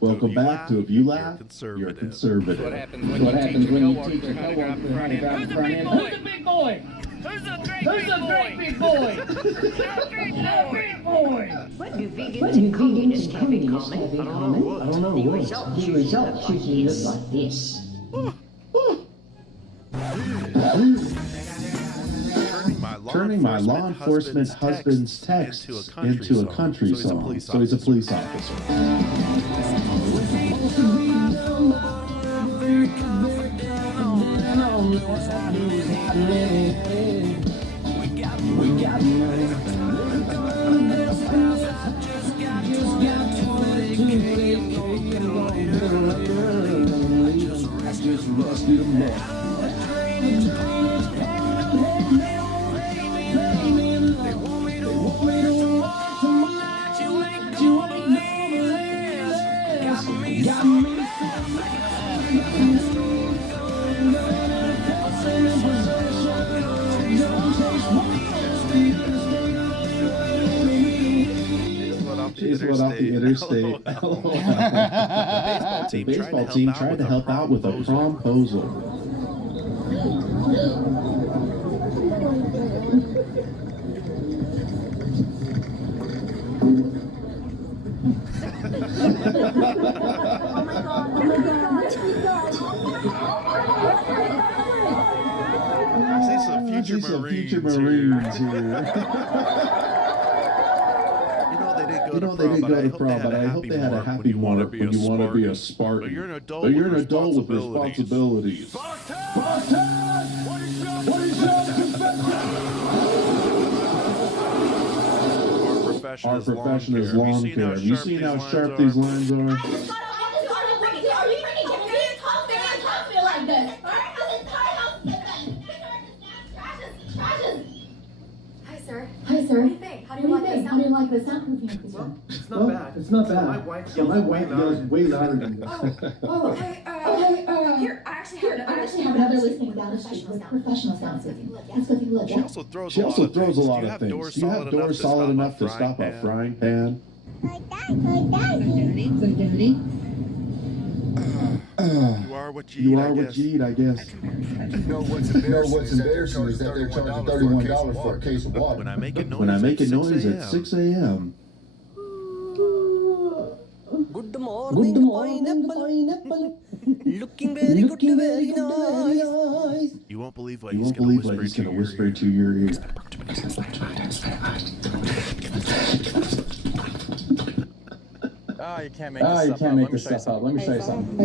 Welcome back to If You Laugh, You're Conservative. What happens when you teach a co-worker how to drive the front end? Who's the big boy? Who's the great big boy? The big boy. What do vegans and communists have in common? I don't know. The result usually looks like this. Turning my law enforcement husband's texts into a country song. So he's a police officer. She's what off the interstate. The baseball team tried to help out with a promposal. I see some future Marines here. They didn't go to prom, but I hope they had a happy mark when you want to be a Spartan. But you're an adult with responsibilities. Our profession is lawn care. Have you seen how sharp these lines are? Hi, sir. What do you think? How do you like the soundproofing? Well, it's not bad. It's not bad. My wife yells way louder than this. Here, I actually have another listening with professional soundproofing. Let's go take a look. She also throws a lot of things. Do you have doors solid enough to stop a frying pan? You are what you eat, I guess. You know what's embarrassing is that they're charging $31 for a case of water. When I make a noise at 6 a.m. Good morning, pineapple. Looking very good, very nice. You won't believe what he's going to whisper to your ear. Oh, you can't make this stuff up. Let me show you something.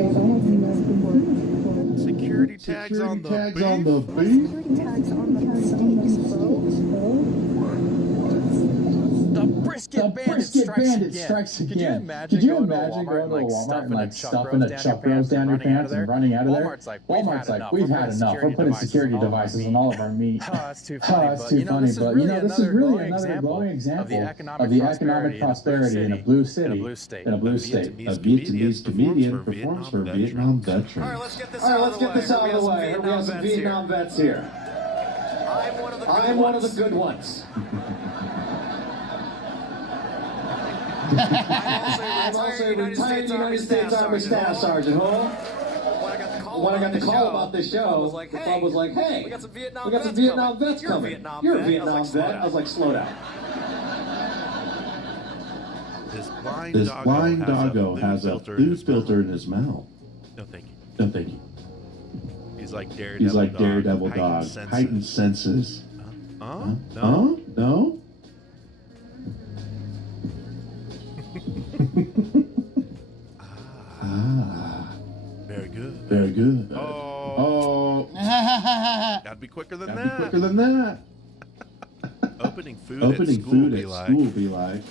Security tags on the beef? The brisket bandit strikes again. Could you imagine going to a Walmart and stuffing a chuck rolls down your pants and running out of there? Walmart's like, we've had enough. We're putting security devices in all of our meat. That's too funny. But this is really another glowing example of the economic prosperity in a blue city, in a blue state. A Vietnamese comedian performs for Vietnam veterans. All right, let's get this out of the way. We have some Vietnam vets here. I'm one of the good ones. I'm also a retired United States Army Staff Sergeant. When I got the call about this show, the club was like, hey, we got some Vietnam vets coming. You're a Vietnam vet. I was like, slow down. This blind doggo has a food filter in his mouth. No, thank you. No, thank you. He's like Daredevil dog. Heightened senses. No? No? Very good. Very good. Oh. Gotta be quicker than that. Opening food at school be like.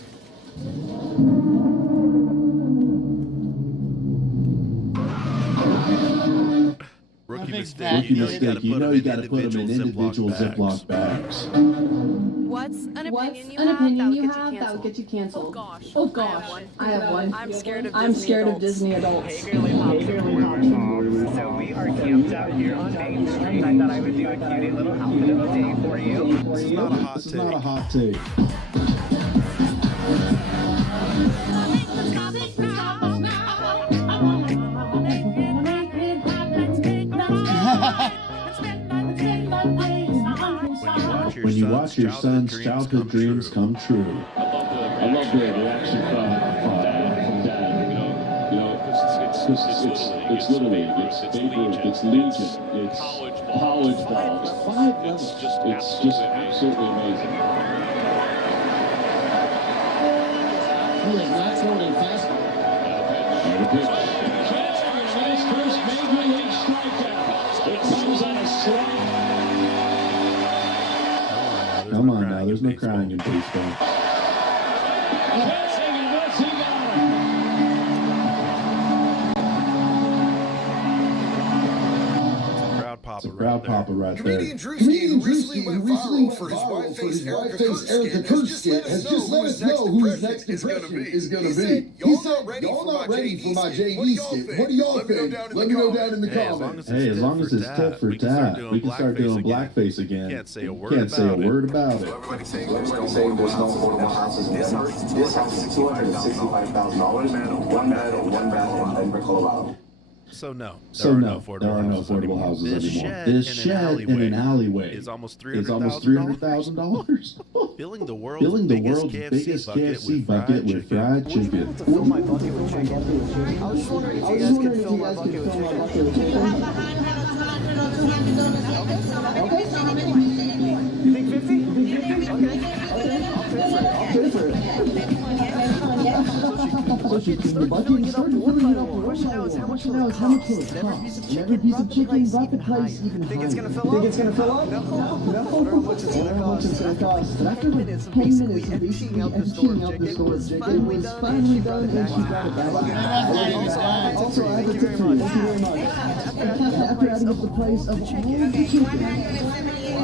Rookie mistake. You know you gotta put them in individual Ziploc bags. What's an opinion you have that would get you canceled? Oh gosh. I have one. I'm scared of Disney adults. So we are camped out here on Main Street. I thought I would do a cutie little outfit of the day for you. This is not a hot take. This is not a hot take. When you watch your son's childhood dreams come true. I love the reaction from Dad. It's Little League, it's Babe, it's Legion, it's college ball. It's 5 levels. It's just absolutely amazing. Not throwing fastball. Transferring his first major league strikeout. It comes on a slide. Come on now, there's no crying in baseball. Crowd popper right there. Comedian Drewski, who recently went viral for his white-face Erica Kurtz skit, has just let us know who his next impression is going to be. He said, y'all not ready for my JV skit. What do y'all think? Let me know down in the comments. Hey, as long as it's tit for tat, we can start doing blackface again. Can't say a word about it. Everybody's saying there's no affordable houses in Denver. This house is $265,000. One bed, one bath in Denver, Colorado. So no, there are no affordable houses anymore. This shed in an alleyway is almost $300,000. Filling the world's biggest KFC bucket with fried chicken. To fill my bucket with chicken. I was just wondering if you guys could fill my bucket with chicken. You think 50? Okay. I'll pay for it. So the bucket started filling it up. The question now is how much will it cost? Every piece of chicken brought the price even higher. Think it's gonna fill up? Think it's gonna fill up? No. Wonder how much it's gonna cost. But after 10 minutes of basically emptying out the store, chicken was finally done, and she brought it back. Also, I have a tip for you. Thank you very much. After adding up the price of all the chicken.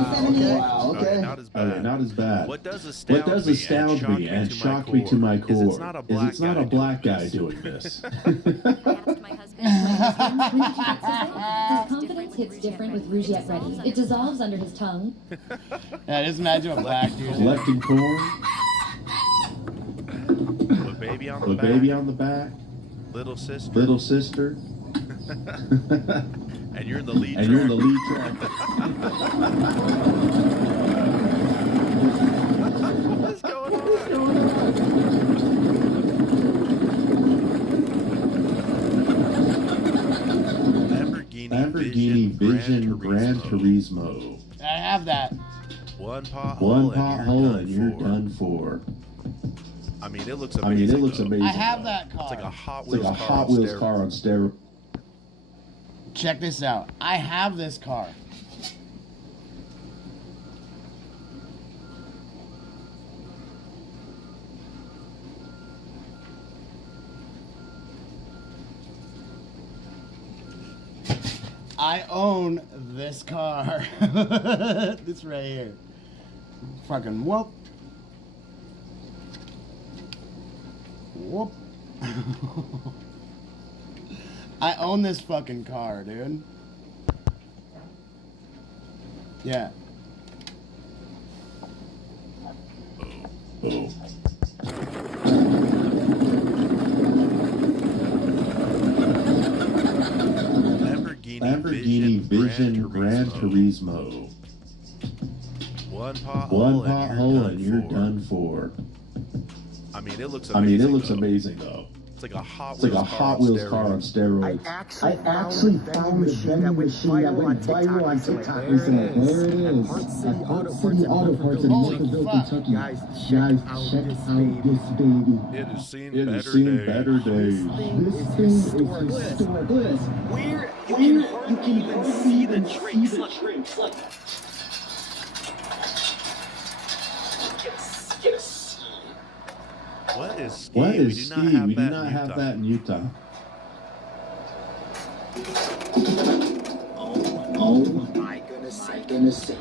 Wow, okay. Not as bad. What does astound me and shock me to my core is it's not a black guy doing this. His confidence hits different with Rougiette ready. It dissolves under his tongue. Yeah, just imagine a black dude. Collecting corn. With baby on the back. Little sister. And you're in the lead track. What's going on? Lamborghini Vision Gran Turismo. I have that. One pothole and you're done for. I mean, it looks amazing. I have that car. It's like a Hot Wheels car on steroids. Check this out. I have this car. I own this car. This right here. Fucking whoop. Whoop. I own this fucking car, dude. Yeah. Lamborghini Vision Gran Turismo. One pothole and you're done for. I mean, it looks amazing though. It's like a Hot Wheels car on steroids. I actually found the vending machine that went viral on TikTok recently. There it is. At Park City Auto Parts in Naperville, Kentucky. Guys, check out this baby. It has seen better days. This thing is historic. Where you can even see the drinks. Look. What is ski? We do not have that in Utah. Oh my goodness sake.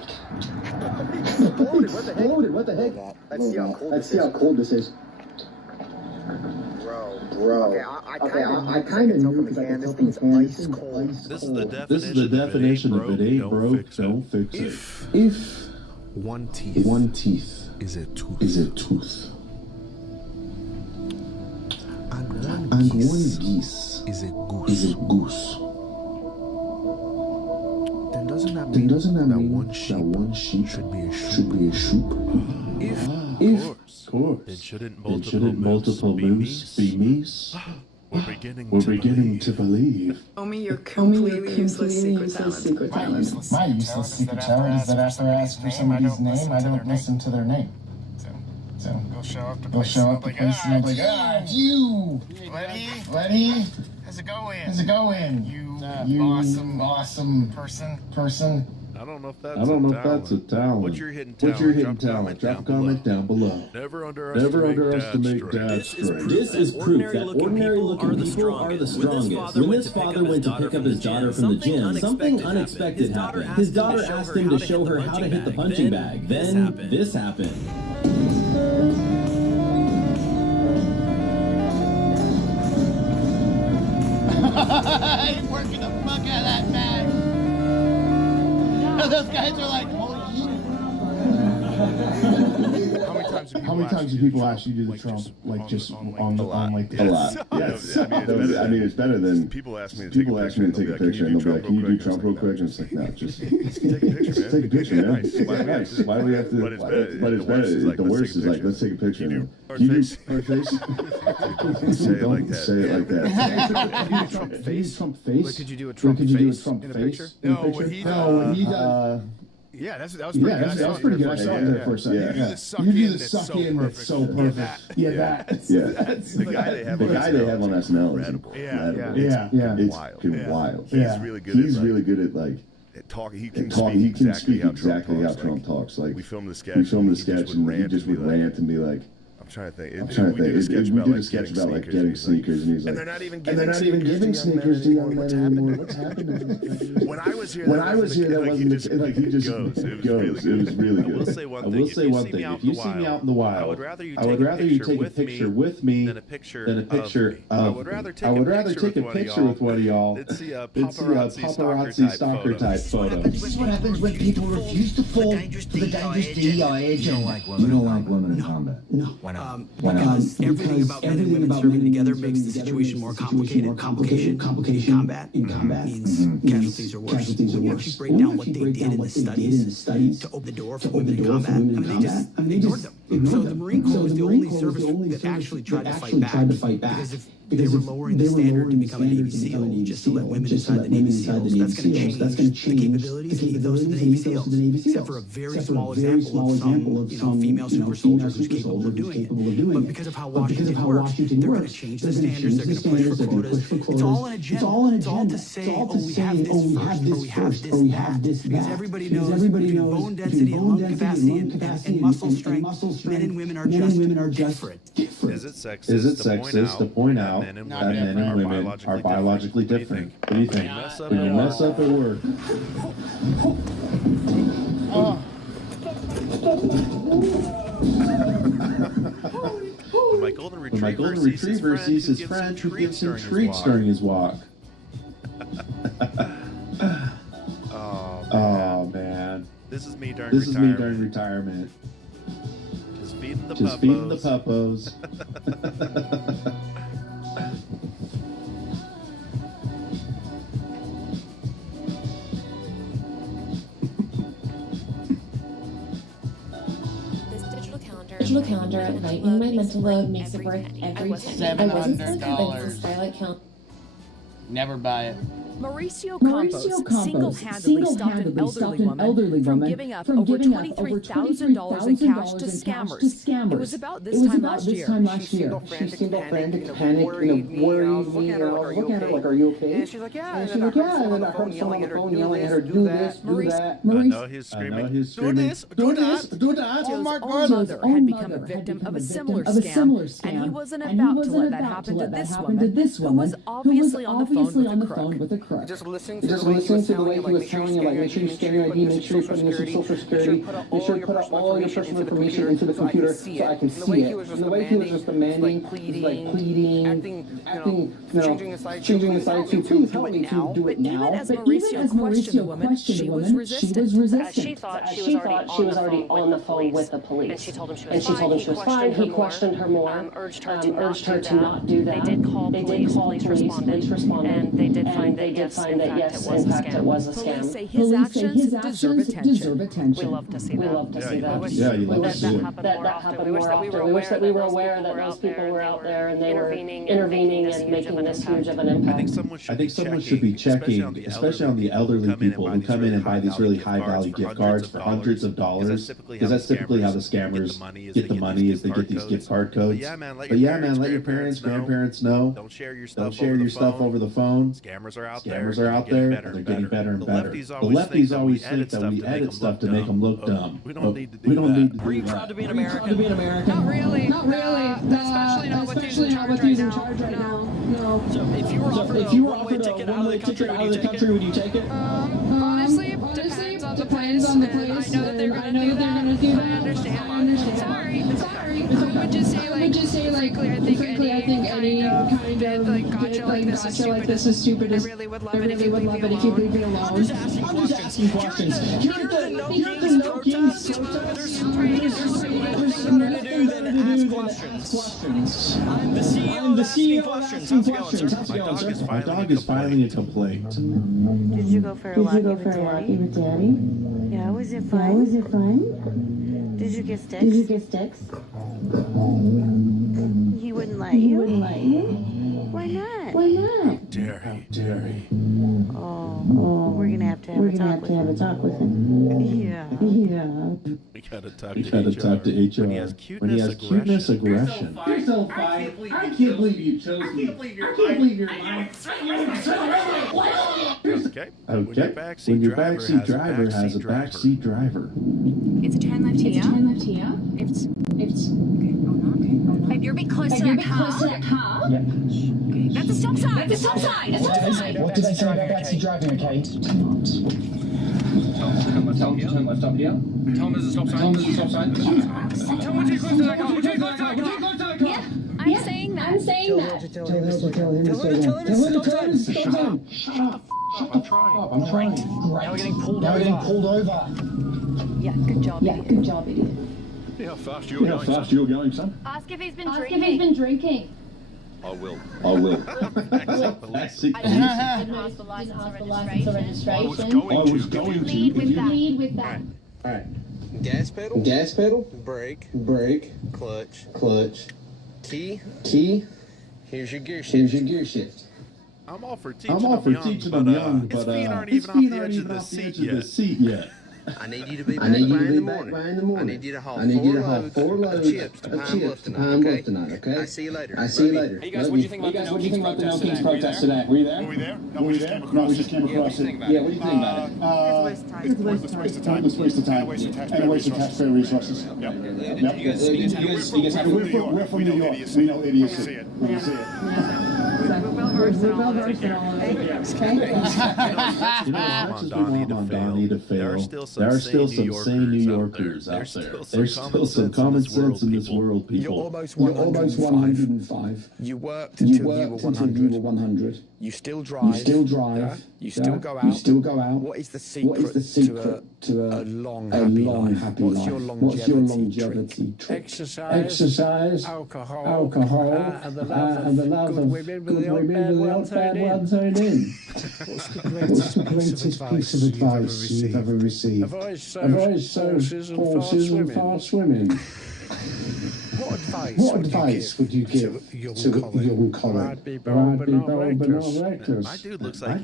What the heck? Let's see how cold this is. Bro. Okay, I kind of knew because I can tell from the can. This thing's ice cold. This is the definition of it ain't broke, don't fix it. If one teeth is a tooth. And one geese is a goose. Then doesn't that mean that one sheep should be a shoop? If Of course. Then shouldn't multiple moose be meese? We're beginning to believe. Show me your completely useless secret talent. My useless secret talent is that after I ask for somebody's name, I don't listen to their name. So go show up to place and I'm like, it's you! Letty? How's it going? How's it going? You awesome person. I don't know if that's a talent. What's your hidden talent? Drop a comment down below. Never underestimate dad's strength. This is proof that ordinary-looking people are the strongest. When this father went to pick up his daughter from the gym, something unexpected happened. His daughter asked him to show her how to hit the punching bag. Then this happened. He's working the fuck out of that bag. Those guys are like, holy shit. How many times do people ask you to do the Trump, like just on like a lot? Yes. I mean, it's better than people ask me to take a picture and they'll be like, "Can you do Trump real quick?" And it's like, "No, just take a picture, man. Nice. Why do we have to?" But it's better. The worst is like, "Let's take a picture." Can you do her face? Don't say it like that. Trump face? Trump face? Could you do a Trump face in a picture? No, what he does. Yeah, that was pretty good. That was pretty good. I saw it there for a second. You do the suck in that's so perfect. Yeah, that. The guy they have on SNL is incredible. It's wild. He's really good at like talking. He can speak exactly how Trump talks. Like we filmed the sketch and he just would rant and be like, I'm trying to think. We did a sketch about like getting sneakers, and he's like, and they're not even giving sneakers to young men anymore. What's happening? When I was here, that wasn't like he just goes. It was really good. I will say one thing. If you see me out in the wild, I would rather you take a picture with me than a picture of me. I would rather take a picture with one of y'all. It's a paparazzi stalker type photo. This is what happens when people refuse to fall for the dangerous DEI agent. You don't like women in combat? No. Why not? Because everything about men and women serving together makes the situation more complicated. Complication in combat means casualties are worse. When you actually break down what they did in the studies to open the door for women in combat, I mean, they just ignored them. So the Marine Corps was the only service that actually tried to fight back. Because if they were lowering the standard to become a Navy SEAL just to let women inside the Navy SEALs, that's going to change the capabilities and ethos of the Navy SEAls. Except for a very small example of some female super soldiers who's capable of doing it. But because of how Washington works, they're going to change the standards, they're going to push for quotas. It's all an agenda. It's all to say, oh, we have this first, Because everybody knows between bone density and lung capacity and muscle strength, men and women are just different. Is it sexist to point out that men and women are biologically different? What do you think? When you mess up at work. When my golden retriever sees his friend who gives him treats during his walk. Oh man. This is me during retirement. Just feeding the puppos. Digital calendar lightening my mental load makes it worth every time. I wasn't so convinced the Starlight calendar. Never buy it. Mauricio Campos single-handedly stopped an elderly woman from giving up over $23,000 in cash to scammers. It was about this time last year. She seemed all frantic, panicked, worried me. I was looking at her like, are you okay? And she's like, yeah. And then I heard someone on the phone yelling at her, do this, do that. I know he's screaming, do this, do that. Joe's own mother had become a victim of a similar scam, and he wasn't about to let that happen to this woman, who was obviously on the phone with a crook. Just listening to the way he was telling you, like, make sure you scan your ID, make sure you put in your social security, make sure you put up all your personal information into the computer so I can see it. And the way he was just demanding, pleading, acting, changing the side to please help me to do it now. But even as Mauricio questioned the woman, she was resistant. She thought she was already on the phone with the police. And she told him she was fine. He questioned her more, urged her to not do that. They did call police. Police responded. And they did find that, yes, in fact, it was a scam. Police say his actions deserve attention. We love to see that. Yeah, you love to see it. That happened more often. We wish that we were aware that those people were out there and they were intervening and making this huge of an impact. I think someone should be checking, especially on the elderly people who come in and buy these really high-value gift cards for hundreds of dollars, because that's typically how the scammers get the money, is they get these gift card codes. But yeah, man, let your parents, grandparents know. Don't share your stuff over the phone. Scammers are out there, and they're getting better and better. The lefties always think that we edit stuff to make them look dumb. We don't need to do that. Are you proud to be an American? Not really. Especially not with who's in charge right now. No. So if you were offered a one-way ticket out of the country, would you take it? Honestly, depends on the place. I know that they're gonna do that. I understand. Sorry. I would just say, frankly, I think any kind of like gotcha like this is stupid. I really would love it if you leave me alone. I'm just asking questions. Here are the no kings protests. There's something to do than ask questions. I'm the CEO asking questions. How's it going? My dog is filing a complaint. Did you go for a walk with Daddy? Yeah, was it fun? Did you get sticks? He wouldn't let you? Why not? How dare he? Oh, we're gonna have to have a talk with him. Yeah. We gotta talk to HR. When he has cuteness, aggression. You're so fine. I can't believe you chose me. I can't believe you're mine. Okay. When your backseat driver has a backseat driver. It's a turn left here. It's okay. Oh no. Babe, you're a bit close to that car. Yeah. That's a stop sign. What did they say about backseat driving, okay? Tell him to turn left up here. Tell him there's a stop sign. Tell him to close to that car. Yeah, I'm saying that. Tell him to turn stop sign. Shut up. I'm trying. Great. Now we're getting pulled over. Yeah, good job, idiot. See how fast you're going, son? Ask if he's been drinking. I will. Backseat. I didn't ask for license or registration. I was going to. Lead with that. All right. Gas pedal. Brake. Clutch. Key. Here's your gear shift. I'm all for teaching them young, but his feet aren't even off the edge of the seat yet. I need you to be back by in the morning. I need you to haul 4 loads of chips to Pine Bluff tonight, okay? I see you later. Hey guys, what do you think about the No Kings protest today? Were you there? No, we just came across it. Yeah, what do you think about it? It's a waste of time. It's a waste of time. And a waste of taxpayer resources. Yep. You guys We're from New York. We know idiocy. We see it. We're well versed in all of it. You know, as much as we want Donnie to fail, there are still some sane New Yorkers out there. There's still some common sense in this world, people. You're almost 105. You worked until you were 100. You still drive. Yeah? You still go out. What is the secret to a long, happy life? What's your longevity trick? Exercise, alcohol, and the love of good women with the odd bad ones thrown in. What's the greatest piece of advice you've ever received? Avoid horses and fast swimming. What advice would you give to young Colin? I'd be bold reckless. My dude looks like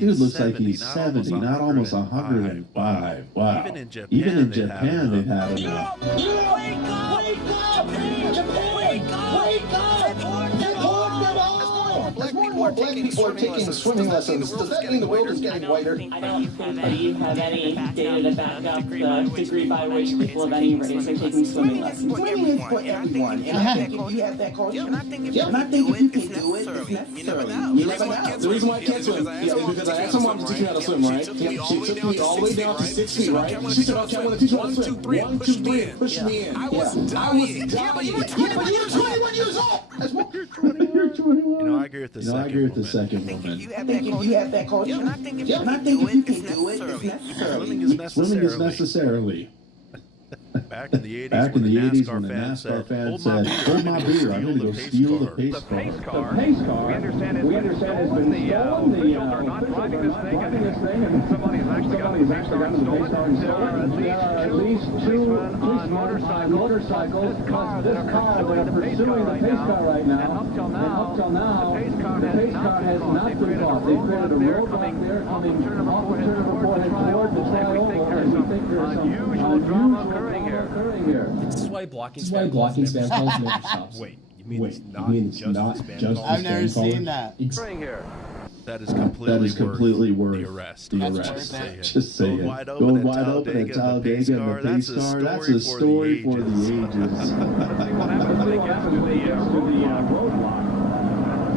he's 70, not almost 105. Wow. Even in Japan they've had enough. Wake up! people are taking swimming lessons. Does that mean the world is getting whiter? I don't think that you have any data to back up the degree by which people of any race are taking swimming lessons. Swimming is for everyone, and I think if you have that culture, and I think if you can do it, it's necessary. You never know. You never know. The reason why I can't swim is because I asked someone to teach me how to swim, right? She took me all the way down to 6 feet, right? She said, okay, I'm going to teach you how to swim. 1, 2, 3, push me in. I was dying. Yeah, but you were 21 years old. You're 21. You know, I agree with the second woman. I think if you have that culture, and I think if you can do it, it's necessary. Swimming is necessarily. Back in the 80s, when the NASCAR fan said, hold my beer, I'm going to go steal the pace car. The pace car, we understand it's been stolen. The officials are not driving this thing, and somebody's actually gotten the pace car and stolen it. There are at least two policemen on motorcycles. This car that are pursuing the pace car right now. And up till now, the pace car has not been caught. They've created a roadblock there coming off the turn number 4 head toward the tri-oval, and we think there's some unusual drama occurring here. This is why blocking spam calls never stops. Wait, you mean it's not just I've never seen that. That is completely worth the arrest. Just say it. Going wide open at Talladega and the pace car. That's a story for the ages. Let's see what happens when he gets to the roadblock.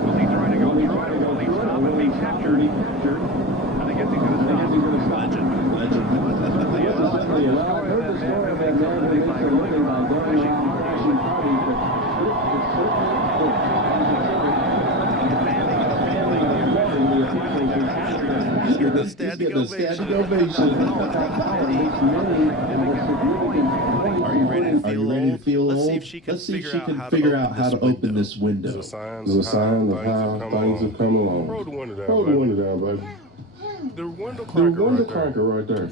Will he try to go through it, or will he stop and be captured? I guess he's going to stop. Legend. The standing ovation. Are you ready to feel old? Let's see if she can figure out how to open this window. There's a sign of how things have come along. Roll the window down, baby. The window cracker right there.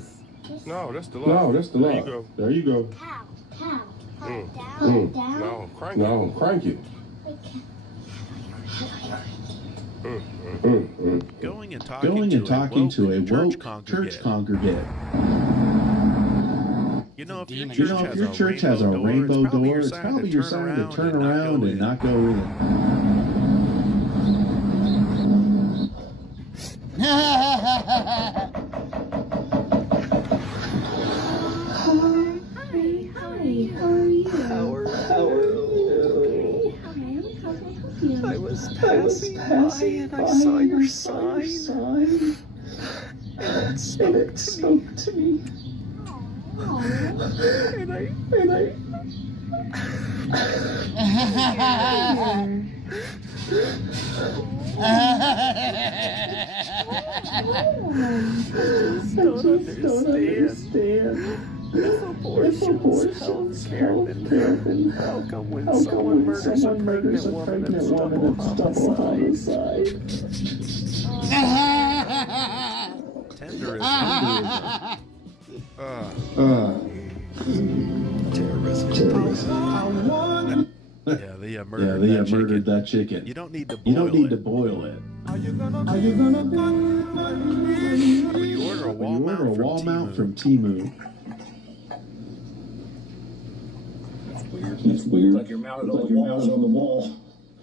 No, that's the lock. There you go. No, crank it. No, crank it. Going and talking to a woke church congregate. You know, if your church has a rainbow door, it's probably your sign to turn around and not go in. I was passing by and I saw your sign. And it spoke to me. And I don't understand. If abortion's healthcare, then how come when someone murders a pregnant woman, it's double homicide? Tender Terrorism. They murdered that chicken. You don't need to boil it. Are you gonna When you order a wall mount from Temu. It's weird. Like you're mounted on the wall.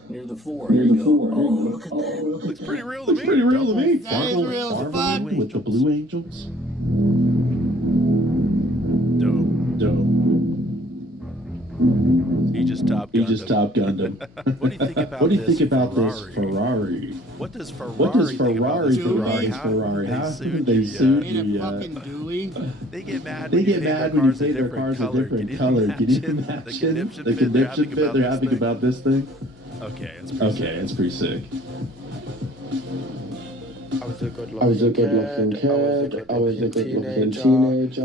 Near the floor. Oh, look at that. Looks pretty real to me. That is real as fuck. With the Blue Angels. Dope. He just Top Gunned him. What do you think about this Ferrari? What does Ferrari think about this Ferrari? How they sued the They get mad when you say their cars a different color. Can you imagine the conniption fit they're having about this thing? Okay, it's pretty sick. I was a good-looking kid. I was a good-looking teenager.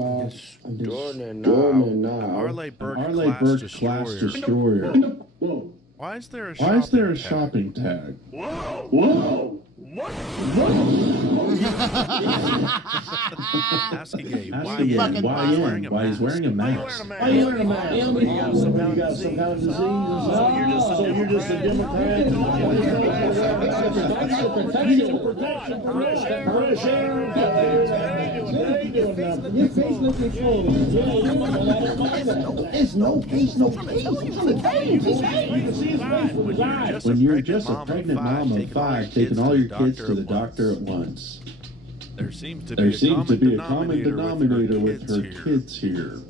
I'm just now. Arleigh Burke Class Destroyer. Why is there a shopping tag? Whoa! Ask again why he's wearing a mask. Why you wearing a mask? You got some kind of disease or something? So you're just a Democrat? Fresh air. Your face looking full. It's no case. When you're just a pregnant mom of 5 taking all your kids to the doctor at once. There seems to be a common denominator with her kids here.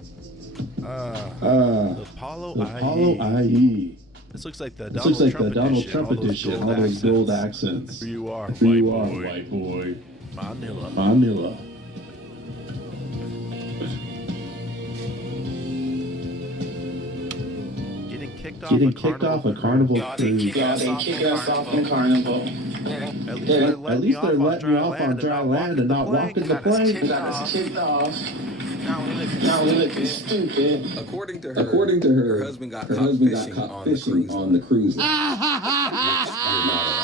The Apollo IE. This looks like the Donald Trump edition. All those gold accents. Here you are, white boy. Manila. Getting kicked off a Carnival cruise. They kicked us off in Carnival. At least they're letting you off on dry land and not walking the plane. Got us kicked off. Now we looking stupid. According to her, her husband got caught fishing on the cruise line.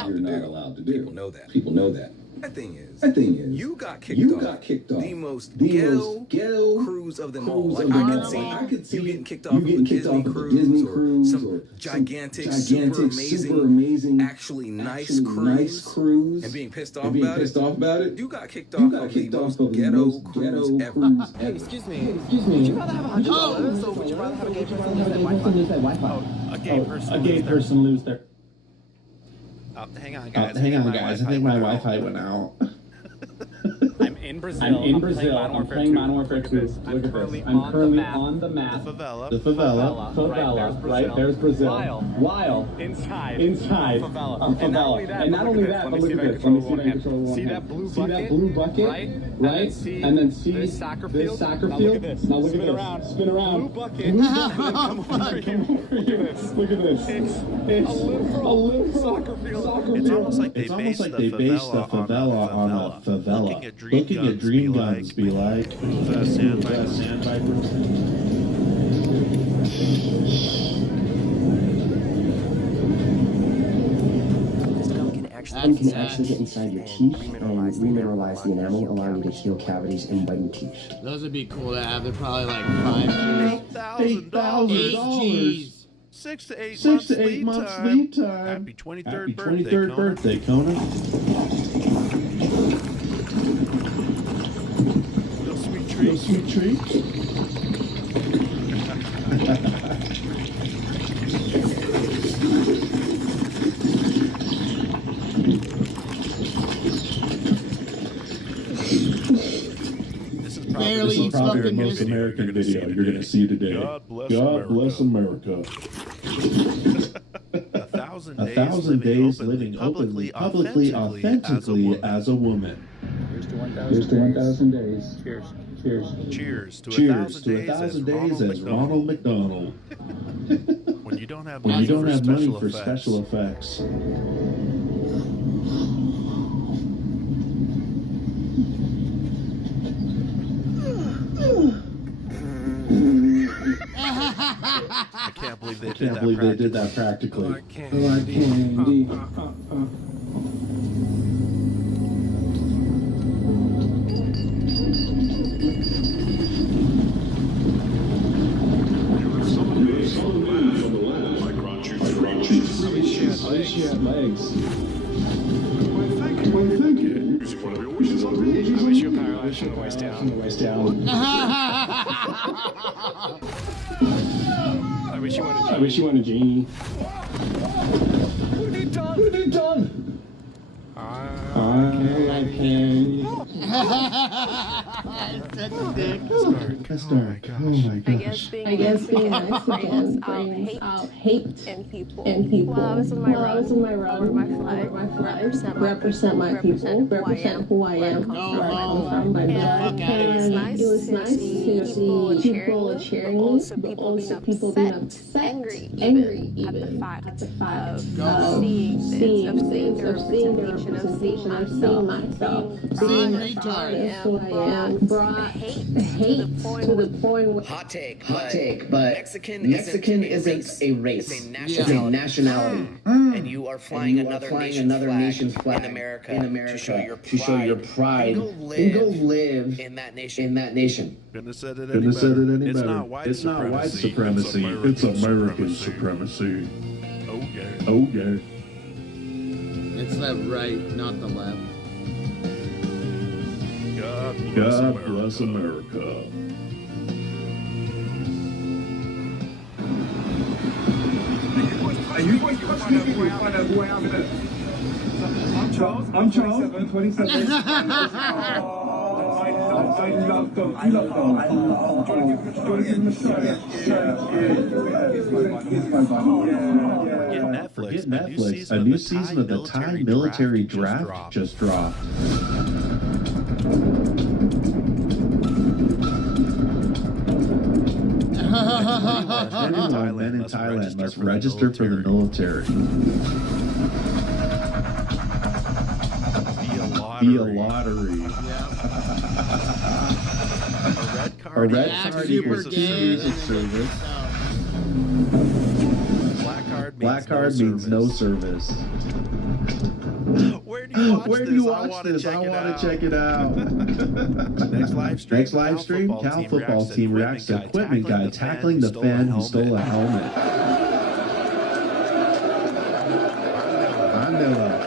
You're not allowed to do. People know that. That thing is, you got kicked off the most ghetto cruise of them all. Like I could see you getting kicked off of a Disney cruise or some gigantic, super amazing, actually nice cruise, and being pissed off about it. You got kicked off of the most ghetto cruise ever. Hey, excuse me. Would you rather have $100 or would you rather have a gay person lose their Wi-Fi? A gay person lose their. Hang on, guys. I think my Wi-Fi went out. I'm in Brazil. I'm playing Modern Warfare 2. Look at this. I'm currently on the map. The favela. Right, there's Brazil. While inside favela. And not only that, but look at this. Let me see if I can control one. See that blue bucket? Right? And then see this soccer field? Now look at this. Spin around. Blue bucket. Come over here. Look at this. It's a little soccer field. It's almost like they based the favela on a favela. Looking at dream guns be like sand vipers. Can actually get inside your teeth and remineralize the enamel, allowing you to heal cavities and whiten teeth. Those would be cool to have. They're probably like $8,000. 6 to 8 months lead time. Happy 23rd birthday, Conan. No sweet treat. This is probably the most American video you're going to see today. God bless America. 1,000 days living openly, publicly, authentically as a woman. Here's to 1,000 days. Cheers to 1,000 days as Ronald McDonald. When you don't have money for special effects. I can't believe they did that practically. Like candy. She had legs. What do you think? I wish you were paralyzed from the waist down. I wish you wanted a genie. What have you done? I like candy. Such a dick. That's dark. Oh my gosh. I guess being nice again brings out hate in people. While I was in my road, over my flag, represent my people, represent who I am, where I come from, my blood. And it was nice to see people cheering me, but also people being upset, angry even, at the fact of seeing the representation of seeing myself, seeing brought hate to the point where... Hot take, but Mexican isn't a race. It's a nationality. And you are flying another nation's flag in America to show your pride. Then go live in that nation. Couldn't have said it Couldn't have said it any It's better. not white It's not white supremacy. supremacy. It's American supremacy. Okay. Okay. It's the right, not the left. God bless America. Are you going to find out who I am in I'm Charles. I'm 27. I love them. Do you want to give him a shot? Forget Netflix. A new season of the Thai military draft just dropped. Men in Thailand must register for the military. Be a lottery. A red card equals 2 years of service. Black card means no service. Where do you watch this? I want to check it out. Next live stream, Cal football team reacts to equipment guy tackling the fan who stole a helmet. Vanilla.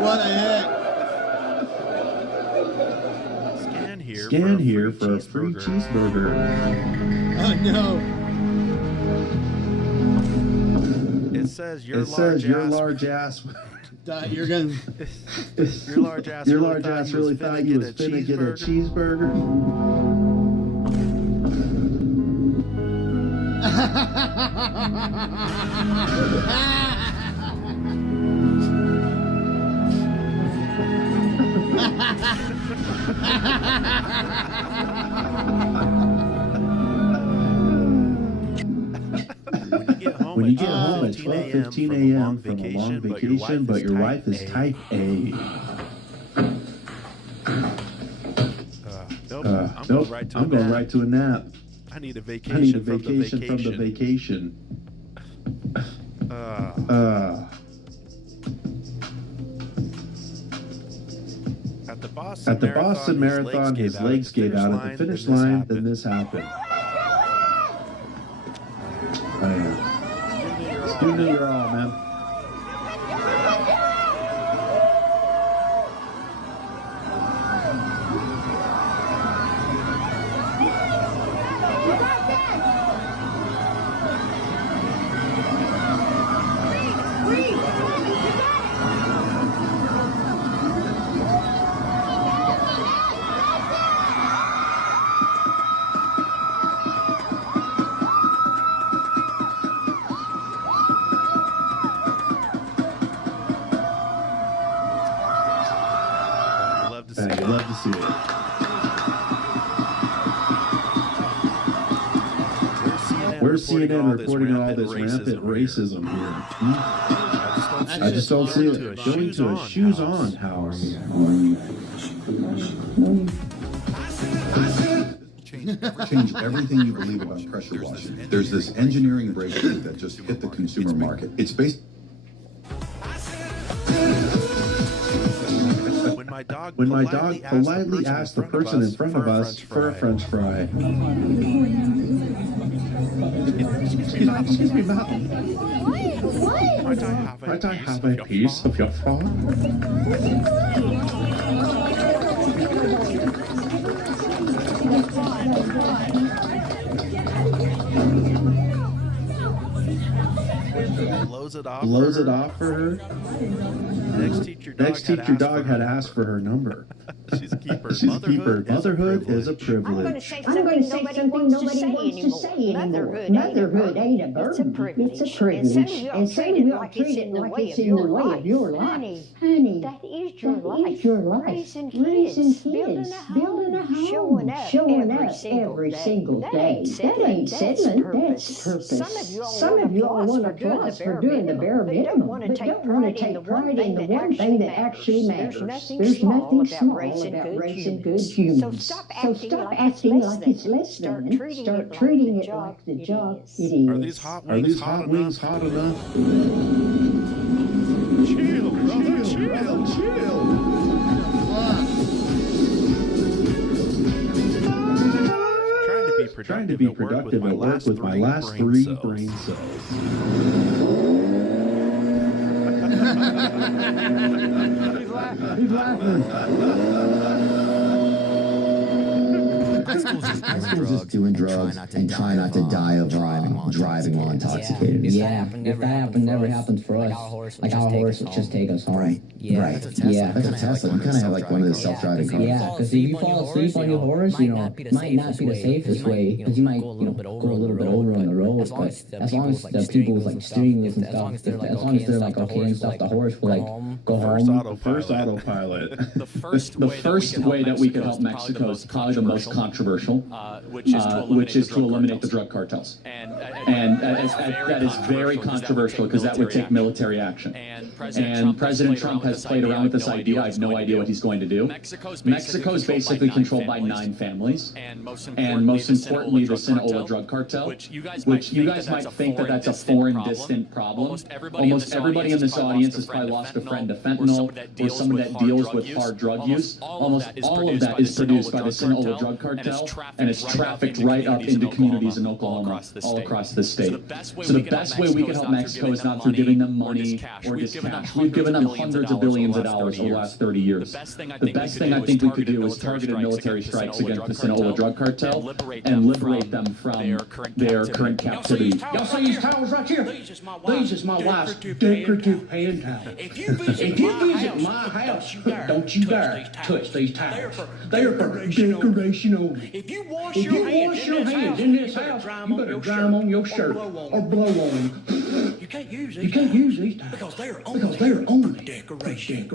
What a hit. Scan here for a free cheeseburger. Oh no. It says your large ass. You're gonna. Your large ass really thought you was finna get a cheeseburger. When you get home at 12:15 a.m. from a long vacation, but your wife is type A. Nope, I'm going right to a nap. I need a vacation from the vacation. At the Boston Marathon, his legs gave out at the finish line, then this happened. Oh, yeah. Just give me your all, man. You love to see it. Where's CNN reporting all this rampant racism here? I just don't see it. Going to a shoes on house. Change everything you believe about pressure washing. There's this engineering breakthrough that just hit the consumer market. It's based. When my dog politely asked the person in front of us for a French fry. Excuse me, ma'am. Might I have a piece of your fry? blows it off for her. Next teacher dog had asked for her number. She's a keeper. Motherhood is a privilege. I'm going to say something nobody wants to say anymore. Motherhood ain't a burden. It's a privilege. And some of y'all treat it like it's in the way of your life. Honey, that is your life. Raising kids, building a home, showing up every single day. That ain't settling. That's purpose. Some of y'all want applause for doing the bare minimum, but don't want to take pride in the one thing that actually matters. There's nothing small about raising good humans. So stop acting like it's less than. Start treating it like the job it is. Are these hot wings hot enough? Chill, brother, chill. Trying to be productive at work with my last 3 brain cells. He's laughing. High school's just doing drugs and trying not to die of driving while intoxicated. Yeah, if that happened, never happens for us. Like our horse would just take us home. Right. Yeah. That's a Tesla. You kind of have like one of those self-driving cars. Yeah, because if you fall asleep on your horse, you know, might not be the safest way, because you might, go a little bit over on the road. But as long as the people with like steering wheels and stuff, as long as they're like okay and stuff, the horse will like go home. First autopilot. The first way that we could help Mexico is probably the most controversial, which is to eliminate the drug cartels. And that is very controversial because that would take military action. And President Trump has played around with this idea. I have no idea what he's going to do. Mexico is basically controlled by 9 families. And most importantly, the Sinaloa drug cartel, which you guys might think that that's a foreign, distant problem. Almost everybody in this audience has probably lost a friend to fentanyl or someone that deals with hard drug use. Almost all of that is produced by the Sinaloa drug cartel, and it's trafficked right up into communities in Oklahoma, all across the state. So the best way we can help Mexico is not through giving them money or just cash. We've given them hundreds of billions of dollars over the last 30 years. The best thing I think we could do is targeted military strikes against the Sinaloa drug cartel and liberate them from their current captivity. Y'all see these towels right here? These is my wife's decorative hand towels. If you visit my house, don't you dare touch these towels. They are for decoration only. If you wash your hands in this house, you better dry them on your shirt or blow on them. You can't use these towels because they are only decoration.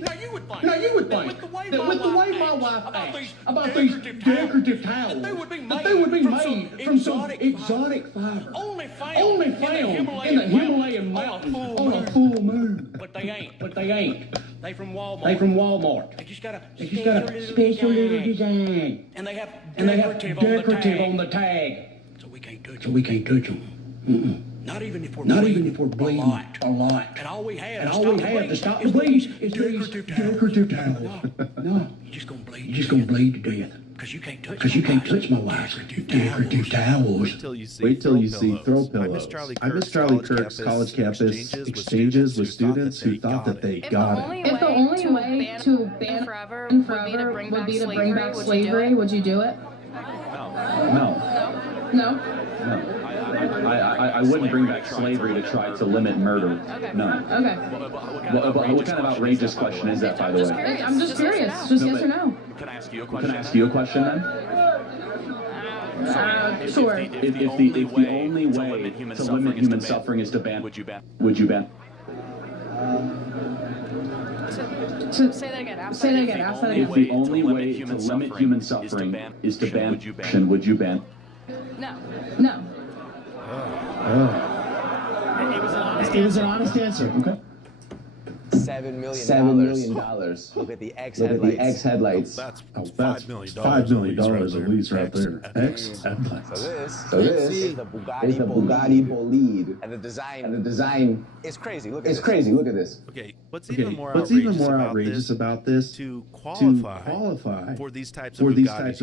Now you would think that with the way my wife acts about these decorative towels, that they would be made from some exotic fiber, only found in the Himalayan mountains on a full moon. But they ain't. They from Walmart. They just got a special little design. And they have decorative on the tag. So we can't touch them. Not even if we're bleeding a lot. And all we have to stop the bleed is these decorative towels. No, you're just gonna bleed to death. Because you can't touch my wife's decorative towels. Wait till you see throw pillows. I miss Charlie Kirk's college campus exchanges with students who thought that they got it. If the only way to ban forever would be to bring back slavery, would you do it? No. I wouldn't bring back slavery to try to limit murder. Okay. No. Okay. What kind of outrageous question is that, by the way? I'm just curious. Just yes or no. Can I ask you a question then? Sure. If the only way to limit human suffering is to ban, would you ban? Say that again. Ask that again. If the only way to limit human suffering is to ban, would you ban? No. It was an honest answer. Okay. $7 million. Look at the X headlights. That's $5 million at least right there. X headlights. So this is the Bugatti Bolide. And the design is crazy. Look at this. Okay, what's even more outrageous about this? To qualify for these types of Bugattis,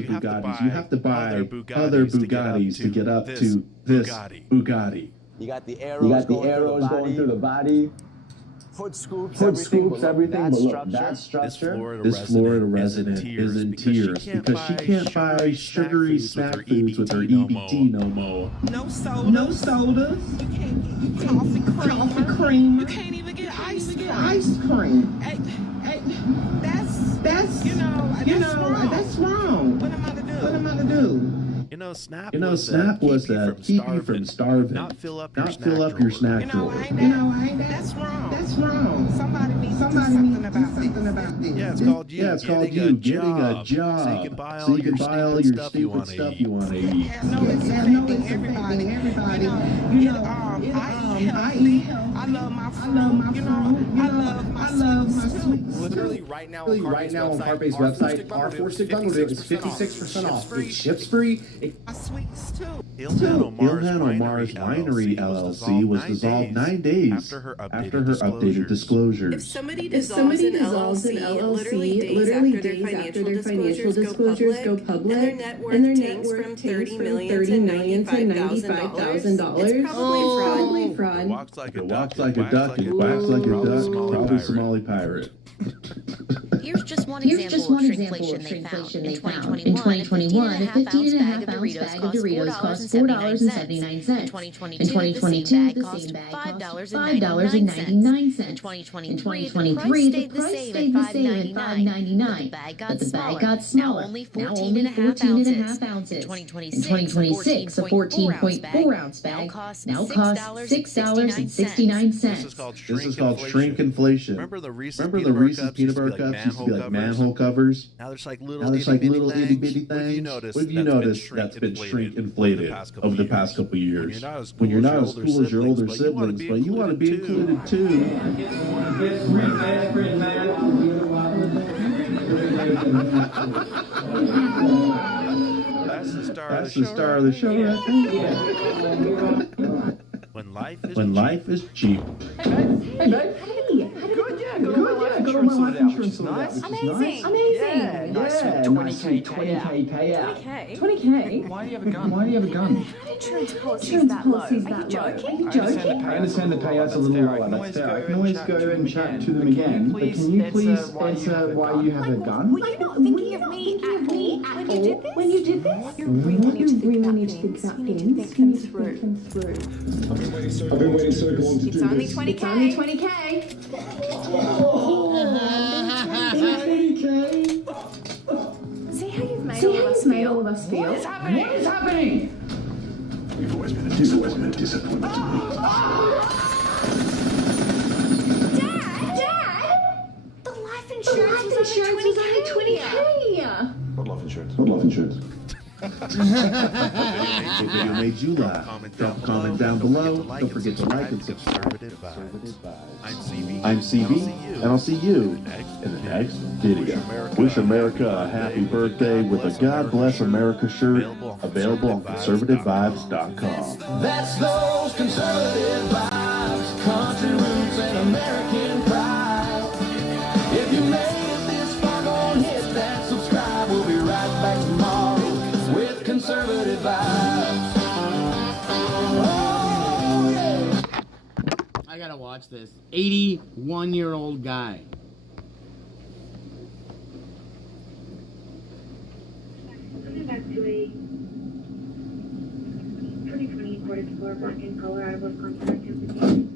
you have to buy other Bugattis to get up to this Bugatti. You got the arrows going through the body. Hood scoops everything, but look, that structure. This Florida resident is in tears because she can't buy sugary snack foods with her EBT no more. No sodas. No sodas. You can't get coffee cream. You can't even get ice cream. Hey, that's that's wrong. What am I to do? Snap was that keep you from starving, not fill up your snack drawer. That's wrong. That's wrong. Somebody needs to do something about this. Yeah, it's called you. Yeah, it's called you getting a job, so you can buy all your stupid stuff you want to eat. I know it's affecting everybody. I eat healthy. I love my food. I love my sweets. Literally right now on Carpe's website, R4 stick bundle deal is 56% off. It ships free. My sweets too. Ilhan Omar's Winery LLC was dissolved 9 days after her updated disclosures. If somebody dissolves an LLC, literally days after their financial disclosures go public, and their net worth tanks from $30 million to $95,000, it's probably fraud. It walks like a duck and quacks like a duck, probably Somali pirate. Here's just one example of shrinkflation they found. In 2021, a 15.5-ounce bag of Doritos cost $4.79. In 2022, the same bag cost $5.99. In 2023, the price stayed the same at $5.99, but the bag got smaller, now only 14.5 ounces. In 2026, a 14.4-ounce bag now costs $6.69. This is called shrinkflation. Remember the Reese's peanut butter cups used to be like manhole covers? Now there's like little itty bitty things. What have you noticed that's been shrink-inflated over the past couple of years? When you're not as cool as your older siblings, but you want to be included too. That's the star of the show right there. When life is cheap. Hey, babe. Go to my life insurance nice. Amazing. Yeah, nice 20K payout. 20K? Why do you have a gun? Insurance policy's that low. Are you joking? I understand the payout's a little lower. That's fair. I can always go and chat to them again. But can you please answer why you have a gun? Were you not thinking of me at all when you did this? You really need to think about things. You need to think them through. I've been waiting so long to do this. It's only 20K. See how you've made all of us feel? What is happening? You've always been a disappointment to me. Dad! The life insurance was only 20K. What life insurance? The video made you laugh. Drop a comment down below. Don't forget to like and subscribe. I'm CB, and I'll see you in the next video. Wish America a happy birthday with a God Bless America shirt available on conservativevibes.com. That's those conservative vibes, country roots and American pride. If you made it this far, go and hit that subscribe. We'll be right back tomorrow with conservative vibes. Oh, yeah. I gotta watch this. 81-year-old guy. Back to a 2020 Ford Explorer black in color out of Wisconsin.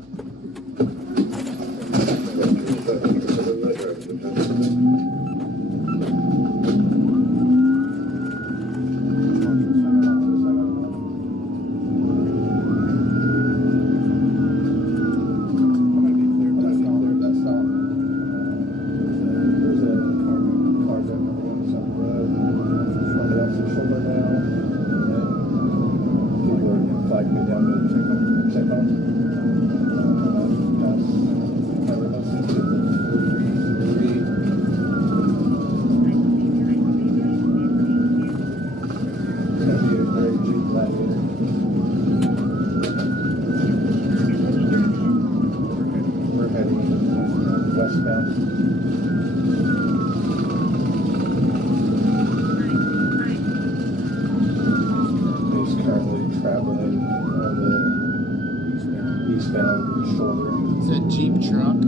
eastbound shoulder. It's a Jeep truck.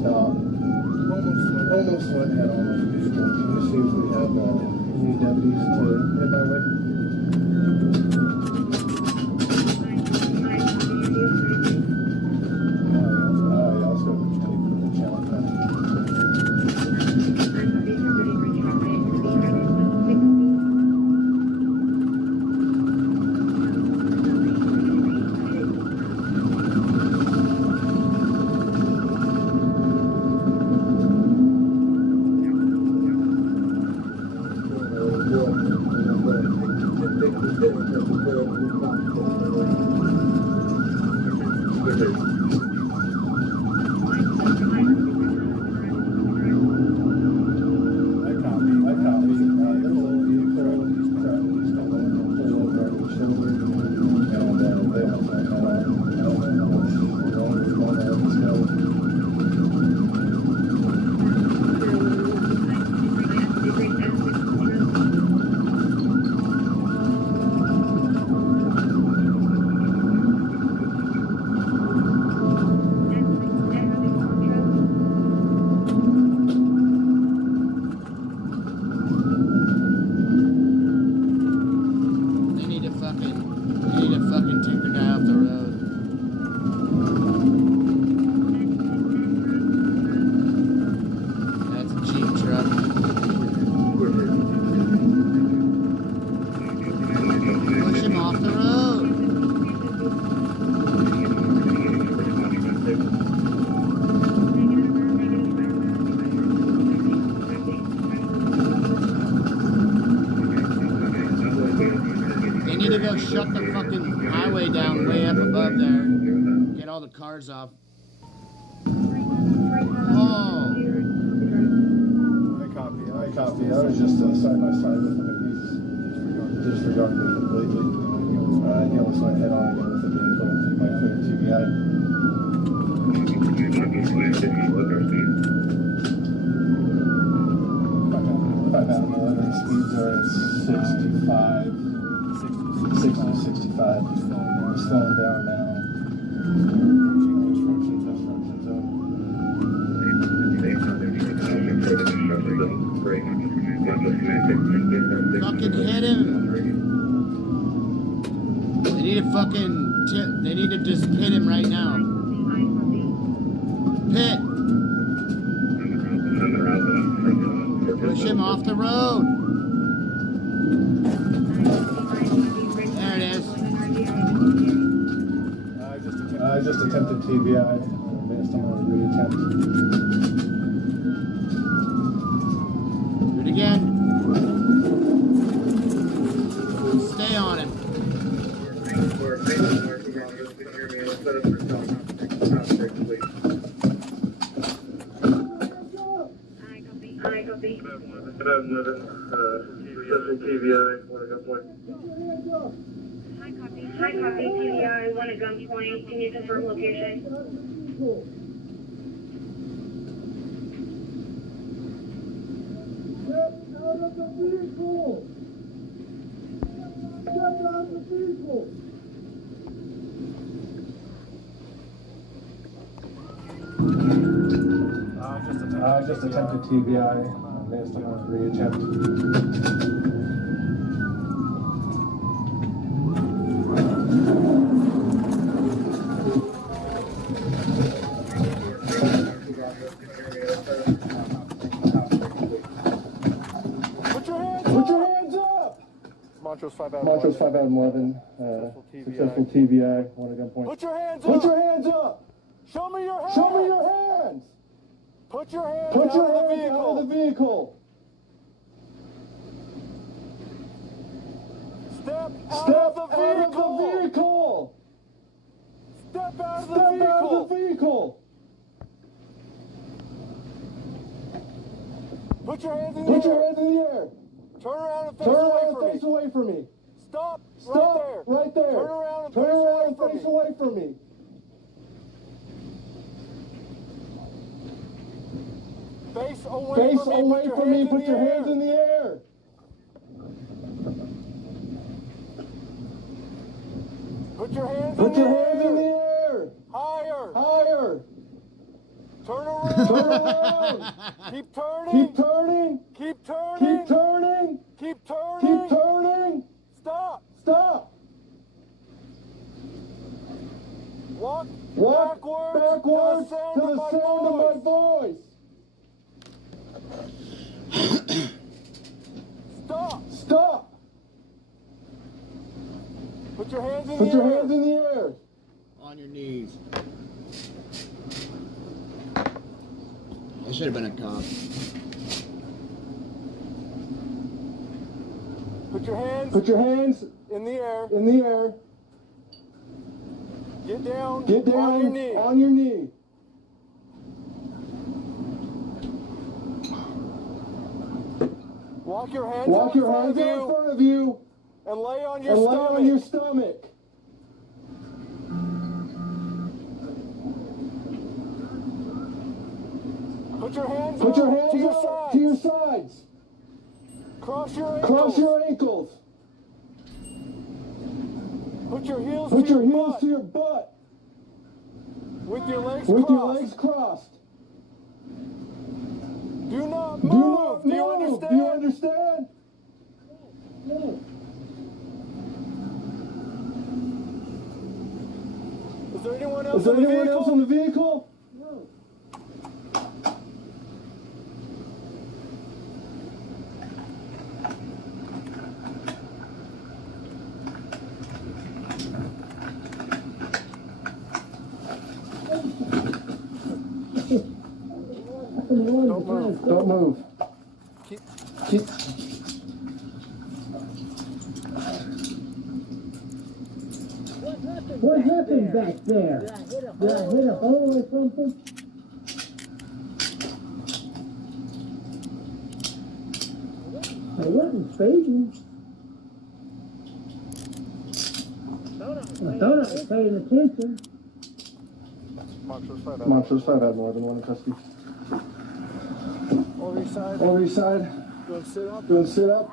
Stop. Almost went head on with the vehicle. Can you see if we have any deputies to head my way? Shut the fucking highway down way up above there. Get all the cars off. Oh. I copy. I was just side by side with him. He's disregarded me completely. He almost went head on again with the vehicle. He might clear TBI. Speeds are at 65. 60 to 65. He's slowing down now. Fucking hit him. They need to fucking they need to just hit him right now. Pit. Push him off the road. I just attempted TBI. Based on a reattempt. Do it again. Stay on him. Hi, copy. TBI, one at gunpoint. Can you confirm location? Get out of the vehicle! Get out of the vehicle! I just attempted TBI. Based on a reattempt. Montrose 5 out of 11. Successful TBI. One at gunpoint. Put your hands up! Put your hands up! Show me your hands! Show me your hands! Put your hands out of the vehicle! Step out of the vehicle! Step out of the vehicle! Put your hands in the air! Turn around and face away from me. Stop right there. Turn around and face away from me. Face away from me. Put your hands in the air. Put your hands in the air. Higher. Turn around. Keep turning. Stop. Walk backwards to the sound of my voice. Stop. Put your hands in the air. On your knees. I should have been a cop. Put your hands in the air. Get down on your knee. Walk your hands out in front of you and lay on your stomach. Put your hands out to your sides. Cross your ankles. Put your heels to your butt. With your legs crossed. Do not move. Do you understand? No. Is there anyone else in the vehicle? No. Don't move. Keep. What happened back there? Did I hit a hole or something? I wasn't speeding. I thought I was paying attention. Monsters 5 had more than one custody. Over your side. Doing sit up.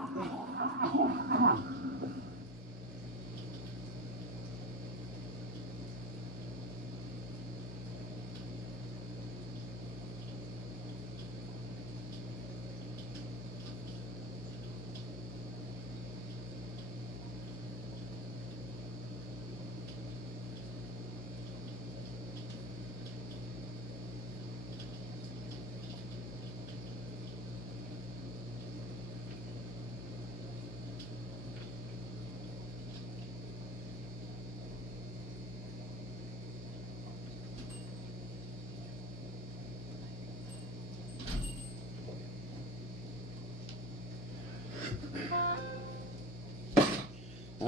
I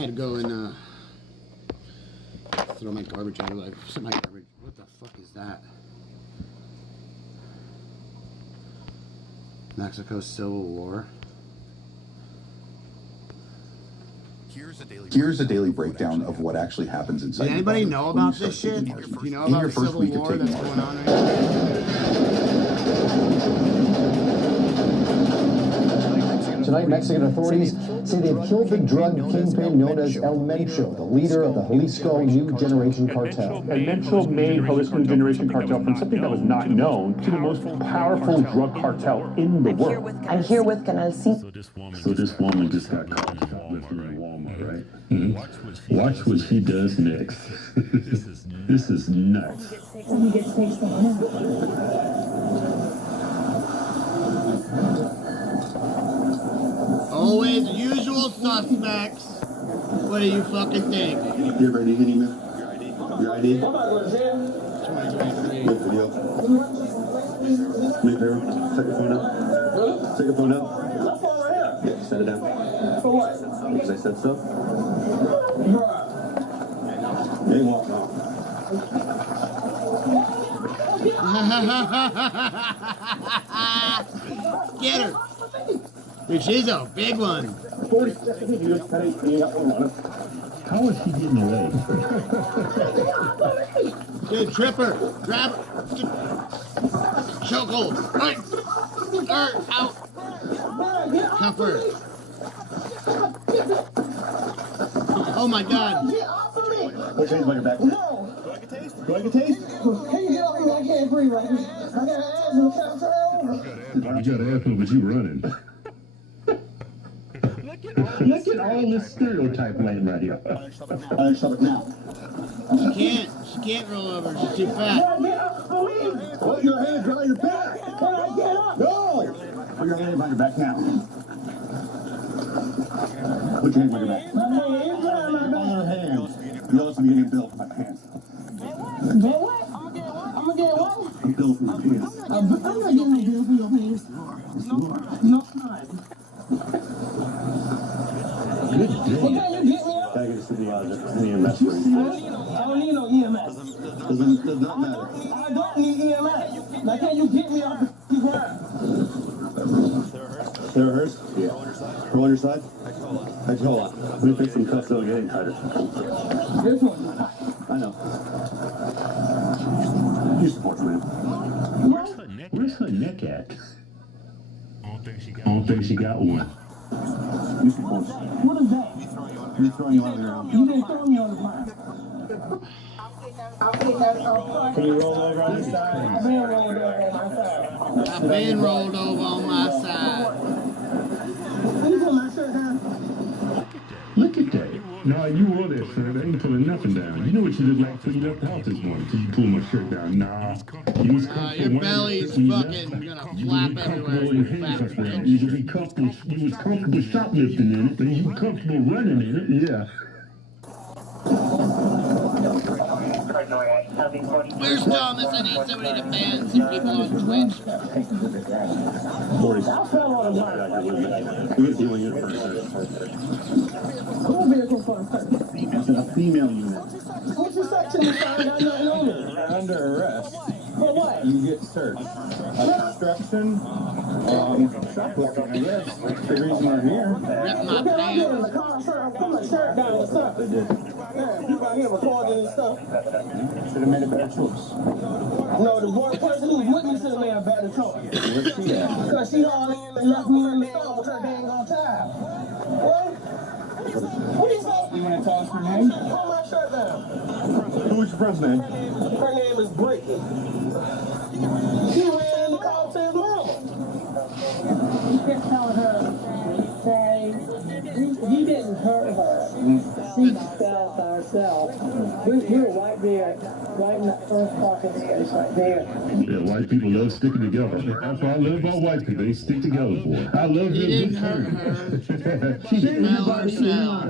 had to go and throw my garbage out. Like, my garbage. What the fuck is that? Mexico Civil War. Here's a daily breakdown of what actually happens inside. Did anybody know about this shit? Do you know about the Civil War that's going on right now? Tonight, Mexican authorities say they've killed the drug kingpin known as El Mencho, the leader of the Jalisco New Generation Cartel. El Mencho made Jalisco New Generation Cartel from something that was not known to the most powerful drug cartel in the world. I'm here with Canal C. So this woman just got caught shoplifting in Walmart, right? Mm-hmm. Watch what she does next. This is nuts. Always usual suspects. What do you fucking think? You ready, Henny? Your ID? Good video. Make her. Take your phone up. Take your phone up. Yeah, set it down. For what? Because I said so. You ain't walking off. Get her. Which is a big one. How is she getting away? Dude, trip her. Grab her. Choke go. Right. Out. Tougher. Oh my God. What's your name back? No. Do I get taste? Do I get taste? Can you get off me? I can't breathe right now. I got an asthma. Can I turn over? You got an asthma, but you running. Look at all this stereotype laying right here. Stop it now. She can't roll over. She's too fat. Put your hands behind your back. Can I get up? No. Put your hands behind your back now. Put your hands behind your back. My hand is behind my back. Your hands. You also be getting built from my pants. Get what? I'm gonna get what? Built from my pants. I'm not getting a bill for your pants. No, I'm not. Good day. Well, can you get me up? Gotta get us to the EMS. I don't need no EMS. Does not matter. I don't need EMS. Now, can you get me off the ground? Sarah Hurst? Yeah. Roll on your side? Hold on. Let me fix some cuffs so getting tighter. This one. I know. You support man. Where's her neck at? I don't think she got one. You support. What is that? You're throwing you on the ground. You didn't throw me on the ground. Can you roll over on this side? I've been rolled over on my side. I've been rolled over on my side. Can you put my shirt down? Look at that. No, you wore that shirt. I ain't pulling nothing down. You know what you look like till you left the house this morning. Till you pull my shirt down. Nah. You was comfortable. Your belly's fucking gonna flap everywhere. You should be comfortable. You was comfortable shoplifting in it. And you comfortable running in it. Yeah. Where's Thomas? I need somebody to ban some people on Twitch. 40. We're doing it first. Who vehicle first? It's a female unit. What you say to me, son? I don't know me. You're under arrest. For what? You get searched. Obstruction, shoplifting, I guess. That's the reason we're here. Rip my I'm getting in the pants. car, sir. I'm putting my shirt down and stuff. Yeah, you got here recording and stuff. Should have made a better choice. No, the one person who was with me should have made a better choice. Where's she at? Because she hauled in and left me in the store with her dang on time. What? What you say? You want to tell us her name? Put my shirt down. Who is your friend's name? Her name is Brittany. She ran in the car to his mama. You kept telling her, say, you didn't hurt her. She fell by herself. We were right there, right in that first parking space right there. Yeah, white people love sticking together. That's what I love about white people. They stick together, boy. I love He them. didn't hurt her. She She fell herself.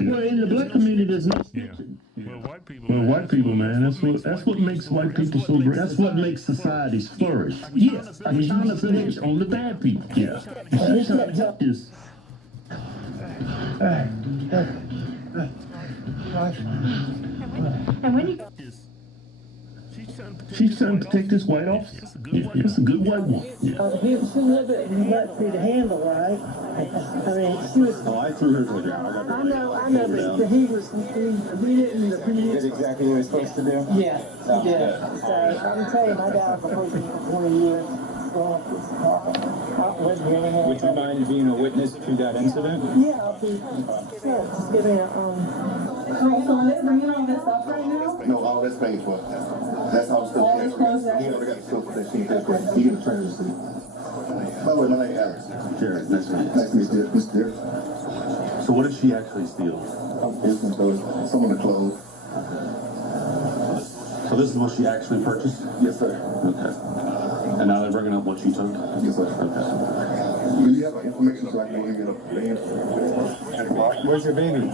Well, in the black community, there's no snitching. Well, white people, man, that's what makes white people so great. That's what makes societies flourish. Yes, I mean, shine a snitch on the bad people. Yeah. Here's how to help this. And when you She's trying to take this white off. Yeah, it's a good white one. Yeah. he was a little bit left through the handle, right? I mean, she was. Oh, I threw her to the ground. I know, but he was. He didn't. Did exactly what he was supposed to do? Yeah, he did. So I'm telling you, my dad was working for 20 years. Would you mind being a witness to that incident? Yeah, I'll be. Sure, just give me a. So they're bringing all this stuff right now? No, all that's paid for. That's all stuff. He never got stuff that she did. He get a treasure seat. By the way, my name is Alex. Jared, nice to meet you. Nice to meet you, Mr. So what did she actually steal? Some of the clothes. So this is what she actually purchased? Yes, sir. Okay. And now they're bringing up what she took? Yes, sir. Okay. Do you have information so I can get a band? Where's your baby?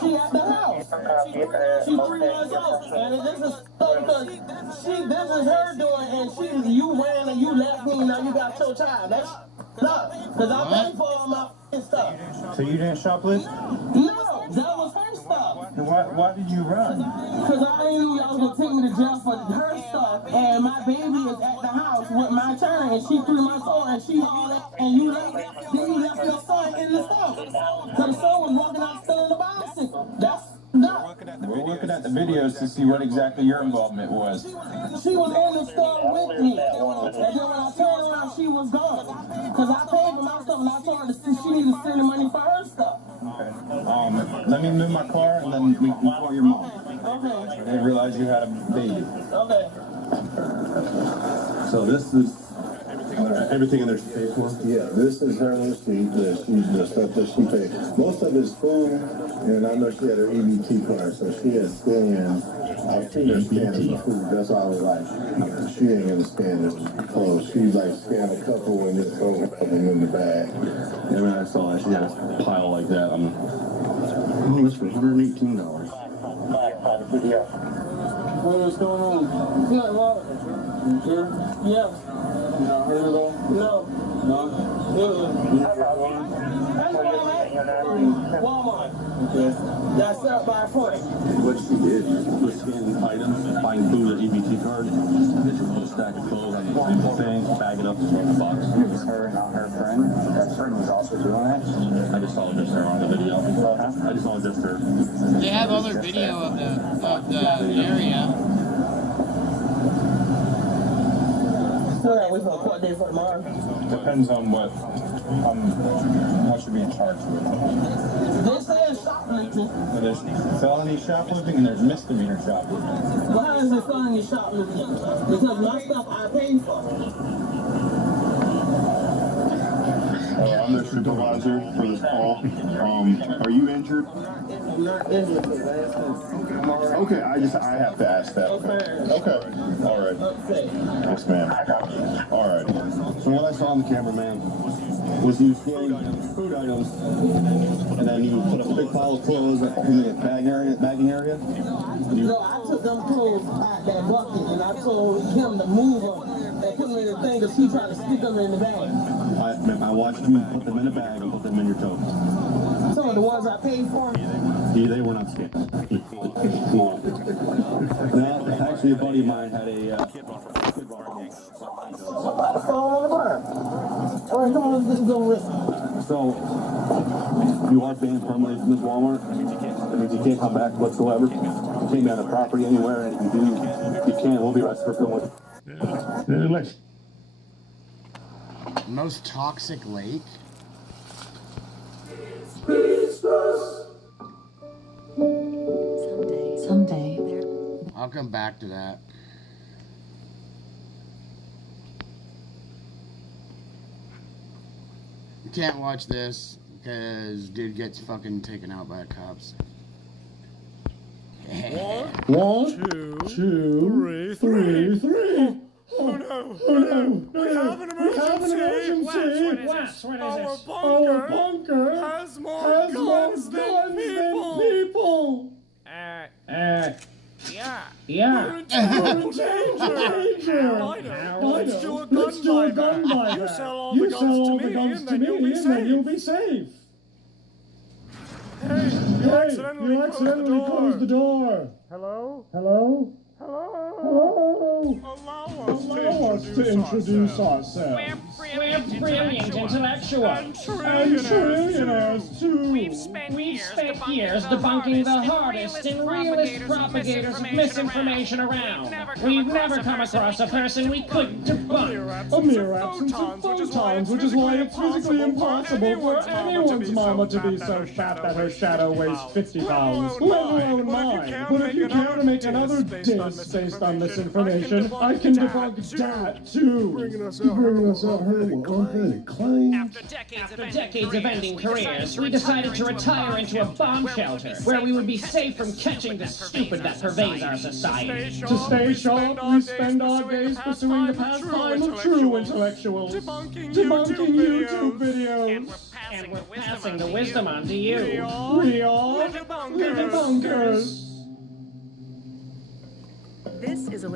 She at the house. She 3 months old. And this is because this is her doing, and you ran and you left me, now you got your child. That's not, because I paid for all my stuff. So you didn't shoplift? No, that was her stuff. Then why did you run? Because I knew y'all was going to take me to jail for her stuff, and my baby is at the house with my child, and she 3 months old, and she all that, and you left, then you left your son in the store. So the son was walking out still in the bicycle. That's not. We're working at the videos to see what exactly your involvement was. She was in the store with me. And then when I turned around, she was gone. Because I paid for my stuff and I told her she needed to send the money for her stuff. Okay. Let me move my car and then we can call your mom. Okay. I didn't realize you had a baby. Okay. So this is everything in there she paid for? Yeah, this is her receipt, the stuff that she paid. Most of it's food, and I know she had her EBT card, so she had scanned. I've seen her scan the food, that's all I was like, she ain't gonna scan the clothes. She like scanned a couple and just throw them in the bag. And when I saw that, she had a pile like that. Oh, this for $118. What's going on? It's not wrong. You sure? Yeah. You not heard it all? No. Walmart. Okay. That's up by a point. What she did was scan items, find food or EBT card, get your little stack of clothes on the thing, bag it up in a box. It was her, not her friend. Her friend was also doing that. I just saw just her on the video. I just saw just her. They have other video of the area. We for a court day for tomorrow. Depends on what you're being charged with. They say shoplifting. So there's felony shoplifting and there's misdemeanor shoplifting. Well, how is it felony shoplifting? Because my stuff I paid for. I'm the supervisor for this call. Are you injured? I'm not injured. Okay, I have to ask that. Okay. All right. Yes, ma'am. All right. So what I saw on the camera, ma'am, was you scanning food items, and then you put a big pile of clothes in the bagging area. No, I took them clothes out that bucket, and I told him to move them and put them in the thing because he tried to stick them in the bag. I watched you put them in a bag and put them in your tote. Some of the ones I paid for? Yeah, they were not scanned. No, actually a buddy of mine had a kid ball So, you are banned permanently from this Walmart. That means you can't come back whatsoever. You can't be on the property anywhere, and if you do, you can't. We'll be arrested for filming. Most toxic lake? Someday. I'll come back to that. You can't watch this because dude gets fucking taken out by the cops. One, two, three. Oh no! We have an emergency! Wes, what is Our this? bunker has more guns than people! Yeah. We're in terrible danger! Let's do a gun buyback! You sell all the guns to me, and then you'll be safe! Hey, you accidentally closed the door! Hello? Allow us to introduce ourselves. We're brilliant intellectuals. And trillionaires, too. We've spent years debunking the hardest and realest propagators of misinformation around. We've never come across a person we couldn't debunk. A mere absence of photons, which is why it's physically impossible for anyone's mama to be so fat that her shadow weighs 50 pounds, let alone mine. But if you care to make another diss based on this information, I can debunk that too. Bringing us out her After decades of ending careers, we decided to retire into a bomb shelter where we would be safe from catching the stupid that pervades our society. To stay sharp, we spend our days pursuing the pastime of true intellectuals, debunking YouTube videos. And we're passing the wisdom on to you. We are the debunkers. This is a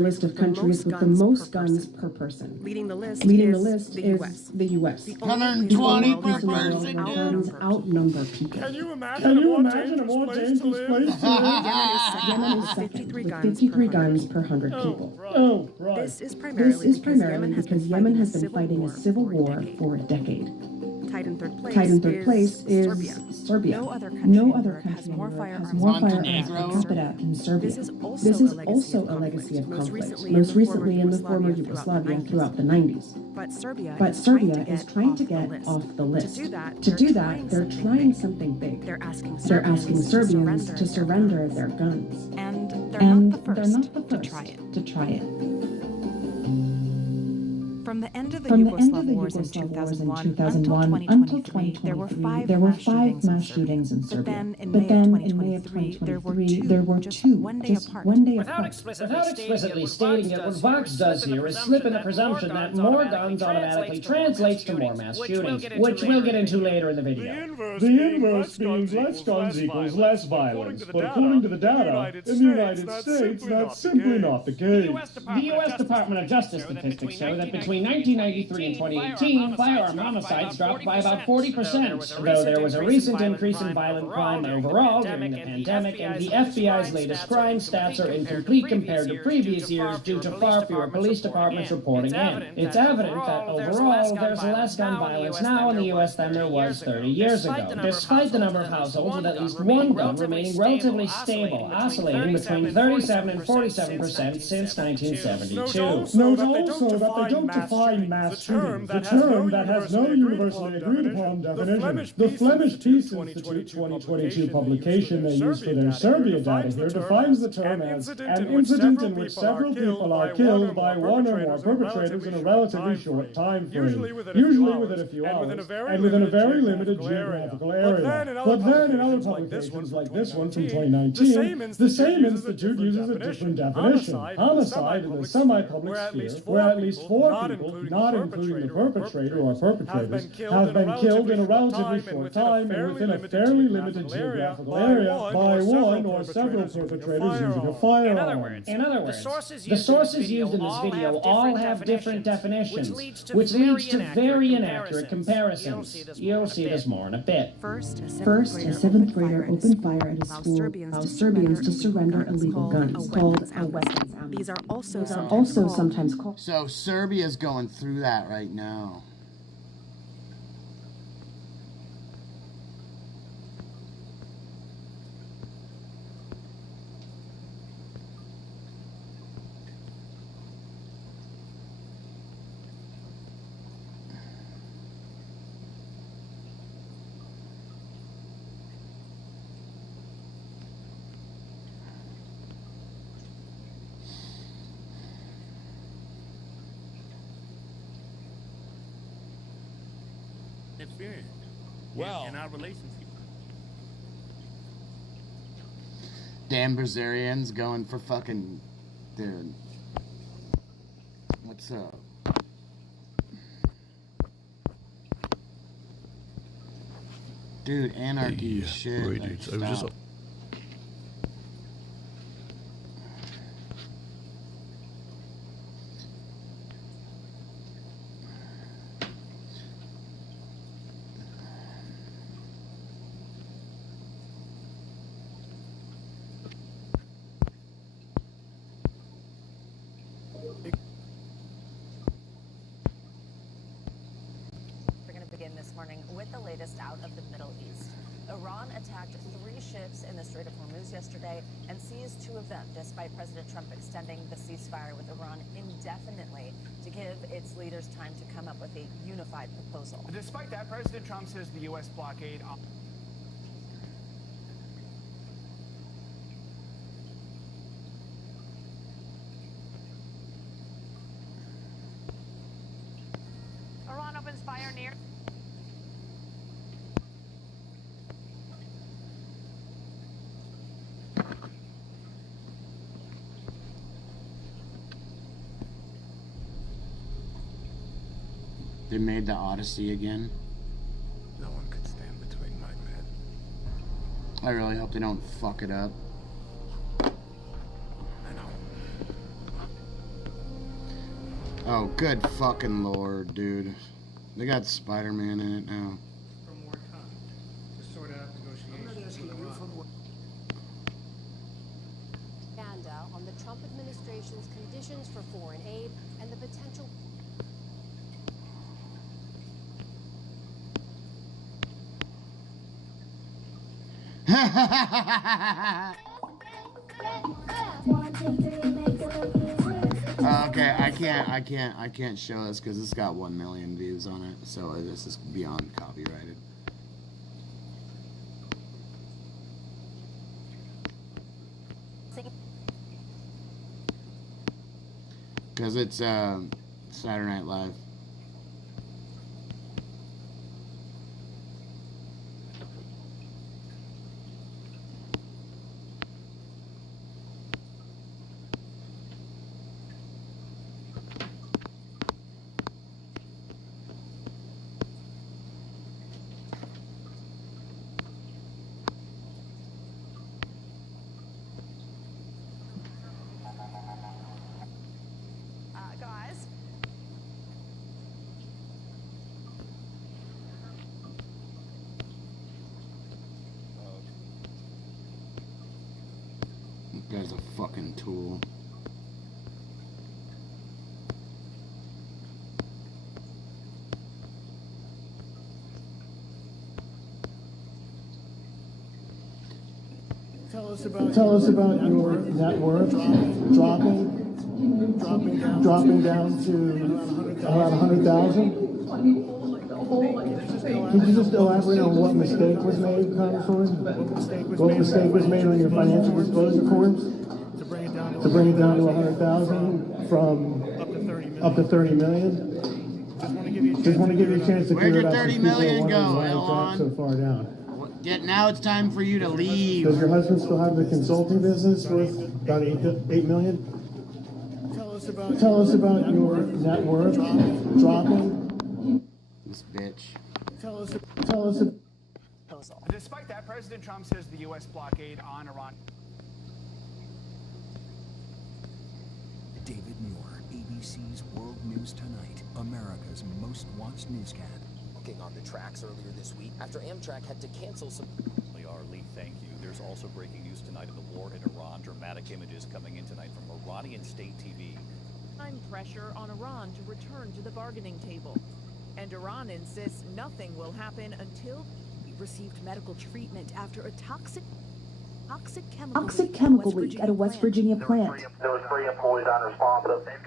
list of countries with the most guns per person. Leading the list is the U.S. 120 per person. Guns outnumber people. Can you imagine a more dangerous place to live? Yemen is second, with 53 guns per 100 people. Oh, right. This is primarily because Yemen has been fighting a civil war for a decade. Tied in third place is Serbia. No other country in in Europe Europe has more firearms per Montenegro. capita than Serbia. This is This is also a legacy of conflict, most recently in the former Yugoslavia throughout the 90s. But Serbia is trying to get off the list. To do that, they're trying something big. They're asking Serbians to surrender their guns. And they're not the first to try it. From the end of the Yugoslav wars in 2001 until 2023, there were five mass shootings in Serbia. But then in May of 2023, there were two, just one day apart. Without explicitly stating it, what Vox does here is slip in the presumption that more guns automatically translates to more mass shootings, which we'll get into later in the video. The inverse means less guns equals less violence, but according to the data, in the United States, that's simply not the case. The U.S. Department of Justice statistics show that between 1993 and 2018, firearm homicides dropped by about 40%, though there was a recent increase in violent crime overall during the pandemic, and the FBI's latest crime stats are incomplete compared to previous years due to far fewer police departments reporting in. It's evident that overall, there's less gun violence now in the U.S. than there was 30 years ago, despite the number of households with at least one gun remaining relatively stable, oscillating between 37 and 47% since 1972. Note also that they don't define mass shootings, a term that has no universally agreed upon definition. The Flemish Peace Institute 2022 publication they use for their Serbia data here defines the term as an incident in which several people are killed by one or more perpetrators in a relatively short time frame, usually within a few hours, and within a very limited geographical area. But then in other publications like this one from 2019, the same institute uses a different definition. Homicide in the semi-public sphere, where at least 4 people, not including the perpetrator or perpetrators, have been killed in a relatively short time and within a fairly limited geographical area by one or several perpetrators using a firearm. In other words, the sources used in this video all have different definitions, which leads to very inaccurate comparisons. You'll see this more in a bit. First, a 7th grader opened fire at a school, allowed Serbians to surrender illegal guns, called a weapons ammo. These are also sometimes called. So Serbia's going through that right now. Experience. Well, in our relationship. Dan Brazarian's going for fucking, dude. What's up? Dude, anarchy is shit. Right, Like, I was just. stop. We're going to begin this morning with the latest out of the Middle East. Iran attacked 3 ships in the Strait of Hormuz yesterday and seized 2 of them, despite President Trump extending the ceasefire with Iran indefinitely to give its leaders time to come up with a unified proposal. Despite that, President Trump says the U.S. blockade. Iran opens fire near. They made the Odyssey again. No one could stand between my men. I really hope they don't fuck it up. Oh, good fucking lord, dude. They got Spider-Man in it now. Propaganda on the Trump administration's conditions for foreign aid and the potential. Okay, I can't show this because it's got 1 million views on it, so this is beyond copyrighted. Because it's Saturday Night Live. Guys. That guy's a fucking tool. Tell us about your net worth dropping down to around 100,000. Could you just elaborate on what mistake was made, Congresswoman? What mistake was made on your financial disclosure forms to bring it down to 100,000 from up to 30 million? Just want to give you a chance to clear it up. Where'd your 30 million go, Elon? So far down. Now it's time for you to leave. Does your husband still have the consulting business worth about 8 million? Tell us about your net worth dropping. This bitch. Tell us. Despite that, President Trump says the U.S. blockade on Iran. David Muir, ABC's World News Tonight, America's most watched newscast. On the tracks earlier this week after Amtrak had to cancel some. Lee, thank you. There's also breaking news tonight of the war in Iran. Dramatic images coming in tonight from Iranian state TV. Pressure on Iran to return to the bargaining table. And Iran insists nothing will happen until he received medical treatment after a toxic chemical leak at a West Virginia plant. There was 3 employees unresponsive. They've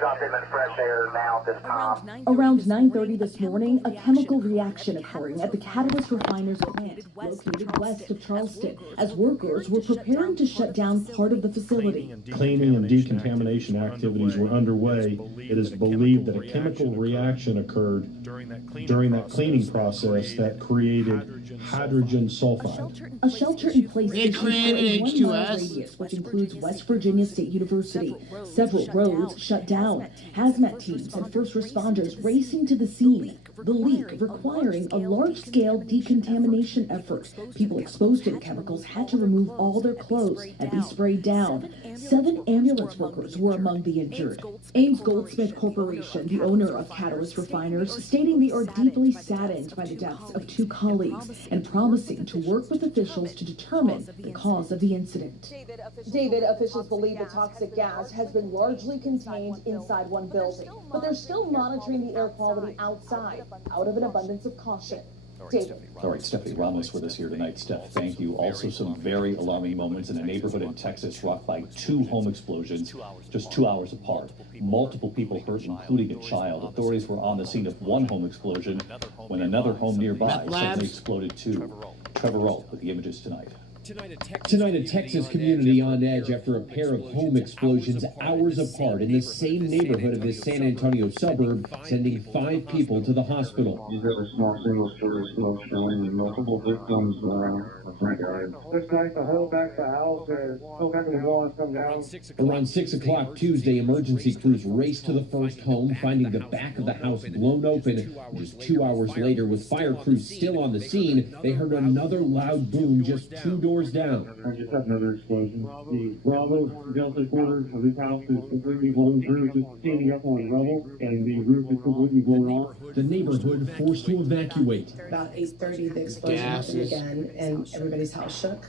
got them in fresh air now at this time. Around 9:30 this morning, a chemical reaction occurring at the Catalyst Refiners plant located west of Charleston as workers were preparing to shut down part of the facility. Cleaning and decontamination activities were underway. It is believed that a chemical reaction occurred during that cleaning process that created hydrogen sulfide. A shelter-in-place situation for a 1 mile radius, which includes West Virginia State University. Several roads shut down. Hazmat teams and first responders racing to the scene. The leak requiring a large-scale decontamination effort. People exposed to the chemicals had to remove all their clothes and be sprayed down. 7 ambulance workers were among the injured. Ames Goldsmith Corporation, the owner of Catalyst Refiners, stating they are deeply saddened by the deaths of 2 colleagues and promising to work with officials to determine the cause of the incident. David, officials believe the toxic gas has been largely contained inside one building, but they're still monitoring the air quality outside, out of an abundance of caution. David. All right, Stephanie Ramos with us here tonight. Steph, thank you. Also, some very alarming moments in a neighborhood in Texas rocked by 2 home explosions just 2 hours apart. Multiple people hurt, including a child. Authorities were on the scene of one home explosion when another home nearby suddenly exploded too. Trevor Roll with the images tonight. Tonight, a Texas community on edge after a pair of home explosions hours apart in the same neighborhood of this San Antonio suburb, sending 5 people to the hospital. These are small single-story slopes showing multiple victims. Looks like the whole back of the house is still having the walls come down. Around 6 o'clock Tuesday, emergency crews raced to the first home, finding the back of the house blown open. Just 2 hours later, with fire crews still on the scene, they heard another loud boom just 2 doors doors down. I just had another explosion. The Bravo Delta quarter of this house is completely blown through, just standing up on rubble, and the roof is completely blown off. The neighborhood forced to evacuate. About 8:30, the explosion happened again, and everybody's house shook.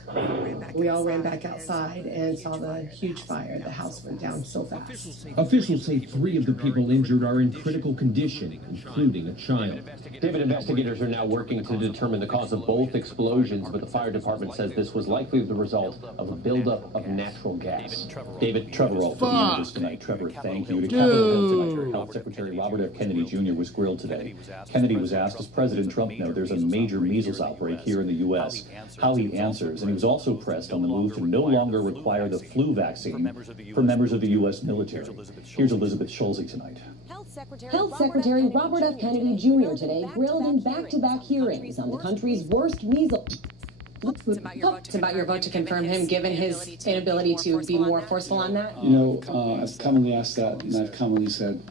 We all ran back outside and saw the huge fire. The house went down so fast. Officials say 3 of the people injured are in critical condition, including a child. David, investigators are now working to determine the cause of both explosions, but the fire department says this was likely the result of a buildup of natural gas. David, Trevor rolled for the news tonight. Trevor, thank you. To Capitol Health Secretary Robert F. Kennedy Jr. was grilled today. Kennedy was asked, does President Trump know there's a major measles outbreak here in the U.S.? How he answers, and he was also pressed on the move to no longer require the flu vaccine for members of the U.S. military. Here's Elizabeth Schulze tonight. Health Secretary Robert F. Kennedy Jr. today grilled in back-to-back hearings on the country's worst measles. It's about your vote to confirm him, given his inability to be more forceful on that? You know, I've commonly asked that, and I've commonly said,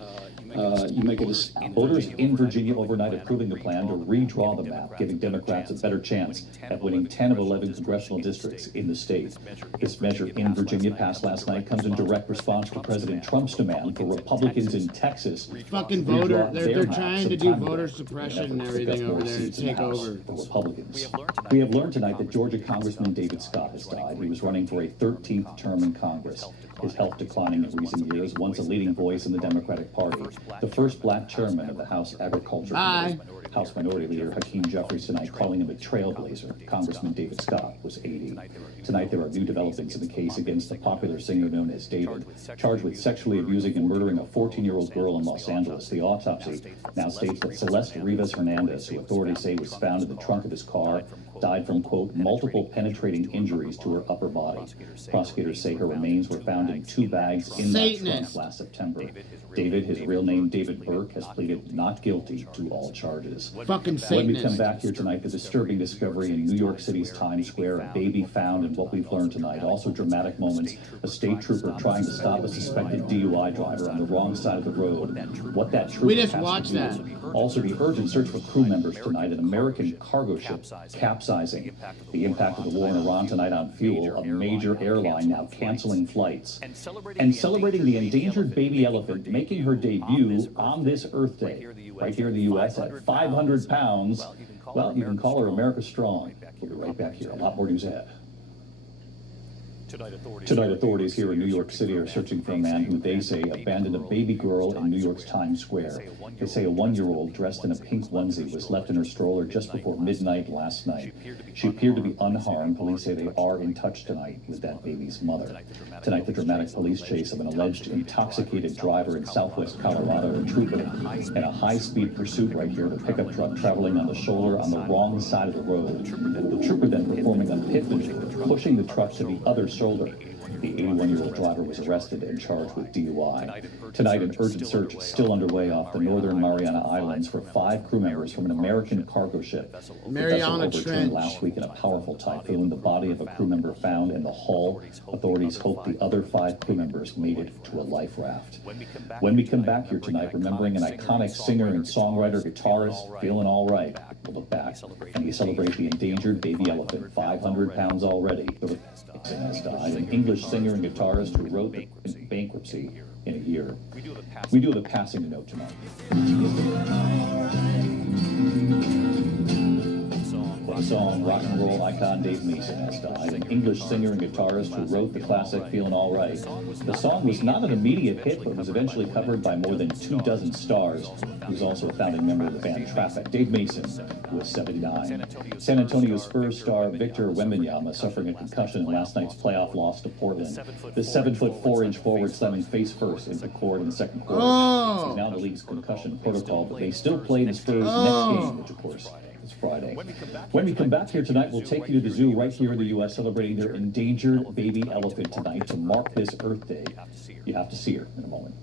you make a decision. Voters in Virginia overnight approving the plan to redraw the map, giving Democrats a better chance at winning 10 of 11 congressional districts in the state. This measure in Virginia passed last night comes in direct response to President Trump's demand for Republicans in Texas. Fucking voter, they're trying to do voter suppression and everything over there to take over. For Republicans. We have learned tonight that Georgia Congressman David Scott has died. He was running for a 13th term in Congress. His health declining in recent years, once a leading voice in the Democratic Party. The first black chairman of the House Agriculture Committee. House Minority Leader Hakeem Jeffries tonight calling him a trailblazer. Congressman David Scott was 80. Tonight there are new developments in the case against the popular singer known as David, charged with sexually abusing and murdering a 14-year-old girl in Los Angeles. The autopsy now states that Celeste Rivas Hernandez, who authorities say was found in the trunk of his car, died from, quote, multiple penetrating injuries to her upper body. Prosecutors say her remains were found in 2 bags in that trunk last September. David, his real name David Burke, has pleaded not guilty to all charges. Fucking Satanist. When we come back here tonight, the disturbing discovery in New York City's Times Square, a baby found, and what we've learned tonight. Also dramatic moments, a state trooper trying to stop a suspected DUI driver on the wrong side of the road. What that trooper we just watched that. Also the urgent search for crew members tonight, an American cargo ship capsizing. The impact of the war in Iran tonight on fuel, a major airline now canceling flights. And celebrating the endangered baby elephant making her debut on this Earth Day, right here in the U.S. at 500 pounds. Well, you can call her America Strong. We'll be right back here. A lot more news ahead. Tonight, authorities here in New York City are searching for a man who they say abandoned a baby girl in New York's Times Square. They say a 1-year-old dressed in a pink onesie was left in her stroller just before midnight last night. She appeared to be unharmed. Police say they are in touch tonight with that baby's mother. Tonight, the dramatic police chase of an alleged intoxicated driver in southwest Colorado, a trooper, in a high-speed pursuit right here of a pickup truck traveling on the shoulder on the wrong side of the road. The trooper then performing a pit maneuver, pushing the truck to the other shoulder. The 81-year-old driver was arrested and charged with DUI. Tonight, an urgent search is still underway off the northern Mariana Islands for 5 crew members from an American cargo ship. The vessel overturned last week in a powerful typhoon. The body of a crew member found in the hull. Authorities hope the other 5 crew members made it to a life raft. When we come back here tonight, remembering an iconic singer and songwriter, guitarist, feeling all right. We'll look back and we celebrate the endangered baby elephant, 500 pounds already. Has died, an English singer and guitarist who wrote in bankruptcy in a year. We do have a passing note tonight. The song rock and roll icon Dave Mason has died, an English singer and guitarist who wrote the classic Feelin' All Right. The song was not an immediate hit, but was eventually covered by more than 24 stars. He was also a founding member of the band Traffic. Dave Mason was 79. San Antonio Spurs star Victor Wembanyama suffering a concussion in last night's playoff loss to Portland. The 7'4" forward slamming face first into the court in the second quarter. He's now in the league's concussion protocol, but they still play the Spurs' next game, which of course is Friday. When we come back here tonight, we'll take you to the zoo right here in the U.S. celebrating their endangered baby elephant tonight to mark this Earth Day. You have to see her in a moment.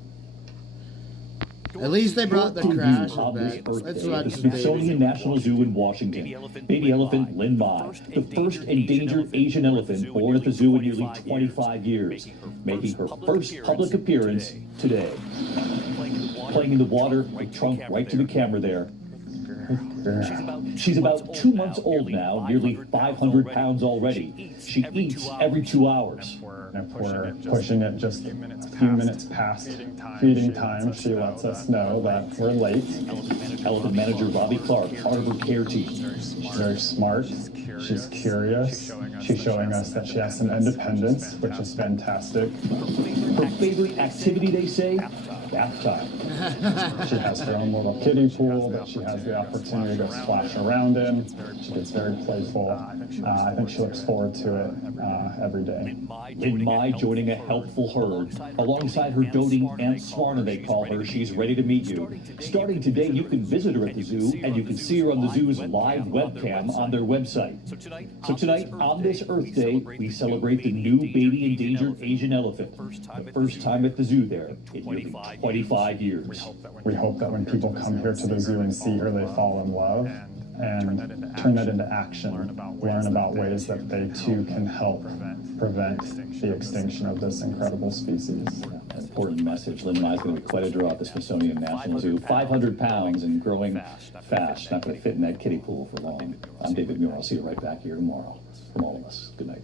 At least they brought the crash back. Let's watch the Smithsonian National Zoo in Washington. Baby elephant Lin Mai, the first endangered Asian elephant born at the zoo in nearly 25 years, making her first public appearance today. Playing in the water, the trunk right to the camera there. She's about 2 months old now, nearly 500 pounds already. She eats every 2 hours. If we're pushing it just a few minutes past feeding time, she lets us know that we're late. Elephant manager Robbie Clark, part of her care team. She's very smart. She's curious. She's showing us that she has some independence, which is fantastic. Her favorite activity, they say, bath time. She has her own little kiddie pool that she has the opportunity to splash around in. She gets very playful. I think she looks forward to it every day. Lynn Mai joining a helpful herd. Alongside her doting Aunt Swarna, they call her, she's ready to meet you. Starting today, you can visit her at the zoo, and you can see her on the zoo's live webcam on their website. So tonight, on this Earth Day, we celebrate the new baby endangered Asian elephant. The first time at the zoo there in nearly 25 years. We hope that when people come here to the zoo and see her, they fall in love and turn that into action, learn about ways that they too can help prevent the extinction of this incredible species. An important message. Lynn Mai's going to be quite a draw at the Smithsonian National Zoo. 500 pounds and growing fast. Not going to fit in that kiddie pool for long. I'm David Muir. I'll see you right back here tomorrow. From all of us, good night.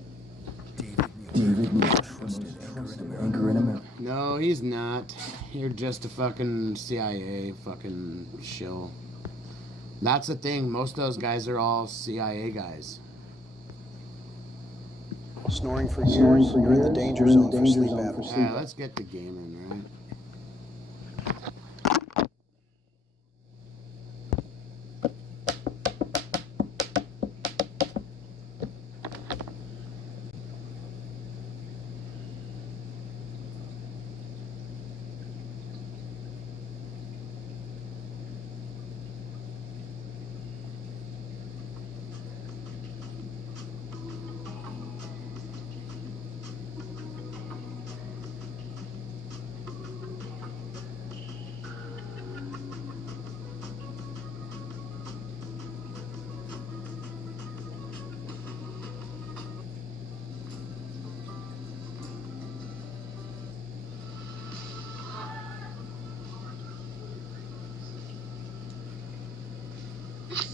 No, he's not. You're just a fucking CIA fucking shill. That's the thing. Most of those guys are all CIA guys. Snoring for years. You're in the danger zone for sleep apnea. Yeah, let's get the game in, right?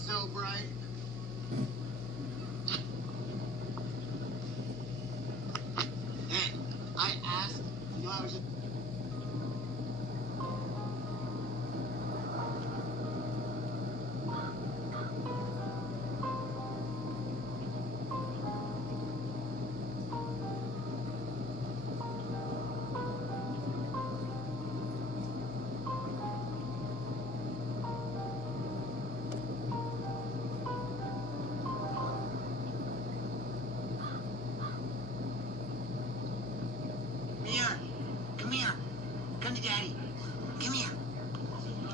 So bright. Hey, I asked, you know, I was just... Come here. Come to Daddy. Come here.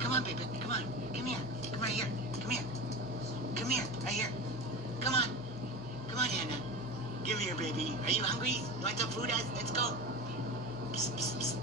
Come on, baby. Come on. Come here. Come right here. Come here. Come here. Right here. Come on. Come on, Hannah. Give here, baby. Are you hungry? You want some food? Let's go. Psst, psst, psst.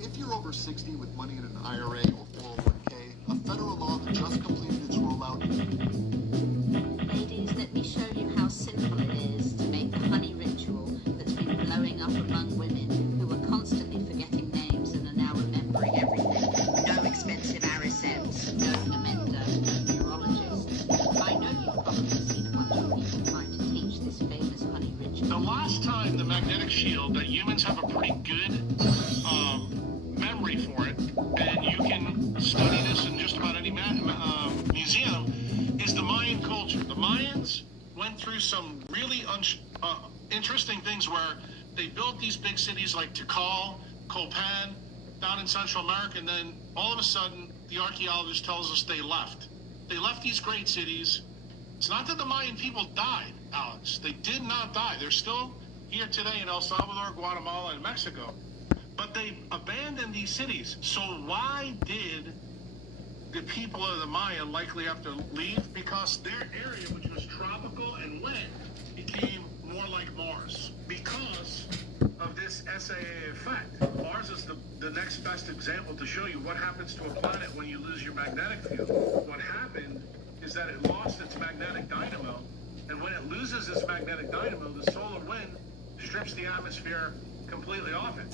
If you're over 60 with money in an IRA or 401k, a federal law that just completed its rollout. Ladies, let me show you how simple it is to make the honey ritual that's been blowing up among women who are constantly forgetting names and are now remembering everything. No expensive Ariceps, no Namenda, no neurologists. I know you've probably seen a bunch of people trying to teach this famous honey ritual. The last time the magnetic shield, that humans have a pretty good memory for it, and you can study this in just about any museum, is the Mayan culture. The Mayans went through some really interesting things where they built these big cities like Tikal, Copan, down in Central America, and then all of a sudden, the archaeologist tells us they left. They left these great cities. It's not that the Mayan people died, Alex. They did not die. They're still here today in El Salvador, Guatemala, and Mexico. But they abandoned these cities. So why did the people of the Maya likely have to leave? Because their area, which was tropical and wet, became more like Mars because of this SAA effect. Mars is the next best example to show you what happens to a planet when you lose your magnetic field. What happened is that it lost its magnetic dynamo, and when it loses its magnetic dynamo, the solar wind strips the atmosphere completely off it.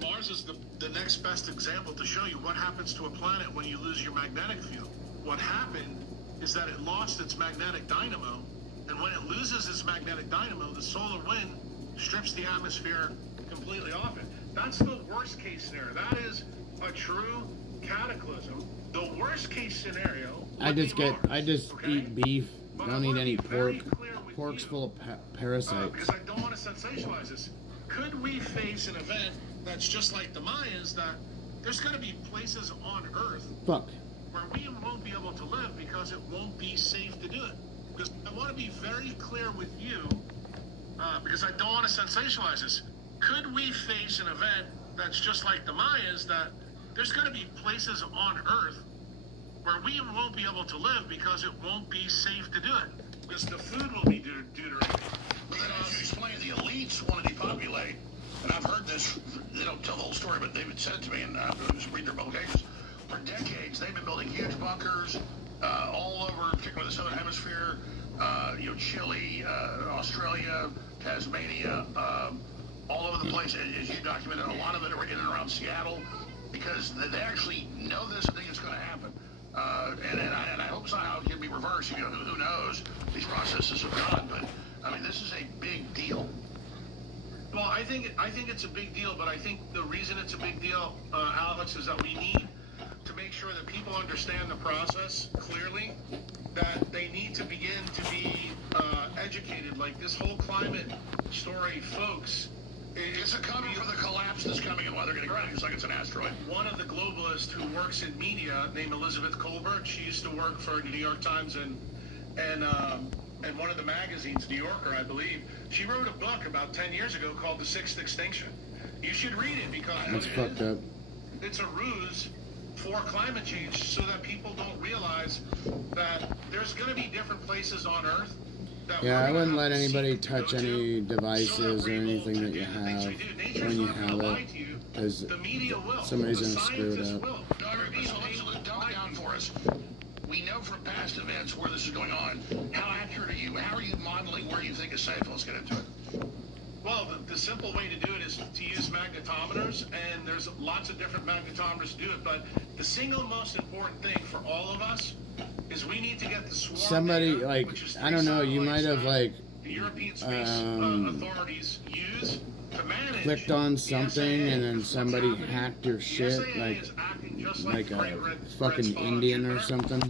Mars is the next best example to show you what happens to a planet when you lose your magnetic field. What happened is that it lost its magnetic dynamo, and when it loses its magnetic dynamo, the solar wind strips the atmosphere completely off it. That's the worst case scenario. That is a true cataclysm. The worst case scenario. I just eat beef. Don't eat any pork. Pork's full of parasites. Because I don't want to sensationalize this. Could we face an event that's just like the Mayans, that there's going to be places on Earth where we won't be able to live because it won't be safe to do it? Because I want to be very clear with you, because I don't want to sensationalize this. Could we face an event that's just like the Mayans, that there's going to be places on Earth where we won't be able to live because it won't be safe to do it? Because the food will be deuterated. But then as you explain, the elites want to depopulate, and I've heard this, they don't tell the whole story, but David said to me, and I just read their publications, for decades they've been building huge bunkers all over, particularly the southern hemisphere, Chile, Australia, Tasmania, all over the place, as you documented. A lot of it are in and around Seattle, because they actually know this and think it's going to happen. And I hope somehow it can be reversed. Who knows? These processes have gone, but I mean, this is a big deal. Well, I think it's a big deal, but I think the reason it's a big deal, Alex, is that we need to make sure that people understand the process clearly, that they need to begin to be educated. Like this whole climate story, folks. It's a cover for the collapse that's coming and why they're getting ready. It's like it's an asteroid. One of the globalists who works in media, named Elizabeth Colbert, she used to work for the New York Times and one of the magazines, New Yorker, I believe. She wrote a book about 10 years ago called The Sixth Extinction. You should read it because That's fucked up. It's a ruse for climate change so that people don't realize that there's going to be different places on Earth. Yeah, I wouldn't let anybody touch any devices or anything that you have when you have it, because somebody's going to screw it up. Let's dumb it down for us. We know from past events where this is going on. How accurate are you? How are you modeling where you think is safe? Let's get into it. Well, the simple way to do it is to use magnetometers, and there's lots of different magnetometers to do it, but the single most important thing for all of us is we need to get the swarm Somebody, data, like, which is I don't know, you might have, like, the European space authorities use to manage. clicked on something and then somebody hacked your shit, like a fucking Indian or something.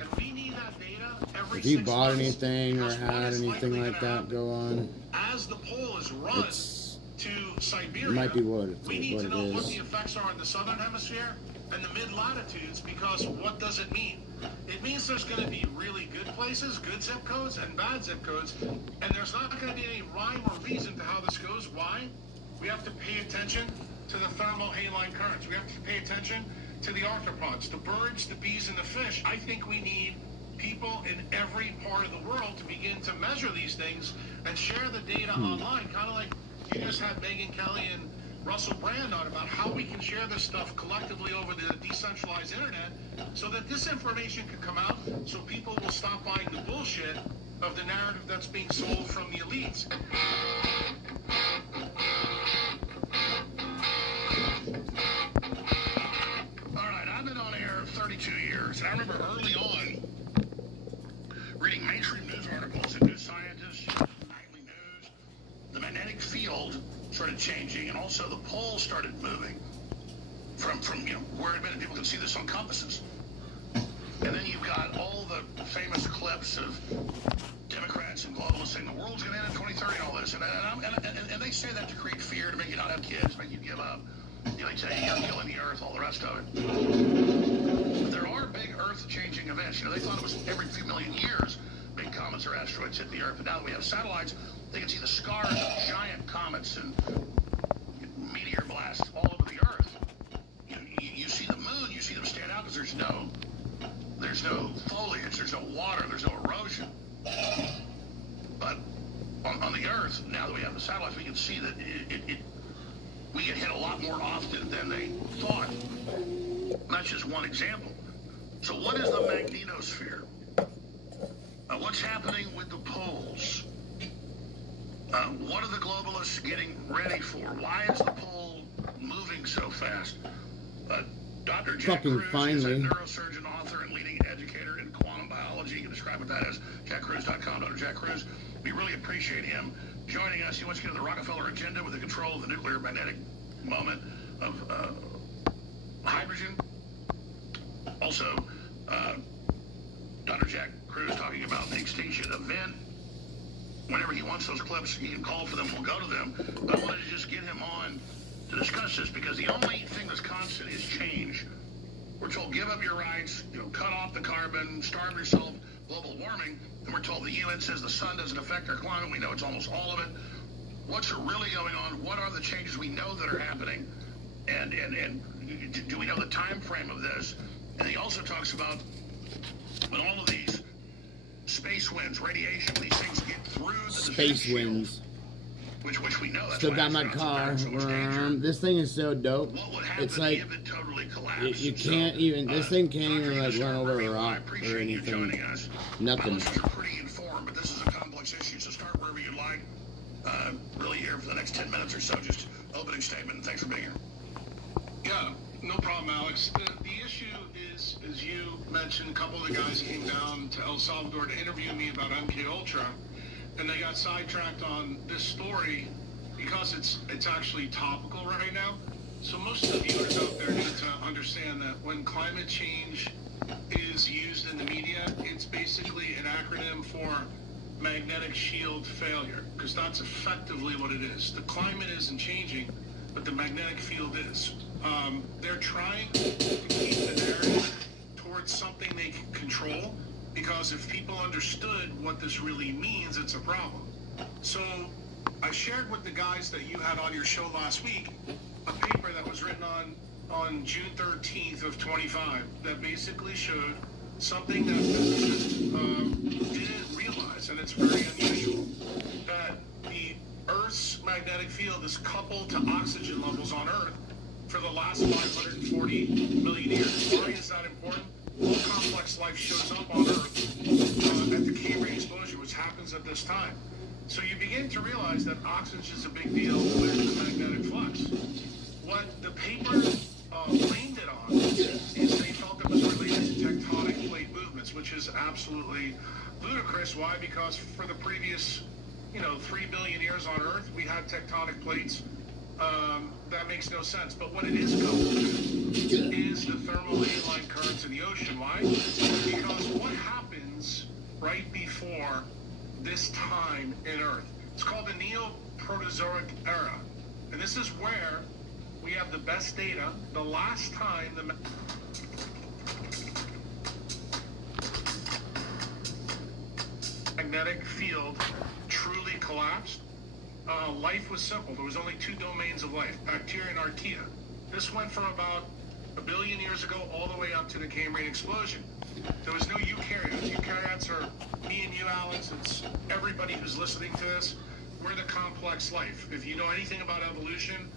If you bought anything or had anything like that go on, as the pole is run to Siberia, it might be what it we need to know what the is. effects are in the southern hemisphere and the mid-latitudes, because what does it mean? It means there's going to be really good places, good zip codes, and bad zip codes, and there's not going to be any rhyme or reason to how this goes. Why? We have to pay attention to the thermohaline currents. We have to pay attention to the arthropods, the birds, the bees, and the fish. I think we need people in every part of the world to begin to measure these things and share the data online, kind of like you just had Megyn Kelly and Russell Brand on about how we can share this stuff collectively over the decentralized internet so that this information can come out, so people will stop buying the bullshit of the narrative that's being sold from the elites. All right, I've been on air 32 years, and I remember early on reading mainstream news articles and News Scientist, nightly news. The magnetic field started changing, and also the poles started moving from where it had been, and people can see this on compasses. And then you've got all the famous clips of Democrats and globalists saying the world's going to end in 2030 and all this, and they say that to create fear, to make you not have kids, make you give up. They say you're killing the earth, all the rest of it. But there are big earth-changing events. They thought it was every few million years big comets or asteroids hit the earth, but now that we have satellites, they can see the scars of giant comets and meteor blasts all over the earth. You see the moon, you see them stand out because there's no foliage, there's no water, there's no erosion. But on the earth, now that we have the satellites, we can see that we get hit a lot more often than they thought. And that's just one example. So what is the magnetosphere? What's happening with the poles? What are the globalists getting ready for? Why is the pole moving so fast? Dr. Jack Cruz is a neurosurgeon, author, and leading educator in quantum biology. You can describe what that is. JackCruz.com. Dr. Jack Cruz. We really appreciate him joining us. He wants to get to the Rockefeller agenda with the control of the nuclear magnetic moment of hydrogen. Also, Dr. Jack Cruz talking about the extinction event. Whenever he wants those clips, he can call for them. We'll go to them. But I wanted to just get him on to discuss this, because the only thing that's constant is change. We're told give up your rights, cut off the carbon, starve yourself, global warming, and we're told the UN says the sun doesn't affect our climate. We know it's almost all of it. What's really going on? What are the changes we know that are happening? And do we know the time frame of this? And he also talks about when all of these space winds, radiation, these things get through the space winds. Which we know. That's Still got my car. This thing is so dope. It's like if it totally collapsed? you can't even. This thing can't even like run over a rock or anything. Nothing. Listeners are pretty informed, but this is a complex issue. So start wherever you'd like. Really here for the next 10 minutes or so. Just opening statement. And thanks for being here. Yeah, no problem, Alex. The issue is, as you mentioned, a couple of the guys came down to El Salvador to interview me about MKUltra. And they got sidetracked on this story because it's actually topical right now. So most of the viewers out there need to understand that when climate change is used in the media, it's basically an acronym for magnetic shield failure, because that's effectively what it is. The climate isn't changing, but the magnetic field is. They're trying to keep the narrative towards something they can control, because if people understood what this really means, it's a problem. So I shared with the guys that you had on your show last week a paper that was written on June 13th of 25 that basically showed something that physicists didn't realize, and it's very unusual, that the Earth's magnetic field is coupled to oxygen levels on Earth for the last 540 million years. Why is that important? All complex life shows up on Earth at the K-ray explosion, which happens at this time. So you begin to realize that oxygen is a big deal with the magnetic flux. What the paper blamed it on is they felt it was related to tectonic plate movements, which is absolutely ludicrous. Why? Because for the previous, 3 billion years on Earth, we had tectonic plates. That makes no sense. But what it is going to is the thermal mainline currents in the ocean. Why? Because what happens right before this time in Earth? It's called the Neoproterozoic era. And this is where we have the best data. The last time the magnetic field truly collapsed, life was simple. There was only 2 domains of life, bacteria and archaea. This went from about 1 billion years ago all the way up to the Cambrian explosion. There was no eukaryotes. Eukaryotes are me and you, Alex. It's everybody who's listening to this. We're the complex life. If you know anything about evolution,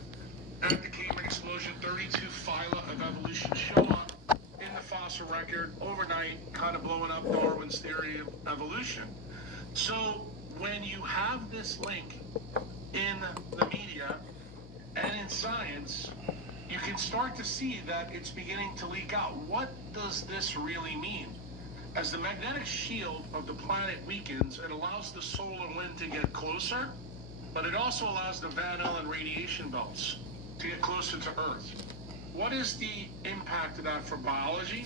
at the Cambrian explosion, 32 phyla of evolution show up in the fossil record overnight, kind of blowing up Darwin's theory of evolution. So when you have this link in the media and in science, you can start to see that it's beginning to leak out. What does this really mean? As the magnetic shield of the planet weakens, it allows the solar wind to get closer, but it also allows the Van Allen radiation belts to get closer to Earth. What is the impact of that for biology?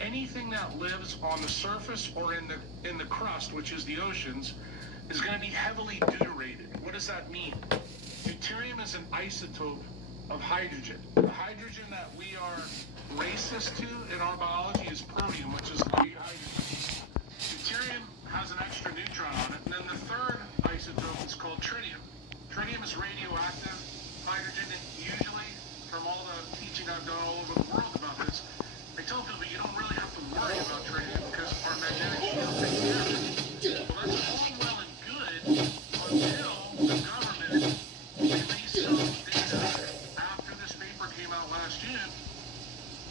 Anything that lives on the surface or in the crust, which is the oceans, is going to be heavily deuterated. What does that mean? Deuterium is an isotope of hydrogen. The hydrogen that we are racist to in our biology is protium, which is light hydrogen. Deuterium has an extra neutron on it, and then the third isotope is called tritium. Tritium is radioactive hydrogen, and usually, from all the teaching I've done all over the world about this, I tell people you don't really have to worry about tritium because our magnetic shield takes care of it. Well, that's all well and good until the government released some data after this paper came out last June.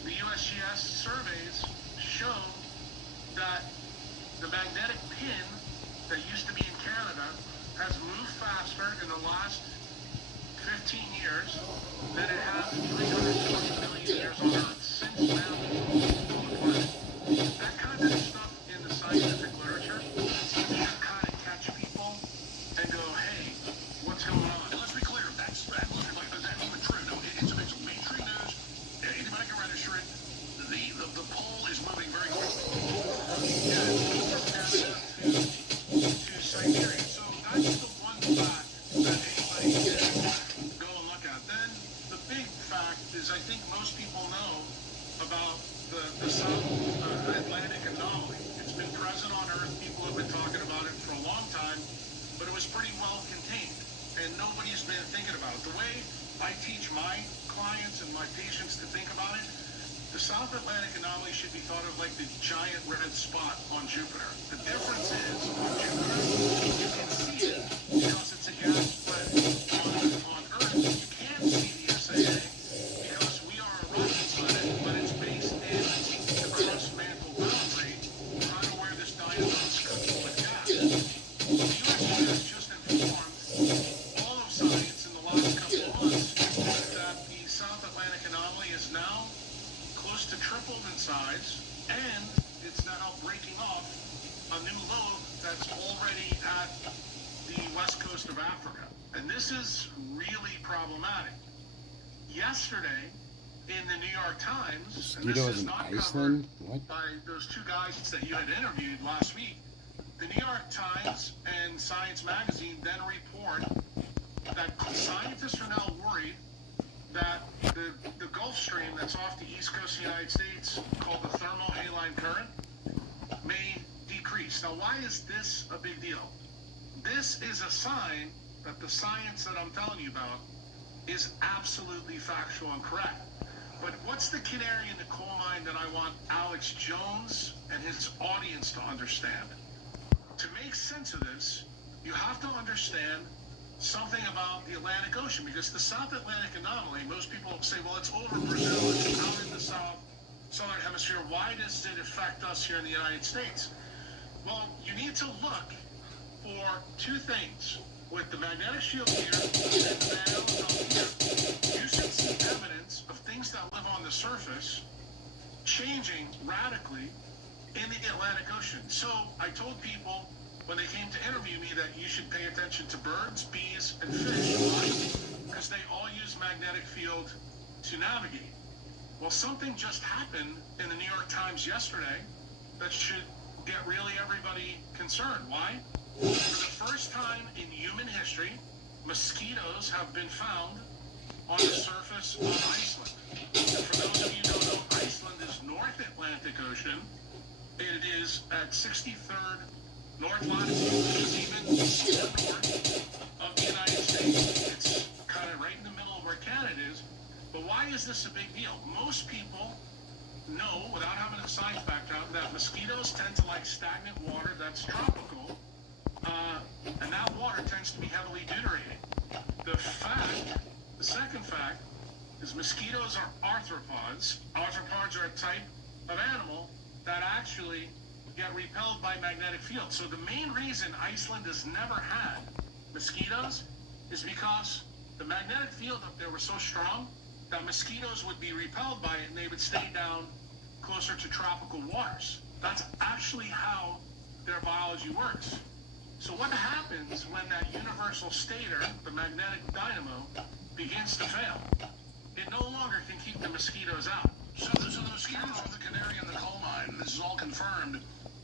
The USGS surveys show that the magnetic pin that used to be in Canada has moved faster in the last 15 years than it has in 320 million years on Earth since now on the planet. That kind of stuff in the scientific literature should kind of catch people and go, hey, what's going on? And let's be clear, that's even true. No, it's mainstream news. Anybody can register it. The poll is moving very quickly. Yeah, from Canada to Siberia. So that's the one fact that anybody can go and look at. Then the big fact is I think most people know about the South Atlantic anomaly. It's been present on Earth. People have been talking about it for a long time, but it was pretty well contained, and nobody's been thinking about it. The way I teach my clients and my patients to think about it, the South Atlantic anomaly should be thought of like the giant red spot on Jupiter. The difference is, on Jupiter, you can see it because it's a gas planet. On Earth, you can't see the SAA because we are a rocky planet, but it's based in the crust mantle boundary, kind of where this diamond is cooking with gas. The USGS just informed all of science in the last couple of months that the South Atlantic anomaly is now close to tripled in size, and it's now breaking off a new lobe that's already at the west coast of Africa. And this is really problematic. Yesterday, in the New York Times, and this is not covered by those 2 guys that you had interviewed last week, the New York Times and Science Magazine then report that scientists are now worried that the Gulf Stream that's off the east coast of the United States, called the thermal haline current, may decrease. Now, why is this a big deal? This is a sign that the science that I'm telling you about is absolutely factual and correct. But what's the canary in the coal mine that I want Alex Jones and his audience to understand? To make sense of this, you have to understand something about the Atlantic Ocean, because the South Atlantic anomaly, most people say, well, it's over Brazil, it's out in the southern hemisphere. Why does it affect us here in the United States? Well, you need to look for two things. With the magnetic shield here and the valves up here, you should see evidence of things that live on the surface changing radically in the Atlantic Ocean. So I told people when they came to interview me that you should pay attention to birds, bees, and fish. Why? Because they all use magnetic field to navigate. Well, something just happened in the New York Times yesterday that should get really everybody concerned. Why? For the first time in human history, mosquitoes have been found on the surface of Iceland. And for those of you who don't know, Iceland is North Atlantic Ocean. It is at 63rd North latitude, which is even more north of the United States. It's kind of right in the middle of where Canada is. But why is this a big deal? Most people know, without having a science background, that mosquitoes tend to like stagnant water that's tropical, and that water tends to be heavily deuterated. The second fact, is mosquitoes are arthropods. Arthropods are a type of animal that actually get repelled by magnetic fields. So the main reason Iceland has never had mosquitoes is because the magnetic field up there was so strong that mosquitoes would be repelled by it and they would stay down closer to tropical waters. That's actually how their biology works. So what happens when that universal stator, the magnetic dynamo, begins to fail? It no longer can keep the mosquitoes out. So the mosquitoes are the canary in the coal mine. This is all confirmed.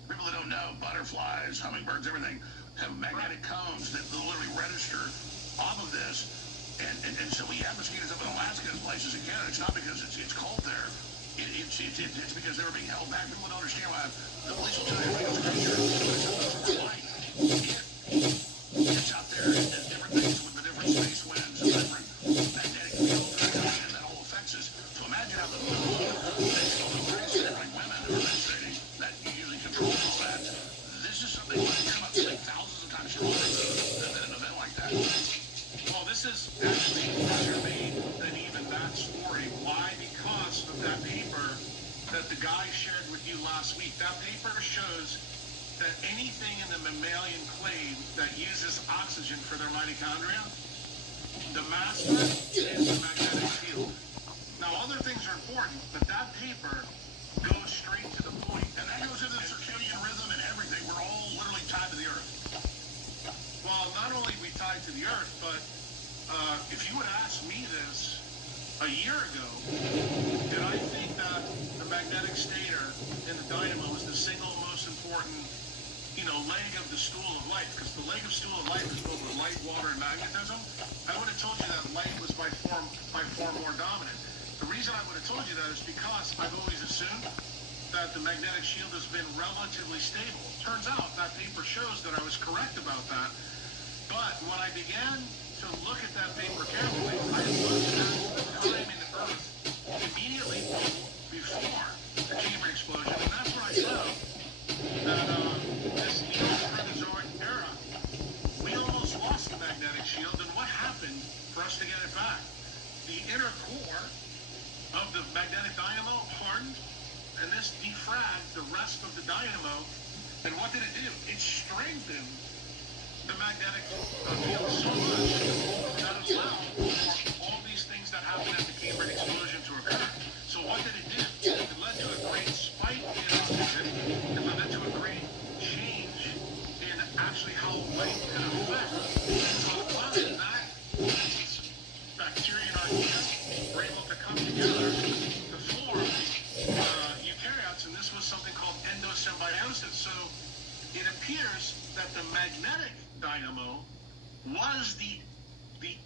People that don't know, butterflies, hummingbirds, everything, have magnetic cones that literally register off of this. And so we have mosquitoes up in Alaska and places in Canada. It's not because it's cold there. It's because they were being held back. People don't understand why. The police will tell you everything goes crazy. It's light. It's out there and different things with the different space winds and different magnetic fields that are coming in that all affects us. So imagine how the moon that's going crazy like women who are menstruating that usually controls all that. This is something like you're about to make thousands of times stronger than an event like that. Well, this is actually better made than even that story. Why? Because of that paper that the guy shared with you last week. That paper shows that anything in the mammalian clade that uses oxygen for their mitochondria, the master is the magnetic field. Now, other things are important, but that paper goes straight to the point. And that goes into the circadian rhythm and everything. We're all literally tied to the earth. Well, not only are we tied to the earth, but if you would ask me this a year ago, did I think that the magnetic stator in the dynamo is the single most important, leg of the stool of life? Because the leg of stool of life is built with light, water, and magnetism. I would have told you that light was by far more dominant. The reason I would have told you that is because I've always assumed that the magnetic shield has been relatively stable. Turns out that paper shows that I was correct about that. But when I began to look at that paper carefully, I looked at the time in Earth immediately before the Cambrian explosion, and that's when I found that this Neo-Proterozoic era, we almost lost the magnetic shield, and what happened for us to get it back? The inner core of the magnetic dynamo hardened, and this defragged the rest of the dynamo, and what did it do? It strengthened the magnetic field so much that it allowed for all these things that happened at the Cambrian explosion to occur. So what did it do? It led to a great spike in oxygen. It led to a great change in actually how light could affect the that bacteria and archaea were able to come together to form eukaryotes, and this was something called endosymbiosis. So it appears that the magnetic dynamo was the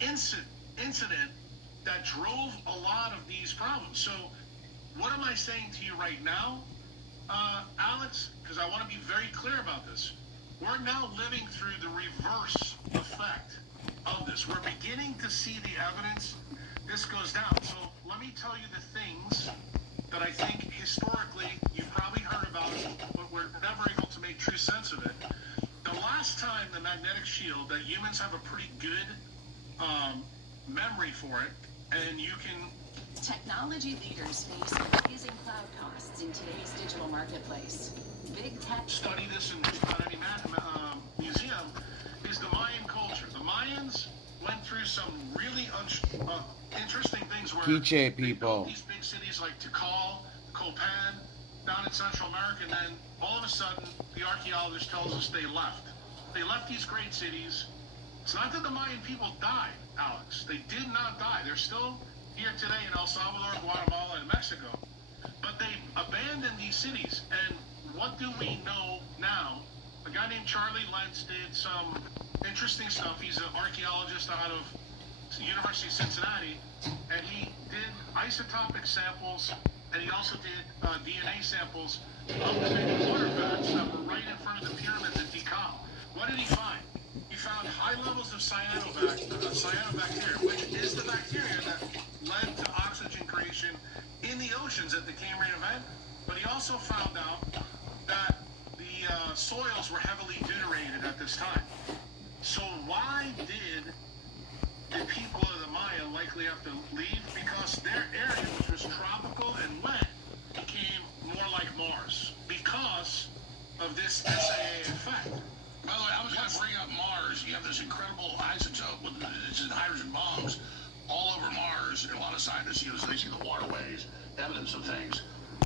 incident that drove a lot of these problems. So what am I saying to you right now, Alex? Because I want to be very clear about this. We're now living through the reverse effect of this. We're beginning to see the evidence. This goes down. So let me tell you the things that I think historically you've probably heard about, but we're never able to make true sense of it. The last time the magnetic shield, that humans have a pretty good memory for it, and you can... Technology leaders face reducing cloud costs in today's digital marketplace. Big tech study this in just about any museum is the Mayan culture. The Mayans went through some really interesting things where Quiche people. these big cities like Tikal, Copan, down in Central America, and then all of a sudden the archaeologist tells us they left. They left these great cities. It's not that the Mayan people died, Alex. They did not die. They're still here today in El Salvador, Guatemala, and Mexico. But they abandoned these cities. And what do we know now? A guy named Charlie Lentz did some interesting stuff. He's an archaeologist out of the University of Cincinnati, and he did isotopic samples, and he also did DNA samples of the big water vats that were right in front of the pyramids at Tikal. What did he find? He found high levels of cyanobacteria, which is the bacteria that led to oxygen creation in the oceans at the Cambrian event. But he also found out that the soils were heavily deuterated at this time. So why did the people of the Maya likely have to leave? Because their area, which was tropical and wet, became more like Mars because of this SAA effect. By the way, I was going to bring up Mars. You have this incredible isotope with it's in hydrogen bombs all over Mars, and a lot of scientists use they see the waterways, evidence of things.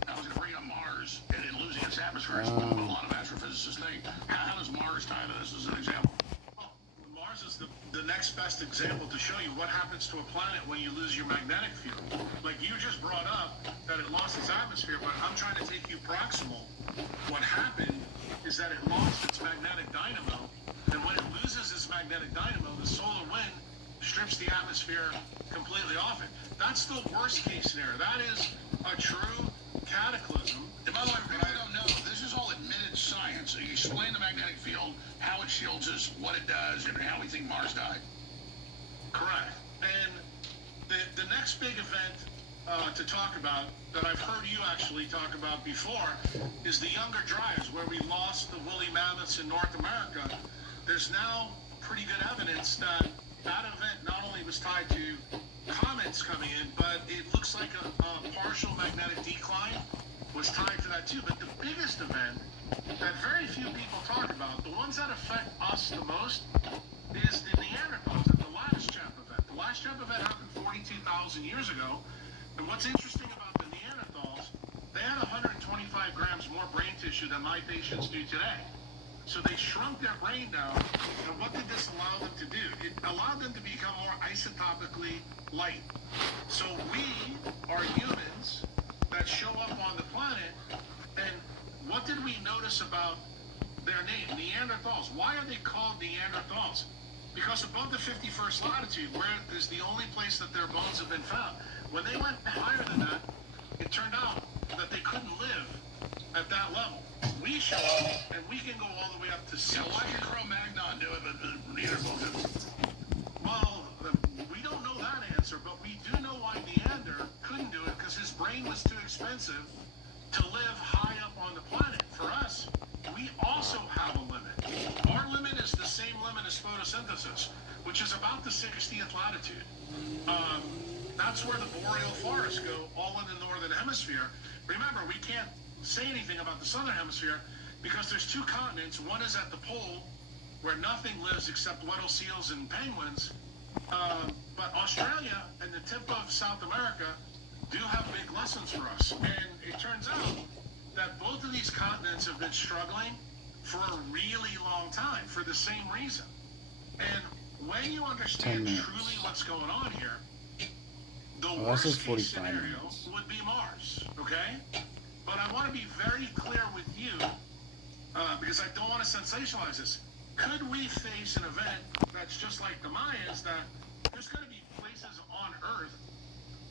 I was going to bring up Mars and it losing its atmosphere. It's what a lot of astrophysicists think. How does Mars tie to this as an example? Well, Mars is the next best example to show you what happens to a planet when you lose your magnetic field. Like you just brought up that it lost its atmosphere, but I'm trying to take you proximal. What happened is that it lost its magnetic dynamo, and when it loses its magnetic dynamo, the solar wind strips the atmosphere completely off it. That's the worst case scenario. That is a true cataclysm. And by the way, I don't know, this is all admitted science. So you explain the magnetic field, how it shields us, what it does, and how we think Mars died. Correct. And the next big event to talk about that I've heard you actually talk about before is the Younger Dryas, where we lost the woolly mammoths in North America. There's now pretty good evidence that that event not only was tied to comets coming in, but it looks like a partial magnetic decline was tied to that too. But the biggest event that very few people talk about, the ones that affect us the most, is the Neanderthals at the last Chap event. The last Chap event happened 42,000 years ago. And what's interesting about the Neanderthals, they had 125 grams more brain tissue than my patients do today. So they shrunk their brain down, and what did this allow them to do? It allowed them to become more isotopically light. So we are humans that show up on the planet, and what did we notice about their name, Neanderthals? Why are they called Neanderthals? Because above the 51st latitude, where is the only place that their bones have been found. When they went higher than that, it turned out that they couldn't live at that level. We show up, and we can go all the way up to 6. Yeah, why can Cro-Magnon do it, but the Neanderthal didn't? Well, we don't know that answer, but we do know why Neander couldn't do it, because his brain was too expensive to live high up on the planet. For us, we also have a limit. Our limit is the same limit as photosynthesis, which is about the 60th latitude. That's where the boreal forests go, all in the northern hemisphere. Remember, we can't say anything about the southern hemisphere because there's two continents. One is at the pole, where nothing lives except weddell seals and penguins. But Australia and the tip of South America do have big lessons for us. And it turns out that both of these continents have been struggling for a really long time for the same reason. And when you understand truly what's going on here, the worst case scenario would be Mars, okay? But I want to be very clear with you, because I don't want to sensationalize this. Could we face an event that's just like the Mayans, that there's going to be places on Earth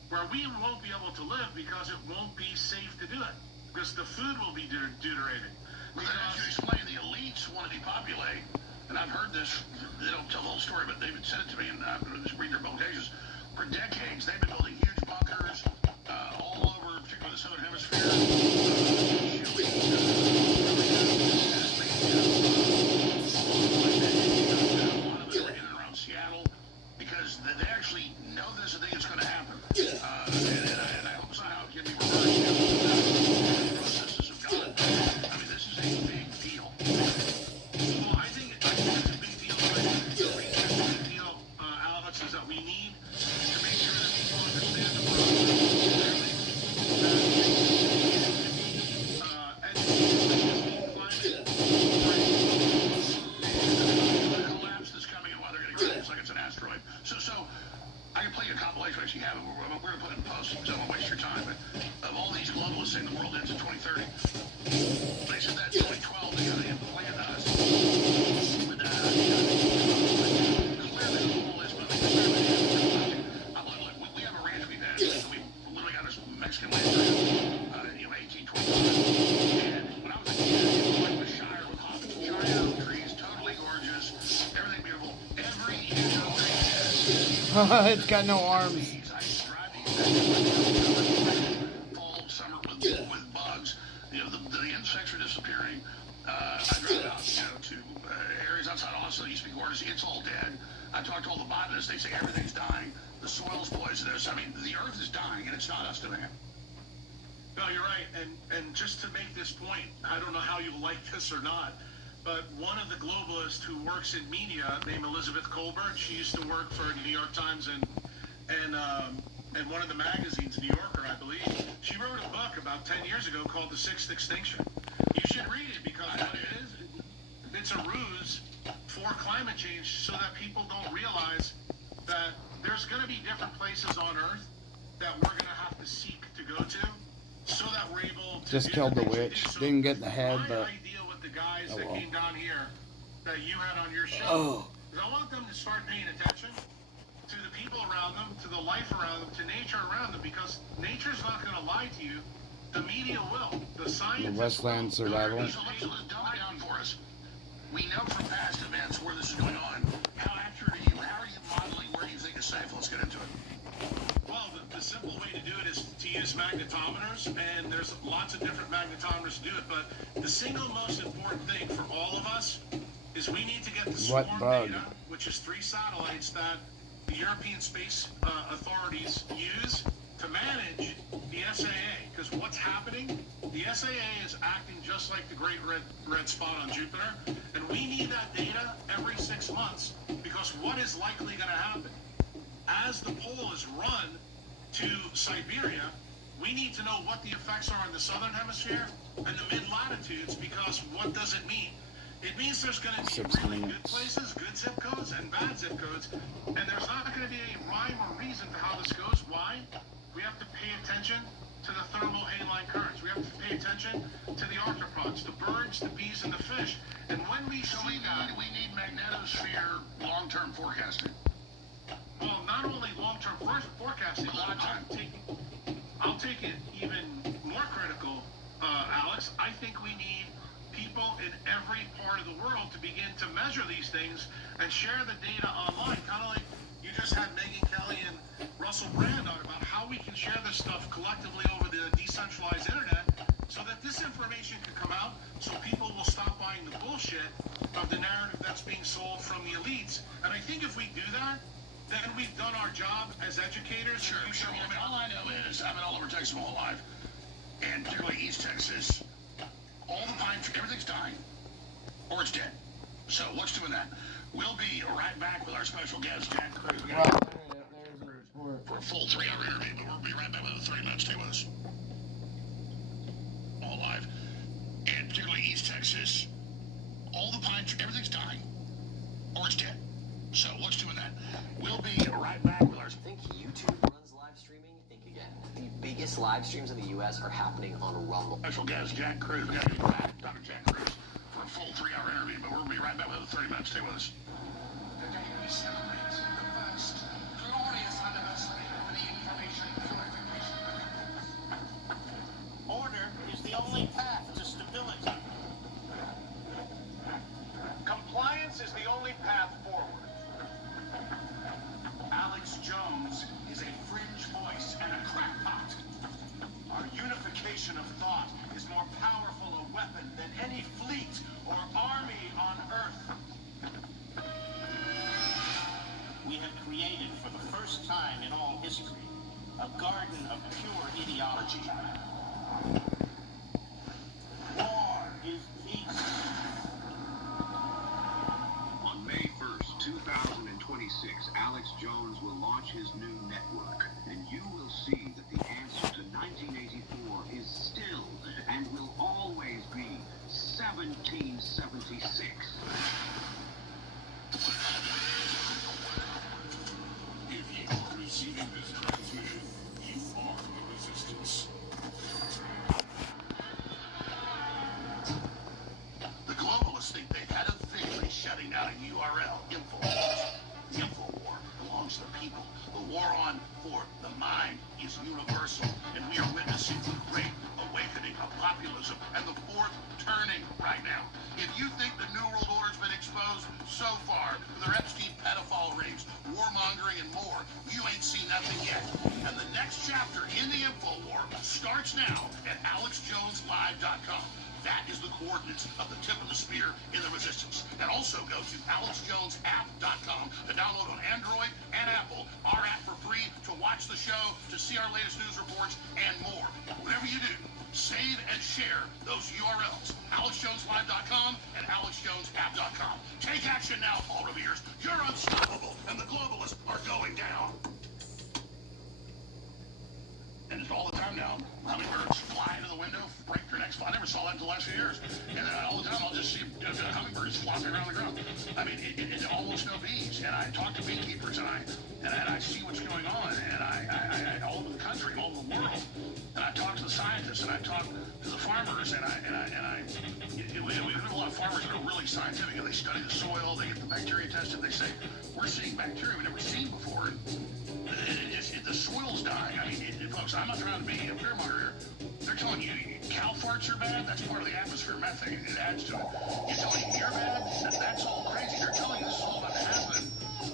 where we won't be able to live because it won't be safe to do it, because the food will be deuterated. Well, then as you explain, the elites want to depopulate, and I've heard this, they don't tell the whole story, but David said it to me, and I'm going to just read their publications. For decades, they've been building huge bunkers all over, particularly the southern hemisphere. Around Seattle, because they actually know this and think it's going to happen. And I hope somehow it can be reversed. It's got no arms. Fall, summer with bugs. You know, the insects are disappearing. I drive out, to areas outside Austin that used to be gorgeous. It's all dead. I talked to all the botanists. They say everything's dying. The soil's poisonous. I mean, the earth is dying, and it's not us doing it. No, you're right. And just to make this point, I don't know how you'll like this or not, but one of the globalists who works in media named Elizabeth Colbert, she used to work for the New York Times and one of the magazines, New Yorker, I believe. She wrote a book about 10 years ago called The Sixth Extinction. You should read it because what it is, it's a ruse for climate change so that people don't realize that there's going to be different places on Earth that we're going to have to seek to go to so that we're able to just killed the witch. Didn't get the head, but my idea with the guys that came down here that you had on your show. Is I want them to start paying attention to the people around them, to the life around them, to nature around them, because nature's not going to lie to you. The media will. The science. The Westland survival. So let's dumb it down for us. We know from past events where this is going on. How accurate are you? How are you modeling where you think is safe? Let's get into it. Well, the simple way to do it is to use magnetometers, and there's lots of different magnetometers to do it, but the single most important thing for all of us is we need to get the swarm data, which is 3 satellites that the European Space Authorities use to manage the SAA, because what's happening, the SAA is acting just like the Great Red Spot on Jupiter, and we need that data every 6 months, because what is likely going to happen? As the pole is run to Siberia, we need to know what the effects are in the southern hemisphere and the mid-latitudes, because what does it mean? It means there's going to be really good places, good zip codes, and bad zip codes, and there's not going to be any rhyme or reason to how this goes. Why? We have to pay attention to the thermal haline currents. We have to pay attention to the arthropods, the birds, the bees, and the fish. And when we see that, we need magnetosphere long-term forecasting. Well, not only long-term forecasting, but I'll take it even more critical, Alex. I think we need people in every part of the world to begin to measure these things and share the data online. Kind of like you just had Megyn Kelly and Russell Brand on about how we can share this stuff collectively over the decentralized internet so that this information can come out so people will stop buying the bullshit of the narrative that's being sold from the elites. And I think if we do that, then we've done our job as educators. Sure. I mean, all I know is I've been all over Texas my whole life, and particularly East Texas. All the pine trees, everything's dying, or it's dead. So what's doing that? We'll be right back with our special guest, Jack Cruz. For a full 3-hour interview, but we'll be right back with 30 minutes. Stay with us. All live, and particularly East Texas. All the pine trees, everything's dying, or it's dead. So what's doing that? We'll be right back with our... Think YouTube runs live streaming? Think again. The biggest live streams in the U.S. are happening on Rumble. Special guest, Jack Cruz. We got to get back, Dr. Jack Cruz, for a full 3-hour interview, but we'll be right back with 30 minutes. Stay with us. Today we celebrate the first glorious anniversary of the Information Purification Program. Order is the only path to stability. Compliance is the only path forward. Alex Jones is a fringe voice and a crackpot. Our unification of thought is more powerful a weapon than any fleet or army on Earth. We have created for the first time in all history a garden of pure ideology. War is peace. On May 1st, 2026, Alex Jones will launch his new network, and you will see that the answer to 1984 is still and will always be 1776. If you are receiving this transmission, you are the resistance. The globalists think they've had a victory shutting down a URL, InfoWars. InfoWar belongs to the people. The war on for the mind is universal, and we are witnessing the great awakening of populism and the fourth turning right now. If you think the New World Order's been exposed so far with their Epstein pedophile rings, warmongering fear-mongering, and more. You ain't seen nothing yet. And the next chapter in the info war starts now at AlexJonesLive.com. That is the coordinates of the tip of the spear in the resistance. And also go to AlexJonesApp.com to download on Android and Apple our app for free to watch the show, to see our latest news reports, and more. Whatever you do, save and share those URLs. AlexJonesLive.com and AlexJonesApp.com. Take action now, Paul Revere's. You're unstoppable, and the globalists are going down. And it's all the time now. Hummingbirds fly into the window, break their necks. I never saw that until the last few years. And then all the time I'll just see hummingbirds flopping around the ground. I mean, it's almost no bees. And I talk to beekeepers, and I see what's going on. And I all over the country, all over the world. And I talk to the scientists, and I talk to the farmers, we have a lot of farmers that are really scientific, and they study the soil, they get the bacteria tested. They say, we're seeing bacteria we've never seen before. The soil's dying. I mean, folks, I'm not trying to be a fearmonger here. They're telling you cow farts are bad. That's part of the atmosphere methane. It adds to it. You're telling you you're bad. That's all crazy. They're telling you this is all about to happen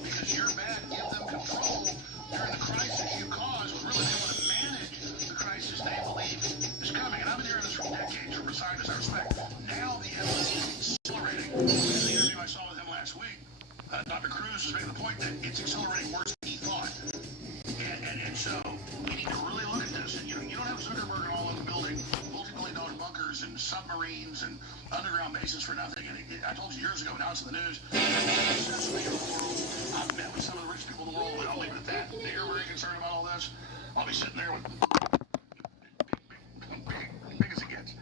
because you're bad. Give them control during the crisis you caused. Really, they want to manage the crisis they believe is coming. And I've been hearing this for decades from scientists I respect. Now the evidence is accelerating. In the interview I saw with him last week, Dr. Cruz was making the point that it's accelerating worse than he thought. And so we need to really look at this. And you don't have Zuckerberg all in the building, multi-million-dollar bunkers and submarines and underground bases for nothing. And I told you years ago, now it's in the news. I've met with some of the rich people in the world, and I'll leave it at that. They're very concerned about all this. I'll be sitting there with big as it gets.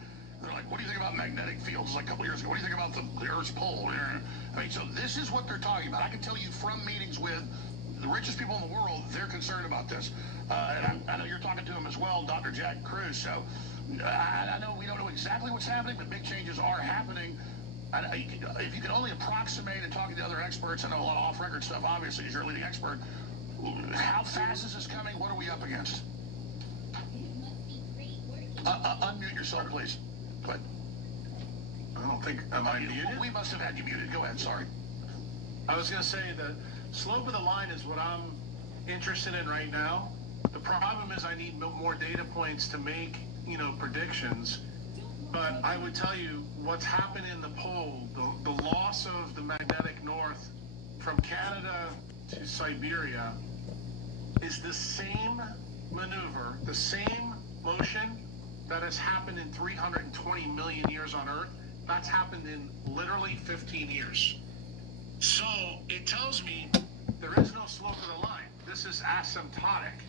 They're like, what do you think about magnetic fields? Like a couple years ago, what do you think about the Earth's pole? I mean, so this is what they're talking about. I can tell you from meetings with the richest people in the world, they're concerned about this. And I know you're talking to him as well, Dr. Jack Cruz. So I know we don't know exactly what's happening, but big changes are happening. If you could only approximate and talking to other experts, I know a lot of off-record stuff, obviously, as you're a leading expert. How fast is this coming? What are we up against? Unmute yourself, please. Go ahead. I don't think, am I muted? We must have had you muted. Go ahead, sorry. I was going to say the slope of the line is what I'm interested in right now. The problem is I need more data points to make, predictions. But I would tell you what's happened in the pole, the loss of the magnetic north from Canada to Siberia is the same maneuver, the same motion that has happened in 320 million years on Earth. That's happened in literally 15 years. So it tells me there is no slope of the line. This is asymptotic.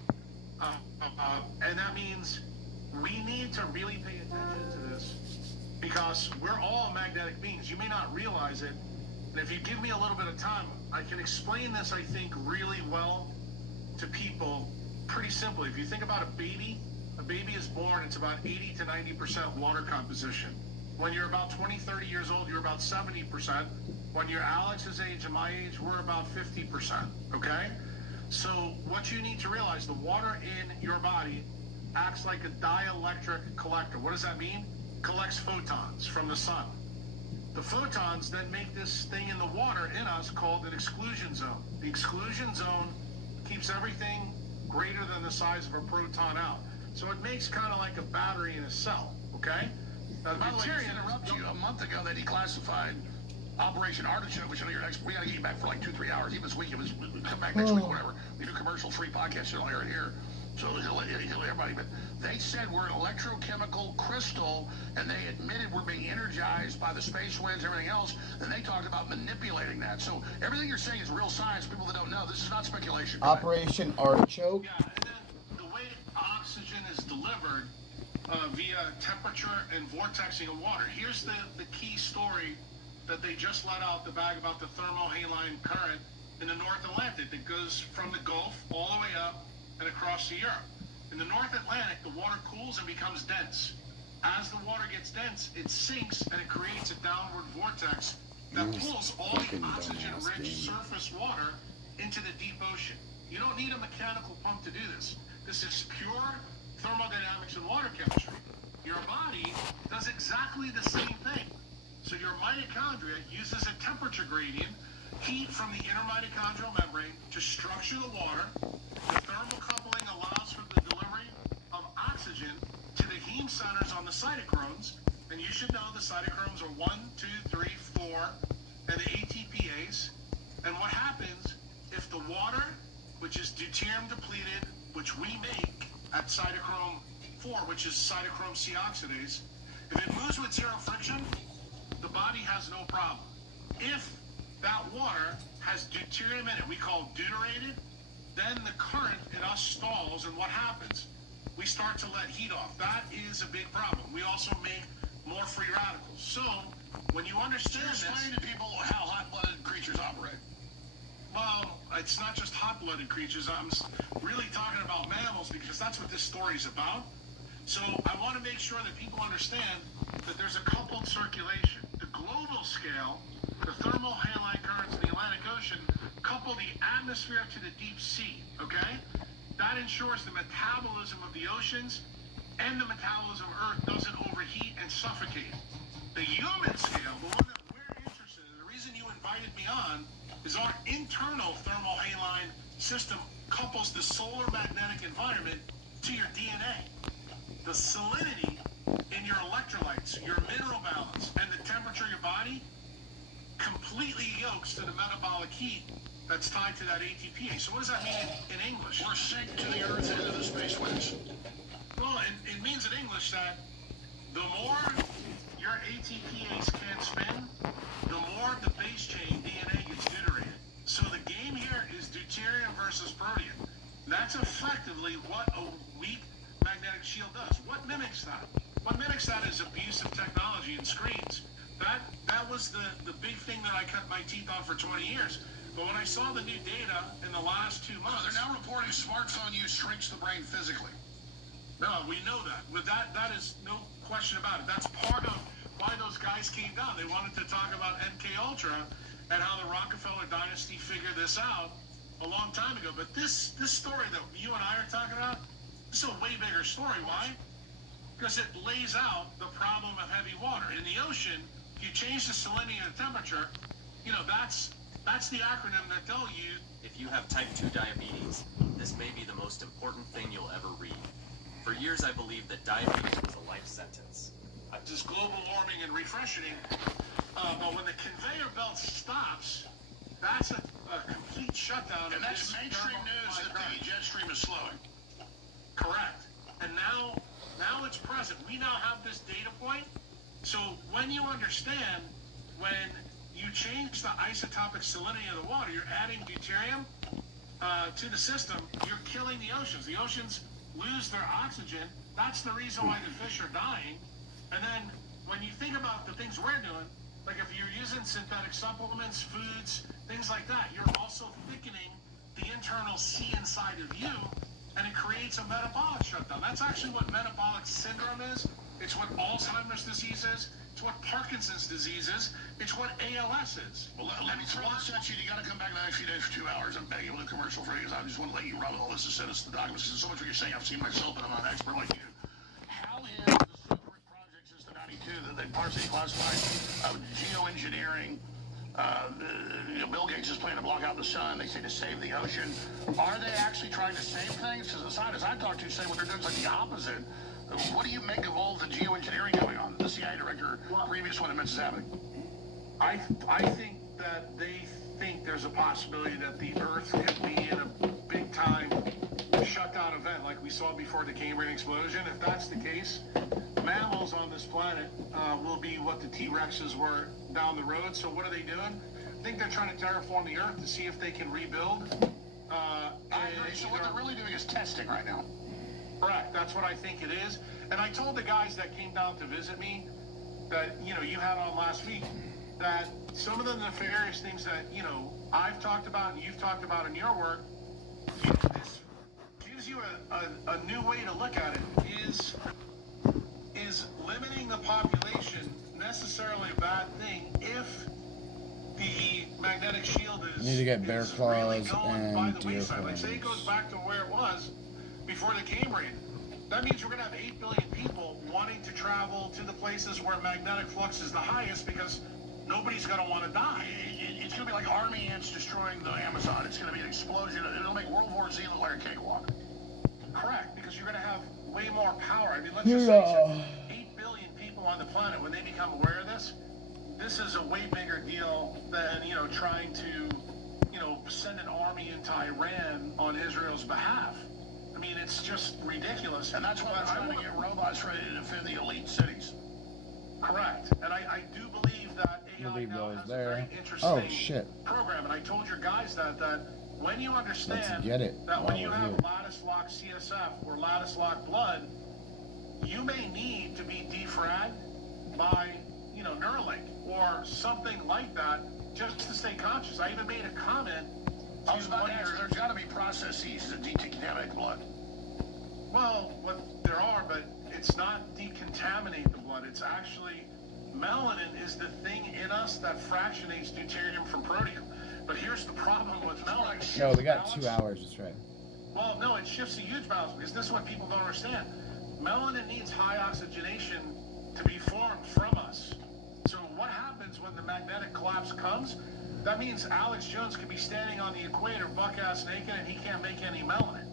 And that means we need to really pay attention to this because we're all magnetic beings. You may not realize it. And if you give me a little bit of time, I can explain this, I think, really well to people pretty simply. If you think about a baby is born, it's about 80 to 90% water composition. When you're about 20, 30 years old, you're about 70%. When you're Alex's age and my age, we're about 50%, okay? So what you need to realize, the water in your body acts like a dielectric collector. What does that mean? Collects photons from the sun. The photons then make this thing in the water in us called an exclusion zone. The exclusion zone keeps everything greater than the size of a proton out. So it makes kind of like a battery in a cell, okay? Now, by the way, to interrupt you, a month ago they declassified Operation Artichoke, which I know you're next. We got to get you back for like 2-3 hours. Even this week, it was come back next week, whatever. We do commercial-free podcasts. You don't hear it here, so he'll everybody. But they said we're an electrochemical crystal, and they admitted we're being energized by the space winds, everything else. And they talked about manipulating that. So everything you're saying is real science. People that don't know, this is not speculation. Operation Artichoke. Yeah, and then the way oxygen is delivered via temperature and vortexing of water. Here's the key story that they just let out the bag about the thermohaline current in the North Atlantic that goes from the Gulf all the way up and across to Europe. In the North Atlantic, the water cools and becomes dense. As the water gets dense, it sinks and it creates a downward vortex that pulls all the oxygen-rich surface water into the deep ocean. You don't need a mechanical pump to do this. This is pure thermodynamics and water chemistry. Your body does exactly the same thing. So your mitochondria uses a temperature gradient heat from the inner mitochondrial membrane to structure the water. The thermal coupling allows for the delivery of oxygen to the heme centers on the cytochromes. And you should know the cytochromes are 1, 2, 3, 4, and the ATPase. And what happens if the water, which is deuterium depleted, which we make at cytochrome 4, which is cytochrome C oxidase, if it moves with zero friction, the body has no problem. If that water has deuterium in it, we call deuterated, then the current in us stalls, and what happens? We start to let heat off. That is a big problem. We also make more free radicals. So, when you understand this... Explain to people how hot-blooded creatures operate. Well, it's not just hot-blooded creatures. I'm really talking about mammals because that's what this story is about. So I want to make sure that people understand that there's a coupled circulation. The global scale, the thermal halide currents in the Atlantic Ocean couple the atmosphere to the deep sea, okay? That ensures the metabolism of the oceans and the metabolism of Earth doesn't overheat and suffocate. The human scale, the one that we're interested in, the reason you invited me on, is our internal thermal halide system couples the solar magnetic environment to your DNA. The salinity in your electrolytes, your mineral balance, and the temperature of your body completely yokes to the metabolic heat that's tied to that ATPase. So what does that mean in English? We're synced to the Earth and to the space winds. Well, it means in English that the more your ATPase can spin, the more the base chain DNA gets deuterated. So the game here is deuterium versus protein. That's effectively what a weak magnetic shield does. What mimics that? What mimics that is abuse of technology and screens. That was the big thing that I cut my teeth on for 20 years. But when I saw the new data in the last 2 months... they're now reporting smartphone use shrinks the brain physically. No, we know that. But that is no question about it. That's part of why those guys came down. They wanted to talk about MK Ultra and how the Rockefeller dynasty figured this out a long time ago. But this story that you and I are talking about, this is a way bigger story. Why? Because it lays out the problem of heavy water. In the ocean, if you change the salinity and the temperature, that's the acronym that they'll use. If you have type 2 diabetes, this may be the most important thing you'll ever read. For years, I believed that diabetes was a life sentence. This global warming and refreshing, but when the conveyor belt stops, that's a complete shutdown. And that's mainstream news that the jet stream is slowing. Correct. And now it's present. We now have this data point. So when you understand, when you change the isotopic salinity of the water, you're adding deuterium to the system, you're killing the oceans. The oceans lose their oxygen. That's the reason why the fish are dying. And then when you think about the things we're doing, like if you're using synthetic supplements, foods, things like that, you're also thickening the internal sea inside of you, and it creates a metabolic shutdown. That's actually what metabolic syndrome is. It's what Alzheimer's disease is. It's what Parkinson's disease is. It's what ALS is. Well, let me throw this at you. You got to come back in the next few days for 2 hours. I'm begging you with a commercial free because I just want to let you run all this and send us the documents. There's so much what you're saying. I've seen myself, but I'm not an expert like you. How is the secret project since the 92 that they partially classified geoengineering? Bill Gates is planning to block out the sun. They say to save the ocean. Are they actually trying to save things? Because the scientists I've talked to say what they're doing is like the opposite. What do you make of all the geoengineering going on? The CIA director, previous one, admits is happening. I think that they think there's a possibility that the Earth could be in a big-time shutdown event like we saw before the Cambrian explosion. If that's the case, mammals on this planet will be what the T-Rexes were down the road. So what are they doing? I think they're trying to terraform the Earth to see if they can rebuild. I agree. So what they're really doing is testing right now. Correct. That's what I think it is. And I told the guys that came down to visit me that, you had on last week, that some of the nefarious things that, I've talked about and you've talked about in your work, this gives you a new way to look at it. Is limiting the population necessarily a bad thing if the magnetic shield is, need to get bear claws really going by the and wayside? Like, say it goes back to where it was before the Cambrian. That means we're going to have 8 billion people wanting to travel to the places where magnetic flux is the highest, because nobody's going to want to die. It's going to be like army ants destroying the Amazon. It's going to be an explosion. It'll make World War Z look like a cakewalk. Correct, because you're going to have way more power. I mean, let's just say 8 billion people on the planet, when they become aware of this, this is a way bigger deal than, trying to, send an army into Iran on Israel's behalf. I mean, it's just ridiculous. And that's why they're trying to get robots ready to defend the elite cities. Correct. And I do believe that AI now has a very interesting program. And I told your guys that when you understand that when you have lattice lock CSF or lattice lock blood, you may need to be defragged by, Neuralink or something like that just to stay conscious. I even made a comment. I was about to ask, there's got to be processes to decontaminate the blood. Well, there are, but it's not decontaminate the blood. It's actually, melanin is the thing in us that fractionates deuterium from protium. But here's the problem with melanin. No, they got 2 hours, that's right. Well, no, it shifts a huge balance because this is what people don't understand. Melanin needs high oxygenation to be formed from us. So what happens when the magnetic collapse comes? That means Alex Jones could be standing on the equator buck-ass naked and he can't make any melanin.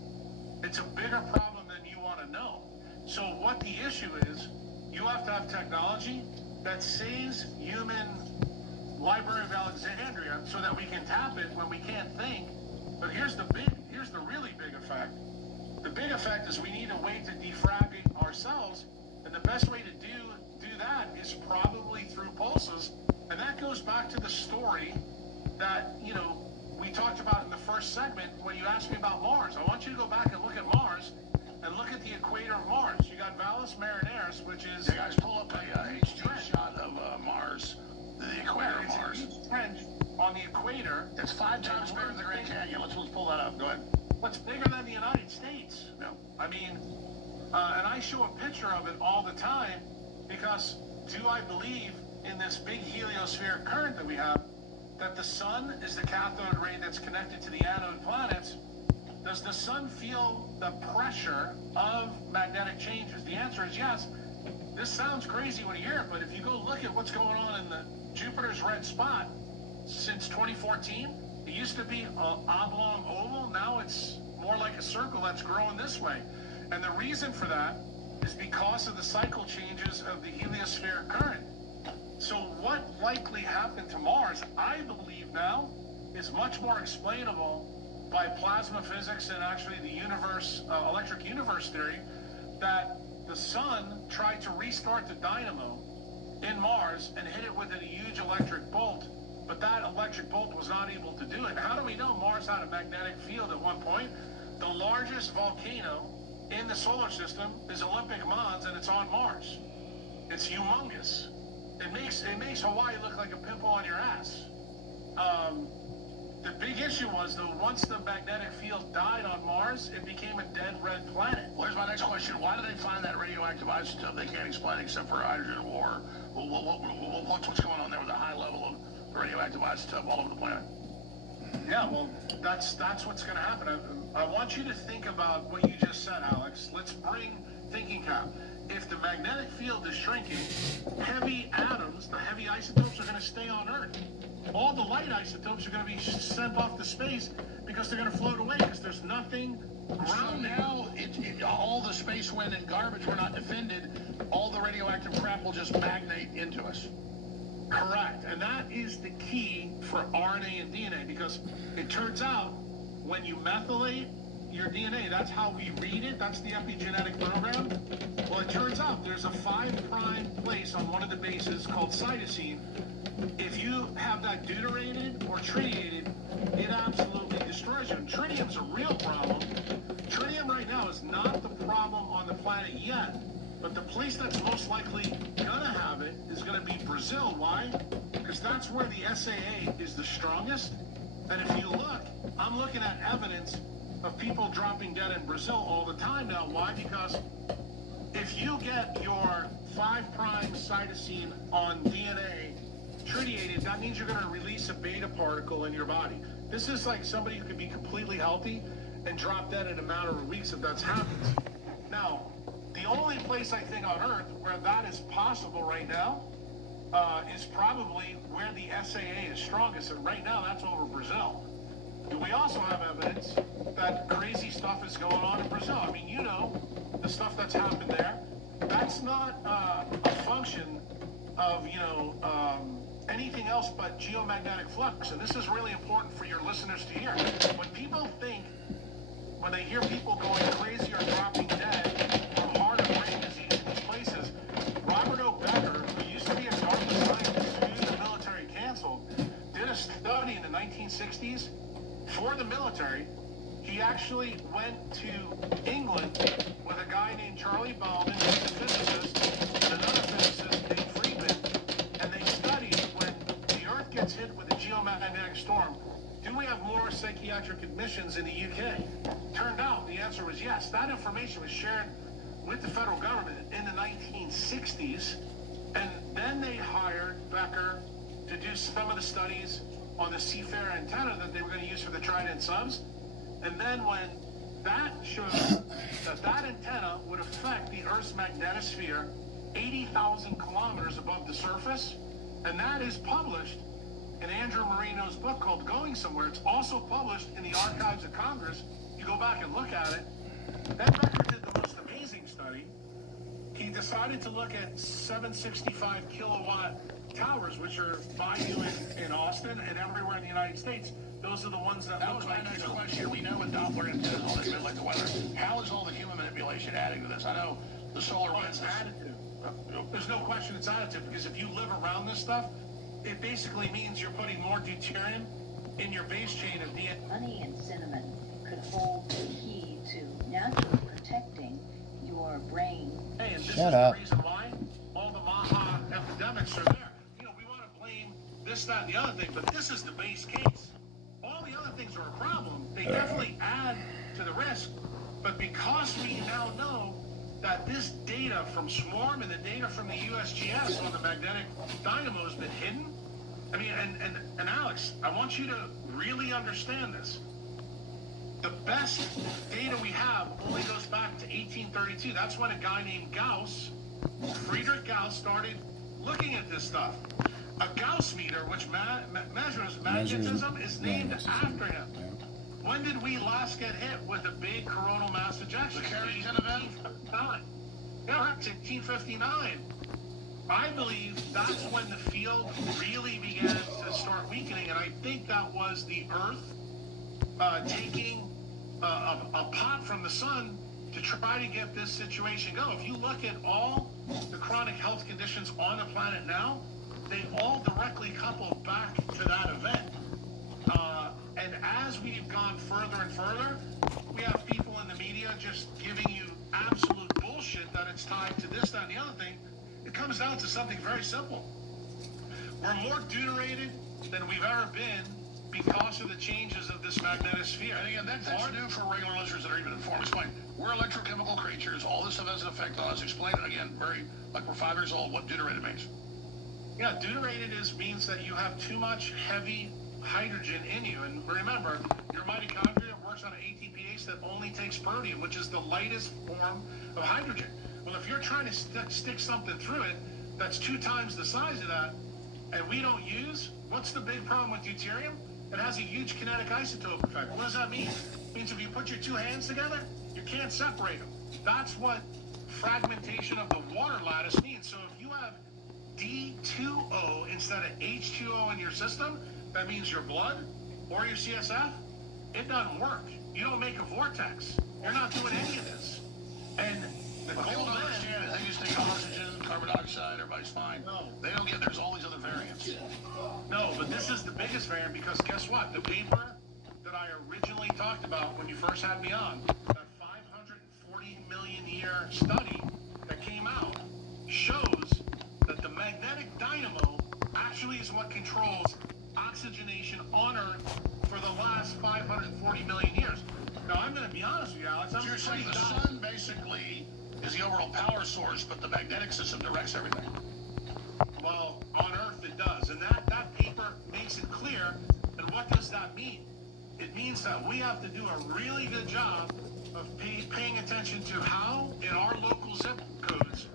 It's a bigger problem than you want to know. So what the issue is, you have to have technology that saves human Library of Alexandria so that we can tap it when we can't think. But here's the really big effect. The big effect is we need a way to defrag it ourselves, and the best way to do that is probably through pulses. And that goes back to the story that, we talked about in the first segment when you asked me about Mars. I want you to go back and look at Mars and look at the equator of Mars. You got Valles Marineris, which is... You guys pull up a HD shot of Mars, the equator of Mars. It's a trench on the equator. It's 5 times bigger than the Grand Canyon. Let's pull that up. Go ahead. What's bigger than the United States? No. I mean, and I show a picture of it all the time because do I believe in this big heliospheric current that we have, that the sun is the cathode ray that's connected to the anode planets? Does the sun feel the pressure of magnetic changes? The answer is yes. This sounds crazy when you hear it, but if you go look at what's going on in the Jupiter's red spot since 2014, it used to be an oblong oval. Now it's more like a circle that's growing this way. And the reason for that is because of the cycle changes of the heliospheric current. So what likely happened to Mars, I believe now, is much more explainable by plasma physics and actually the universe, electric universe theory, that the sun tried to restart the dynamo in Mars and hit it with a huge electric bolt, but that electric bolt was not able to do it. How do we know Mars had a magnetic field at one point? The largest volcano in the solar system is Olympic Mons, and it's on Mars. It's humongous. It makes Hawaii look like a pimple on your ass. The big issue was, though, once the magnetic field died on Mars, it became a dead red planet. Well, here's my next question. Why do they find that radioactive isotope? They can't explain except for hydrogen war. What's going on there with the high level of radioactive isotope all over the planet? Yeah, well, that's what's going to happen. I want you to think about what you just said, Alex. Let's bring thinking cap. If the magnetic field is shrinking, heavy atoms, the heavy isotopes, are going to stay on Earth. All the light isotopes are going to be sent off to space because they're going to float away because there's nothing around. So now, all the space wind and garbage were not defended. All the radioactive crap will just magnate into us. Correct. And that is the key for RNA and DNA, because it turns out when you methylate your DNA, that's how we read it. That's the epigenetic program. Well, it turns out there's a 5' place on one of the bases called cytosine. If you have that deuterated or tritiated, it absolutely destroys you. And tritium's a real problem. Tritium right now is not the problem on the planet yet, but the place that's most likely gonna have it is gonna be Brazil. Why? Because that's where the SAA is the strongest. And if you look, I'm looking at evidence of people dropping dead in Brazil all the time now. Why? Because if you get your 5' cytosine on DNA tritiated, that means you're going to release a beta particle in your body. This is like somebody who could be completely healthy and drop dead in a matter of weeks if that's happened. Now, the only place I think on Earth where that is possible right now is probably where the SAA is strongest, and right now that's over Brazil. And we also have evidence that crazy stuff is going on in Brazil. I mean, you know, the stuff that's happened there, that's not a function of, you know, anything else but geomagnetic flux. And this is really important for your listeners to hear. When people think, when they hear people going crazy or dropping dead from heart or brain disease in these places, Robert O. Becker, who used to be a DARPA scientist who the military canceled, did a study in the 1960s for the military. He actually went to England with a guy named Charlie Baldwin, who's a physicist, and another physicist named Friedman, and they studied when the Earth gets hit with a geomagnetic storm, do we have more psychiatric admissions in the UK? Turned out the answer was yes. That information was shared with the federal government in the 1960s, and then they hired Becker to do some of the studies on the Seafair antenna that they were going to use for the Trident subs. And then when that showed that that antenna would affect the Earth's magnetosphere 80,000 kilometers above the surface, and that is published in Andrew Marino's book called Going Somewhere. It's also published in the Archives of Congress. You go back and look at it. Then Becker did the most amazing study. He decided to look at 765 kilowatt towers, which are by you in Austin and everywhere in the United States. Those are the ones that was my next question. We know with Doppler antennas, all this bit like the weather. How is all the human manipulation adding to this? I know the solar winds. It's additive. There's no question it's additive, because if you live around this stuff, it basically means you're putting more deuterium in your base chain of DNA. Honey and cinnamon could hold the key to naturally protecting your brain. Hey, and this is the reason why all the Maha epidemics are there. You know, we want to blame this, that, and the other thing, but this is the base case. All the other things are a problem. They definitely add to the risk, but because we now know that this data from SWARM and the data from the USGS on the magnetic dynamo has been hidden. I mean, and Alex, I want you to really understand this. The best data we have only goes back to 1832. That's when a guy named Gauss, Friedrich Gauss, started looking at this stuff. A Gauss meter, which measures magnetism, is named after him. When did we last get hit with a big coronal mass ejection? The Carrington event? Yeah, it's 1859. I believe that's when the field really began to start weakening, and I think that was the Earth taking a pot from the sun to try to get this situation go. If you look at all the chronic health conditions on the planet now, they all directly couple back to that event. And as we've gone further and further, we have people in the media just giving you absolute bullshit that it's tied to this, that, and the other thing. It comes down to something very simple. We're more deuterated than we've ever been because of the changes of this magnetosphere. And again, that's new for regular listeners that are even informed. Explain. We're electrochemical creatures. All this stuff has an effect on us. Explain it again, very, like we're 5 years old, what deuterated means. Yeah, deuterated means that you have too much heavy hydrogen in you. And remember, your mitochondria works on an ATPase that only takes protein, which is the lightest form of hydrogen. Well, if you're trying to stick something through it that's 2 times the size of that, and we don't use, what's the big problem with deuterium? It has a huge kinetic isotope effect. What does that mean? It means if you put your 2 hands together, you can't separate them. That's what fragmentation of the water lattice means. So if you have D2O instead of H2O in your system, that means your blood or your CSF, it doesn't work. You don't make a vortex. You're not doing any of this. And the goal don't understand it. They just take oxygen, carbon dioxide, everybody's fine. No. They don't get there's all these other variants. No, but this is the biggest variant because guess what? The paper that I originally talked about when you first had me on, that 540 million year study that came out, shows that the magnetic dynamo actually is what controls oxygenation on Earth for the last 540 million years. Now, I'm going to be honest with you, Alex. You're saying the sun basically is the overall power source, but the magnetic system directs everything. Well, on Earth it does. And that paper makes it clear. And what does that mean? It means that we have to do a really good job of paying attention to how, in our local zip codes,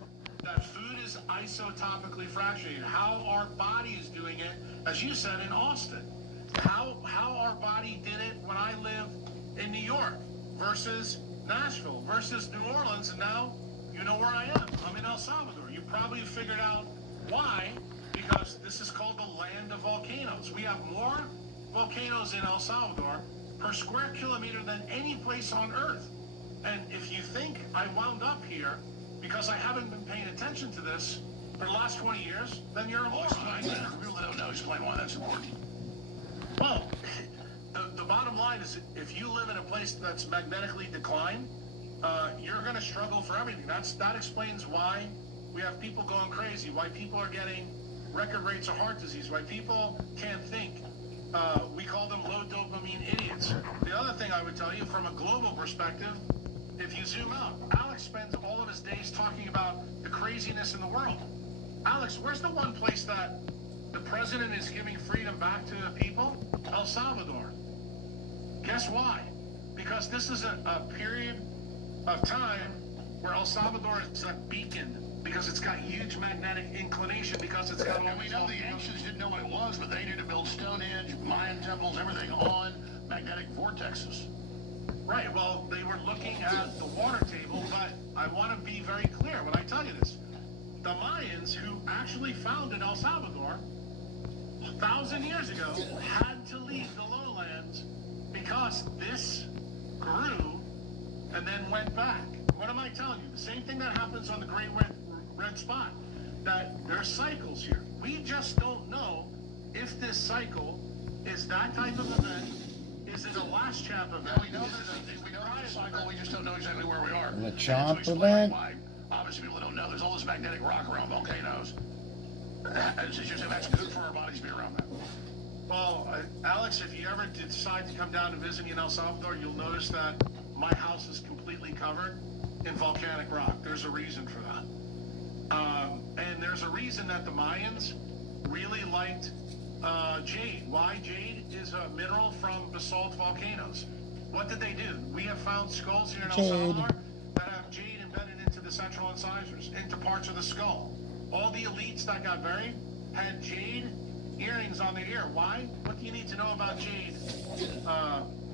that that food is isotopically fractionated. How our body is doing it, as you said, in Austin. How our body did it when I lived in New York versus Nashville versus New Orleans, and now you know where I am. I'm in El Salvador. You probably figured out why, because this is called the land of volcanoes. We have more volcanoes in El Salvador per square kilometer than any place on Earth. And if you think I wound up here because I haven't been paying attention to this for the last 20 years, then you're a moron. For people that don't know, explain why that's important. Well, the bottom line is if you live in a place that's magnetically declined, you're going to struggle for everything. That explains why we have people going crazy, why people are getting record rates of heart disease, why people can't think. We call them low dopamine idiots. The other thing I would tell you from a global perspective, if you zoom out, Alex spends all of his days talking about the craziness in the world. Alex, where's the one place that the president is giving freedom back to the people? El Salvador. Guess why? Because this is a period of time where El Salvador is a beacon, because it's got huge magnetic inclination, because it's got all we know the ancients didn't know what it was, but they knew to build Stonehenge, Mayan temples, everything on magnetic vortexes. Right, well, they were looking at the water table, but I want to be very clear when I tell you this. The Mayans, who actually founded El Salvador 1,000 years ago, had to leave the lowlands because this grew and then went back. What am I telling you? The same thing that happens on the Great Red Spot, that there's cycles here. We just don't know if this cycle is that type of event. Is it a last chap event? Yeah, we know there's a cycle, we just don't know exactly where we are. The chomp event? Obviously, people that don't know, there's all this magnetic rock around volcanoes. It's just, that's good for our bodies to be around that. Well, Alex, if you ever decide to come down and visit me in El Salvador, you'll notice that my house is completely covered in volcanic rock. There's a reason for that. And there's a reason that the Mayans really liked jade. Why? Jade is a mineral from basalt volcanoes. What did they do? We have found skulls here in El Salvador that have jade embedded into the central incisors, into parts of the skull. All the elites that got buried had jade earrings on their ear. Why? What do you need to know about jade,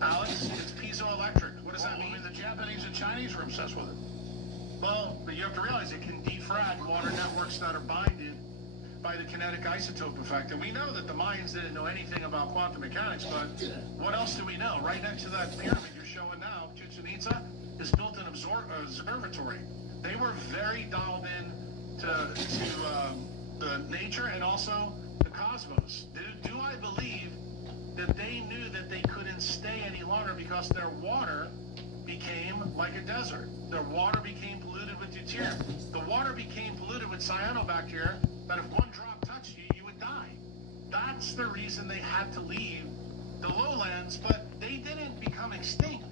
Alex? It's piezoelectric. What does that mean? The Japanese and Chinese were obsessed with it. Well, but you have to realize it can defrag water networks that are binded by the kinetic isotope effect. And we know that the Mayans didn't know anything about quantum mechanics, but what else do we know? Right next to that pyramid you're showing now, Chichen Itza, is built an observatory. They were very dialed in to the nature and also the cosmos. Do I believe that they knew that they couldn't stay any longer because their water became like a desert? Their water became polluted with deuterium. The water became polluted with cyanobacteria that if one drop touched you, you would die. That's the reason they had to leave the lowlands, but they didn't become extinct.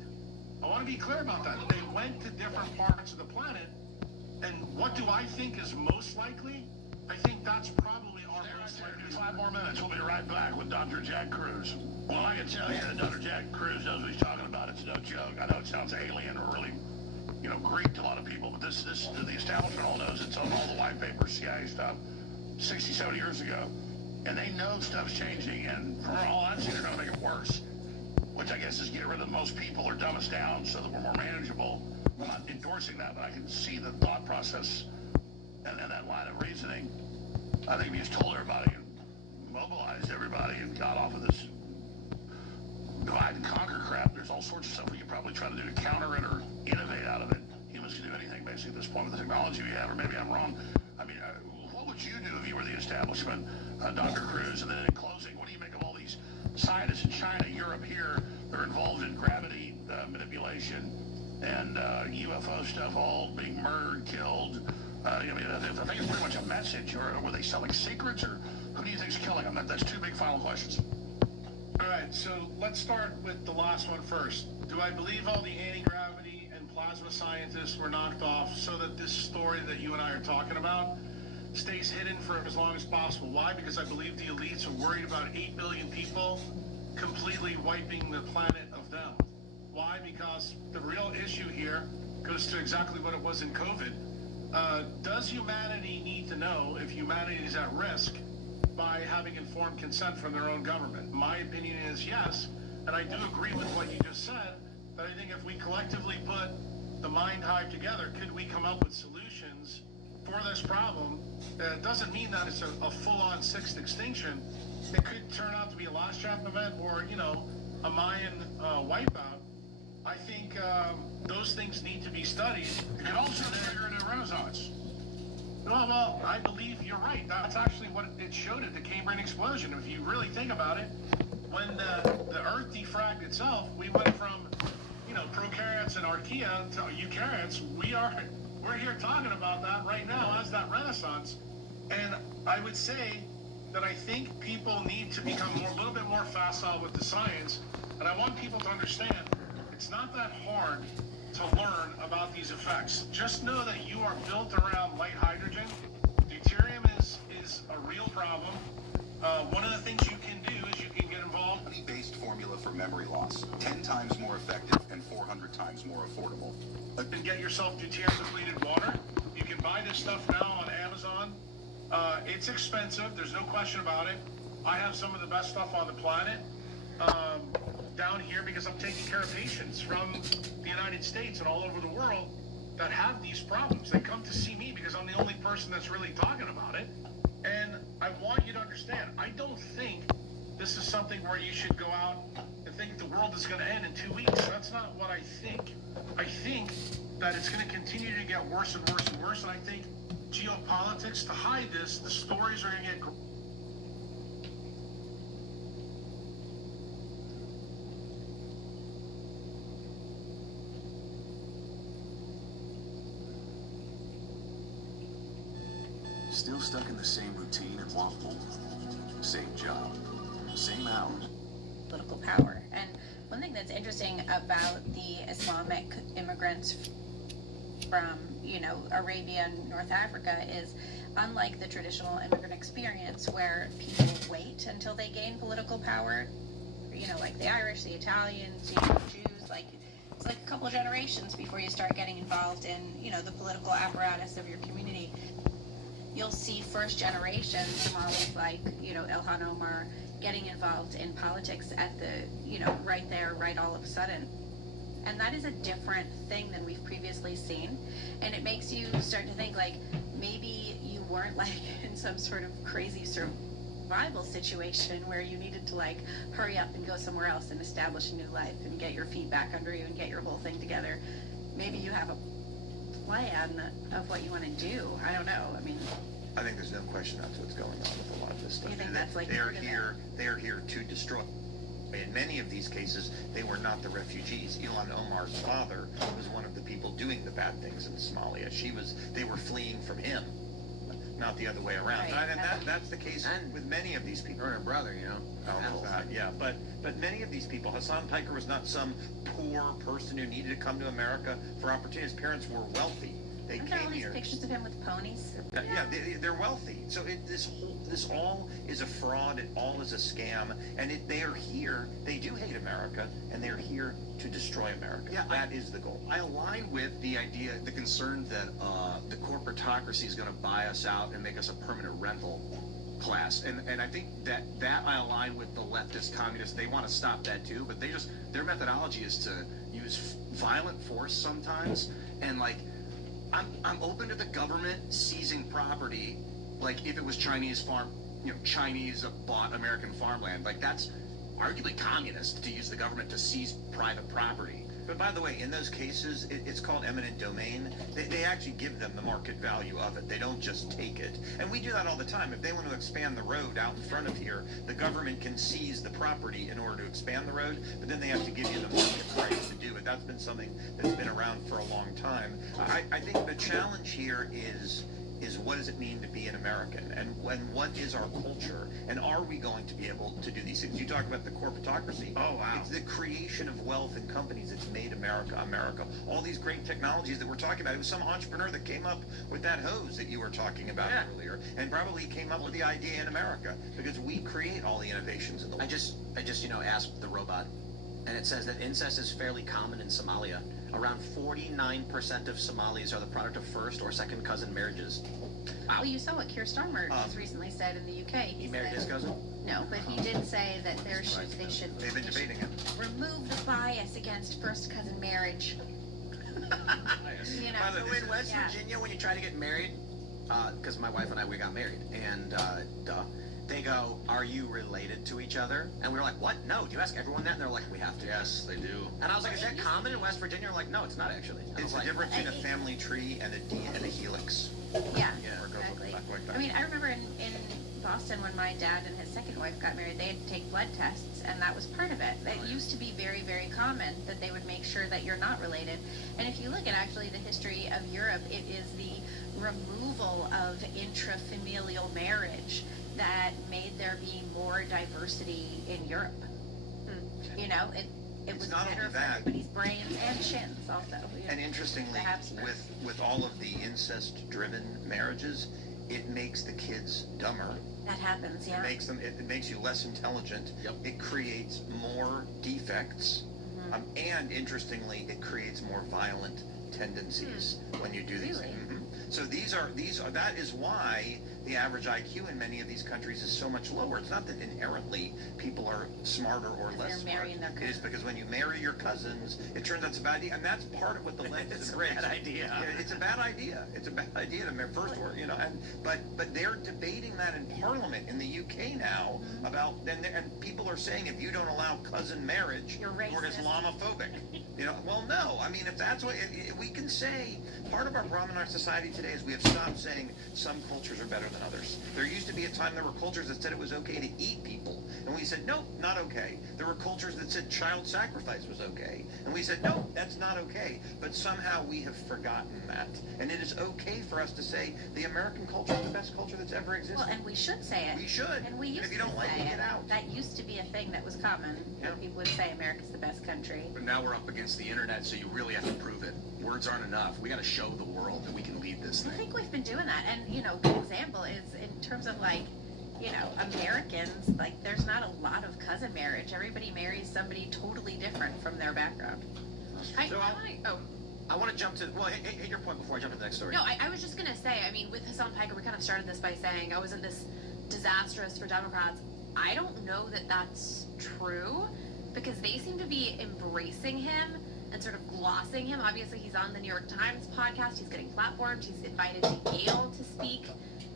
I want to be clear about that. They went to different parts of the planet, and what do I think is most likely? I think that's probably our most likely. 5 more minutes, we'll be right back with Dr. Jack Cruz. Well, I can tell you that Dr. Jack Cruz knows what he's talking about. It's no joke. I know it sounds alien or really, Greek to a lot of people, but the establishment all knows. It's on all the white papers, CIA stuff, 60, 70 years ago. And they know stuff's changing, and from all I've seen, they're going to make it worse, which I guess is get rid of most people or dumb us down so that we're more manageable. I'm not endorsing that, but I can see the thought process and that line of reasoning. I think we just told everybody and mobilized everybody and got off of this divide and conquer crap. There's all sorts of stuff we could probably try to do to counter it or innovate out of it. Humans can do anything, basically, at this point with the technology we have, or maybe I'm wrong. I mean, what would you do if you were the establishment, Dr. Cruz? And then in closing, what do you make of all these scientists in China, Europe, here, they're involved in gravity manipulation and UFO stuff, all being murdered, killed? I mean, I think it's pretty much a message, or were they selling secrets, or who do you think's killing them? That's 2 big final questions. All right, so let's start with the last one first. Do I believe all the anti-gravity and plasma scientists were knocked off so that this story that you and I are talking about stays hidden for as long as possible? Why? Because I believe the elites are worried about 8 billion people completely wiping the planet of them. Why? Because the real issue here goes to exactly what it was in COVID. Does humanity need to know if humanity is at risk by having informed consent from their own government? My opinion is yes, and I do agree with what you just said, that I think if we collectively put the mind hive together, could we come up with solutions for this problem? It doesn't mean that it's a full-on sixth extinction. It could turn out to be a last chapter event or, you know, a Mayan wipeout. I think those things need to be studied. It could also trigger a new renaissance. Well, I believe you're right. That's actually what it showed at the Cambrian explosion. If you really think about it, when the Earth defragged itself, we went from, you know, prokaryotes and archaea to eukaryotes. We're here talking about that right now as that renaissance. And I would say that I think people need to become a little bit more facile with the science. And I want people to understand it's not that hard to learn about these effects. Just know that you are built around light hydrogen. Deuterium is a real problem. One of the things you can do is you can get involved. Based formula for memory loss, 10 times more effective and 400 times more affordable. And get yourself deuterium depleted water. You can buy this stuff now on Amazon. It's expensive, there's no question about it. I have some of the best stuff on the planet down here because I'm taking care of patients from the United States and all over the world that have these problems. They come to see me because I'm the only person that's really talking about it. And I want you to understand, I don't think this is something where you should go out and think the world is going to end in 2 weeks. That's not what I think. I think that it's going to continue to get worse and worse and worse. And I think geopolitics, to hide this, the stories are going to get... Still stuck in the same routine and waffle, same job, same hours. Political power. And one thing that's interesting about the Islamic immigrants from, you know, Arabia and North Africa is, unlike the traditional immigrant experience where people wait until they gain political power, you know, like the Irish, the Italians, you know, Jews, like it's like a couple of generations before you start getting involved in, you know, the political apparatus of your community. You'll see first generation Somalis like, you know, Ilhan Omar getting involved in politics at the, you know, right there, right all of a sudden. And that is a different thing than we've previously seen. And it makes you start to think, like, maybe you weren't, like, in some sort of crazy survival situation where you needed to, like, hurry up and go somewhere else and establish a new life and get your feet back under you and get your whole thing together. Maybe you have a plan of what you want to do. I don't know. I mean, I think there's no question that's what's going on with a lot of this stuff. You think that's like they are here to destroy. In many of these cases, they were not the refugees. Ilhan Omar's father was one of the people doing the bad things in Somalia. They were fleeing from him, not the other way around. Right. And that's the case with many of these people. Or her brother, you know. Yeah, but many of these people, Hassan Piker was not some poor person who needed to come to America for opportunities. His parents were wealthy. They came here. Pictures of him with ponies. Yeah, they're wealthy. So this all is a fraud. It all is a scam. And they are here. They do hate America, and they're here to destroy America. Yeah, that is the goal. I align with the idea, the concern that the corporatocracy is going to buy us out and make us a permanent rental class. And I think that I align with the leftist communists. They want to stop that too, but their methodology is to use violent force sometimes. And like, I'm open to the government seizing property, like if it was Chinese bought American farmland. Like that's arguably communist to use the government to seize private property. But by the way, in those cases, it's called eminent domain. They actually give them the market value of it. They don't just take it. And we do that all the time. If they want to expand the road out in front of here, the government can seize the property in order to expand the road, but then they have to give you the market price to do it. That's been something that's been around for a long time. I think the challenge here is what does it mean to be an American, and what is our culture, and are we going to be able to do these things? You talk about the corporatocracy. Oh, wow. It's the creation of wealth and companies that's made America, America. All these great technologies that we're talking about. It was some entrepreneur that came up with that hose that you were talking about earlier, and probably came up with the idea in America, because we create all the innovations in the world. I just asked the robot, and it says that incest is fairly common in Somalia. around 49% of Somalis are the product of first or second cousin marriages. Well, you saw what Keir Starmer just recently said in the UK. He married his cousin? No, but he did say that they should They've been debating it. remove the bias against first cousin marriage. You know, So in West Virginia, when you try to get married, because my wife and I, we got married, and they go, "Are you related to each other?" And we were like, "What? No. Do you ask everyone that?" And they're like, "We have to." Yes, they do. And I was like, "Is that common in West Virginia?" We're like, "No, it's not actually." It's the difference between a family tree and a helix. Yeah, Or go exactly. back like that. I mean, I remember in Boston when my dad and his second wife got married, they had to take blood tests, and that was part of it. It used to be very, very common that they would make sure that you're not related. And if you look at actually the history of Europe, it is the removal of intrafamilial marriage that made there be more diversity in Europe. You know, it was not better only for that. everybody's brains and shins also. You know, And interestingly, with all of the incest-driven marriages, it makes the kids dumber. that happens, yeah. It makes you less intelligent. It creates more defects, and interestingly, it creates more violent tendencies when you do these things. So that is why the average IQ in many of these countries is so much lower. It's not that inherently people are smarter or less smart. It is because when you marry your cousins, it turns out it's a bad idea, and that's part of what the left is embracing. It's a bad idea. Yeah, it's a bad idea. It's a bad idea to marry first word, you know. But they're debating that in Parliament in the UK now about and people are saying if you don't allow cousin marriage, you're Islamophobic. You know, well, no. I mean, if that's what if we can say, part of our problem in our society today is we have stopped saying some cultures are better than others. There used to be a time there were cultures that said it was okay to eat people, and we said, nope, not okay. There were cultures that said child sacrifice was okay, and we said, no, that's not okay. But somehow we have forgotten that, and it is okay for us to say the American culture is the best culture that's ever existed. Well, and we should say it. We should. And we used if you to don't like say it, get out. That used to be a thing that was common. Where people would say America's the best country. But now we're up against the internet, so you really have to prove it. Words aren't enough. We got to show the world that we can lead this I thing. think we've been doing that, and you know, good example is in terms of like, you know, Americans. Like, there's not a lot of cousin marriage. Everybody marries somebody totally different from their background. I want to jump to hit your point before I jump to the next story. No, I was just gonna say. I mean, with Hassan Piker, we kind of started this by saying, "Oh, isn't this disastrous for Democrats?" I don't know that that's true, because they seem to be embracing him and sort of glossing him. Obviously, he's on the New York Times podcast. He's getting platformed. He's invited to Yale to speak.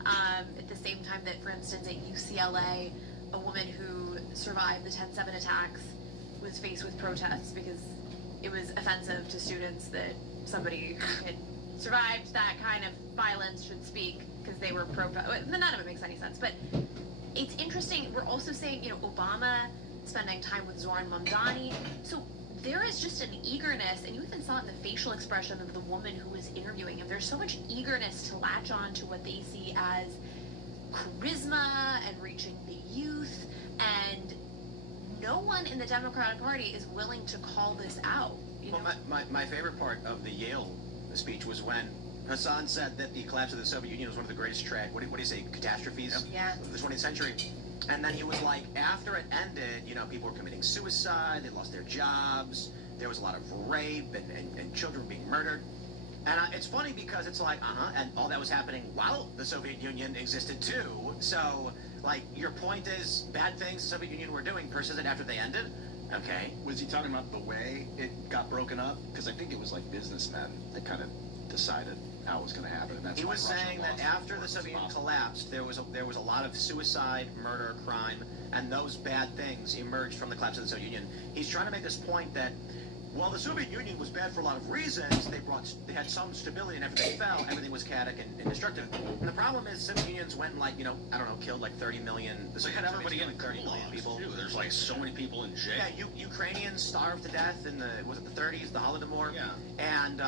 At the same time that, for instance, at UCLA, a woman who survived the 10/7 attacks was faced with protests because it was offensive to students that somebody who had survived that kind of violence should speak because they were none of it makes any sense. But it's interesting. We're also saying, you know, Obama spending time with Zoran Mamdani. So there is just an eagerness, and you even saw it in the facial expression of the woman who was interviewing him. There's so much eagerness to latch on to what they see as charisma and reaching the youth, and no one in the Democratic Party is willing to call this out. Well, my favorite part of the Yale speech was when Hassan said that the collapse of the Soviet Union was one of the greatest what do you say, catastrophes of the 20th century. And then he was like, after it ended, you know, people were committing suicide, they lost their jobs, there was a lot of rape, and children being murdered. And it's funny because it's like, and all that was happening while the Soviet Union existed too. So, like, your point is bad things the Soviet Union were doing persisted after they ended? Okay. Was he talking about the way it got broken up? Because I think it was like businessmen that kind of decided how it was going to happen. And that's He why was Russia saying that lost after the Soviet Union collapsed, there was a lot of suicide, murder, crime, and those bad things emerged from the collapse of the Soviet Union. He's trying to make this point that while the Soviet Union was bad for a lot of reasons, they had some stability, and after they fell, everything was chaotic and destructive. And the problem is, Soviet unions went and, like, you know, I don't know, killed like 30 million. The Soviet everybody in 30 million people. Too. There's like so many people in jail. Yeah, Ukrainians starved to death in the 30s, the Holodomor. Yeah. And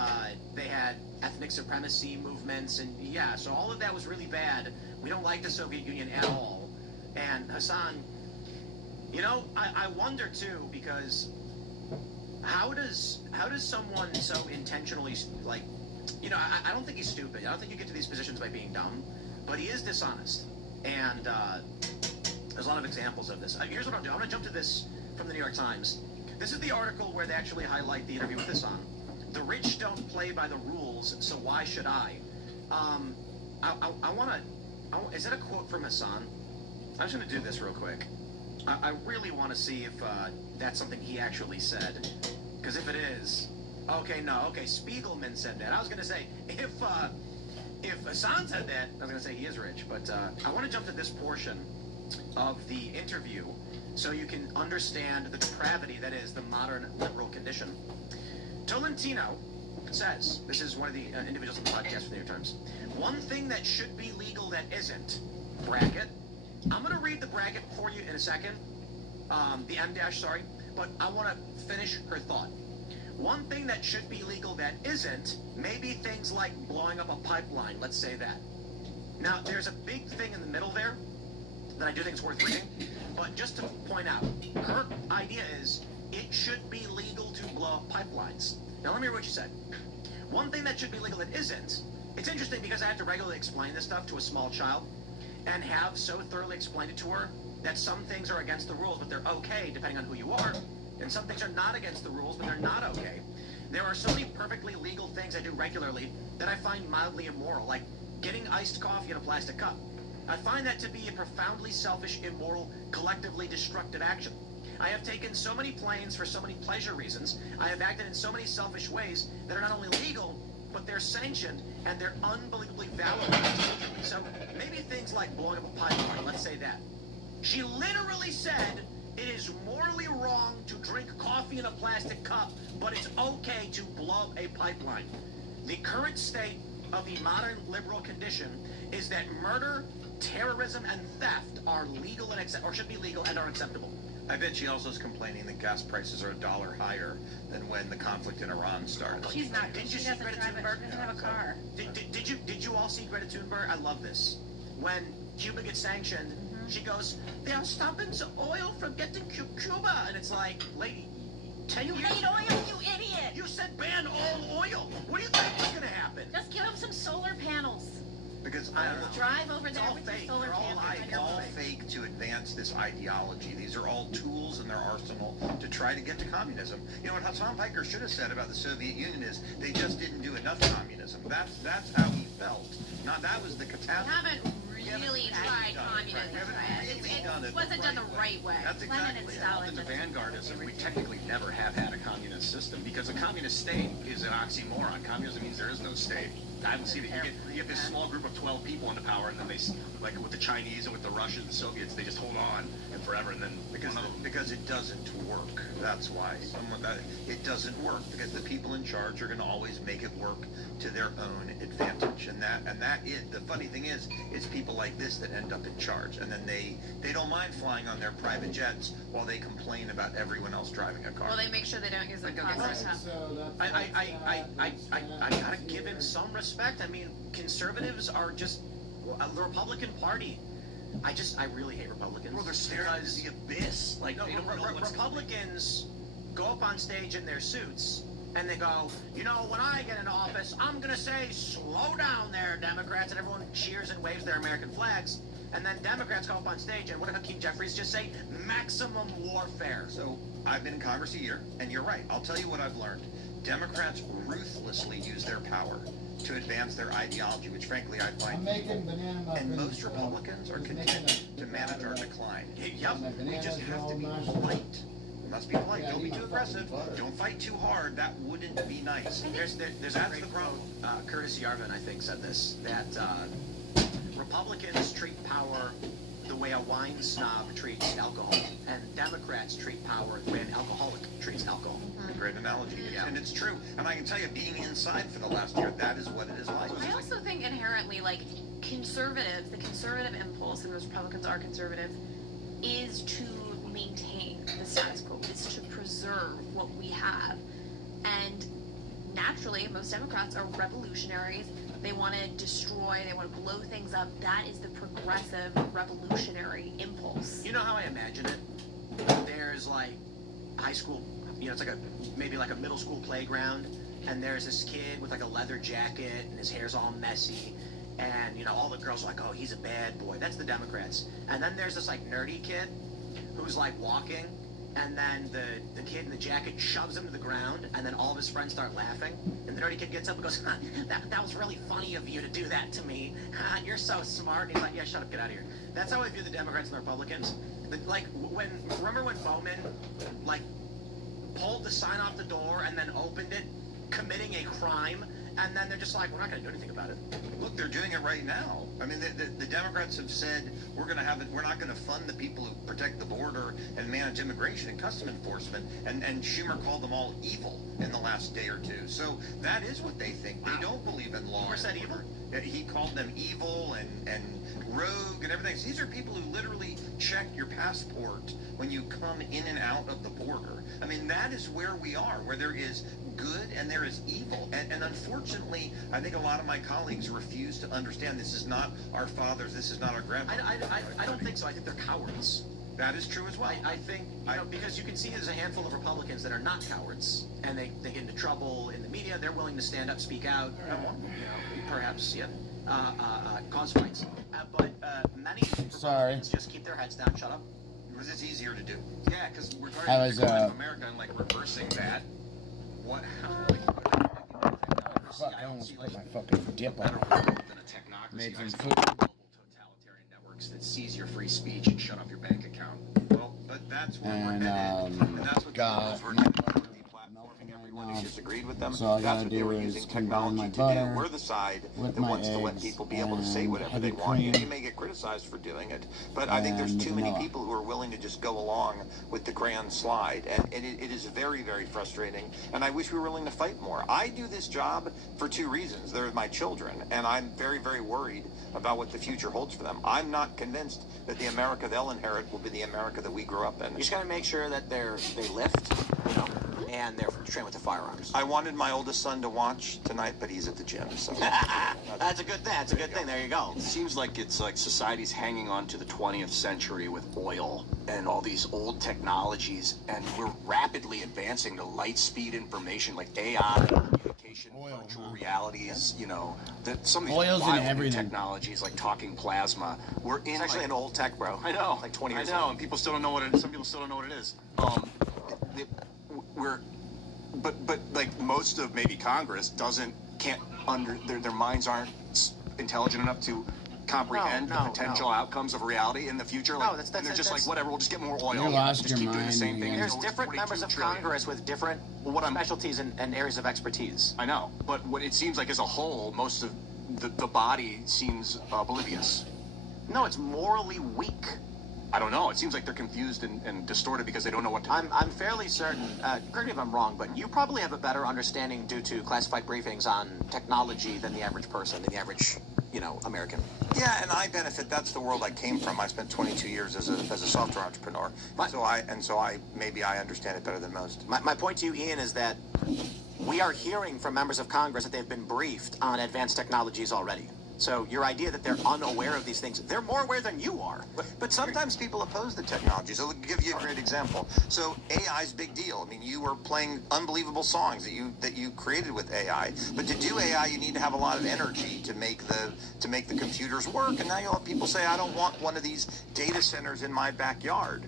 they had ethnic supremacy movements, and so all of that was really bad. We don't like the Soviet Union at all. And Hassan, you know, I wonder too, because how does someone so intentionally, like, you know, I don't think he's stupid. I don't think you get to these positions by being dumb, but he is dishonest. And there's a lot of examples of this. Here's what I'll do. I'm going to jump to this from the New York Times. This is the article where they actually highlight the interview with Hassan. The rich don't play by the rules, so why should I? I want to... Is that a quote from Hassan? I'm just going to do this real quick. I really want to see if that's something he actually said. Because if it is... Okay, no. Okay, Spiegelman said that. I was going to say, if Hassan said that, I was going to say he is rich. But I want to jump to this portion of the interview so you can understand the depravity that is the modern liberal condition. Tolentino says, this is one of the individuals on the podcast for the New York Times, one thing that should be legal that isn't, bracket. I'm going to read the bracket for you in a second, the M dash, sorry, but I want to finish her thought. One thing that should be legal that isn't, maybe things like blowing up a pipeline, let's say that. Now, there's a big thing in the middle there that I do think is worth reading, but just to point out, her idea is it should be legal to blow up pipelines. Now, let me hear what you said. One thing that should be legal that isn't, it's interesting because I have to regularly explain this stuff to a small child and have so thoroughly explained it to her that some things are against the rules, but they're okay depending on who you are, and some things are not against the rules, but they're not okay. There are so many perfectly legal things I do regularly that I find mildly immoral, like getting iced coffee in a plastic cup. I find that to be a profoundly selfish, immoral, collectively destructive action. I have taken so many planes for so many pleasure reasons. I have acted in so many selfish ways that are not only legal, but they're sanctioned, and they're unbelievably validated. So maybe things like blowing up a pipeline, let's say that. She literally said it is morally wrong to drink coffee in a plastic cup, but it's okay to blow up a pipeline. The current state of the modern liberal condition is that murder, terrorism, and theft are legal and or should be legal and are acceptable. I bet she also is complaining that gas prices are $1 higher than when the conflict in Iran started. She's not. She doesn't drive doesn't have a car. Did you all see Greta Thunberg? I love this. When Cuba gets sanctioned, she goes, "They are stopping the oil from getting Cuba," and it's like, lady, 10 years. You hate oil, you idiot. You said ban all oil. What do you think was going to happen? Just get up some solar panels. Because I don't know. Drive over there with fake. your solar panels. They're all fake to advance this ideology. These are all tools in their arsenal to try to get to communism. You know what Tom Piker should have said about the Soviet Union is they just didn't do enough communism. That's how he felt. Not that was the catastrophe. We haven't really tried communism. It wasn't done the right way. That's exactly it. Involved in the vanguardism, we technically never have had a communist system because a communist state is an oxymoron. Communism means there is no state. I don't see that you get this small group of 12 people into power, and then they, like with the Chinese and with the Russians and Soviets, they just hold on and forever, and then because it doesn't work. That's why it doesn't work, because the people in charge are going to always make it work to their own advantage, and that is the funny thing is it's people like this that end up in charge, and then they don't mind flying on their private jets while they complain about everyone else driving a car. Well, they make sure they don't use the process. I gotta give him some respect. I mean, conservatives are just the Republican Party. I really hate Republicans. Well, they're staring into the abyss. Like, they don't know what's Republicans go up on stage in their suits and they go, you know, when I get into office, I'm gonna say, slow down there, Democrats, and everyone cheers and waves their American flags. And then Democrats go up on stage, and what did Hakeem Jeffries just say? Maximum warfare. So I've been in Congress a year, and you're right. I'll tell you what I've learned. Democrats ruthlessly use their power to advance their ideology, which frankly I find and most Republicans are content to manage our decline. Yep, we just have to be polite. We must be polite. Don't be too aggressive. Don't fight too hard. That wouldn't be nice. There's a great quote. Curtis Yarvin, I think, said this, that Republicans treat power the way a wine snob treats alcohol, and Democrats treat power the way an alcoholic treats alcohol. A great analogy, and it's true. And I can tell you, being inside for the last year, that is what it is like. I also think inherently, like, conservatives, the conservative impulse, and those Republicans are conservative, is to maintain the status quo, is to preserve what we have. And naturally, most Democrats are revolutionaries. They want to destroy, they want to blow things up. That is the progressive revolutionary impulse. You know how I imagine it? There's like high school, you know, it's like maybe like a middle school playground, and there's this kid with like a leather jacket, and his hair's all messy, and, you know, all the girls are like, oh, he's a bad boy. That's the Democrats. And then there's this like nerdy kid who's like walking, and then the kid in the jacket shoves him to the ground, and then all of his friends start laughing, and the nerdy kid gets up and goes, that was really funny of you to do that to me. You're so smart. And he's like, yeah, shut up, get out of here. That's how I view the Democrats and the Republicans. Like, remember when Bowman, like, pulled the sign off the door and then opened it, committing a crime, and then they're just like, we're not going to do anything about it. Look, they're doing it right now. I mean, the Democrats have said we're not going to fund the people who protect the border and manage immigration and custom enforcement, and Schumer called them all evil in the last day or two. So that is what they think. They don't believe in law. Schumer said evil? He called them evil and rogue and everything. So these are people who literally check your passport when you come in and out of the border. I mean, that is where we are, where there is good and there is evil. And unfortunately, I think a lot of my colleagues refuse to understand this is not our fathers, this is not our grandfathers. I don't think so. I think they're cowards. That is true as well. I think, because you can see there's a handful of Republicans that are not cowards, and they get into trouble in the media. They're willing to stand up, speak out, perhaps, cause fights. But many Republicans just keep their heads down, shut up. Because it's easier to do. Yeah, because we're I trying to America and like reversing that. What? Fuck, I almost put my fucking dip on. Made some food. Totalitarian networks that seize your free speech and shut off your bank account. Well, but that's where we're headed. And that's what we're deplatforming everyone who disagreed with them. So all I that's gotta what they were do is using combine my technology butter to do. We're the side with that my wants to let eggs people be able to say whatever and they heavy want. cream You may get criticized for doing it, but I think there's and too many vanilla. people who are willing to just go along with the grand slide, and it is very, very frustrating, and I wish we were willing to fight more. I do this job for two reasons. They're my children, and I'm very, very worried about what the future holds for them. I'm not convinced that the America they'll inherit will be the America that we grew up in. You just got to make sure that they lift, and they're trained with the firearms. I wanted my oldest son to watch tonight, but he's at the gym, so. That's a good thing. That's a good thing. There you go. It seems like it's like society's hanging on to the 20th century with oil and all these old technologies, and we're rapidly advancing to light speed information like AI, communication, virtual realities, that some of these Oil's in wild new everything. technologies like talking plasma. We're in It's actually an old tech, bro. I know. Like 20 years I know, old. and people still don't know what it is. Some people still don't know what it is. But like most of maybe Congress their minds aren't intelligent enough to comprehend the potential outcomes of reality in the future. No, Like, and they're just like, whatever, we'll just get more oil. You lost just your keep doing the mind same thing. again. There's until it's different 42 members of trillion. Congress with different specialties and areas of expertise. I know, but what it seems like as a whole, most of the body seems oblivious. No, it's morally weak. I don't know. It seems like they're confused and distorted because they don't know what to do. I'm fairly certain, correct me if I'm wrong, but you probably have a better understanding due to classified briefings on technology than the average person, than the average, American. Yeah, and I benefit. That's the world I came from. I spent 22 years as a software entrepreneur, so I maybe I understand it better than most. My point to you, Ian, is that we are hearing from members of Congress that they've been briefed on advanced technologies already. So your idea that they're unaware of these things, they're more aware than you are. But sometimes people oppose the technology. So I'll give you a great example. So AI's big deal. I mean, you were playing unbelievable songs that you created with AI. But to do AI, you need to have a lot of energy to make the computers work. And now you'll have people say, I don't want one of these data centers in my backyard.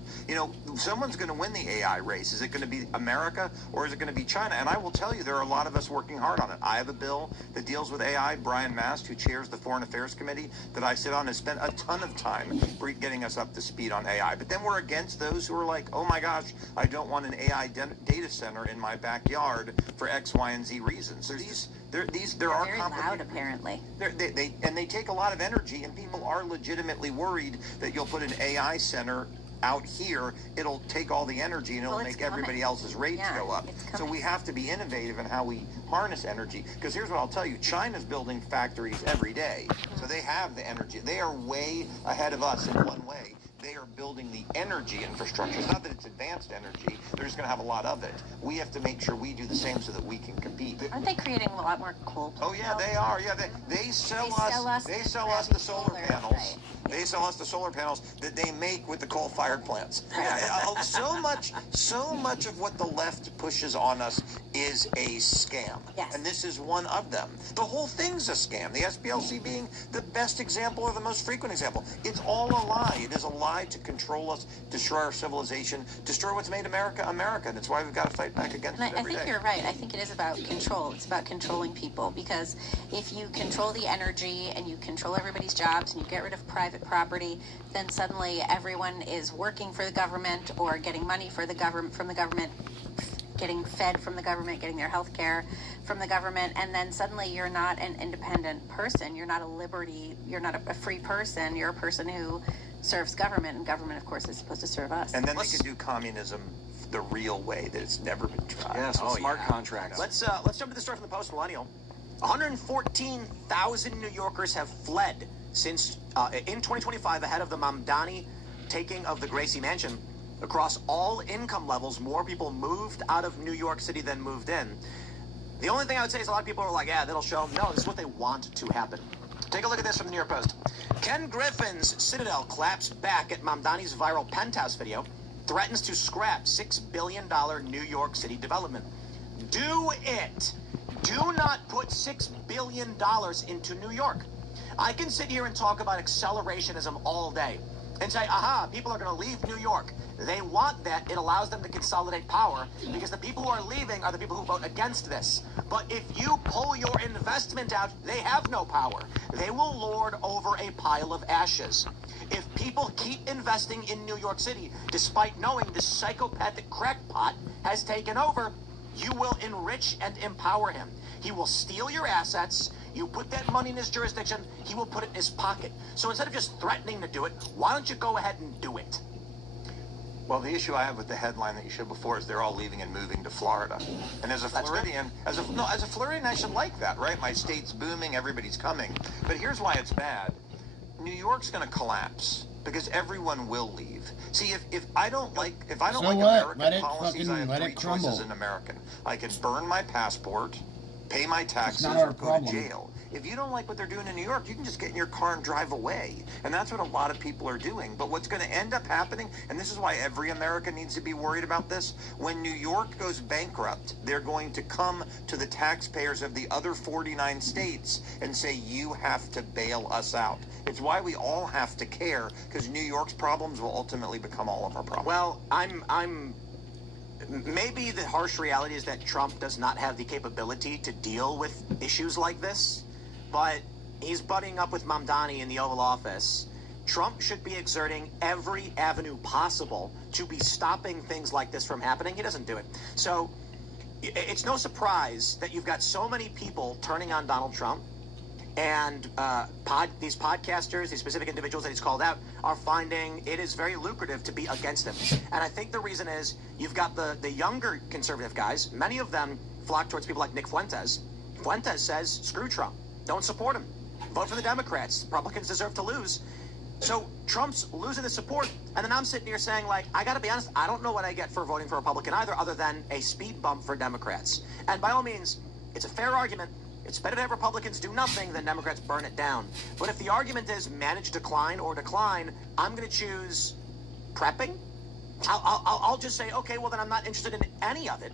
Someone's going to win the AI race. Is it going to be America or is it going to be China? And I will tell you, there are a lot of us working hard on it. I have a bill that deals with AI. Brian Mast, who chairs the Foreign Affairs Committee that I sit on, has spent a ton of time getting us up to speed on AI. But then we're against those who are like, oh my gosh, I don't want an AI data center in my backyard for X, Y, and Z reasons. So there are very loud, apparently. They take a lot of energy, and people are legitimately worried that you'll put an AI center out here, it'll take all the energy and it'll make everybody else's rates go up. So we have to be innovative in how we harness energy. Because here's what I'll tell you, China's building factories every day. So they have the energy. They are way ahead of us in one way. They are building the energy infrastructure. It's not that it's advanced energy. They're just going to have a lot of it. We have to make sure we do the same so that we can compete. Aren't they creating a lot more coal plants? Oh yeah, they are. Yeah, they sell us the solar panels. Right. They sell us the solar panels that they make with the coal-fired plants. So much of what the left pushes on us is a scam. Yes. And this is one of them. The whole thing's a scam. The SPLC being the best example or the most frequent example. It's all a lie. It is a lie to control us, destroy our civilization, destroy what's made America America. That's why we've got to fight back against it every day. I think you're right. I think it is about control. It's about controlling people, because if you control the energy and you control everybody's jobs and you get rid of private property, then suddenly everyone is working for the government or getting money for the government from the government, getting fed from the government, getting their health care from the government, and then suddenly you're not an independent person. You're not a liberty. You're not a free person. You're a person who serves government, and government, of course, is supposed to serve us. And then they can do communism the real way that it's never been tried. Yes, with smart contracts. Let's jump to the story from the Post Millennial. 114,000 New Yorkers have fled since in 2025 ahead of the Mamdani taking of the Gracie Mansion. Across all income levels, more people moved out of New York City than moved in. The only thing I would say is a lot of people are like, yeah, that'll show them. No, this is what they want to happen. Take a look at this from the New York Post. Ken Griffin's Citadel collapsed back at Mamdani's viral penthouse video, threatens to scrap $6 billion New York City development. Do it. Do not put $6 billion into New York. I can sit here and talk about accelerationism all day and say, aha, people are going to leave New York. They want that. It allows them to consolidate power because the people who are leaving are the people who vote against this. But if you pull your investment out, they have no power. They will lord over a pile of ashes. If people keep investing in New York City, despite knowing this psychopathic crackpot has taken over, you will enrich and empower him. He will steal your assets. You put that money in his jurisdiction, he will put it in his pocket. So instead of just threatening to do it, why don't you go ahead and do it? Well, the issue I have with the headline that you showed before is they're all leaving and moving to Florida. And as a Floridian, as a Floridian, I should like that, right? My state's booming, everybody's coming. But here's why it's bad. New York's going to collapse because everyone will leave. See, if I don't like American policies, I have three choices as an American. I can burn my passport, pay my taxes, or go to jail. If you don't like what they're doing in New York, you can just get in your car and drive away. And that's what a lot of people are doing. But what's going to end up happening, and this is why every American needs to be worried about this, when New York goes bankrupt, they're going to come to the taxpayers of the other 49 states and say, you have to bail us out. It's why we all have to care, because New York's problems will ultimately become all of our problems. Well, maybe the harsh reality is that Trump does not have the capability to deal with issues like this, but he's butting up with Mamdani in the Oval Office. Trump should be exerting every avenue possible to be stopping things like this from happening. He doesn't do it. So it's no surprise that you've got so many people turning on Donald Trump, and these podcasters, these specific individuals that he's called out, are finding it is very lucrative to be against him. And I think the reason is you've got the younger conservative guys. Many of them flock towards people like Nick Fuentes. Fuentes says, screw Trump. Don't support him. Vote for the Democrats. Republicans deserve to lose. So Trump's losing the support, and then I'm sitting here saying, like, I got to be honest, I don't know what I get for voting for Republican either, other than a speed bump for Democrats. And by all means, it's a fair argument. It's better to have Republicans do nothing than Democrats burn it down. But if the argument is manage decline or decline, I'm going to choose prepping. I'll just say, okay, well, then I'm not interested in any of it.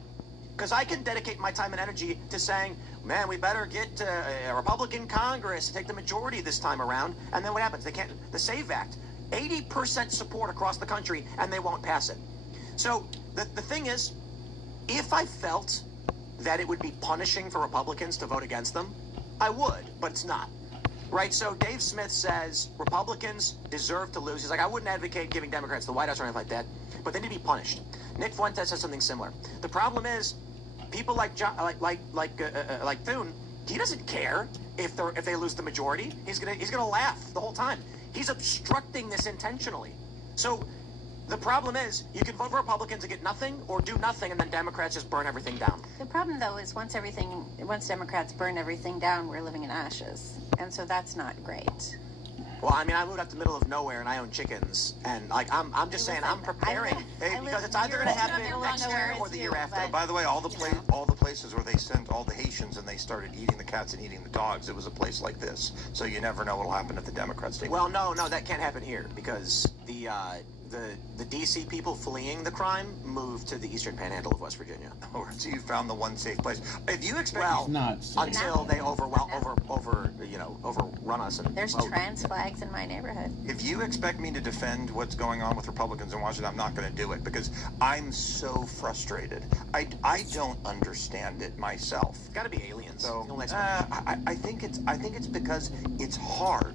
Because I can dedicate my time and energy to saying, man, we better get a Republican Congress to take the majority this time around. And then what happens? They can't. The SAVE Act, 80% support across the country, and they won't pass it. So the thing is, if I felt that it would be punishing for Republicans to vote against them, I would, but it's not. Right? So Dave Smith says Republicans deserve to lose. He's like, I wouldn't advocate giving Democrats the White House or anything like that, but they need to be punished. Nick Fuentes says something similar. The problem is, people like Thune, he doesn't care if they lose the majority. He's gonna laugh the whole time. He's obstructing this intentionally. So the problem is, you can vote for Republicans and get nothing, or do nothing, and then Democrats just burn everything down. The problem, though, is once Democrats burn everything down, we're living in ashes, and so that's not great. Well, I mean, I moved out the middle of nowhere and I own chickens, and like I'm just saying I'm preparing because it's either going to happen next year or the year after. By the way, all the places where they sent all the Haitians and they started eating the cats and eating the dogs, it was a place like this. So you never know what'll happen if the Democrats take. Well, no, that can't happen here because the DC people fleeing the crime moved to the eastern panhandle of West Virginia. So you found the one safe place. If you expect until they overrun us and there's vote. trans flags in my neighborhood. If you expect me to defend what's going on with Republicans in Washington, I'm not going to do it because I'm so frustrated. I don't understand it myself. It's got to be aliens. So I think it's because it's hard.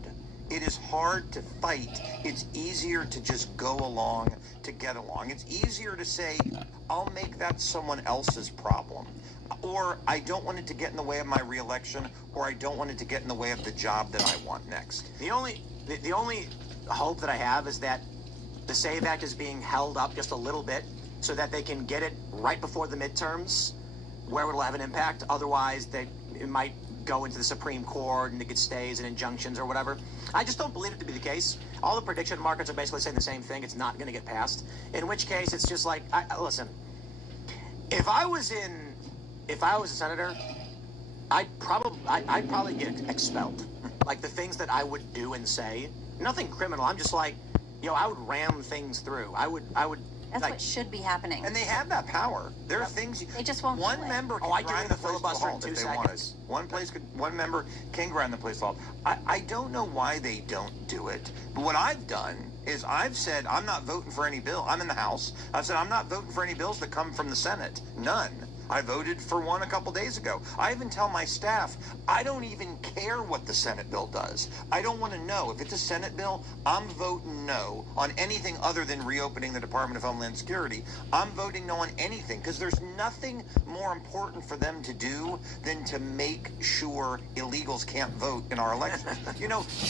It is hard to fight. It's easier to just go along to get along. It's easier to say, I'll make that someone else's problem. Or I don't want it to get in the way of my reelection, or I don't want it to get in the way of the job that I want next. The only hope that I have is that the SAVE Act is being held up just a little bit so that they can get it right before the midterms where it'll have an impact. Otherwise, it might go into the Supreme Court and it gets stays and injunctions or whatever. I just don't believe it to be the case. All the prediction markets are basically saying the same thing. It's not going to get passed. In which case, it's just like, listen, if I was a senator, I'd probably get expelled. Like the things that I would do and say, nothing criminal. I'm just like, I would ram things through. I would. That's what should be happening. And they have that power. There are things they just won't. One member can grind the filibuster in 2 seconds. One member can grind the place to a halt. I don't know why they don't do it. But what I've done is I've said I'm not voting for any bill. I'm in the House. I've said I'm not voting for any bills that come from the Senate. None. I voted for one a couple days ago. I even tell my staff, I don't even care what the Senate bill does. I don't want to know. If it's a Senate bill, I'm voting no on anything other than reopening the Department of Homeland Security. I'm voting no on anything because there's nothing more important for them to do than to make sure illegals can't vote in our election.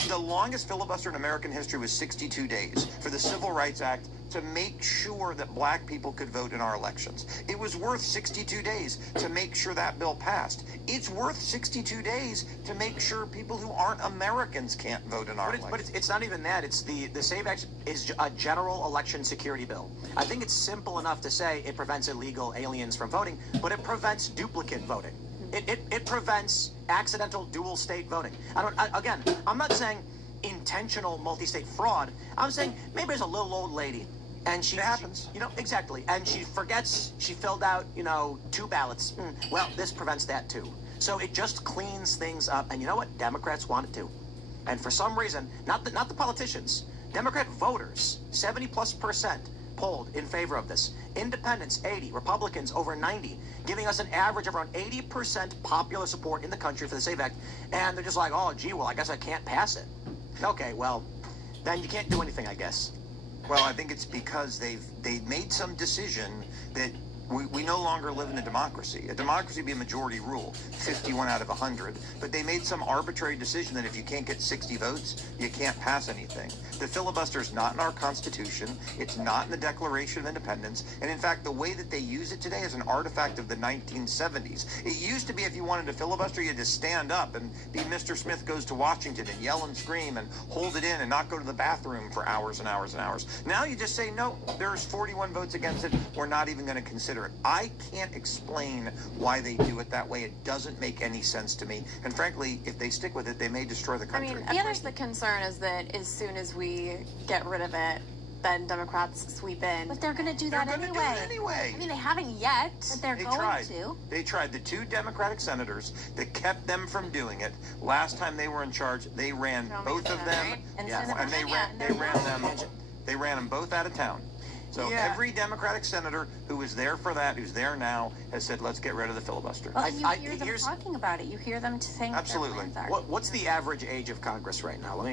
The longest filibuster in American history was 62 days for the Civil Rights Act to make sure that black people could vote in our elections. It was worth 62 days to make sure that bill passed. It's worth 62 days to make sure people who aren't Americans can't vote in our elections. But it's not even that. It's the SAVE Act is a general election security bill. I think it's simple enough to say it prevents illegal aliens from voting, but it prevents duplicate voting. It prevents accidental dual state voting. I'm not saying intentional multi-state fraud. I'm saying maybe there's a little old lady and it happens. Exactly. And she forgets she filled out, 2 ballots. Well, this prevents that too. So it just cleans things up. And you know what? Democrats want it too. And for some reason, not the politicians, Democrat voters, 70+% polled in favor of this. Independents, 80. Republicans, over 90. Giving us an average of around 80% popular support in the country for the SAVE Act. And they're just like, oh, gee, well, I guess I can't pass it. Okay, well, then you can't do anything, I guess. Well, I think it's because they've made some decision that we no longer live in a democracy. A democracy would be a majority rule, 51 out of 100. But they made some arbitrary decision that if you can't get 60 votes, you can't pass anything. The filibuster is not in our Constitution. It's not in the Declaration of Independence. And in fact, the way that they use it today is an artifact of the 1970s. It used to be if you wanted to filibuster, you had to stand up and be Mr. Smith Goes to Washington and yell and scream and hold it in and not go to the bathroom for hours and hours and hours. Now you just say, no, there's 41 votes against it. We're not even going to consider it. I can't explain why they do it that way. It doesn't make any sense to me. And frankly, if they stick with it, they may destroy the country. I mean, the concern is that as soon as we get rid of it, then Democrats sweep in. But they're going to do that anyway. I mean, they haven't yet. But they're going to. They tried. The 2 Democratic senators that kept them from doing it, last time they were in charge, they ran both of them. And they ran them both out of town. So every Democratic senator who was there for that, who's there now, has said, let's get rid of the filibuster. Well, you hear them talking about it. You hear them saying absolutely. What their plans are. What's the average age of Congress right now?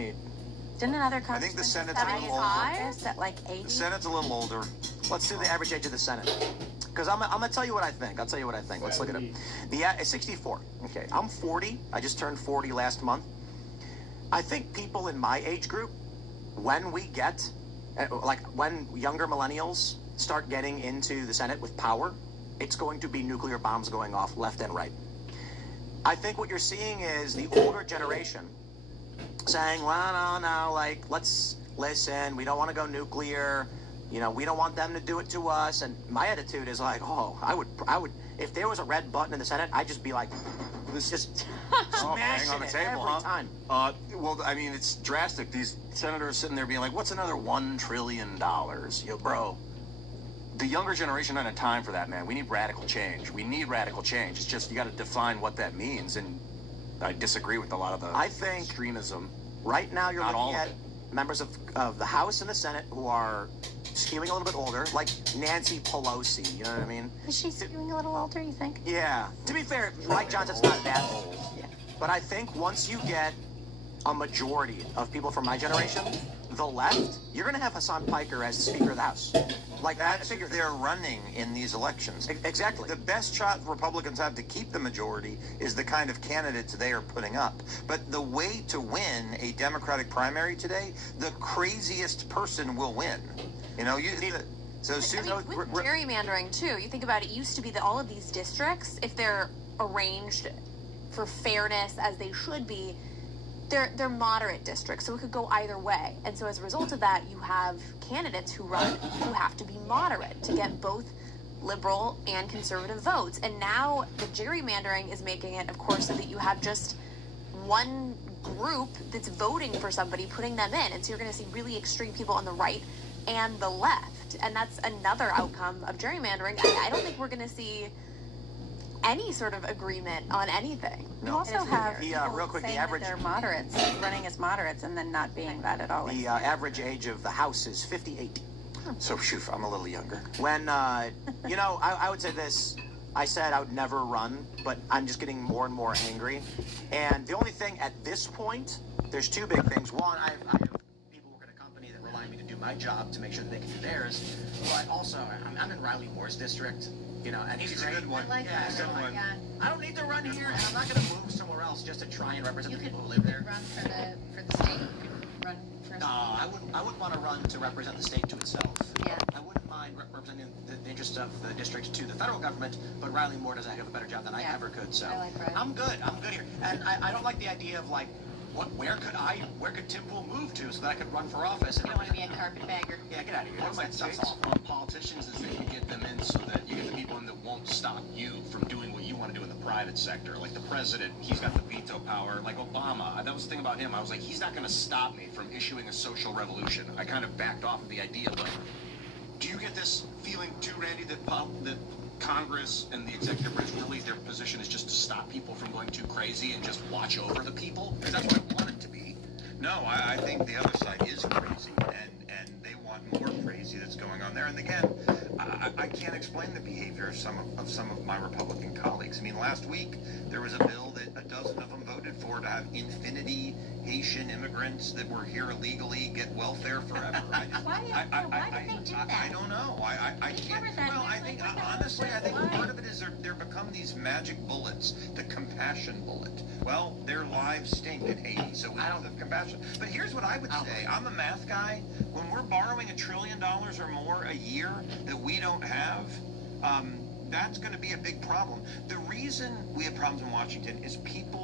Didn't another Congress? I think the Senate's a little older. At like 80? The Senate's a little older. Let's do the average age of the Senate. Because I'm going to tell you what I think. I'll tell you what I think. Let's look at it. 64. Okay, I'm 40. I just turned 40 last month. I think people in my age group, when we get, when younger millennials start getting into the Senate with power, it's going to be nuclear bombs going off left and right. I think what you're seeing is the older generation saying, well, no, like, let's listen, we don't want to go nuclear, you know, we don't want them to do it to us. And my attitude is like, oh, I would, if there was a red button in the Senate, I'd just be like, just smashing on the it table, every time. Well, I mean, it's drastic. These senators sitting there being like, what's another $1 trillion? Yo, bro, the younger generation doesn't have time for that, man. We need radical change. We need radical change. It's just, you got to define what that means. And I disagree with a lot of the extremism. Right now, you're Not all looking of at members of the House and the Senate who are skewing a little bit older, like Nancy Pelosi, you know what I mean? Is she skewing a little older, you think? Yeah. To be fair, Mike Johnson's not that old. Yeah. But I think once you get a majority of people from my generation, the left, you're going to have Hassan Piker as the Speaker of the House. Like, I figure They're running in these elections. Exactly. The best shot Republicans have to keep the majority is the kind of candidates they are putting up. But the way to win a Democratic primary today, the craziest person will win. You know, so soon. With gerrymandering too, you think about it. Used to be that all of these districts, if they're arranged for fairness as they should be, they're moderate districts, so it could go either way. And so as a result of that, you have candidates who run who have to be moderate to get both liberal and conservative votes. And now the gerrymandering is making it, of course, so that you have just one group that's voting for somebody, putting them in. And so you're going to see really extreme people on the right and the left. And that's another outcome of gerrymandering. I don't think we're going to see any sort of agreement on anything. You also have people real quick, saying the average that they're moderates, running as moderates, and then not being that at all. The average age of the House is 58. So, shoot, I'm a little younger. When, you know, I would say this. I said I would never run, but I'm just getting more and more angry. And the only thing at this point, there's two big things. One, I have people work at a company that rely on me to do my job to make sure that they can do theirs. But also, I'm in Riley Moore's district. You know, and he's a good one. I like that. He's a good one. Yeah. I don't need to run here, and I'm not going to move somewhere else just to try and represent the people who live there. Run for the state. You could run for. No, I wouldn't want to run to represent the state to itself. Yeah. I wouldn't mind representing the interests of the district to the federal government, but Riley Moore does a heck of a better job than I ever could. So I like Riley. I'm good here, and I don't like the idea of like, where could Tim Pool move to so that I could run for office? And you don't want to be a carpetbagger. Yeah, get out of here. One of my takes on politicians is that you get them in so that you get the people in that won't stop you from doing what you want to do in the private sector. Like the president, he's got the veto power. Like Obama, that was the thing about him. I was like, he's not going to stop me from issuing a social revolution. I kind of backed off of the idea, but do you get this feeling too, Randy, that Congress and the executive branch really their position is just to stop people from going too crazy and just watch over the people? Because that's what I want it to be. No, I think the other side is crazy, and they want more crazy that's going on there. And again, I can't explain the behavior of some of my Republican colleagues. I mean, last week there was a bill that a dozen of them voted for to have infinity Haitian immigrants that were here illegally get welfare forever. Why did they do that? I don't know. I can't. Well, I think honestly, I think part of it is they're become these magic bullets, the compassion bullet. Well, their lives stink in Haiti, so we don't have compassion. But here's what I would say. I'm a math guy. When we're borrowing $1 trillion or more a year that we don't have, that's going to be a big problem. The reason we have problems in Washington is people.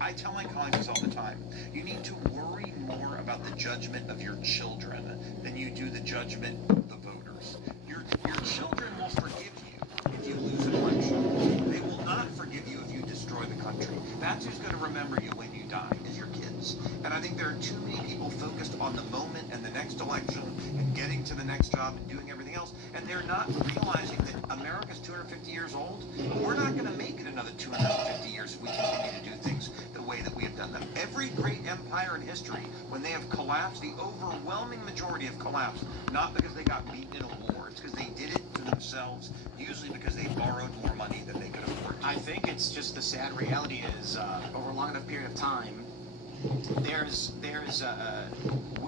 I tell my colleagues this all the time. You need to worry more about the judgment of your children than you do the judgment of the voters. Your children will forgive you if you lose an election. They will not forgive you if you destroy the country. That's who's going to remember you when you die, is your kids. And I think there are too many people focused on the moment and the next election and getting to the next job and doing everything else. And they're not realizing that America's 250 years old. We're not going to make it another 250 years if we continue to do things the way that we have done them. Every great empire in history, when they have collapsed, the overwhelming majority have collapsed, not because they got beaten in a war. It's because they did it to themselves, usually because they borrowed more money than they could afford. I think it's just the sad reality is over a long enough period of time,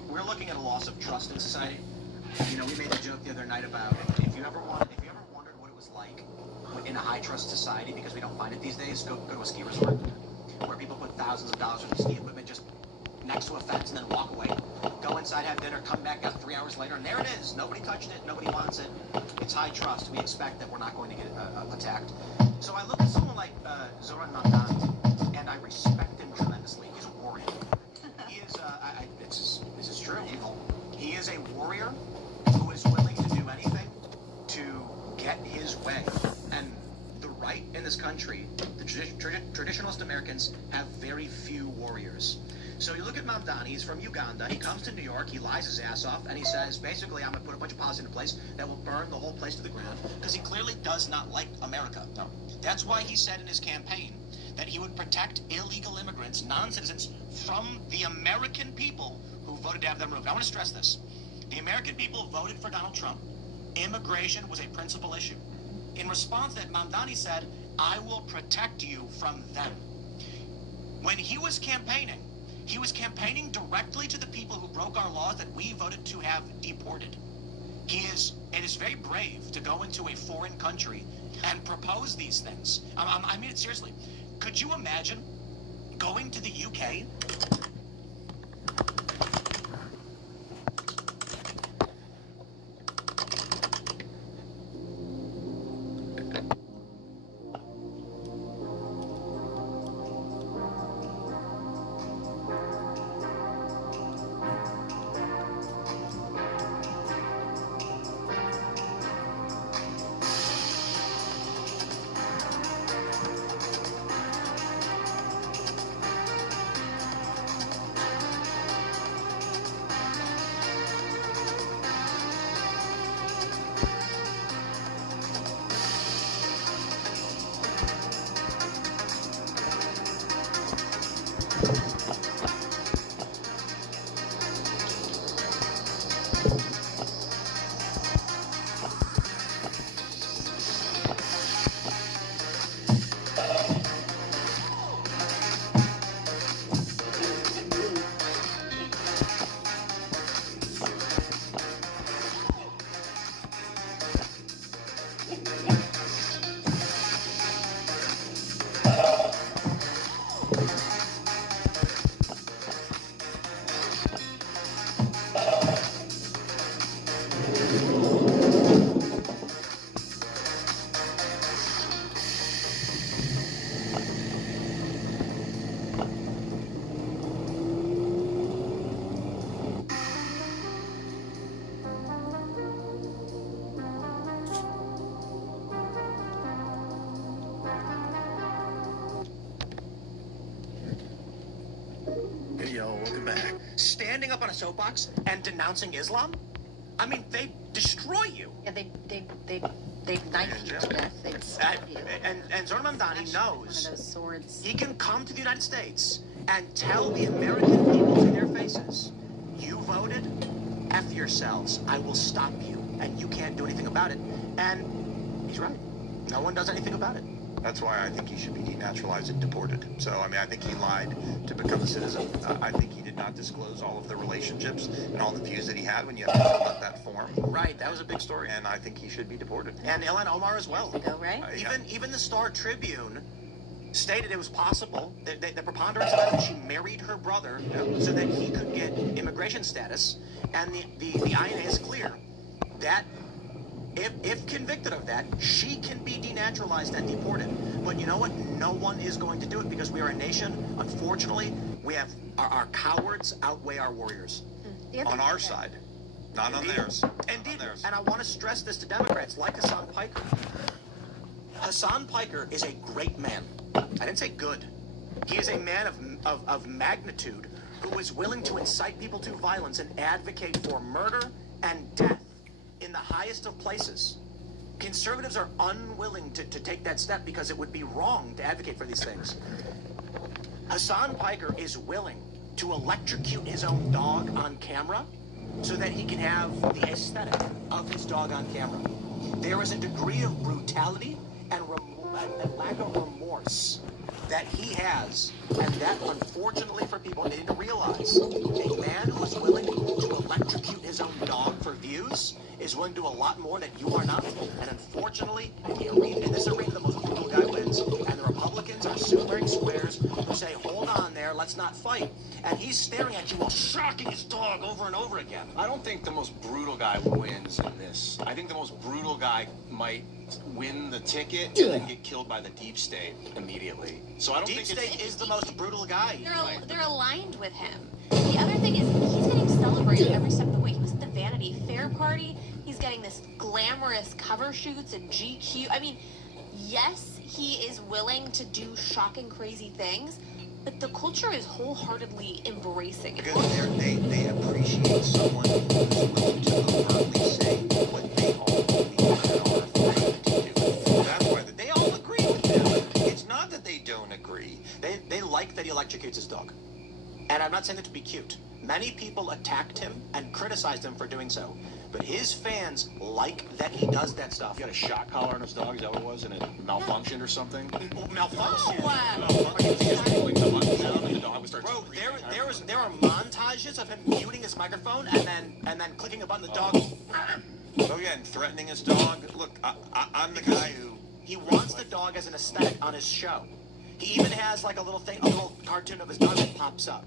we're looking at a loss of trust in society. You know, we made a joke the other night about if you ever wondered what it was like in a high trust society, because we don't find it these days, go to a ski resort where people put thousands of dollars worth of ski equipment just next to a fence and then walk away, go inside, have dinner, come back out 3 hours later, and there it is. Nobody touched it. Nobody wants it. It's high trust. We expect that we're not going to get attacked. So I look at someone like Zoran Mandant, and I respect him tremendously. He's a warrior. He is, this is true. He is a warrior who is willing to do anything to get his way. And the right in this country, the traditionalist Americans, have very few warriors. So you look at Mamdani, he's from Uganda, he comes to New York, he lies his ass off, and he says, basically, I'm going to put a bunch of policies into place that will burn the whole place to the ground, because he clearly does not like America. No. That's why he said in his campaign that he would protect illegal immigrants, non-citizens, from the American people who voted to have them removed. I want to stress this. The American people voted for Donald Trump. Immigration was a principal issue. In response to that, Mamdani said, I will protect you from them. When he was campaigning directly to the people who broke our laws that we voted to have deported. It is very brave to go into a foreign country and propose these things. I mean it seriously. Could you imagine going to the UK? Welcome back. Standing up on a soapbox and denouncing Islam? I mean, they destroy you. Yeah, they knife you to death. They'd stab you. And Zora Mamdani knows one of those swords. He can come to the United States and tell the American people to their faces, you voted, F yourselves. I will stop you, and you can't do anything about it. And he's right. No one does anything about it. That's why I think he should be denaturalized and deported. So, I mean, I think he lied to become a citizen. I think he did not disclose all of the relationships and all the views that he had when you have to fill out that form. Right, that was a big story. And I think he should be deported. And Ilhan Omar as well. Right? Even the Star Tribune stated it was possible, the preponderance of evidence, she married her brother so that he could get immigration status. And the INA is clear that if convicted of that, she can be denaturalized and deported. But you know what? No one is going to do it because we are a nation. Unfortunately, we have our cowards outweigh our warriors on our side, not on theirs. Indeed. And I want to stress this to Democrats like Hassan Piker. Hassan Piker is a great man. I didn't say good. He is a man of magnitude who is willing to incite people to violence and advocate for murder and death in the highest of places. Conservatives are unwilling to take that step because it would be wrong to advocate for these things. Hassan Piker is willing to electrocute his own dog on camera so that he can have the aesthetic of his dog on camera. There is a degree of brutality and lack of remorse that he has, and that, unfortunately for people, they need to realize a man who is willing to electrocute his own dog for views is willing to do a lot more that you are not. And unfortunately, in this arena, the most brutal guy wins. And the Republicans are soon wearing squares who say, hold on there, let's not fight. And he's staring at you while shocking his dog over and over again. I don't think the most brutal guy wins in this. I think the most brutal guy might win the ticket and then get killed by the deep state immediately. So I don't think deep state is the most brutal guy. They're aligned with him. The other thing is he's getting celebrated every step of the way. He was at the Vanity Fair party. He's getting this glamorous cover shoots and GQ. I mean, yes, he is willing to do shocking, crazy things, but the culture is wholeheartedly embracing it. Because they appreciate someone who's willing to overtly say what they all believe and are afraid to do. That's why they all agree with him. It's not that they don't agree. They like that he electrocutes his dog. And I'm not saying that to be cute. Many people attacked him and criticized him for doing so. But his fans like that he does that stuff. He had a shock collar on his dog, is that what it was? And it malfunctioned or something? Malfunction? Bro, there are montages of him muting his microphone and then clicking a button. The dog. Oh yeah, and threatening his dog. Look, I'm the guy who... He wants the dog as an aesthetic on his show. He even has like a little cartoon of his dog that pops up.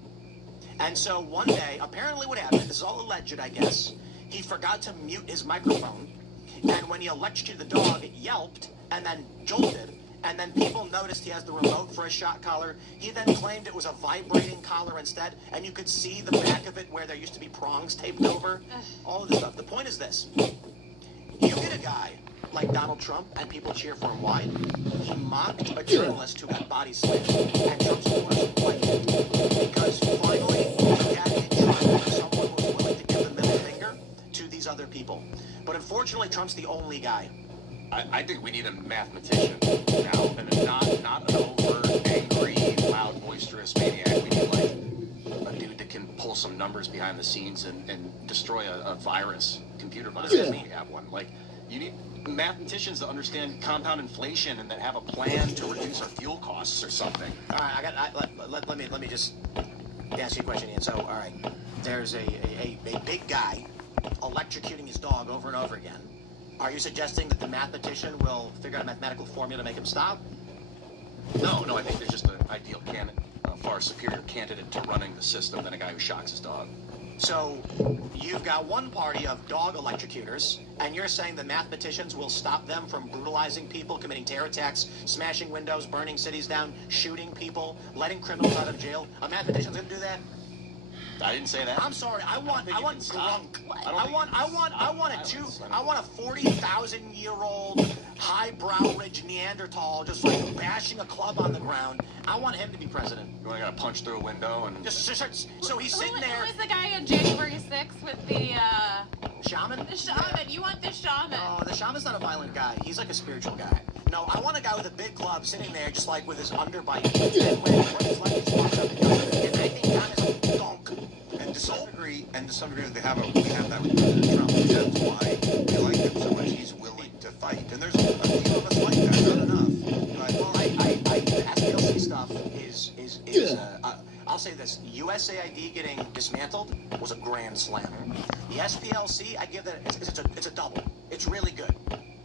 And so one day, apparently what happened, this is all alleged, I guess, he forgot to mute his microphone, and when he electrocuted the dog, it yelped, and then jolted, and then people noticed he has the remote for a shock collar. He then claimed it was a vibrating collar instead, and you could see the back of it where there used to be prongs taped over. All of this stuff. The point is this. You get a guy like Donald Trump, and people cheer for him. Why? He mocked a journalist who got body slammed, and Trump's supporters liked it. Because finally, he had in Trump someone was willing to give the middle finger to these other people. But unfortunately, Trump's the only guy. I think we need a mathematician now, and not an overt, angry, loud, boisterous maniac. We need like a dude that can pull some numbers behind the scenes and destroy a virus, computer virus. We have one. Like, you need mathematicians that understand compound inflation and that have a plan to reduce our fuel costs or something. All right, let me just ask you a question, Ian. So, all right, there's a big guy electrocuting his dog over and over again. Are you suggesting that the mathematician will figure out a mathematical formula to make him stop? No, I think there's just an ideal candidate, a far superior candidate to running the system than a guy who shocks his dog. So, you've got one party of dog electrocutors, and you're saying the mathematicians will stop them from brutalizing people, committing terror attacks, smashing windows, burning cities down, shooting people, letting criminals out of jail? A mathematician's gonna do that? I didn't say that. I'm sorry. I want drunk. I want a 40,000-year-old highbrow ridge Neanderthal just like bashing a club on the ground. I want him to be president. You want to punch through a window and so he's sitting there. Who was the guy on January 6th with the shaman? The shaman. You want the shaman? No, the shaman's not a violent guy. He's like a spiritual guy. No, I want a guy with a big club sitting there just like with his underbite and when his leg is walked up and I think God is a donk. And to some degree, we have that with President Trump. That's why we like him so much. He's willing to fight, and there's a few of us like that, not enough. But well, the SPLC stuff is I'll say this: USAID getting dismantled was a grand slam. The SPLC, I give that it's a double. It's really good.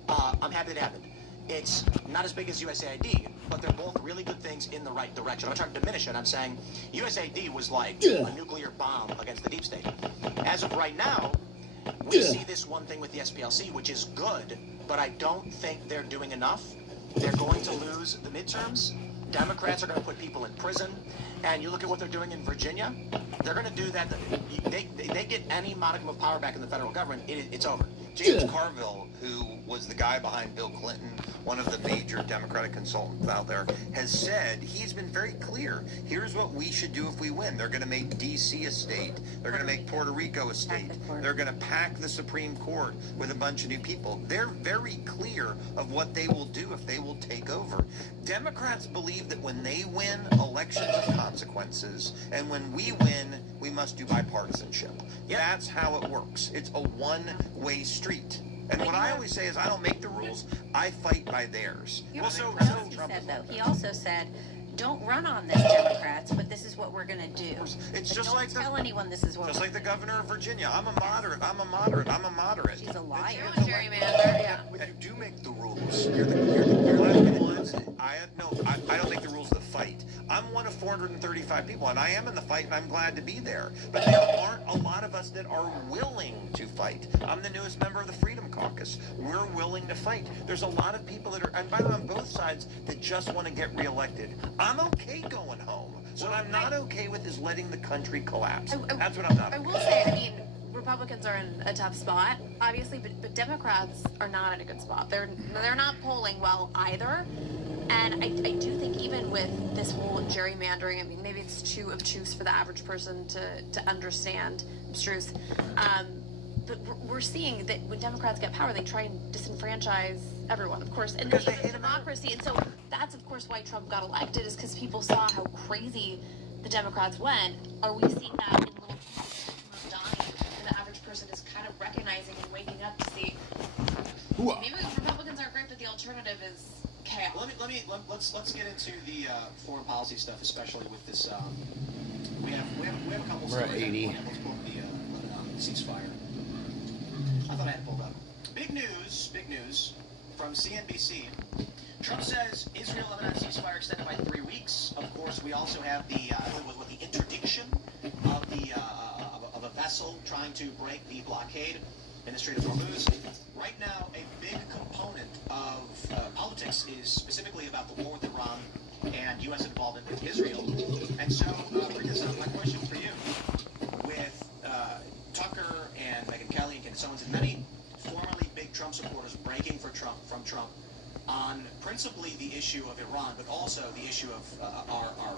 I'm happy that happened. It's not as big as USAID, but they're both really good things in the right direction. I'm not trying to diminish it. I'm saying USAID was like a nuclear bomb against the deep state. As of right now, we see this one thing with the SPLC, which is good, but I don't think they're doing enough. They're going to lose the midterms. Democrats are going to put people in prison. And you look at what they're doing in Virginia, they're going to do that. They get any modicum of power back in the federal government, it's over. James Carville, who was the guy behind Bill Clinton, one of the major Democratic consultants out there, has said, he's been very clear, here's what we should do if we win. They're going to make D.C. a state. They're going to make Puerto Rico a state. They're going to pack the Supreme Court with a bunch of new people. They're very clear of what they will do if they will take over. Democrats believe that when they win, elections have consequences, and when we win, we must do bipartisanship. That's how it works. It's a one-way street. And what I always say is, I don't make the rules, I fight by theirs. Well, he also said, don't run on this, Democrats, but this is what we're going to do. It's but just don't like tell anyone this is what just we're like the governor of Virginia. I'm a moderate. She's a liar. Gerrymander, yeah. When you do make the rules, you're the ones. I don't make the rules of the fight. I'm one of 435 people, and I am in the fight, and I'm glad to be there. But there aren't a lot of us that are willing to fight. I'm the newest member of the Freedom Caucus. We're willing to fight. There's a lot of people that are, and by the way, on both sides, that just want to get reelected. I'm okay going home. So what I'm not okay with is letting the country collapse. That's what I'm not. I will say, I mean, Republicans are in a tough spot, obviously, but Democrats are not in a good spot. They're not polling well either. And I do think even with this whole gerrymandering, I mean, maybe it's too obtuse for the average person to understand, abstruse. But we're seeing that when Democrats get power, they try and disenfranchise everyone, of course, in the name of democracy. And so that's, of course, why Trump got elected, is because people saw how crazy the Democrats went. Are we seeing that in little pieces of dying, and the average person is kind of recognizing and waking up to see maybe Republicans aren't great, but the alternative is chaos. Let's get into the foreign policy stuff, especially with this. We have a couple. We're at 80. Let's pull up the Lebanon ceasefire. I thought I had it pulled up. Big news from CNBC. Trump says Israel-Lebanon ceasefire extended by 3 weeks. Of course, we also have the interdiction of a vessel trying to break the blockade in the Strait of Hormuz. Right now, a big component of politics is specifically about the war with Iran and U.S. involvement with Israel. And so, bring this up. My question for you, with Tucker and Megyn Kelly and so on, and many formerly big Trump supporters breaking from Trump on principally the issue of Iran, but also the issue of our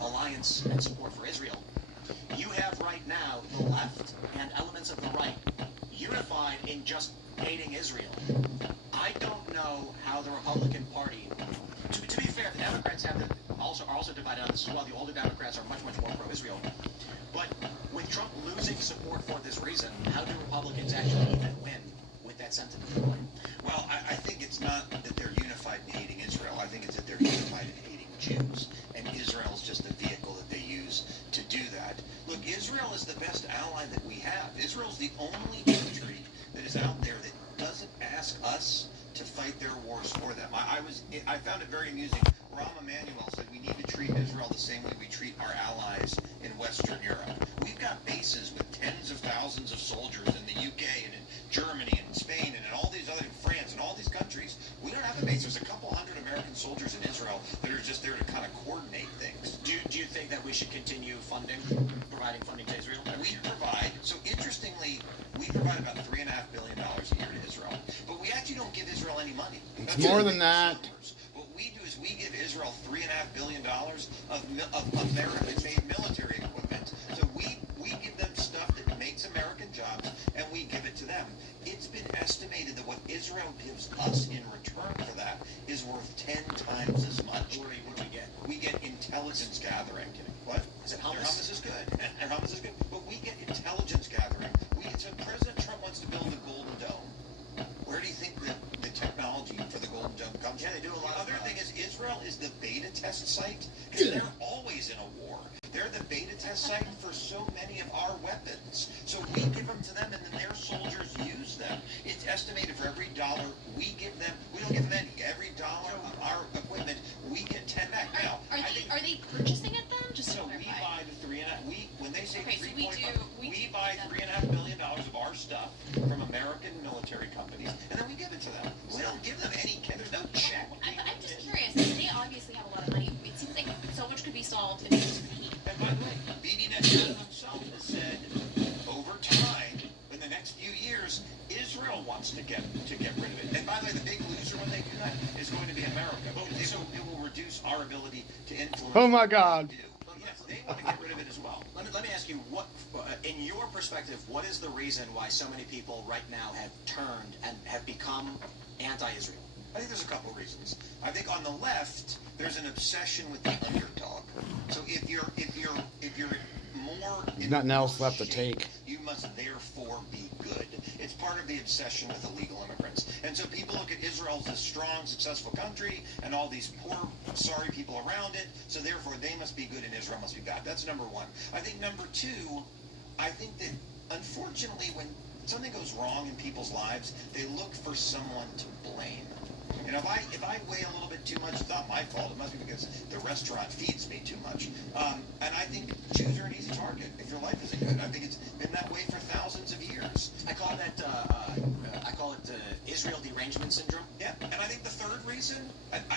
alliance and support for Israel. You have right now the left and elements of the right unified in just hating Israel. I don't know how the Republican Party, to be fair, the Democrats are also divided on this as well. The older Democrats are much more pro-Israel. But with Trump losing support for this reason, how do Republicans actually even win with that sentiment? Well, I think it's not that they're unified in hating Israel. I think it's that they're unified in hating Jews. And Israel's just the vehicle that they use to do that. Look, Israel is the best ally that we have. Israel's the only country that is out there that doesn't ask us to fight their wars for them. I found it very amusing. Rahm Emanuel said we need to treat Israel the same way we treat our allies in Western Europe. We've got bases with tens of thousands of soldiers in the UK and in Germany and in Spain and in all these other, France and all these countries. We don't have a base. There's a couple hundred American soldiers in Israel that are just there to kind of coordinate things. Do you think that we should continue providing funding to Israel? We provide, so interestingly, we provide about $3.5 billion a year to Israel. But we actually don't give Israel any money. It's more than that. What we do is we give Israel $3.5 billion of American-made military equipment. So we give them stuff that makes American jobs, and we give it to them. It's been estimated that what Israel gives us in return for that is worth 10 times as much. What do we get? We get intelligence gathering. What? Their hummus is good. Their hummus is good. But we get intelligence gathering. So President Trump wants to build the Golden Dome. Where do you think the technology for the Golden Dome comes from? Yeah, they do a lot. The other thing is Israel is the beta test site because they're always in a war. They're the beta test site for so many of our weapons. So we give them to them, and then their soldiers use them. It's estimated for every dollar we give them, we don't give them any. Every dollar of our equipment, we get 10 back. Now, Are they purchasing it then? Just so to we clarify. buy the when they say Okay, so we buy $3.5 billion of our stuff from American military companies, and then we give it to them. We don't give them any. There's no check. I'm just curious. They obviously have a lot of money. It seems like so much could be solved if it's heat. And by the way, Bibi Netanyahu himself has said, over time, in the next few years, Israel wants to get rid of it. And by the way, the big loser when they do that is going to be America. Because it will reduce our ability to influence. Oh my God. Yes, they want to get rid of it as well. Let me ask you, what, in your perspective, what is the reason why so many people right now have turned and have become anti-Israel? I think there's a couple reasons. I think on the left, there's an obsession with the underdog. So if you're more nothing else left to take, you must therefore be good. It's part of the obsession with illegal immigrants. And so people look at Israel as a strong, successful country and all these poor, sorry people around it. So therefore they must be good and Israel must be bad. That's number one. I think number two, I think that unfortunately when something goes wrong in people's lives, they look for someone to blame. You know, if I weigh a little bit too much, it's not my fault. It must be because the restaurant feeds me too much. And I think Jews are an easy target if your life isn't good. I think it's been that way for thousands of years. I call it Israel derangement syndrome. Yeah, and I think the third reason,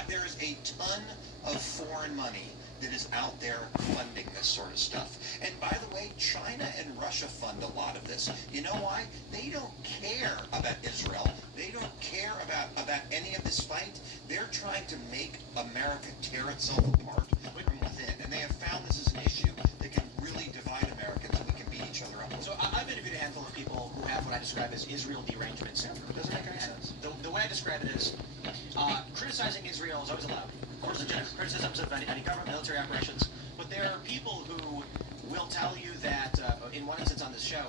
there is a ton of foreign money that is out there funding this sort of stuff. And by the way, China and Russia fund a lot of this. You know why? They don't care about Israel. They don't care about any of this fight. They're trying to make America tear itself apart from within. And they have found this as an issue that can really divide Americans, and we can beat each other up. So I've interviewed a handful of people who have what I describe as Israel derangements. It doesn't make any sense. The way I describe it is, criticizing Israel is always allowed. Of course, legitimate criticisms of any government, military operations. But there are people who will tell you that, in one instance on this show,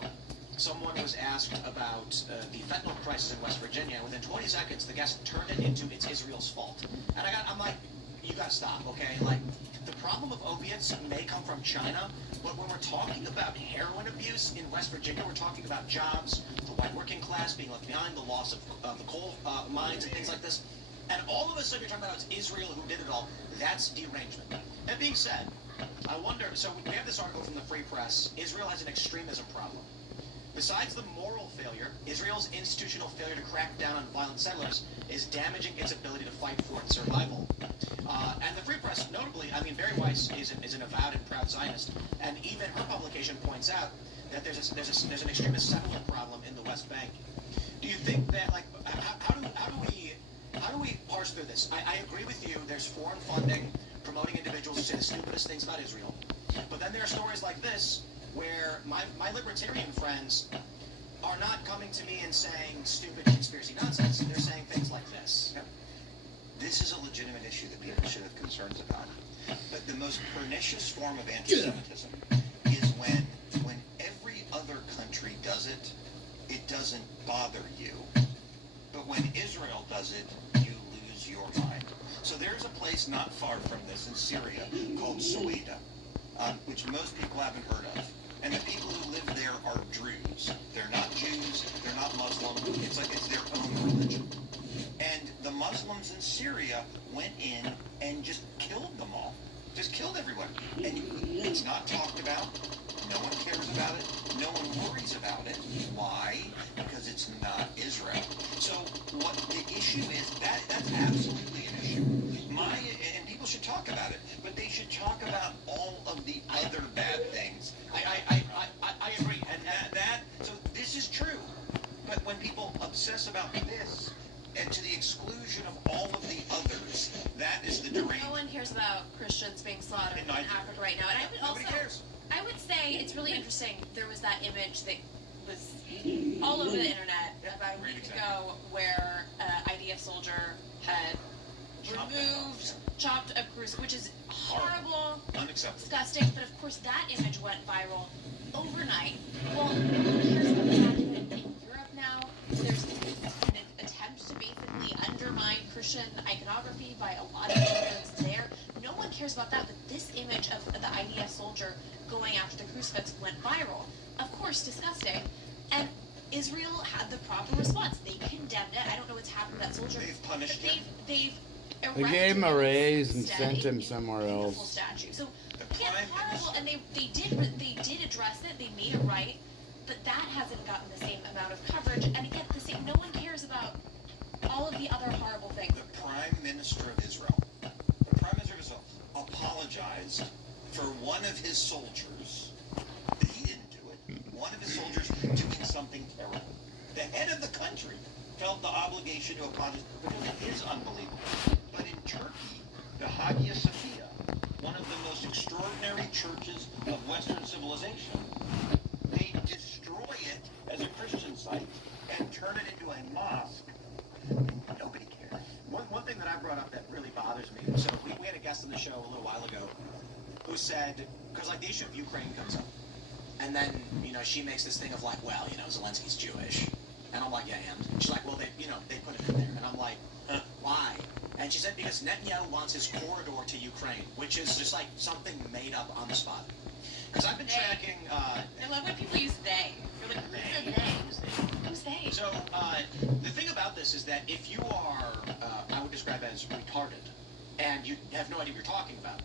someone was asked about the fentanyl crisis in West Virginia, and within 20 seconds, the guest turned it into it's Israel's fault. And I'm like, you gotta stop, okay? Like, the problem of opiates may come from China, but when we're talking about heroin abuse in West Virginia, we're talking about jobs, the white working class being left behind, the loss of the coal mines and things like this. And all of a sudden, you're talking about it's Israel who did it all. That's derangement. That being said, I wonder, so we have this article from the Free Press, Israel has an extremism problem. Besides the moral failure, Israel's institutional failure to crack down on violent settlers is damaging its ability to fight for its survival. And the Free Press, notably, I mean, Barry Weiss is an avowed and proud Zionist, and even her publication points out that there's an extremist settler problem in the West Bank. Do you think that, like, how do we parse through this? I agree with you. There's foreign funding promoting individuals who say the stupidest things about Israel, but then there are stories like this where my libertarian friends are not coming to me and saying stupid conspiracy nonsense. They're saying things like this. Yep. This is a legitimate issue that people should have concerns about. But the most pernicious form of anti-Semitism is when every other country does it, it doesn't bother you. But when Israel does it, you lose your mind. So there's a place not far from this in Syria called Suida, which most people haven't heard of. And the people who live there are Druze. They're not Jews, they're not Muslim, it's like it's their own religion. And the Muslims in Syria went in and just killed them all. Just killed everyone. And it's not talked about. No one cares about it. No one worries about it. Why? Because it's not Israel. So what the issue is, that's absolutely an issue. And people should talk about it, but they should talk about all of the other bad things. I agree, and so this is true. But when people obsess about this, and to the exclusion of all of the others, that is the derangement. No one cares about Christians being slaughtered in Africa right now. And I would Nobody cares. I would say it's really interesting. There was that image that was all over the internet about a week ago where an IDF soldier had chopped a crucifix, which is horrible, unacceptable, disgusting. But of course, that image went viral overnight. Well, here's what's happening in Europe now. There's an attempt to basically undermine Christian iconography by a lot of immigrants there. No one cares about that, but this image of the IDF soldier going after the crucifix went viral. Of course, disgusting. And Israel had the proper response. They condemned it. I don't know what's happened to that soldier. They've punished him. They gave him a raise and sent him somewhere else. Statue. So yeah, horrible. And they did address it. They made it right. But that hasn't gotten the same amount of coverage. And again, no one cares about all of the other horrible things. The Prime Minister of Israel, apologized for one of his soldiers, that he didn't do it, one of his soldiers doing something terrible. The head of the country felt the obligation to apologize because it is unbelievable. But in Turkey, the Hagia Sophia, one of the most extraordinary churches of Western civilization, they destroy it as a Christian site and turn it into a mosque. Nobody cares. One thing that I brought up that really bothers me, so we had a guest on the show a little while ago who said, because like the issue of Ukraine comes up, and then, she makes this thing of like, well, Zelensky's Jewish. And I'm like, yeah, and she's like, well, they put it in there. And I'm like, why? And she said, because Netanyahu wants his corridor to Ukraine, which is just like something made up on the spot. Because I've been tracking... I love when people use they. You're like, who's they? Who's they? So, the thing about this is that if you are, I would describe as retarded, and you have no idea what you're talking about,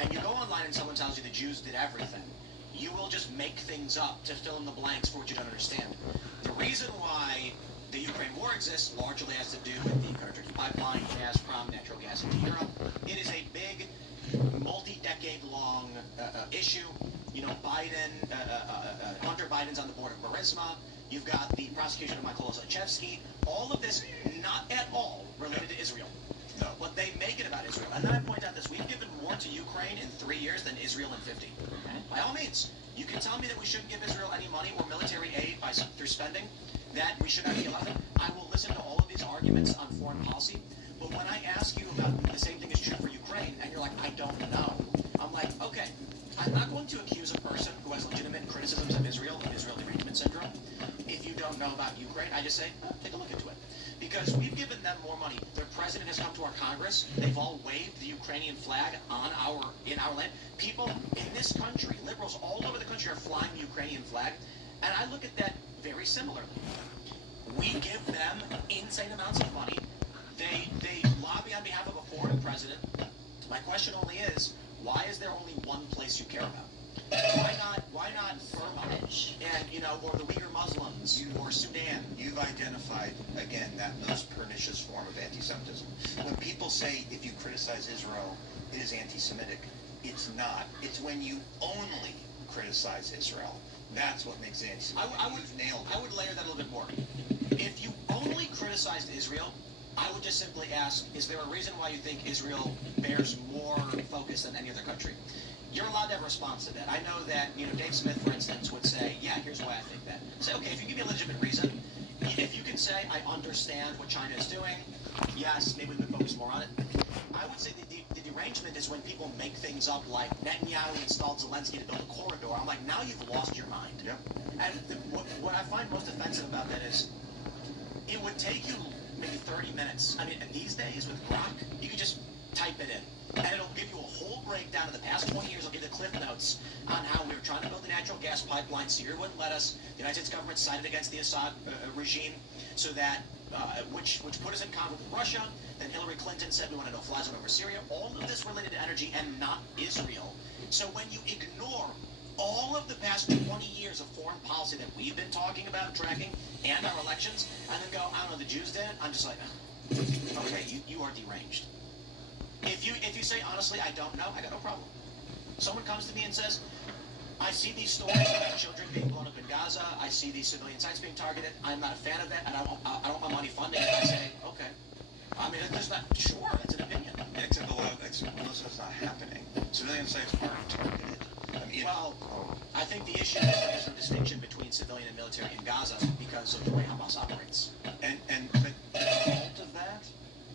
and you go online and someone tells you the Jews did everything, you will just make things up to fill in the blanks for what you don't understand. The reason why the Ukraine war exists largely has to do with the Turkey pipeline, Gazprom, natural gas into Europe. It is a big, multi-decade decade-long issue. You know, Biden, Hunter Biden's on the board of Burisma. You've got the prosecution of Michael Zlochevsky. All of this not at all related to Israel. No. But they make it about Israel. And then I point out this. We've given more to Ukraine in 3 years than Israel in 50. By all means. You can tell me that we shouldn't give Israel any money or military aid through spending, that we should not be allowed. I will listen to all of these arguments on foreign policy. But when I ask you about the same thing is true for Ukraine, and you're like, I don't know. I'm like, okay. I'm not going to accuse a person who has legitimate criticisms of Israel derangement syndrome. If you don't know about Ukraine, I just say, take a look into it. Because we've given them more money. Their president has come to our Congress. They've all waved the Ukrainian flag in our land. People in this country, liberals all over the country, are flying the Ukrainian flag. And I look at that very similarly. We give them insane amounts of money. They lobby on behalf of a foreign president. My question only is, why is there only one place you care about? Why not Burma and, or the Uyghur Muslims or Sudan? You've identified, again, that most pernicious form of anti-Semitism. When people say if you criticize Israel, it is anti-Semitic, it's not. It's when you only criticize Israel. That's what makes it anti-Semitic. I would layer that a little bit more. If you only criticized Israel, I would just simply ask, is there a reason why you think Israel bears more focus than any other country? You're allowed to have a response to that. I know that, Dave Smith, for instance, would say, yeah, here's why I think that. Say, okay, if you give me a legitimate reason, if you can say, I understand what China is doing, yes, maybe we could focus more on it. I would say the derangement is when people make things up like Netanyahu installed Zelensky to build a corridor. I'm like, now you've lost your mind. Yeah. And what I find most offensive about that is it would take you maybe 30 minutes. I mean, these days with Grok, you can just type it in. And it'll give you a whole breakdown of the past 20 years. It'll give you the cliff notes on how we were trying to build a natural gas pipeline. Syria wouldn't let us. The United States government sided against the Assad regime, so that which put us in conflict with Russia. Then Hillary Clinton said we want to no-fly zone over Syria. All of this related to energy and not Israel. So when you ignore all of the past 20 years of foreign policy that we've been talking about, tracking, and our elections, and then go, I don't know, the Jews did it, I'm just like, okay, you are deranged. If you say, honestly, I don't know, I got no problem. Someone comes to me and says, I see these stories about children being blown up in Gaza, I see these civilian sites being targeted, I'm not a fan of that, and I don't want my money funding it. I say, okay. I mean, it's not, sure, that's an opinion. Except most of it's not happening. Civilian sites aren't targeted. I mean, well, I think the issue is that there's a distinction between civilian and military in Gaza because of the way Hamas operates. But the fault of that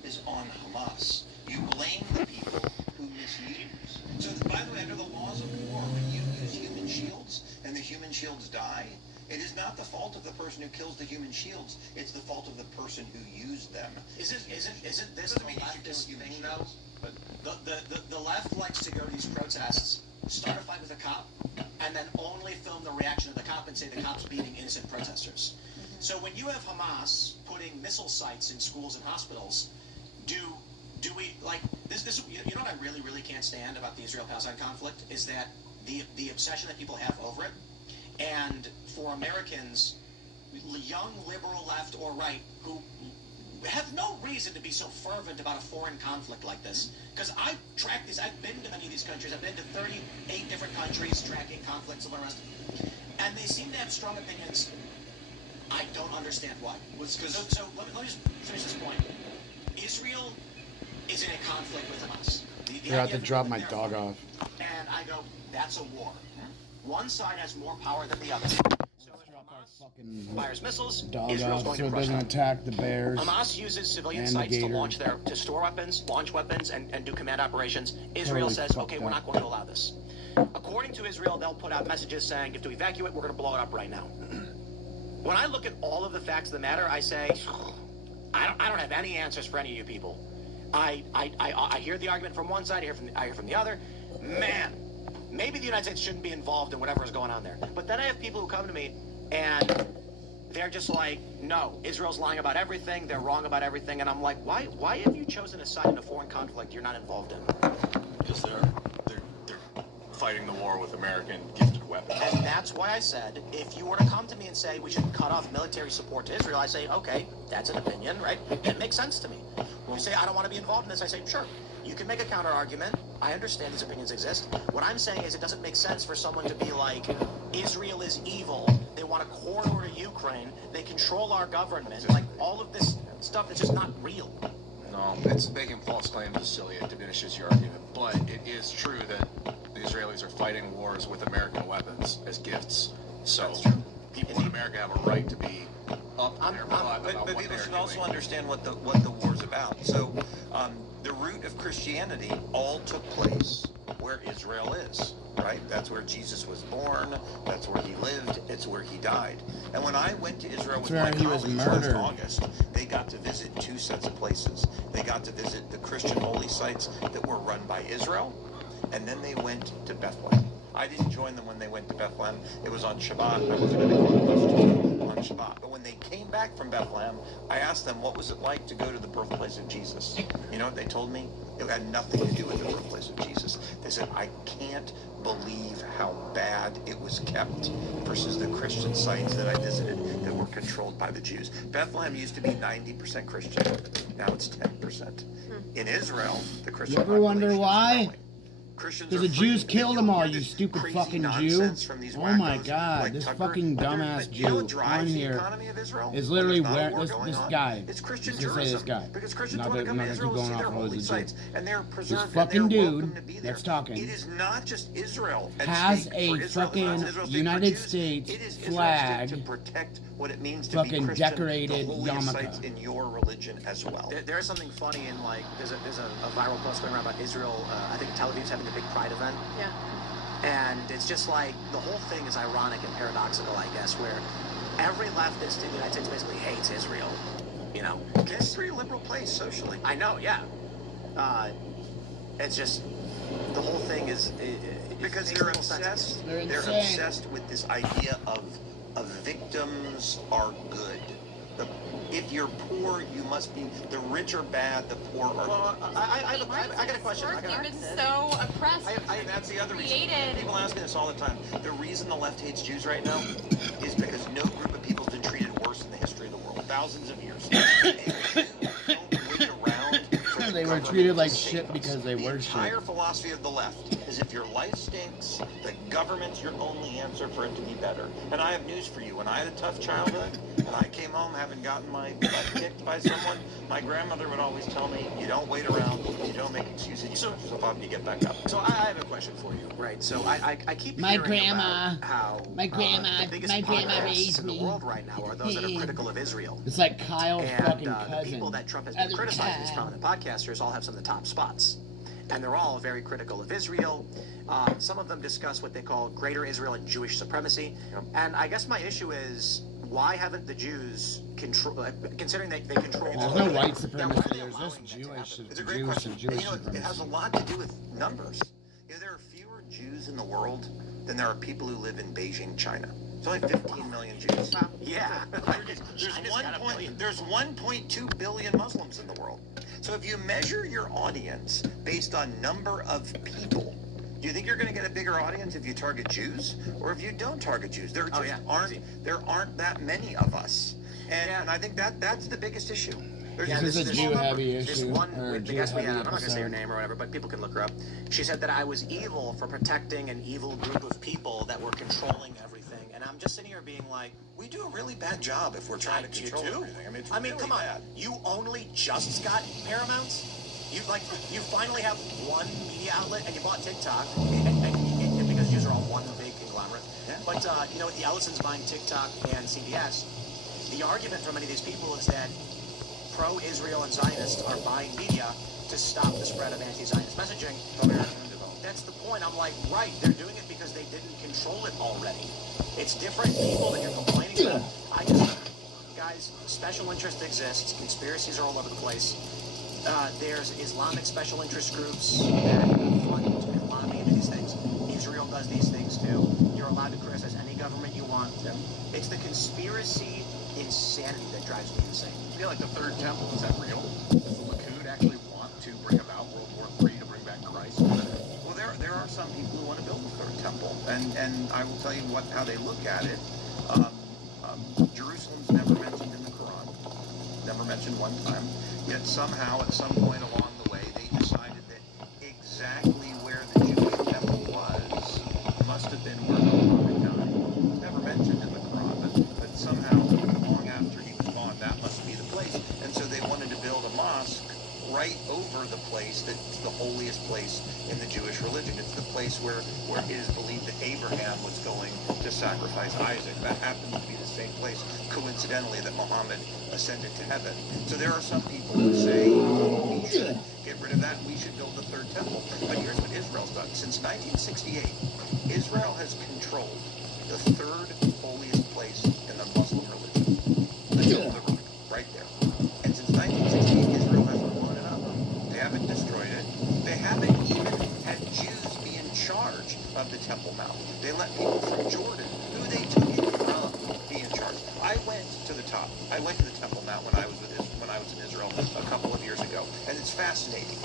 is on Hamas. You blame the people who misuse. So, by the way, under the laws of war, when you use human shields and the human shields die, it is not the fault of the person who kills the human shields. It's the fault of the person who used them. Isn't this the leftist thing, though? The left likes to go to these protests, start a fight with a cop, and then only film the reaction of the cop and say the cop's beating innocent protesters. So when you have Hamas putting missile sites in schools and hospitals, do we, like, this you know what I really, really can't stand about the Israel-Palestine conflict is that the obsession that people have over it, and for Americans, young liberal left or right, who have no reason to be so fervent about a foreign conflict like this. Because I've tracked this, I've been to many of these countries, I've been to 38 different countries tracking conflicts and the rest, and they seem to have strong opinions. I don't understand why. So let me just finish this point. Israel is in a conflict with Hamas. I have to drop my dog off. And I go, that's a war. One side has more power than the other. So if Hamas fires missiles, Dog Israel's off going so to it crush doesn't them. attack the bears. Hamas uses civilian and sites the to gator. to store weapons, launch weapons, and do command operations. Israel Totally says, okay, fucked we're up. not going to allow this. According to Israel, they'll put out messages saying, if to evacuate, we're going to blow it up right now. When I look at all of the facts of the matter, I say, I don't have any answers for any of you people. I hear the argument from one side, I hear from the other. Man, maybe the United States shouldn't be involved in whatever is going on there. But then I have people who come to me and they're just like, no, Israel's lying about everything, they're wrong about everything, and I'm like, why have you chosen a side in a foreign conflict you're not involved in? Because they're fighting the war with American gifted weapons. And that's why I said, if you were to come to me and say we should cut off military support to Israel, I say, okay, that's an opinion, right? That makes sense to me. You say, I don't want to be involved in this, I say, sure. You can make a counter argument. I understand these opinions exist. What I'm saying is it doesn't make sense for someone to be like, Israel is evil. They want a corridor to Ukraine. They control our government. Like, all of this stuff is just not real. No, it's making false claims is silly. It diminishes your argument. But it is true that the Israelis are fighting wars with American weapons as gifts. So people in America have a right to be up in their butt about but what people they're should also doing. understand what the war's about. So, the root of Christianity all took place where Israel is, right? That's where Jesus was born. That's where he lived. It's where he died. And when I went to Israel with my colleagues last August, they got to visit two sets of places. They got to visit the Christian holy sites that were run by Israel, and then they went to Bethlehem. I didn't join them when they went to Bethlehem. It was on Shabbat. I wasn't going to go to the masjid on Shabbat. But when they came back from Bethlehem, I asked them, what was it like to go to the birthplace of Jesus? You know what they told me? It had nothing to do with the birthplace of Jesus. They said, I can't believe how bad it was kept versus the Christian sites that I visited that were controlled by the Jews. Bethlehem used to be 90% Christian. Now it's 10%. In Israel, the Christian You ever wonder population is why? growing. Christians Because are the Jews free. killed They them don't all, hear you this stupid crazy fucking Jew. nonsense from these Oh my wackos god, like this Tucker. fucking But dumbass you know Jew what on drives the here economy of Israel is when literally there's not a where war this going on? guy. It's Christian Let's just say tourism. this guy. Because Christians Not want to that- come not to to Israel keep to see going their off road holy as a sites, Jew. and they're This preserved fucking and they're dude welcome to be there. that's talking It is not just Israel at has stake a for Israel. It's not fucking Israel's stake for United Jews. States It is Israel's flag stake to protect what it means to fucking be Christian, decorated the holiest sites yarmulke. in your religion as well. There is something funny in, like, there's a viral post going around about Israel. I think Tel Aviv's having a big pride event. Yeah. And it's just like, the whole thing is ironic and paradoxical, I guess, where every leftist in the United States basically hates Israel. You know? It's a pretty liberal place socially. I know, yeah. It's just, the whole thing is... Because they're obsessed. They're obsessed with this idea of victims are good. If you're poor, you must be. The rich are bad. The poor are. Well, I got a question. You've been so oppressed. That's the other reason. Created. People ask me this all the time. The reason the left hates Jews right now is because no group of people's been treated worse in the history of the world. Thousands of years. Don't wait around for the They were government treated like to save shit us. because they were The shit. entire philosophy of the left is if your life stinks, the government's your only answer for it to be better. And I have news for you. When I had a tough childhood and I came home having gotten my butt kicked by someone, my grandmother would always tell me, you don't wait around, you don't make excuses, you put yourself up and you get back up. So I have a question for you, right? So I keep My hearing grandma, about how my grandma, the biggest my grandma podcasts raised in the me. world right now are those that are critical of Israel. It's like Kyle's And fucking the cousin. people that Trump has been Other criticizing, these Kyle. prominent podcasters, all have some of the top spots. And they're all very critical of Israel. Some of them discuss what they call greater Israel and Jewish supremacy. And I guess my issue is, why haven't the Jews control, considering they control... There's no white supremacy, there's just Jewish It's a great Jewish question. and Jewish You know, it has a supremacy. lot to do with numbers. You know, there are fewer Jews in the world than there are people who live in Beijing, China. It's only 15 million Jews. Yeah. There's 1.2 billion Muslims in the world. So if you measure your audience based on number of people, do you think you're going to get a bigger audience if you target Jews or if you don't target Jews? There aren't that many of us. And I think that's the biggest issue. This is a Jew-heavy This issue, one, or a the guest we had, Jew-heavy I'm not going to say her episode. name or whatever, but people can look her up. She said that I was evil for protecting an evil group of people that were controlling everything. And I'm just sitting here being like, we do a really bad job if we're trying to control everything. I mean, it's really come on. bad. You only just got Paramounts? You finally have one media outlet and you bought TikTok and because you are all one big conglomerate. Yeah. But, you know, with the Ellisons buying TikTok and CBS, the argument from many of these people is that pro-Israel and Zionists are buying media to stop the spread of anti-Zionist messaging. That's the point. I'm like, right, they're doing it because they didn't control it already. It's different people that you're complaining about. Guys, special interest exists. Conspiracies are all over the place. There's Islamic special interest groups that fund and lobby into these things. Israel does these things too. You're allowed to criticize any government you want. It's the conspiracy insanity that drives me insane. I feel like the third temple, is that real? Does the Likud actually want to bring about World War III to bring back Christ? Well, there are some people who want to build a third temple, and I will tell you how they look at it. Jerusalem's never mentioned in the Quran, never mentioned one time. Yet somehow, at some point along the way, they decided that exactly where the Jewish temple was must have been where Muhammad died. It's never mentioned in the Quran, but somehow, long after he was gone, that must be the place. And so they wanted to build a mosque right over the place that's the holiest place in the Jewish religion. It's the place where it is believed that Abraham was going to sacrifice Isaac. That happens to be the same place, coincidentally, that Muhammad ascended to heaven. So there are some people who say we should get rid of that, we should build the third temple. But here's what Israel's done. Since 1968, Israel has controlled the third holiest place in the Muslim religion. The Dome of the Rock, right there. And since 1968, Israel hasn't blown it up. They haven't destroyed it. They haven't even had Jews be in charge of the Temple Mount. They let people from Jordan, who they took it from, be in charge. I went to the top. I went to the Temple Mount when I was in Israel a couple of years ago, and it's fascinating.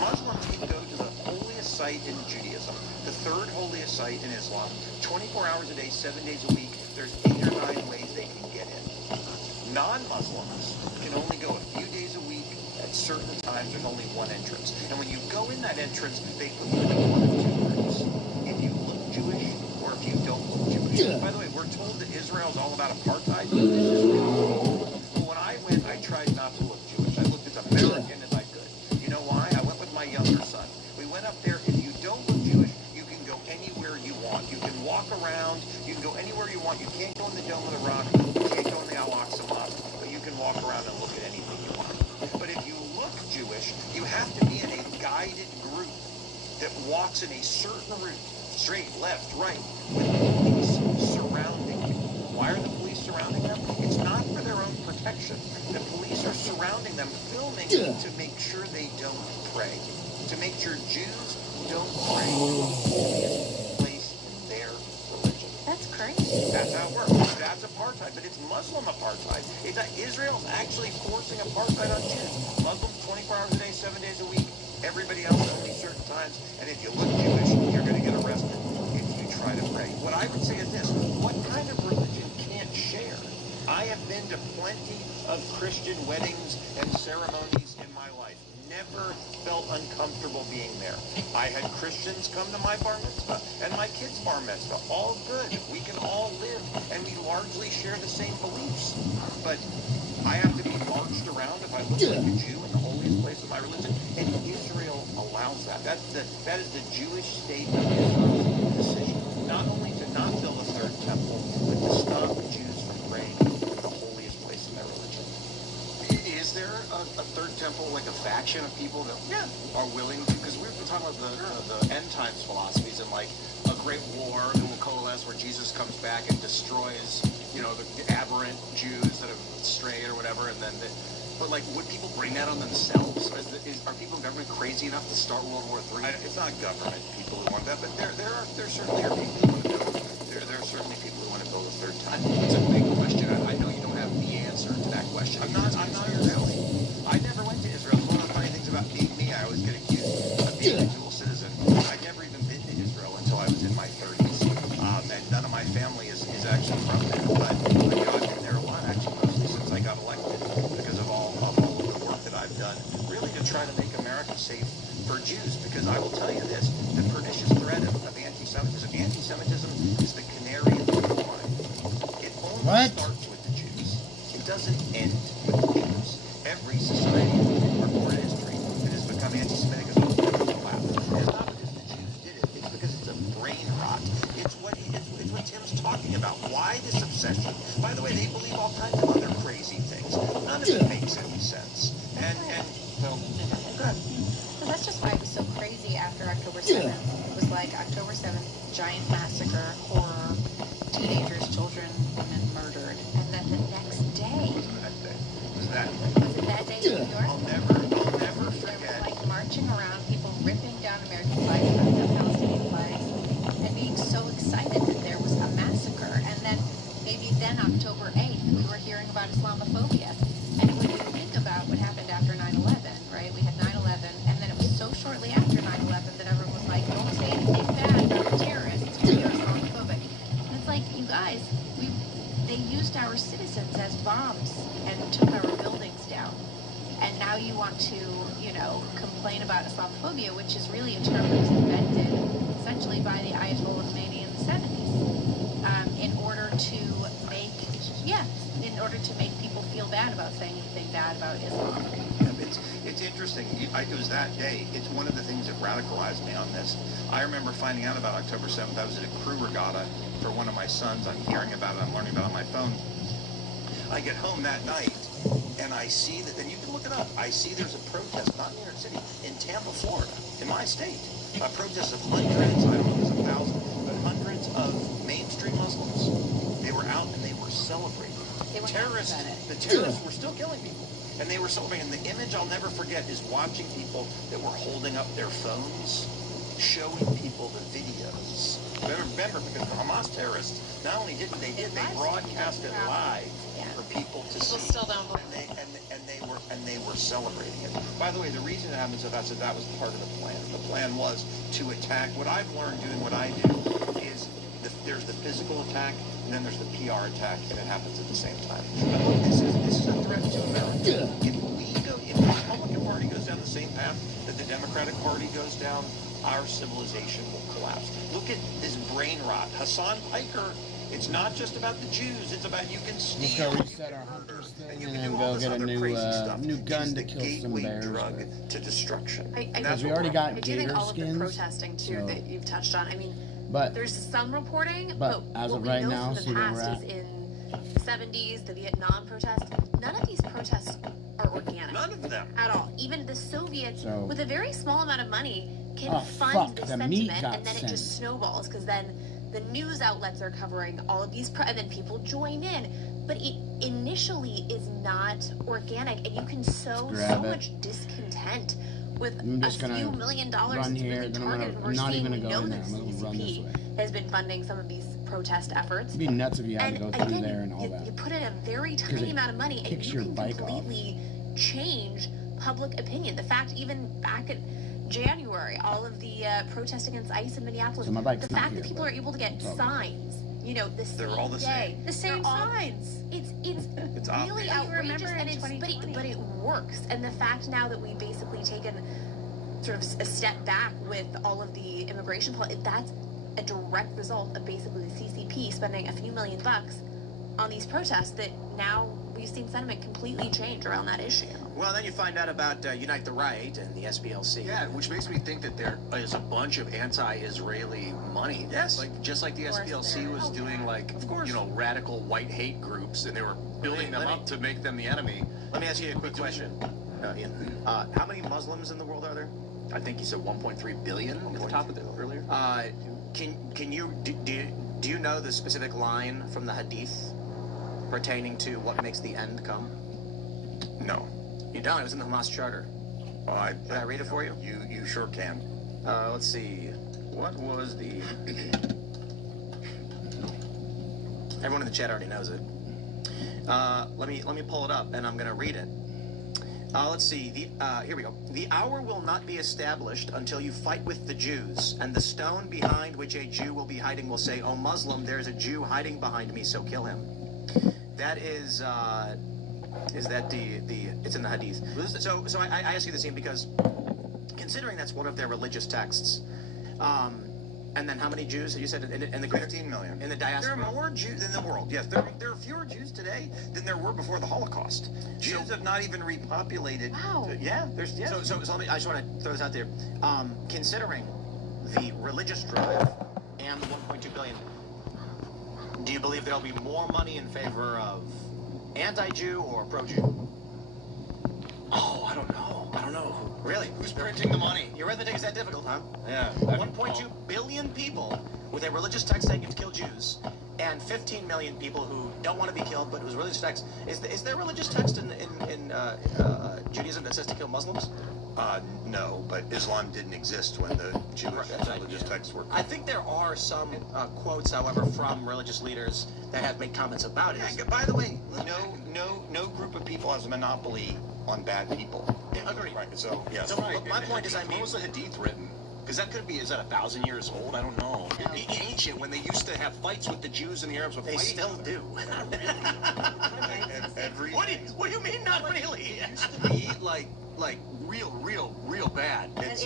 Muslims can go to the holiest site in Judaism, the third holiest site in Islam, 24 hours a day, 7 days a week. There's 8 or 9 ways they can get in. Non-Muslims can only go a few days a week. At certain times, there's only one entrance. And when you go in that entrance, they put you into one of two groups. If you look Jewish or if you don't look Jewish. By the way, we're told that Israel is all about apartheid. This is real. But when I went, I tried not to look Jewish. I looked as American as I could. You know why? I went with my younger son. We went up there. If you don't look Jewish, you can go anywhere you want. You can walk around. You can go anywhere you want. You can't go in the Dome of the Rock. You can't go in the Al-Aqsa Mosque. But you can walk around and look at anything you want. But if you look Jewish, you have to be in a guided group that walks in a certain route, straight, left, right, with police surrounding you. Why are the police surrounding them? It's not for their own protection. The police are surrounding them, filming to make sure they don't pray, to make sure Jews don't pray to the holiest place in their religion. That's crazy. That's how it works. That's apartheid, but it's Muslim apartheid. It's that Israel's actually forcing apartheid on Jews. Muslims 24 hours a day, 7 days a week. Everybody else only certain times. And if you look Jewish, you're going to get arrested if you try to pray. What I would say is this: what kind of religion can't share? I have been to plenty of Christian weddings and ceremonies in my life. Never felt uncomfortable being there. I had Christians come to my bar mitzvah and my kids' bar mitzvah. All good. We can all live, and we largely share the same beliefs. But I have to be marched around if I look like a Jew in the holiest place of my religion, and Israel allows that. That is the Jewish state of Israel's decision. Not only to not build a third temple, but to stop Jews from praying at the holiest place in their religion. Is there a third temple, like a faction of people that are willing to? Because we've been talking about the end times philosophies and like a great war that will coalesce where Jesus comes back and destroys, the aberrant Jews that have strayed or whatever, and then. But like, would people bring that on themselves? Are people in government crazy enough to start World War III? It's not government people who want that, but there certainly are people who want to build. There are certainly people who want to build a third time. It's a big question. I know you don't have the answer to that question. I'm not Israeli. I never went to Israel. It's one of the funny things about being me. I always get accused of being a dual citizen. I'd never even been to Israel until I was in my 30s, and none of my family is actually from there. But I've been there a lot, actually, mostly since I got elected, because of all of the work that I've done, really to try to make America safe for Jews. Because I will tell you this: the pernicious threat of anti-Semitism. Anti-Semitism is the canary in the coal mine. It only starts with the Jews. It doesn't end with the Jews. Every society in recorded history that has become anti-Semitic has always been collapsed. It's not because the Jews did it. It's because it's a brain rot. It's what Tim's talking about. Why this obsession? By the way, they believe all kinds of other crazy things. None of it makes any sense. And well, good. Well, that's just why it was so crazy after October 7th. It was like October 7th, giant massacre, horror, teenagers, children, women murdered. And then the next day. Was that day in New York? I'll never forget. They were like marching around, people ripping down American flags, ripping down Palestinian flags, and being so excited that there was a massacre. And then maybe then October 8th, we were hearing about Islamophobia. And when you think about what happened after 9/11, right? We had 9/11, and then it was so shortly after 9/11 that everyone was like, don't say anything bad about the terrorists when you're Islamophobia. to, you know, complain about Islamophobia, which is really a term that was invented essentially by the Ayatollah Khomeini in the 70s, in order to make people feel bad about saying anything bad about Islam. It's interesting. It was that day. It's one of the things that radicalized me on this. I remember finding out about October 7th. I was at a crew regatta for one of my sons. I'm hearing about it. I'm learning about it on my phone. I get home that night, and I see that, and you can look it up, I see there's a protest, not in New York City, in Tampa, Florida, in my state. A protest of hundreds, I don't know if it was 1,000, but hundreds of mainstream Muslims. They were out and they were celebrating. The terrorists were still killing people. And they were celebrating. And the image I'll never forget is watching people that were holding up their phones, showing people the videos. Remember, because the Hamas terrorists, not only they broadcast it live for people to see. Still don't believe And they were celebrating it. By the way, the reason it happened so fast is that was part of the plan. The plan was to attack. What I've learned doing what I do is there's the physical attack, and then there's the PR attack, and it happens at the same time. But look, this is a threat to America. If the Republican Party goes down the same path that the Democratic Party goes down, our civilization will collapse. Look at this brain rot. Hassan Piker, it's not just about the Jews, it's about you can steal. Let's go reset our hunters thing and then go get a new gun to kill some bears. Drug to destruction. Because we already got gator all skins. Of the protesting too that you've touched on. I mean, there's some reporting, but as what of we right know now, from the past is in the 70s, the Vietnam protests, none of these protests are organic. None of them. At all. Even the Soviets, with a very small amount of money, can fund the this meat sentiment, got and then sent. it just snowballs, because then the news outlets are covering all of these, and then people join in. But it initially is not organic, and you can sow so much discontent with a few $1 million run here, really then targeted. I'm We're not seeing even going to go in there. that I'm going to run this way. has been funding some of these protest efforts. It'd be nuts if you had to go through again, there and all that. You put in a very tiny amount of money, and you can completely change public opinion. The fact, even back in January, all of the protests against ICE in Minneapolis, So my bike's the not fact here, that people are able to get signs, you know, the They're all the day, same. the same signs. It's really outrageous, and but it works. And the fact now that we've basically taken sort of a step back with all of the immigration policy, that's a direct result of basically the CCP spending a few $1 million on these protests, that now we've seen sentiment completely change around that issue. Well, then you find out about Unite the Right and the SPLC. Yeah, which makes me think that there is a bunch of anti-Israeli money. Yes. Just like the SPLC was doing, radical white hate groups, and they were building them up to make them the enemy. Let me ask you a quick question, Ian. How many Muslims in the world are there? I think he said 1.3 billion at the top of it earlier. Do you know the specific line from the Hadith pertaining to what makes the end come? No. You don't? It was in the Hamas Charter. Well, Can I read it for you? You sure can. Let's see. What was the... Everyone in the chat already knows it. Let me pull it up, and I'm going to read it. Let's see. Here we go. The hour will not be established until you fight with the Jews, and the stone behind which a Jew will be hiding will say, "O Muslim, there is a Jew hiding behind me, so kill him." That is that it's in the Hadith. So I ask you this, Ian, because considering that's one of their religious texts, and then how many Jews you said in the greater 15 million in the diaspora? There are more Jews in the world. Yes, there are fewer Jews today than there were before the Holocaust. Jews have not even repopulated. Wow. There's So let me, I just want to throw this out there. Considering the religious drive and the 1.2 billion, do you believe there'll be more money in favor of anti-Jew or pro-Jew? Oh, I don't know. Really? Who's printing the money? Your arithmetic is that difficult, huh? Yeah. 1.2 billion people with a religious text saying you have to kill Jews, and 15 million people who don't want to be killed, but whose religious text is there religious text in Judaism that says to kill Muslims? No, but Islam didn't exist when the Jewish religious texts were. I think there are some quotes, however, from religious leaders that have made comments about it. Yeah, by the way, no group of people has a monopoly on bad people. Agreed. Right. So yes. So my point is, when was the Hadith written? Because that could be, is that 1,000 years old? I don't know. Ancient, when they used to have fights with the Jews and the Arabs, they still do. Every What do you mean, not really? It used to be like like real bad. It's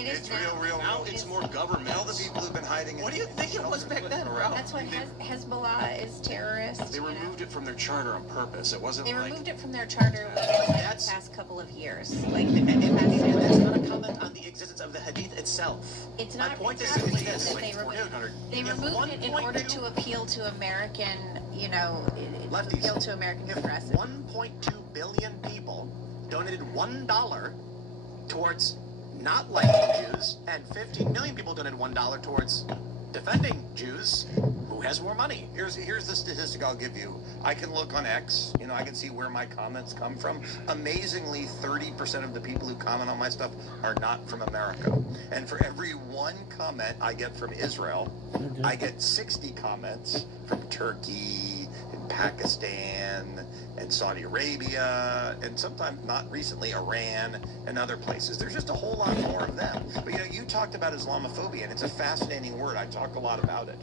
real. Now it's more government. All the people who've been hiding. What do you think it was back then, bro? That's why Hezbollah is terrorist. They removed it from their charter on purpose. It wasn't They like... removed it from their charter within the past couple of years. Like, And that's not a comment on the existence of the Hadith itself. it's not. My point it's is not simply that this. they removed it in order to appeal to American, Lefties. appeal to American progressives. 1.2 billion people donated $1 towards not liking Jews, and 15 million people donated $1 towards defending Jews. Who has more money? Here's the statistic I'll give you. I can look on X, I can see where my comments come from. Amazingly, 30% of the people who comment on my stuff are not from America. And for every one comment I get from Israel, I get 60 comments from Turkey and Pakistan and Saudi Arabia, and sometimes, not recently, Iran and other places. There's just a whole lot more of them. But you talked about Islamophobia, and it's a fascinating word. I talk a lot about it.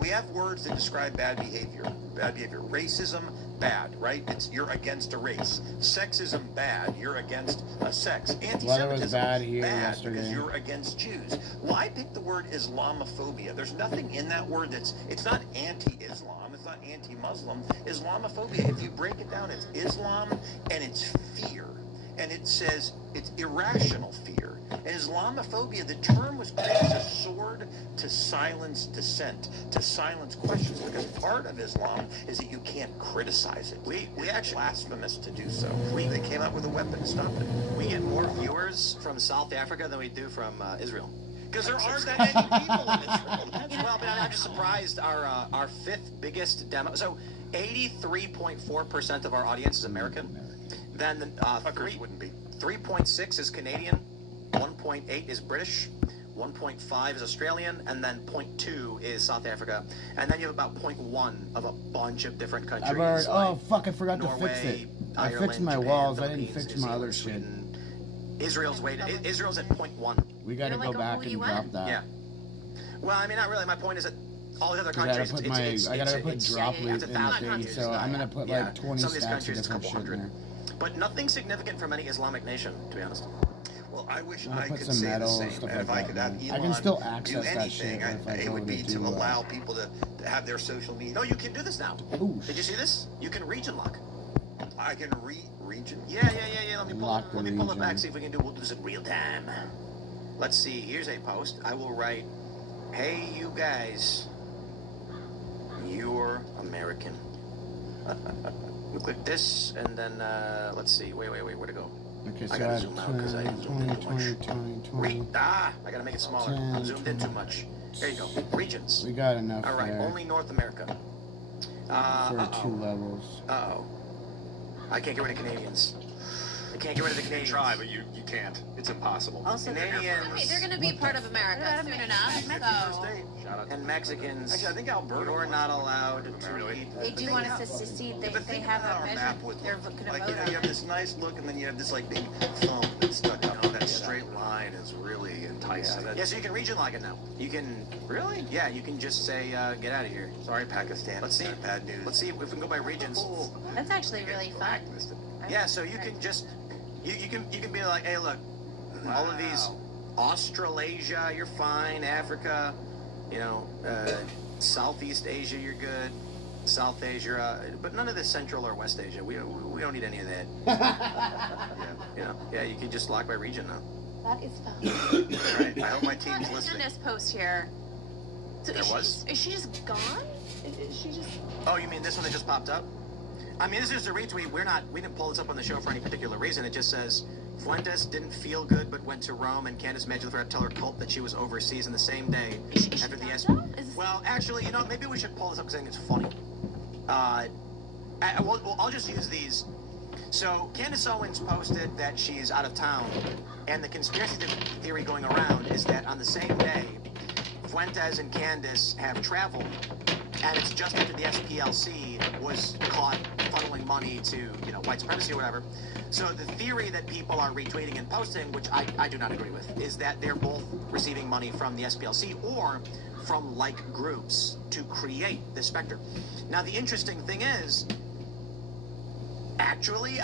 We have words that describe bad behavior. Bad behavior. Racism, bad, right? You're against a race. Sexism, bad. You're against a sex. Anti-Semitism, was bad here bad yesterday. because you're against Jews. Well, I picked the word Islamophobia. There's nothing in that word it's not anti-Islam. It's not anti-Muslim. Islamophobia, if you break it down, it's Islam and it's fear. And it says it's irrational fear. And Islamophobia, the term was created as a sword to silence dissent, to silence questions, because part of Islam is that you can't criticize it. We actually blasphemous to do so. They came up with a weapon to stop it. We get more viewers from South Africa than we do from Israel. Because there aren't that many people in Israel. Well, but I'm just surprised. Our fifth biggest demo. So 83.4% of our audience is American. Then 3.6 is Canadian. 1.8 is British, 1.5 is Australian, and then 0.2 is South Africa. And then you have about 0.1 of a bunch of different countries. I forgot Norway, to fix it. I Ireland, fixed my Japan, walls. I Philippines, didn't fix New my other Zealand, shit. Israel's at 0.1. We gotta go back and drop that. Yeah. Well, I mean, not really. My point is that all the other I countries, gotta put drop loop in the thing, so I'm gonna put like 20 some of these stacks countries, of different shit in there. But nothing significant from any Islamic nation, to be honest. Well, I wish I'm gonna I put could some say the metal same. and stuff And if like I that, could have man. Elon I can still do access that shit anything, if I it go would be to to allow people to have their social media. No, you can do this now. Ooh. Did you see this? You can region lock. I can region. Yeah. Let me pull it back. region. See if we'll do this in real time. Let's see. Here's a post. I will write, "Hey, you guys, you're American." We click this, and then let's see. Wait. Where to go? Okay, so I gotta zoom out because I zoomed in too much. 20. I gotta make it smaller. 10, I'm zoomed in too much. There you go. Regions. We got enough All right, there only North America. for 2 levels. I can't get rid of Canadians. I can't get rid of the Canadians. You can try, but you can't. It's impossible. Also, Canadians. they're going to be part of America soon enough. So And Mexicans. Actually, I think Alberta. You're not allowed to Really? they do want us to secede. They have a measure. They're going to Like, vote you on have it. this nice look, and then you have this like big thumb that's stuck up. That straight line is really enticing. Yeah, so you can region lock it now. You can really? Yeah, you can just say, get out of here. Sorry, Pakistan. Let's see. Bad news. Let's see if we can go by regions. That's actually really fun. Yeah, so you can just you can be like, hey, look, all of these Australasia, you're fine. Africa, Southeast Asia, you're good. South Asia, but none of this Central or West Asia. We don't need any of that. Yeah, you can just lock by region now. That is fun. All right, I hope my team's listening. This post here. So is she just gone? Is she just? Oh, you mean this one that just popped up? I mean, this is a retweet. We didn't pull this up on the show for any particular reason. It just says, Fuentes didn't feel good but went to Rome, and Candace managed to tell her cult that she was overseas in the same day after the Well, actually, maybe we should pull this up because I think it's funny. I'll just use these. So Candace Owens posted that she's out of town, and the conspiracy theory going around is that on the same day, Fuentes and Candace have traveled, and it's just after the SPLC was caught funneling money to, white supremacy or whatever. So the theory that people are retweeting and posting, which I do not agree with, is that they're both receiving money from the SPLC or from like groups to create this specter. Now, the interesting thing is, actually,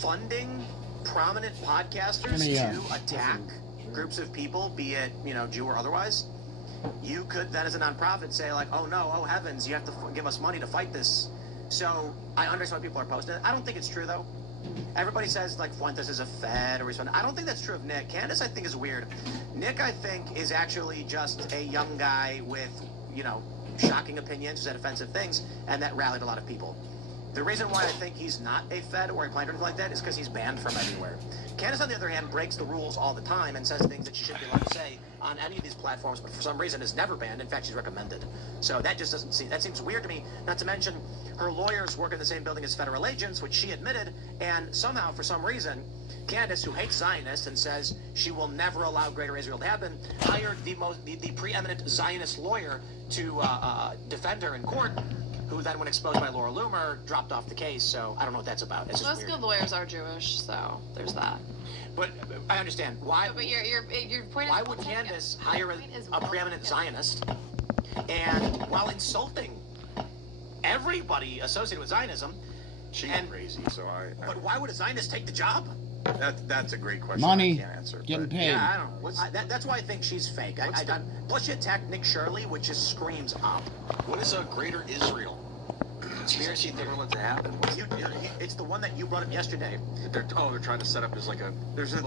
funding prominent podcasters to attack groups of people, be it, Jew or otherwise, you could then as a nonprofit say like, oh no, oh heavens, you have to give us money to fight this. So I understand why people are posting it. I don't think it's true though. Everybody says like Fuentes is a Fed or respond. I don't think that's true of Nick. Candace I think is weird. Nick I think is actually just a young guy with, shocking opinions, said offensive things, and that rallied a lot of people. The reason why I think he's not a Fed or a client or anything like that is because he's banned from everywhere. Candace, on the other hand, breaks the rules all the time and says things that she shouldn't be allowed to say on any of these platforms, but for some reason is never banned. In fact, she's recommended. So that just doesn't seem, that seems weird to me. Not to mention, her lawyers work in the same building as federal agents, which she admitted, and somehow, for some reason, Candace, who hates Zionists and says she will never allow Greater Israel to happen, hired the preeminent Zionist lawyer to defend her in court, who then, when exposed by Laura Loomer, dropped off the case. So I don't know what that's about. It's just Most good lawyers are Jewish, so there's that. But I understand why. But your point is, why would Candace hire a preeminent Zionist, and while insulting everybody associated with Zionism? She's crazy. So But why would a Zionist take the job? That's a great question. Money, I can't answer. getting paid. Yeah, I don't know. That's why I think she's fake. Plus, she attacked Nick Shirley, which just screams op. What is a Greater Israel? Conspiracy theory. What to happen? It's the one that you brought up yesterday. They're trying to set up as like a there's a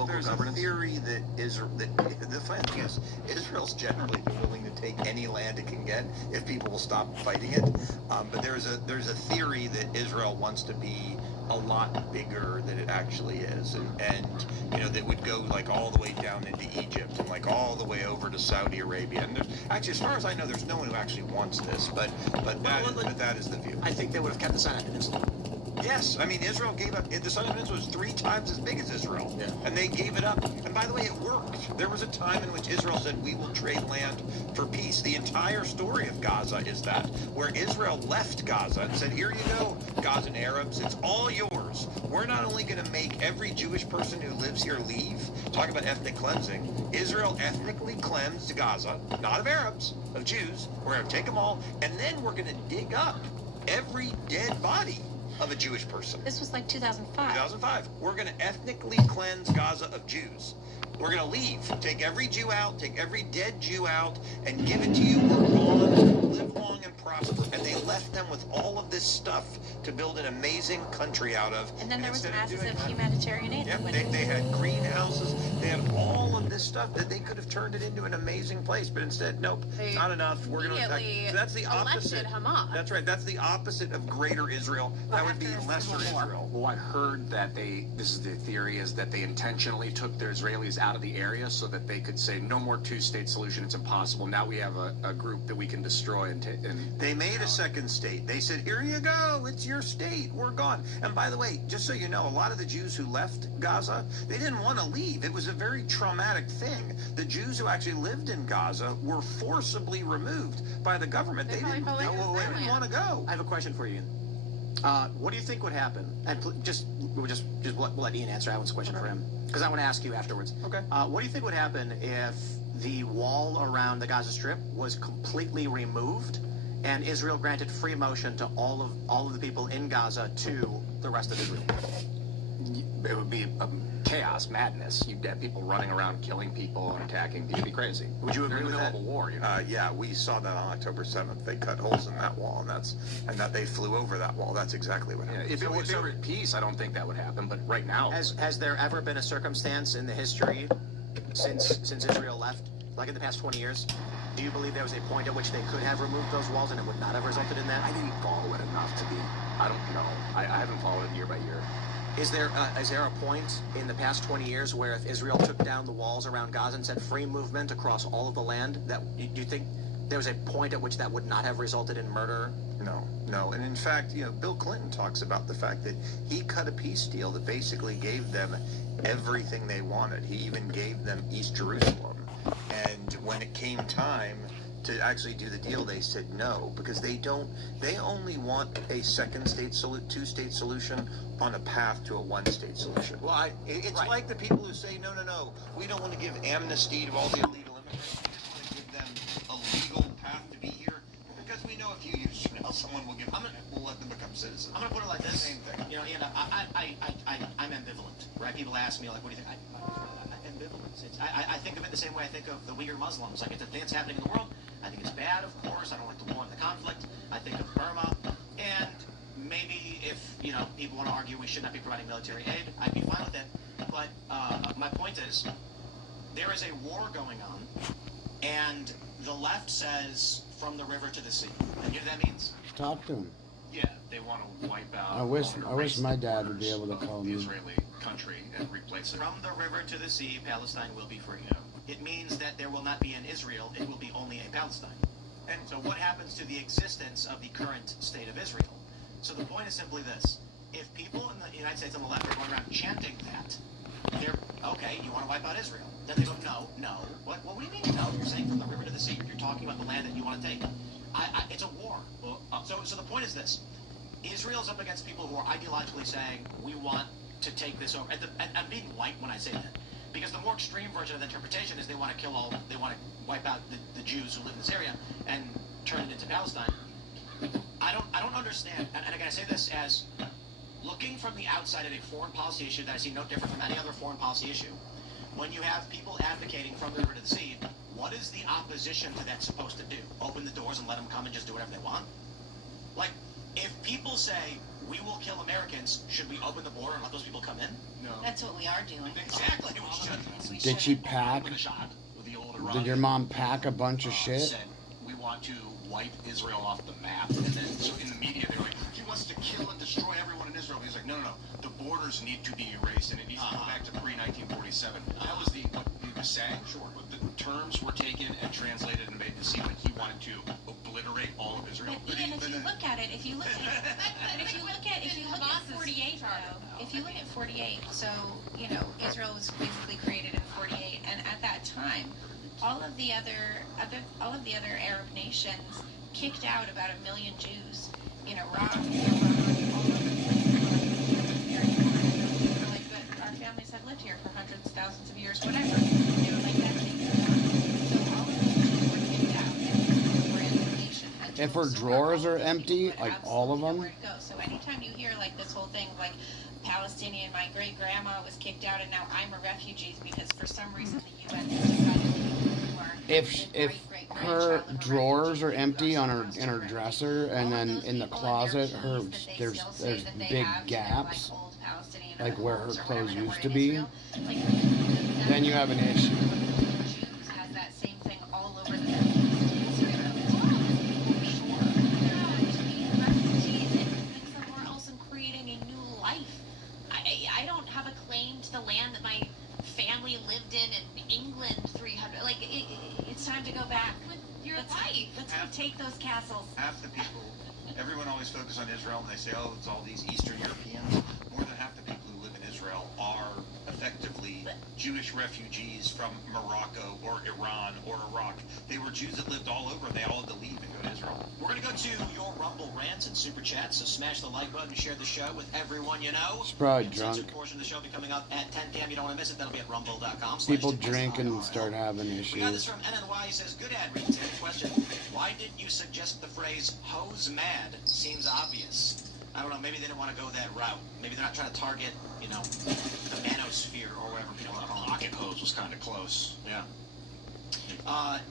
theory that the funny thing is Israel's generally been willing to take any land it can get if people will stop fighting it. But there's a theory that Israel wants to be a lot bigger than it actually is, and that would go like all the way down into Egypt and like all the way over to Saudi Arabia. And actually, as far as I know, there's no one who actually wants this, but that is the view. I think they would have kept the Sinai Peninsula. Yes, I mean Israel gave up. The Sinai Peninsula was 3 times as big as Israel, and they gave it up. And by the way, it worked. There was a time in which Israel said, "We will trade land for peace." The entire story of Gaza is that, where Israel left Gaza and said, "Here you go, Gazan Arabs. It's all yours. We're not only going to make every Jewish person who lives here leave." Talk about ethnic cleansing. Israel ethnically cleansed Gaza, not of Arabs, of Jews. We're going to take them all, and then we're going to dig up every dead body of a Jewish person. This was like 2005. 2005. We're going to ethnically cleanse Gaza of Jews. We're going to leave. Take every Jew out, take every dead Jew out, and give it to you. We're gone. Live long and prosper. And they left them with all of this stuff to build an amazing country out of. And then there was massive humanitarian aid. Yep, they had greenhouses. They had all of this stuff that they could have turned it into an amazing place, but instead, nope, not enough. We're going to attack. So that's the opposite. Hamas. That's right. That's the opposite of Greater Israel. That would be lesser Israel. Well, I heard that this is the theory, is that they intentionally took the Israelis out of the area so that they could say no more 2-state solution. It's impossible. Now we have a group that we can destroy and they made a second state. They said, "Here you go. It's your state. We're gone." And by the way, just so you know, a lot of the Jews who left Gaza, they didn't want to leave. It was a very traumatic thing. The Jews who actually lived in Gaza were forcibly removed by the government. They didn't want to go. I have a question for you. What do you think would happen? And we'll let Ian answer. I have a question for him because I want to ask you afterwards. Okay. What do you think would happen if the wall around the Gaza Strip was completely removed and Israel granted free motion to all of the people in Gaza to the rest of Israel? It would be chaos, madness. You'd have people running around killing people and attacking people. It'd be crazy. Would you agree with that? Of a war, yeah, we saw that on October 7th. They cut holes in that wall, and that they flew over that wall. That's exactly what happened. If it was at peace, I don't think that would happen. But right now, has there ever been a circumstance in the history since Israel left, like in the past 20 years? Do you believe there was a point at which they could have removed those walls and it would not have resulted in that? I didn't follow it enough to be. I don't know. I haven't followed it year by year. Is there a point in the past 20 years where if Israel took down the walls around Gaza and said free movement across all of the land, that do you think there was a point at which that would not have resulted in murder? No. And in fact, Bill Clinton talks about the fact that he cut a peace deal that basically gave them everything they wanted. He even gave them East Jerusalem. And when it came time to actually do the deal, they said no, because they only want a second state, 2-state solution on a path to a 1-state solution. Well, it's like the people who say, no, we don't want to give amnesty to all the illegal immigrants. We just want to give them a legal path to be here, because we we know a few years from now someone will we'll let them become citizens. I'm gonna put it like this. Same thing. You know, and I'm ambivalent, right? People ask me, like, what do you think? Ambivalence. I think of it the same way I think of the Uyghur Muslims. Like, it's a thing that's happening in the world. I think it's bad, of course. I don't like the war and the conflict. I think of Burma. And maybe if, people want to argue we should not be providing military aid, I'd be fine with it. But my point is, there is a war going on, and the left says from the river to the sea. And you know what that means? Talk to him. Yeah, they want to wipe out. I wish my dad would be able to call the me. Israeli country and replace it. From the river to the sea, Palestine will be free. It means that there will not be an Israel, it will be only a Palestine. And so what happens to the existence of the current state of Israel? So the point is simply this. If people in the United States on the left are going around chanting that, they're, okay, you want to wipe out Israel. Then they go, no. What do you mean, no? You're saying from the river to the sea. You're talking about the land that you want to take. It's a war. Well, so the point is this. Israel's up against people who are ideologically saying, we want to take this over. And I'm being white when I say that. Because the more extreme version of the interpretation is they want to wipe out the Jews who live in this area and turn it into Palestine. I don't understand. And again, I say this as looking from the outside at a foreign policy issue that I see no different from any other foreign policy issue. When you have people advocating from the river to the sea, what is the opposition to that supposed to do? Open the doors and let them come and just do whatever they want? Like, if people say, we will kill Americans, should we open the border and let those people come in? No. That's what we are doing. Exactly. Did she pack? Did your mom pack a bunch of shit? Said, we want to wipe Israel off the map. And then, so in the media, they were like, he wants to kill and destroy everyone in Israel. He's like, no. The borders need to be erased, and it needs to go back to pre-1947. That was what he was saying. Sure. But the terms were taken and translated and made to seem like he wanted to obliterate all of Israel. But even if you look at 48, though, if you look at 48, so, Israel was basically created in 48, and at that time, all of the other Arab nations kicked out about 1 million Jews in Iraq, Iran, all over the place. But our families have lived here for hundreds, thousands of years, whatever. They were like, that's it. So all of the Jews were kicked out, and brand new nation. If her drawers are empty, like all of them. Where to go. So anytime you hear like this whole thing, like Palestinian, my great grandma was kicked out, and now I'm a refugee because for some reason the UN has decided who are If her drawers are empty in her dresser, and then in the closet there's big gaps, like where her clothes used to be, then you have an issue. Jews has that same thing all over the Middle East. Sure. They're going to be refugees and moving somewhere else and creating a new life. I don't have a claim to the land that my family lived in England 300. Like, it's time to go back with your life. Let's go take those castles. Half the people, everyone always focuses on Israel and they say, oh, it's all these Eastern Europeans. More than half the people who live in Israel are effectively Jewish refugees from Morocco or Iran or Iraq. They were Jews that lived all over and they all had to leave and go to Israel. We're going to go to your Rumble rants and Super Chats, so smash the like button and share the show with everyone you know. She's probably The drunk. uncensored portion of the show will be coming up at 10 p.m. You don't want to miss it. That'll be at rumble.com. People drink and start having We got this issues. from NNY. He says, good ad read. Question. Why didn't you suggest the phrase hose mad? Seems obvious. I don't know. Maybe they didn't want to go that route. Maybe they're not trying to target, the manosphere or whatever people want to call it. Rocket hose was kind of close. Yeah.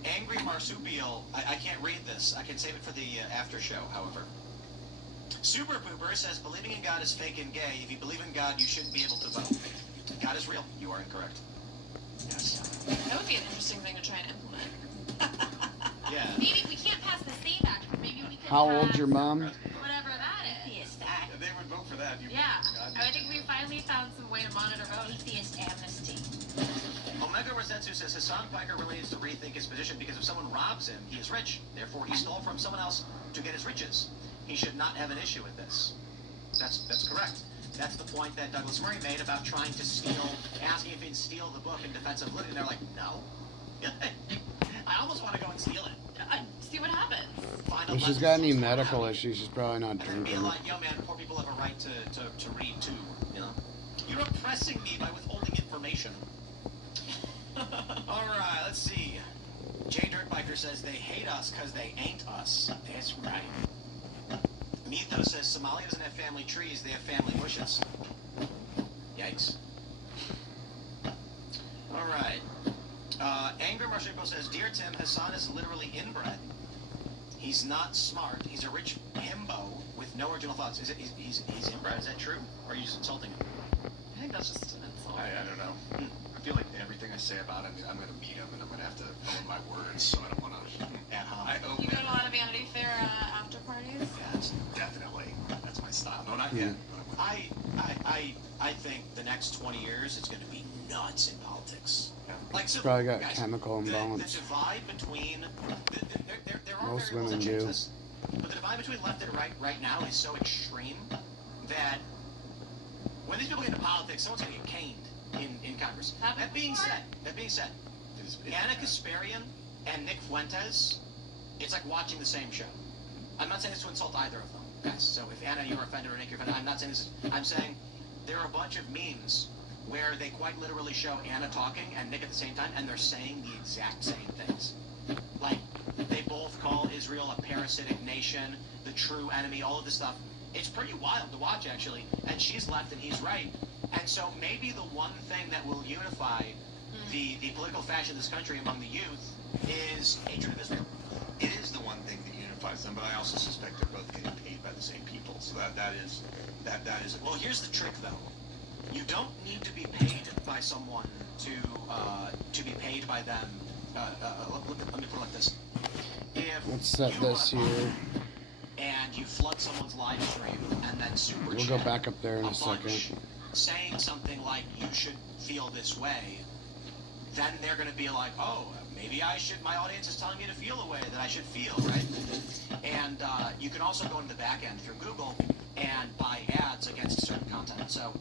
Angry Marsupial. I can't read this. I can save it for the after show, however. Super Pooper says, believing in God is fake and gay. If you believe in God, you shouldn't be able to vote. God is real. You are incorrect. Yes. That would be an interesting thing to try and implement. Yeah. Maybe we can't pass the SAVE Act, but maybe we can How pass old's your mom? whatever that is. They would vote for that. Yeah. I think we finally found some way to monitor votes. Atheist amnesty. Omega Rosetsu says Hassan Piker really needs to rethink his position because if someone robs him, he is rich. Therefore, he stole from someone else to get his riches. He should not have an issue with this. That's correct. That's the point that Douglas Murray made about trying to steal, asking if he'd steal the book in defense of living. They're like, no. I almost want to go and steal it. See what happens. If she's got any medical issues, she's probably not And then be drinking. like, yo man, poor people have a right to read too, You're oppressing me by withholding information. Alright, let's see. Jay Dirtbiker Doctor says they hate us because they ain't us. That's right. Mythos says Somalia doesn't have family trees, they have family bushes. Yikes. Alright. Angry Marshall says, Dear Tim, Hassan is literally inbred. He's not smart. He's a rich himbo with no original thoughts. Is it he's inbred? Is that true? Or are you just insulting him? I think that's just an insult. I don't know. I feel like everything I say about him, I'm going to meet him and I'm going to have to own my words, so I don't want to ad hom. You go to a lot of Vanity Fair after parties? Yes, definitely. That's my style. No, not yet. I think the next 20 years it's going to be nuts in politics. Like, so, Probably got guys, chemical imbalance. The divide between there are Most variables women that change do. this, but the divide between left and right now is so extreme that when these people get into politics, someone's going to get caned in Congress. That being said, Anna Kasparian and Nick Fuentes, it's like watching the same show. I'm not saying this to insult either of them, guys. So if Anna, you're offended, or Nick, you're offended, I'm not saying this. I'm saying there are a bunch of memes where they quite literally show Anna talking and Nick at the same time, and they're saying the exact same things. Like, they both call Israel a parasitic nation, the true enemy, all of this stuff. It's pretty wild to watch, actually. And she's left and he's right. And so maybe the one thing that will unify the political faction of this country among the youth is hatred of Israel. It is the one thing that unifies them, but I also suspect they're both getting paid by the same people. So that is. Well, here's the trick, though. You don't need to be paid by someone to be paid by them. Let me put it like this: if Let's set this here. and you flood someone's live stream and then super We'll go back up there in a second. saying something like you should feel this way, then they're going to be like, oh, maybe I should. My audience is telling me to feel a way that I should feel, right? And you can also go into the back end through Google and buy ads against certain content. So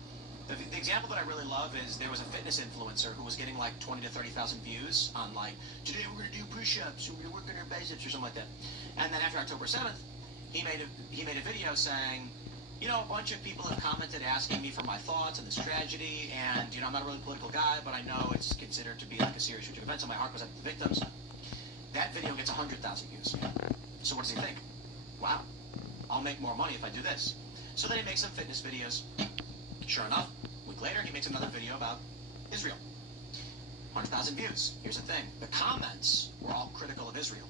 the example that I really love is there was a fitness influencer who was getting like 20 to 30,000 views on like, today we're going to do push-ups and we're going to work on our biceps or something like that. And then after October 7th, he made a video saying, you know, a bunch of people have commented asking me for my thoughts on this tragedy, and, you know, I'm not a really political guy, but I know it's considered to be like a serious tragic event, so my heart goes out to the victims. That video gets 100,000 views. So what does he think? Wow, I'll make more money if I do this. So then he makes some fitness videos. Sure enough, a week later, he makes another video about Israel. 100,000 views. Here's the thing. The comments were all critical of Israel.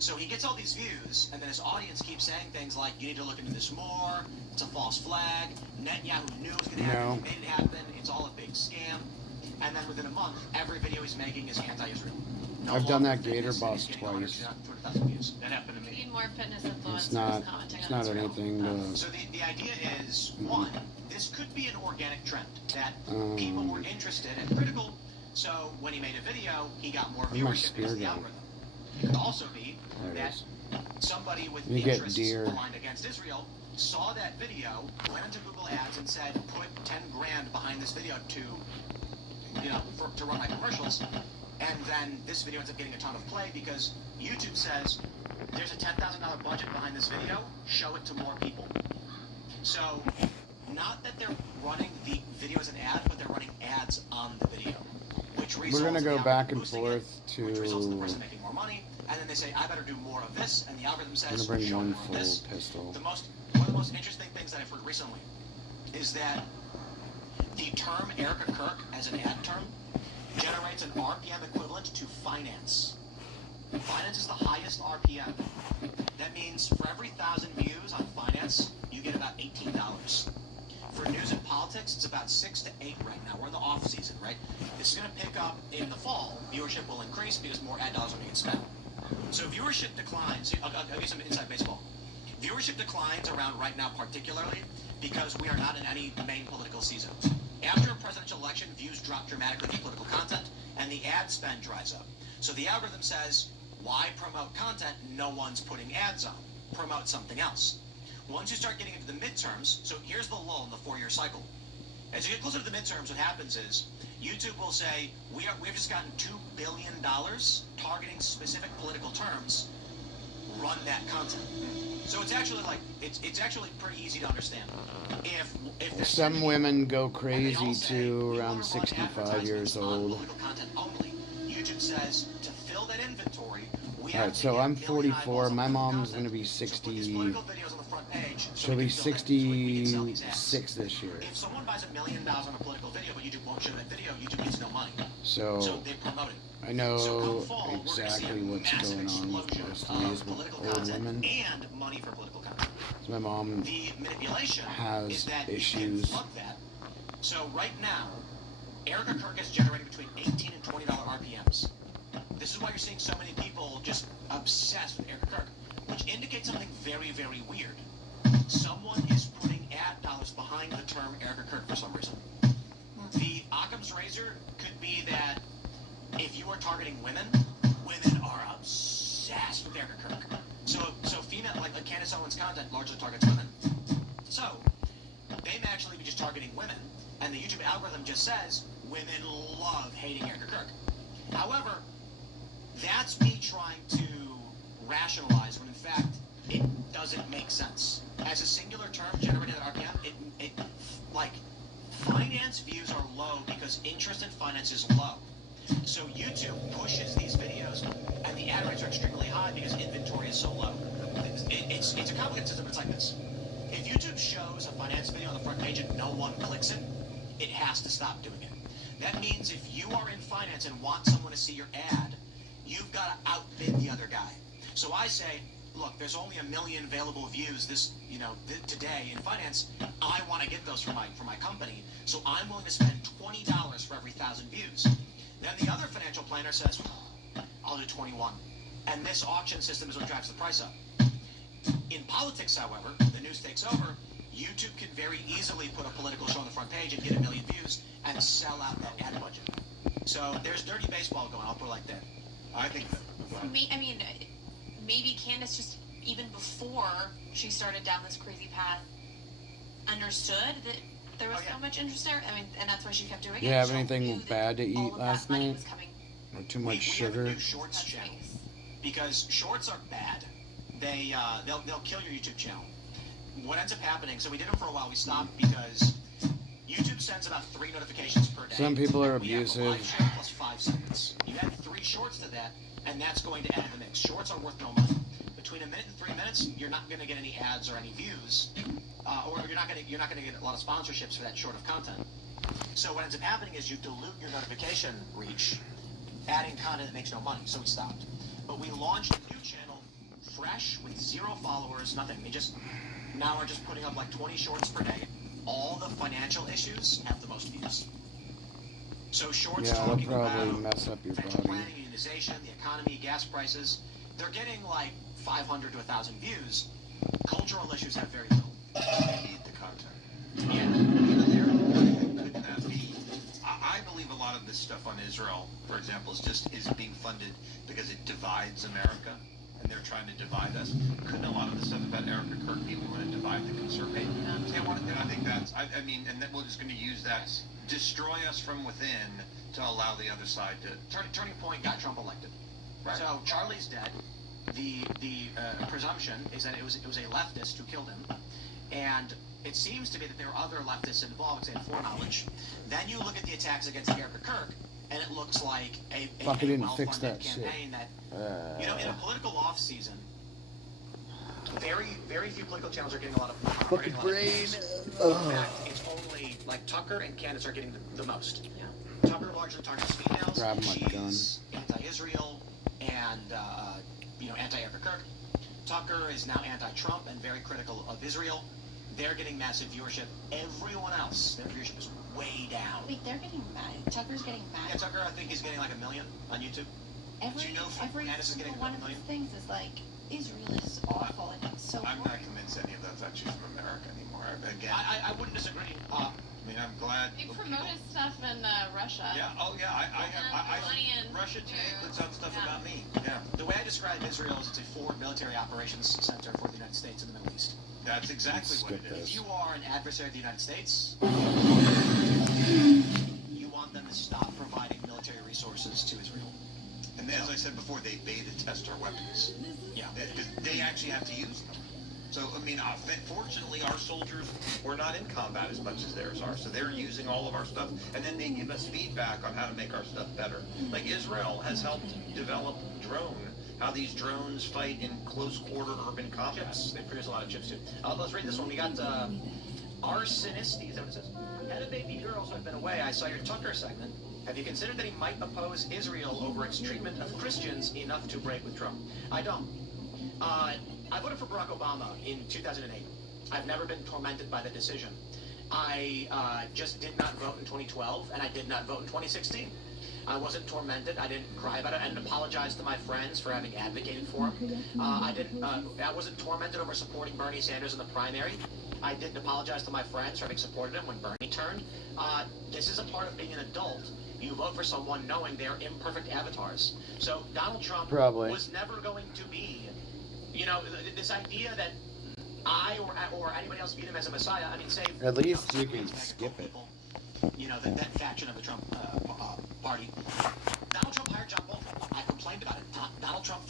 So he gets all these views, and then his audience keeps saying things like, you need to look into this more, it's a false flag, Netanyahu knew it was going to happen, he made it happen, it's all a big scam. And then within a month, every video he's making is anti-Israel. I've done that Gator Boss twice. That happened to me. Need more fitness influencers It's not commenting on Israel. anything to... So the idea is, one, this could be an organic trend, that people were interested and critical, so when he made a video, he got more viewership because of the algorithm. It could also be that somebody with interests aligned against Israel saw that video, went into Google Ads and said, put 10 grand behind this video to run my commercials, and then this video ends up getting a ton of play because YouTube says, there's a $10,000 budget behind this video, show it to more people. So, not that they're running the video as an ad, but they're running ads on the video. We're going to go back and forth to... Which results in the person making more money, and then they say, I better do more of this, and the algorithm says, I'm going to bring one more of this. full pistol. One of the most interesting things that I've heard recently is that the term Erica Kirk as an ad term generates an RPM equivalent to finance. Finance is the highest RPM. That means for every 1,000 views on finance, you get about $18. For news and politics, it's about 6 to 8 right now. We're in the off season, right? This is going to pick up in the fall. Viewership will increase because more ad dollars are being spent. So viewership declines. I'll give you some inside baseball. Viewership declines around right now particularly because we are not in any main political season. After a presidential election, views drop dramatically for political content, and the ad spend dries up. So the algorithm says, why promote content no one's putting ads on? Promote something else. Once you start getting into the midterms, so here's the lull in the 4-year cycle. As you get closer to the midterms, what happens is YouTube will say, we've just gotten $2 billion targeting specific political terms. Run that content. So it's actually like it's actually pretty easy to understand. If some women go crazy too around 65 years old. Content only. YouTube says to fill that inventory, Alright, so I'm 44. My mom's going to be 60. She'll be 66 this year. If someone buys $1 million on a political video, but YouTube won't show that video, YouTube gets no money. So they promote it. I know exactly what's going on with most of these old women. And money for political content. So my mom The manipulation has is that issues. you can plug that. So right now, Erica Kirk is generating between $18 and $20 RPMs. This is why you're seeing so many people just obsessed with Erica Kirk, which indicates something very, very weird. Someone is putting ad dollars behind the term Erica Kirk for some reason. The Occam's razor could be that if you are targeting women, women are obsessed with Erica Kirk. So female, like Candace Owens' content largely targets women. So they may actually be just targeting women, and the YouTube algorithm just says women love hating Erica Kirk. However, that's me trying to rationalize when in fact it doesn't make sense. As a singular term generated at RPM, it like finance views are low because interest in finance is low. So YouTube pushes these videos, and the ad rates are extremely high because inventory is so low. It's a complicated system. It's like this: if YouTube shows a finance video on the front page and no one clicks it, it has to stop doing it. That means if you are in finance and want someone to see your ad, you've got to outbid the other guy. So I say, look, there's only 1 million available views today in finance. I want to get those for my company, so I'm willing to spend $20 for every 1,000 views. Then the other financial planner says, I'll do 21. And this auction system is what drives the price up. In politics, however, the news takes over. YouTube can very easily put a political show on the front page and get 1 million views and sell out that ad budget. So there's dirty baseball going. I'll put it like that. I think that. Maybe Candace just, even before she started down this crazy path, understood that there was so much interest there. I mean, and that's why she kept doing it. You have anything bad to eat last night? Or too much sugar? We have a new shorts channel because shorts are bad. They'll kill your YouTube channel. What ends up happening? So we did them for a while. We stopped because YouTube sends about 3 notifications per day. Some people are We have a abusive. live show plus 5 seconds. You add 3 shorts to that, and that's going to add the mix. Shorts are worth no money. Between 1 minute and 3 minutes, you're not going to get any ads or any views, or you're not going to get a lot of sponsorships for that short of content. So what ends up happening is you dilute your notification reach, adding content that makes no money. So we stopped. But we launched a new channel, fresh, with 0 followers, nothing. We just now are just putting up like 20 shorts per day. All the financial issues have the most views. So shorts Yeah, that'll talking probably about mess up your pension body. planning, unionization, the economy, gas prices, they're getting like 500 to 1,000 views. Cultural issues have very little. They need the content. Yeah. Couldn't that be? I believe a lot of this stuff on Israel, for example, is being funded because it divides America, and they're trying to divide us. Couldn't a lot of the stuff about Erica Kirk people want to divide the conservative? And I think that's, I mean, and then we're just going to use that, destroy us from within to allow the other side to. Turning point got Trump elected. Right. So Charlie's dead. The presumption is that it was a leftist who killed him, and it seems to be that there are other leftists involved, say, foreknowledge. Then you look at the attacks against Erica Kirk, and it looks like a Fucking didn't well-funded fix that shit. campaign that, in a political off season, very few political channels are getting a lot of Fucking brain. In fact, it's only like Tucker and Candace are getting the most. Yeah. Tucker largely targets females. Grab my gun. She's anti-Israel and anti-Erica Kirk. Tucker is now anti-Trump and very critical of Israel. They're getting massive viewership. Everyone else, their viewership is way down. Wait, they're getting mad. Tucker's getting mad. Yeah, Tucker, I think he's getting like 1 million on YouTube. Every Candace is getting one 1 of million? these things is like, Israel is awful and it's so I'm not convinced any of that's actually from America anymore. Again, I wouldn't disagree. I mean, I'm glad. They promoted stuff in Russia. Yeah. Oh, yeah. Russia today puts out stuff about me. Yeah. The way I describe Israel is it's a forward military operations center for the United States in the Middle East. That's exactly what it is. If you are an adversary of the United States, you want them to stop providing military resources to Israel. And as I said before, they beta test our weapons. Yeah. They actually have to use them. So, I mean, fortunately, our soldiers were not in combat as much as theirs are. So they're using all of our stuff, and then they give us feedback on how to make our stuff better. Like Israel has helped develop drone, how these drones fight in close-quarter urban conflicts. They produce a lot of chips, too. Let's read this one. We got Arsenisti, is that what it says? Had a baby girl who had been away. I saw your Tucker segment. Have you considered that he might oppose Israel over its treatment of Christians enough to break with Trump? I don't. I voted for Barack Obama in 2008. I've never been tormented by the decision. I just did not vote in 2012, and I did not vote in 2016. I wasn't tormented. I didn't cry about it. I didn't apologize to my friends for having advocated for him. I wasn't tormented over supporting Bernie Sanders in the primary. I didn't apologize to my friends for having supported him when Bernie turned. This is a part of being an adult. You vote for someone knowing they're imperfect avatars. So Donald Trump was never going to be, this idea that I or anybody else viewed him as a messiah. I mean, say at least you can skip it. That faction of the Trump party. Donald Trump hired John Bolton. I complained about it. Donald Trump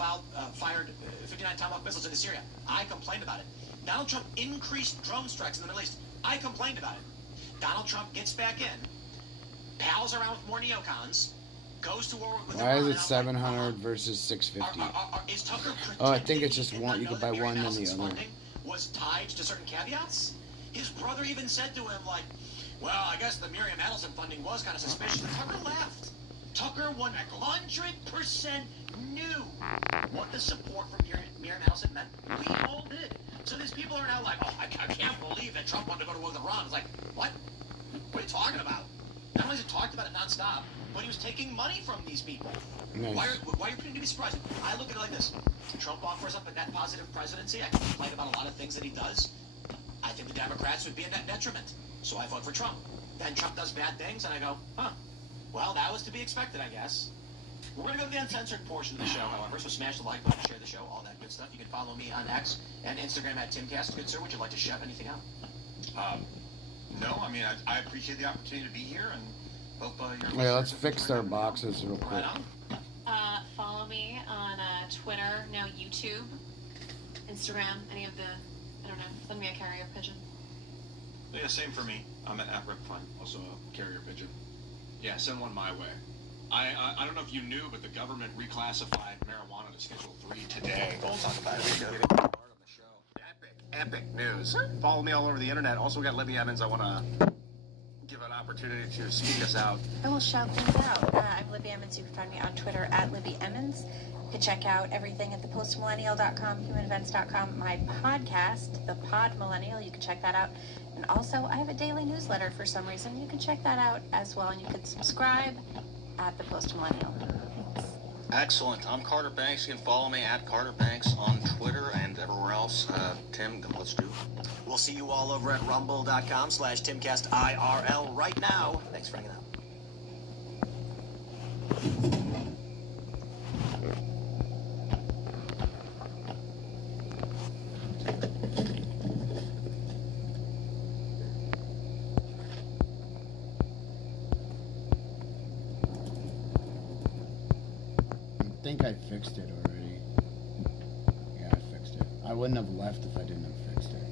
fired 59 Tomahawk missiles into Syria. I complained about it. Donald Trump increased drone strikes in the Middle East. I complained about it. Donald Trump gets back in, pals around with more neocons, goes to war with Why is it 700 versus 650? Oh, I think it's just one. You can buy one and the other. Was tied to certain caveats. His brother even said to him, like, well, I guess the Miriam Adelson funding was kind of suspicious. And Tucker left. Tucker 100% knew what the support from Miriam Adelson meant. We all did. So these people are now like, oh, I can't believe that Trump wanted to go to war with Iran. It's like, what? What are you talking about? Not only has he talked about it nonstop, but he was taking money from these people. Nice. Why are you pretending to be surprised? I look at it like this. Trump offers up a net positive presidency. I can complain about a lot of things that he does. I think the Democrats would be a net detriment. So I vote for Trump. Then Trump does bad things, and I go, well, that was to be expected, I guess. We're going to go to the uncensored portion of the show, however, so smash the like button, share the show, all that good stuff. You can follow me on X and Instagram at TimCast. Good sir, would you like to shout anything out? No, I mean, I appreciate the opportunity to be here, and hope you're... Yeah, let's fix their boxes real quick. Follow me on Twitter, now YouTube, Instagram, any of the, I don't know, send me a carrier pigeon. Yeah, same for me. I'm at @RipFun, also a carrier pigeon. Yeah, send one my way. I don't know if you knew, but the government reclassified marijuana to Schedule 3 today. We'll talk about it. Epic news. Follow me all over the internet. Also, we got Libby Evans. I want to give an opportunity to speak us out. I will shout things out. I'm Libby Emmons. You can find me on Twitter at Libby Emmons. You can check out everything at thepostmillennial.com, humanevents.com, my podcast, The Pod Millennial. You can check that out. And also, I have a daily newsletter for some reason. You can check that out as well. And you can subscribe at The Post Millennial. Excellent. I'm Carter Banks. You can follow me at Carter Banks on Twitter and everywhere else. Tim, let's do it. We'll see you all over at rumble.com/TimCastIRL right now. Thanks for hanging out. I think I fixed it already. Yeah, I fixed it. I wouldn't have left if I didn't have fixed it.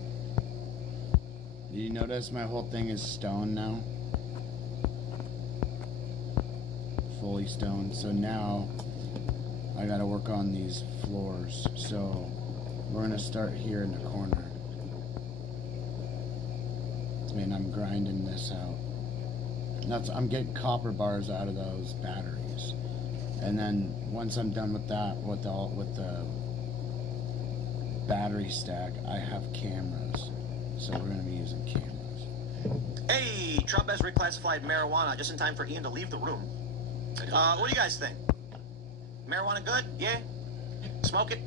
Do you notice my whole thing is stone now? Fully stone. So now I gotta work on these floors. So we're gonna start here in the corner. I mean, I'm grinding this out. I'm getting copper bars out of those batteries. And then once I'm done with that, with the battery stack, I have cameras. So we're gonna be using cameras. Hey, Trump has reclassified marijuana just in time for Ian to leave the room. What do you guys think? Marijuana good? Yeah? Smoke it?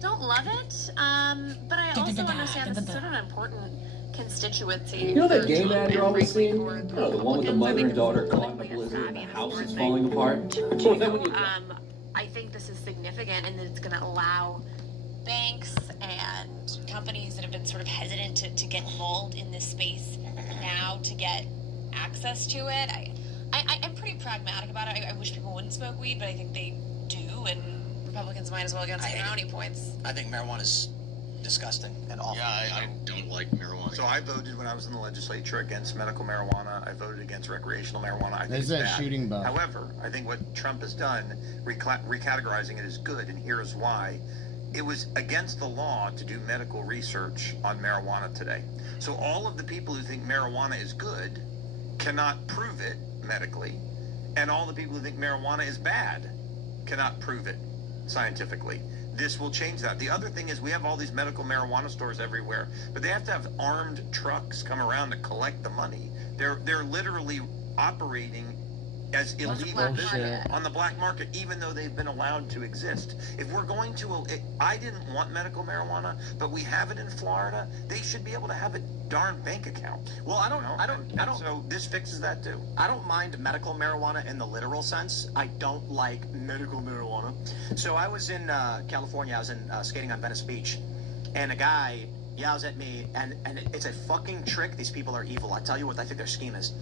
Don't love it, but I also understand this is sort of an important constituency. You know that game ad you're always seeing? Oh, the one with the mother and daughter caught in a blizzard and the house is falling apart? I think this is significant and that it's going to allow banks and companies that have been sort of hesitant to get involved in this space now to get access to it. I'm pretty pragmatic about it. I wish people wouldn't smoke weed, but I think they do, and Republicans might as well get on some brownie points. I think marijuana's disgusting and awful. Yeah, I don't like marijuana. So I voted when I was in the legislature against medical marijuana. I voted against recreational marijuana. I think There's it's that bad. shooting bug. However, I think what Trump has done, recategorizing it, is good, and here's why. It was against the law to do medical research on marijuana today. So all of the people who think marijuana is good cannot prove it medically, and all the people who think marijuana is bad cannot prove it scientifically. This will change that. The other thing is we have all these medical marijuana stores everywhere, but they have to have armed trucks come around to collect the money. They're literally operating as illegal business on the black market, even though they've been allowed to exist. If we're going to, I didn't want medical marijuana, but we have it in Florida. They should be able to have a darn bank account. Well, I don't. So this fixes that too. I don't mind medical marijuana in the literal sense. I don't like medical marijuana. So I was in California. I was in skating on Venice Beach, and a guy yells at me, and it's a fucking trick. These people are evil. I tell you what I think their scheme is.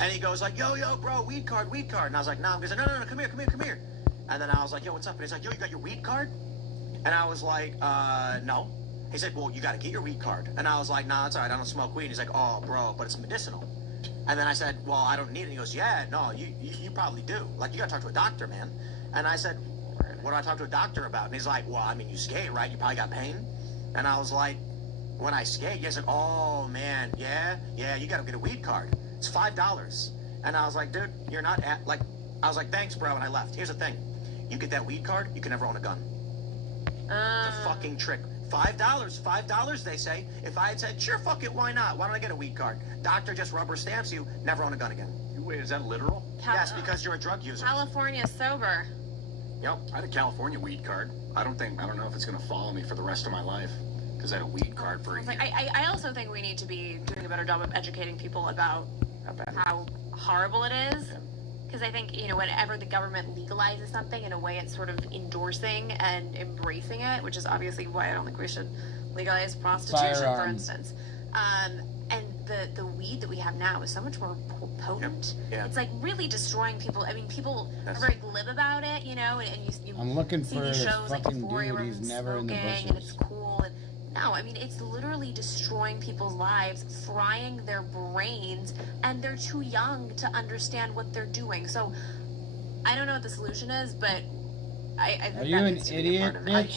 And he goes like, yo, bro, weed card. And I was like, nah. He goes, no, come here. And then I was like, yo, what's up? And he's like, yo, you got your weed card? And I was like, no. He said, well, you got to get your weed card. And I was like, nah, that's all right. I don't smoke weed. And he's like, oh, bro, but it's medicinal. And then I said, well, I don't need it. And he goes, yeah, no, you probably do. Like, you got to talk to a doctor, man. And I said, what do I talk to a doctor about? And he's like, well, I mean, you skate, right? You probably got pain. And I was like, when I skate, he's like, oh, man, yeah, you got to get a weed card. It's $5. And I was like, dude, you're not at, like, I was like, thanks, bro, and I left. Here's the thing. You get that weed card, you can never own a gun. It's a fucking trick. $5, they say. If I had said, sure, fuck it, why not? Why don't I get a weed card? Doctor just rubber stamps you, never own a gun again. Wait, is that literal? Yes, because you're a drug user. California sober. Yep, I had a California weed card. I don't know if it's going to follow me for the rest of my life. Because I had a weed card for a year. I also think we need to be doing a better job of educating people about how horrible it is. Because I think, whenever the government legalizes something, in a way it's sort of endorsing and embracing it, which is obviously why I don't think we should legalize prostitution, for instance. And the weed that we have now is so much more potent. Yep. Yeah. It's like really destroying people. I mean, people are very glib about it, and you I'm looking see for these this shows like fucking Euphoria dude. where He's everyone's never in the smoking, and it's bushes. cool. And no, I mean, it's literally destroying people's lives, frying their brains, and they're too young to understand what they're doing. So, I don't know what the solution is, but I think Are you an idiot, Mitch?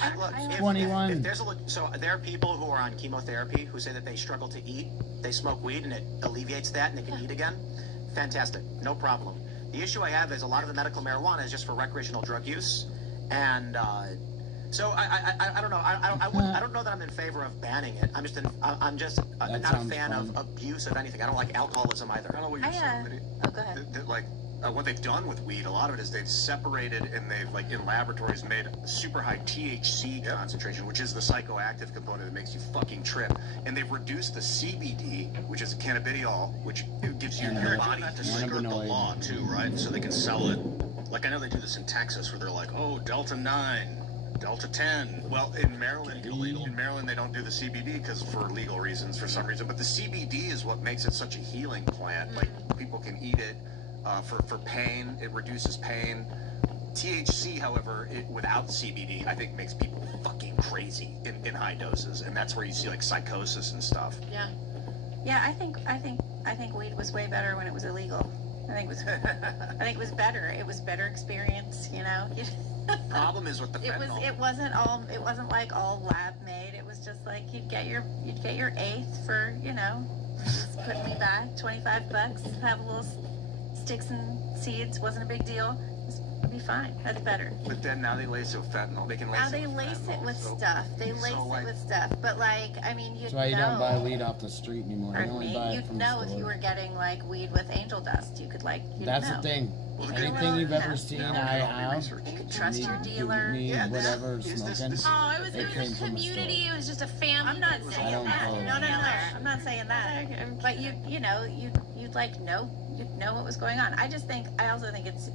21. So there are people who are on chemotherapy who say that they struggle to eat. They smoke weed and it alleviates that and they can eat again. Fantastic. No problem. The issue I have is a lot of the medical marijuana is just for recreational drug use. And so I don't know. I don't know that I'm in favor of banning it. I'm just not a fan of abuse of anything. I don't like alcoholism either. I don't know what you're saying, oh, go ahead. What they've done with weed, a lot of it is they've separated and they've, like, in laboratories made super high THC concentration, which is the psychoactive component that makes you fucking trip. And they've reduced the CBD, which is cannabidiol, which gives you your body to skirt the law too, right? So they can sell it. Like, I know they do this in Texas where they're like, oh, Delta 9, Delta 10. Well, in Maryland, they don't do the CBD because for legal reasons, for some reason. But the CBD is what makes it such a healing plant. Like, people can eat it. For pain, it reduces pain. THC, however, without CBD, I think makes people fucking crazy in high doses, and that's where you see like psychosis and stuff. Yeah. Yeah, I think weed was way better when it was illegal. I think it was better. It was better experience, Problem is with the fentanyl. It wasn't like all lab made. It was just like you'd get your eighth for just putting me back $25, have a little sticks and seeds, wasn't a big deal. It'd be fine. That's better. But then now they lace it with fentanyl. They can lace now they lace it with stuff. They lace it with stuff. But I mean, that's why you don't buy weed off the street anymore. You only buy it from the store. If you were getting like weed with angel dust, you could That's the thing. Anything you've ever seen, I have. You could trust your dealer. Whatever smoking. Oh, it was a community. It was just a family. I'm not saying that. No. I'm not saying that. But you'd know what was going on. I also think it's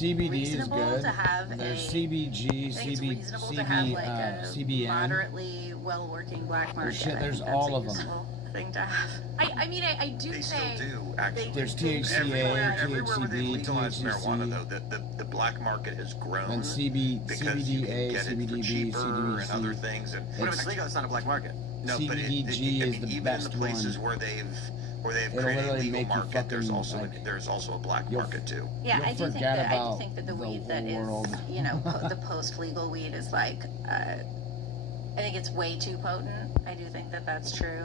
CBD reasonable is good. To have There's CBG, CBN, moderately well-working black market. There's all of them. thing to have. I mean, I do They say... still do, actually. There's THCA, Everywhere where they THCB, legalize THCC. marijuana, though, the black market has grown. And because you CBDA, can get it for CBDB, cheaper CBDC. and other things. And, But if it's legal, it's not a black market. no, but CBDG is the even best in the places one. where they've It'll created a literally legal make you market, there's fucking, also a black you'll- market too. Yeah, You'll I do think forget that about the the weed that whole world. is, you know, the post-legal weed is like, I think it's way too potent. I do think that that's true.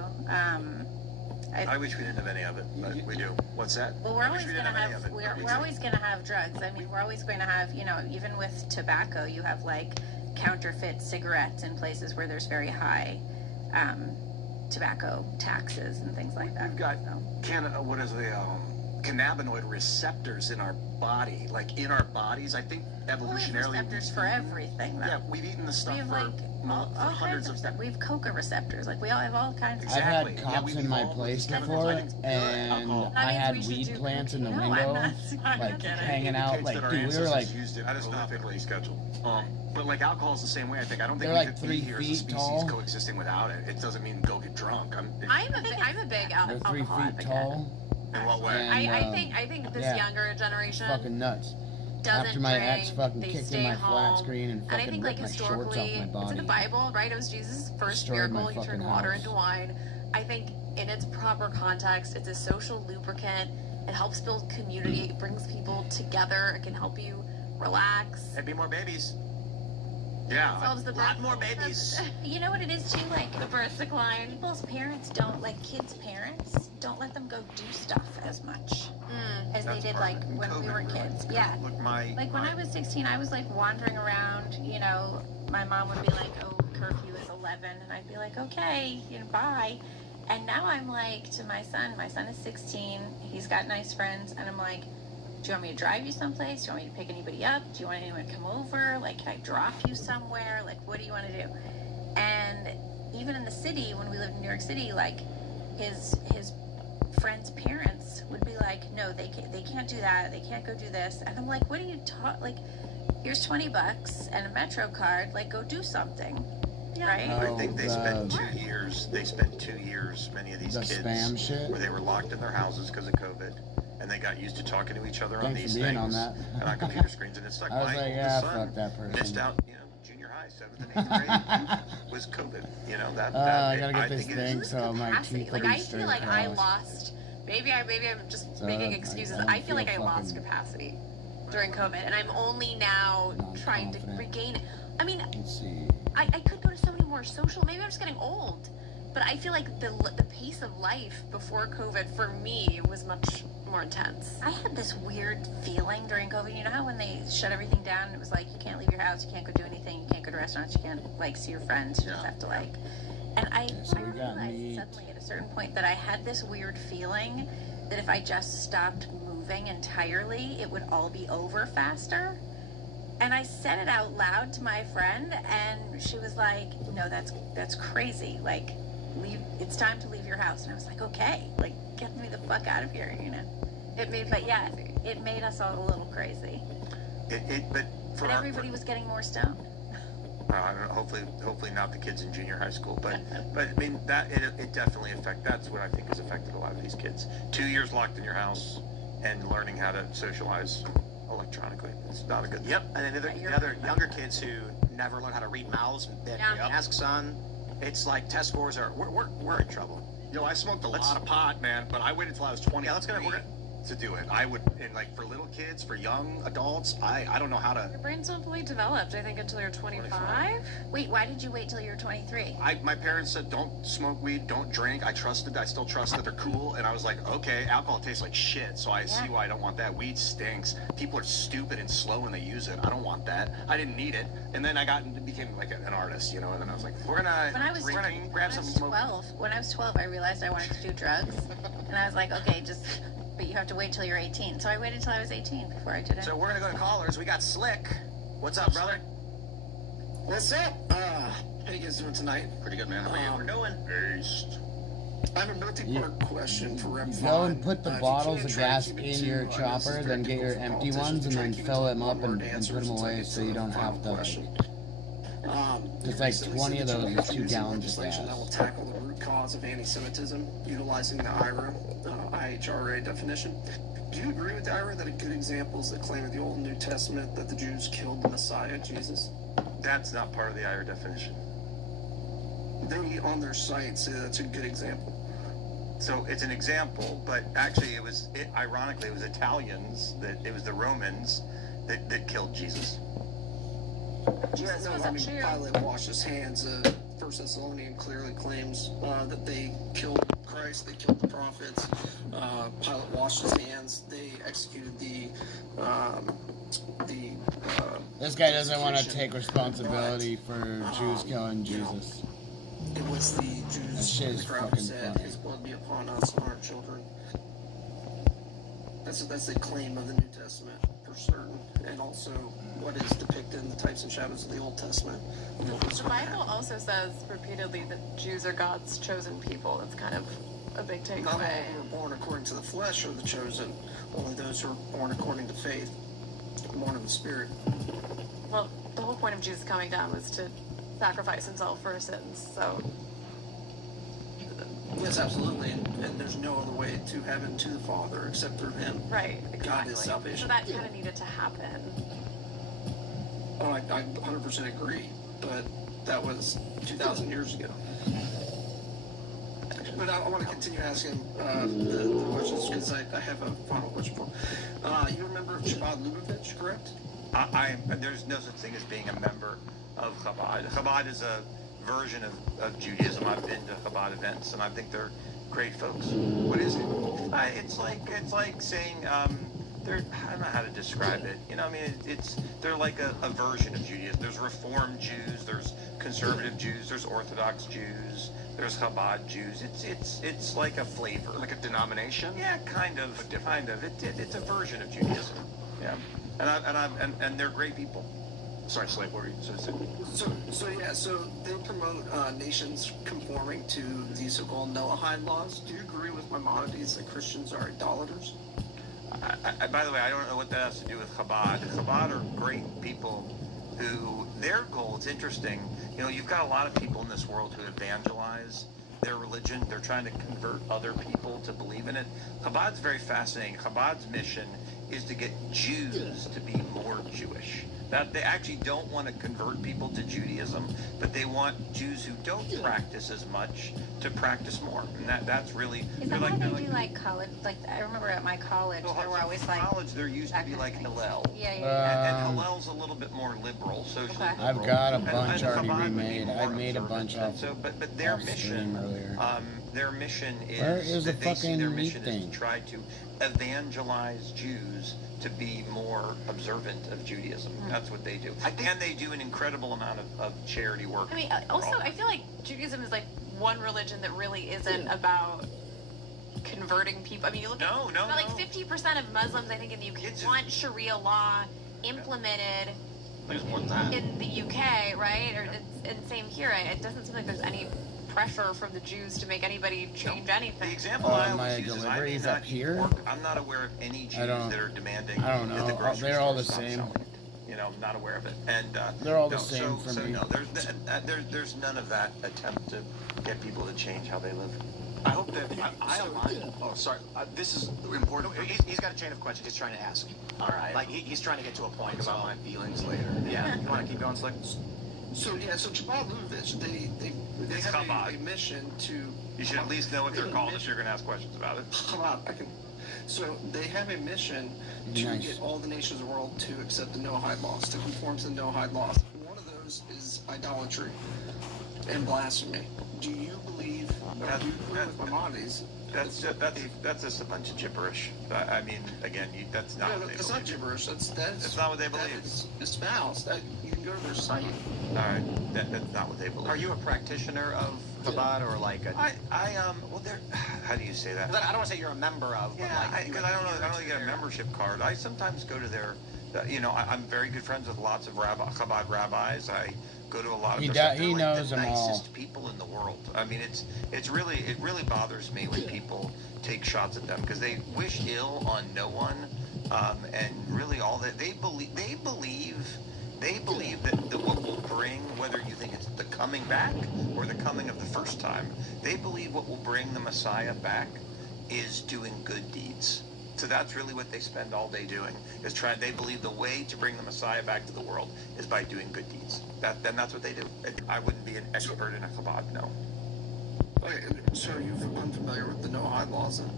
I wish we didn't have any of it, but we do. What's that? Well, we're I wish always we going didn't to have any have of it. we're always going to have drugs. I mean, we're always going to have, you know, even with tobacco, you have like counterfeit cigarettes in places where there's very high tobacco taxes and things like that. We've got cannabinoid receptors in our body, like in our bodies. I think evolutionarily. We have receptors for everything, though. Yeah, we've eaten the stuff we have for like all hundreds kinds of stuff. We have coca receptors. Like we all have all kinds of I've stuff. had cops in my place before, and I had weed plants in the window, like hanging out. Like, dude, we were like, used it prolifically scheduled. But like alcohol is the same way. I think I don't think They're we like could 3 be here as a feet species tall. coexisting without it. It doesn't mean go get drunk. I'm a big they're 3 alcohol feet advocate. tall. In what way? And, I think this yeah, younger generation fucking nuts. doesn't After my drink, ex fucking they kicked stay in my home. flat screen and And I fucking think, like, ripped my shorts off historically, my it's body. in the Bible, right? It was Jesus' first Destroyed my miracle. He turned fucking water house. into wine. I think in its proper context, it's a social lubricant. It helps build community. It brings people together. It can help you relax. There'd be more babies. Yeah. Solves the A lot birth- more babies. You know what it is too? Like The birth decline. people's parents don't, like kids' parents don't let them go do stuff as much as they did like when we were kids. Yeah. Look, Like when I was 16, I was like wandering around, you know, my mom would be like, oh, curfew is 11. And I'd be like, okay, you know, bye. And now I'm like to my son is 16. He's got nice friends. And I'm like, do you want me to drive you someplace? Do you want me to pick anybody up? Do you want anyone to come over? Like, can I drop you somewhere? Like, what do you want to do? And even in the city, when we lived in New York City, like his friends' parents would be like, no, they can't do that. They can't go do this. And I'm like, what are you like, here's $20 and a Metro card. Like, go do something. Right? I think they spent the- 2 years. They spent 2 years. Many of these The kids spam shit? where they were locked in their houses because of COVID, and they got used to talking to each other on Thanks these for being things on that. and on computer screens. And it's like I was my like, oldest yeah, son fuck that person. missed out. You know, junior high, 7th and 8th grade was COVID. You know that. I gotta get this think it is- thing so my Capacity. teeth Like, will be I feel straight like I across. lost. Maybe I'm just So, making I excuses. don't I feel like I feel lost fucking- capacity during COVID, and I'm only now trying to confident. regain it. I mean, Let's see. I could go to so many more social. Maybe I'm just getting old, but I feel like the pace of life before COVID for me was much more intense. I had this weird feeling during COVID. You know how when they shut everything down, and it was like, you can't leave your house, you can't go do anything, you can't go to restaurants, you can't, like, see your friends, you just have to, like... And I realized suddenly at a certain point that I had this weird feeling that if I just stopped moving entirely, it would all be over faster. And I said it out loud to my friend, and she was like, no, that's crazy. Like, it's time to leave your house. And I was like, okay, like, get me the fuck out of here, you know? It made us all a little crazy. But Everybody was getting more stoned. I don't know, hopefully not the kids in junior high school, but I mean that it definitely that's what I think has affected a lot of these kids. 2 years locked in your house and learning how to socialize electronically. It's not a good thing. Yep, and then the other younger kids who never learn how to read mouths, that masks on, it's like test scores are we're in trouble. Yo, I smoked a lot of pot, man, but I waited until I was 20 to do it. I would, and like for little kids, for young adults, I don't know how to. Your brain's not fully developed, I think, until you're 25. Wait, why did you wait till you were 23? My parents said don't smoke weed, don't drink. I still trust that they're cool, and I was like, okay, alcohol tastes like shit, so I see why I don't want that. Weed stinks. People are stupid and slow when they use it. I don't want that. I didn't need it, and then I became like an artist, you know. And then I was like, we're gonna grab some smoke. When I was 12, I realized I wanted to do drugs, and I was like, okay, but you have to wait till you're 18. So I waited till I was 18 before I did it. So we're gonna go to callers. We got Slick. What's up, brother? What's up? How you guys doing tonight? Pretty good, man. How are you? We're doing. I have a multi-part question for Rep. Go and put the bottles of gas in your chopper, then get your empty ones, and then fill them up and put them away so you don't have to It's like 20 of those with 2 gallons of legislation that will gas. tackle the root cause of anti-Semitism, utilizing the IHRA definition. Do you agree with the IHRA that a good example is the claim of the Old and New Testament that the Jews killed the Messiah, Jesus? That's not part of the IHRA definition. They, on their site, say that's a good example. So it's an example, but actually ironically, it was Italians, it was the Romans that killed Jesus. Yeah, no, I mean, Pilate washed his hands. 1 Thessalonians clearly claims that they killed Christ, they killed the prophets. Pilate washed his hands. They executed This guy doesn't want to take responsibility for Jews killing Jesus. It was the Jews. That shit is crowd fucking said, funny. "His blood be upon us and our children." That's the claim of the New Testament for certain, and also what is depicted in the types and shadows of the Old Testament. The Bible also says repeatedly that Jews are God's chosen people. That's kind of a big takeaway. Not all who are born according to the flesh are the chosen. Only those who are born according to faith, born of the Spirit. Well, the whole point of Jesus coming down was to sacrifice himself for our sins, so... Yes, absolutely, and there's no other way to heaven, to the Father, except through Him. Right, exactly. God is salvation. So that kind of needed to happen. Oh, I 100% agree, but that was 2,000 years ago. But I want to continue asking the questions, because I have a final question for you. You remember Chabad Lubavitch, correct? There's no such thing as being a member of Chabad. Chabad is a version of Judaism. I've been to Chabad events, and I think they're great folks. What is it? It's like saying I don't know how to describe it. You know, I mean, they're like a version of Judaism. There's Reformed Jews, there's conservative Jews, there's Orthodox Jews, there's Chabad Jews. It's like a flavor, Like a denomination? yeah, kind of. It's a version of Judaism. Yeah, and they're great people. Sorry, Slave, what were you saying? So they promote nations conforming to the so-called Noahide laws. Do you agree with Maimonides that Christians are idolaters? By the way, I don't know what that has to do with Chabad. Chabad are great people who, their goal, it's interesting, you know, you've got a lot of people in this world who evangelize their religion. They're trying to convert other people to believe in it. Chabad's very fascinating. Chabad's mission is to get Jews to be more Jewish. That they actually don't want to convert people to Judaism, but they want Jews who don't practice as much to practice more. And that's really... Is that why they do like college? Like, I remember at my college, there were always like... college, there used to be like Hillel. Yeah. And Hillel's a little bit more liberal, socially liberal. I've got a bunch And already Chabad would be remade. more I made a bunch observant. of But their mission, earlier. their mission is... Where is the that they see their fucking mission meat is thing? to try to evangelize Jews to be more observant of Judaism. That's what they do. And they do an incredible amount of charity work. I mean, also, I feel like Judaism is like one religion that really isn't about converting people. I mean, you look at like 50% of Muslims, I think, in the UK want Sharia law implemented in the UK, right? And same here. It doesn't seem like there's any pressure from the Jews to make anybody change anything. The example I my always use is I may deliveries not up here? I'm not aware of any Jews that are demanding I don't that the know. grocery They're all store the stop same. selling it. You know, I'm not aware of it. And They're all the same for me. No, there's none of that attempt to get people to change how they live. I hope that I align. Oh, sorry. This is important. He's got a chain of questions he's trying to ask. All right. Like he's trying to get to a point about my feelings later. Yeah. You want to keep going, Slick? So Chabad Lubavitch, they have a mission to... You should at least know what they're called if you're going to ask questions about it. So they have a mission to get all the nations of the world to accept the Noahide laws, to conform to the Noahide laws. One of those is idolatry and blasphemy. Do you believe, do you agree with Maimonides? That's just a bunch of gibberish. I mean, again, that's not what they believe. That's not gibberish. That's not what they believe. It's espoused. You can go to their site. All right, that's not what they believe. Are you a practitioner of Chabad or like a... well, how do you say that? I don't want to say you're a member of, but like... Because I don't really get a membership card. I sometimes go to their, I'm very good friends with lots of Chabad rabbis. I go to a lot of their stuff. He knows them all. They're like the nicest people in the world. I mean, it really bothers me when people take shots at them because they wish ill on no one, and really all that they believe that what will bring, whether coming back or the coming of the first time. They believe what will bring the Messiah back is doing good deeds. So that's really what they spend all day doing, is they believe the way to bring the Messiah back to the world is by doing good deeds. Then that's what they do. I wouldn't be an expert in a Chabad, no. Okay, so are you unfamiliar with the Noahide laws then?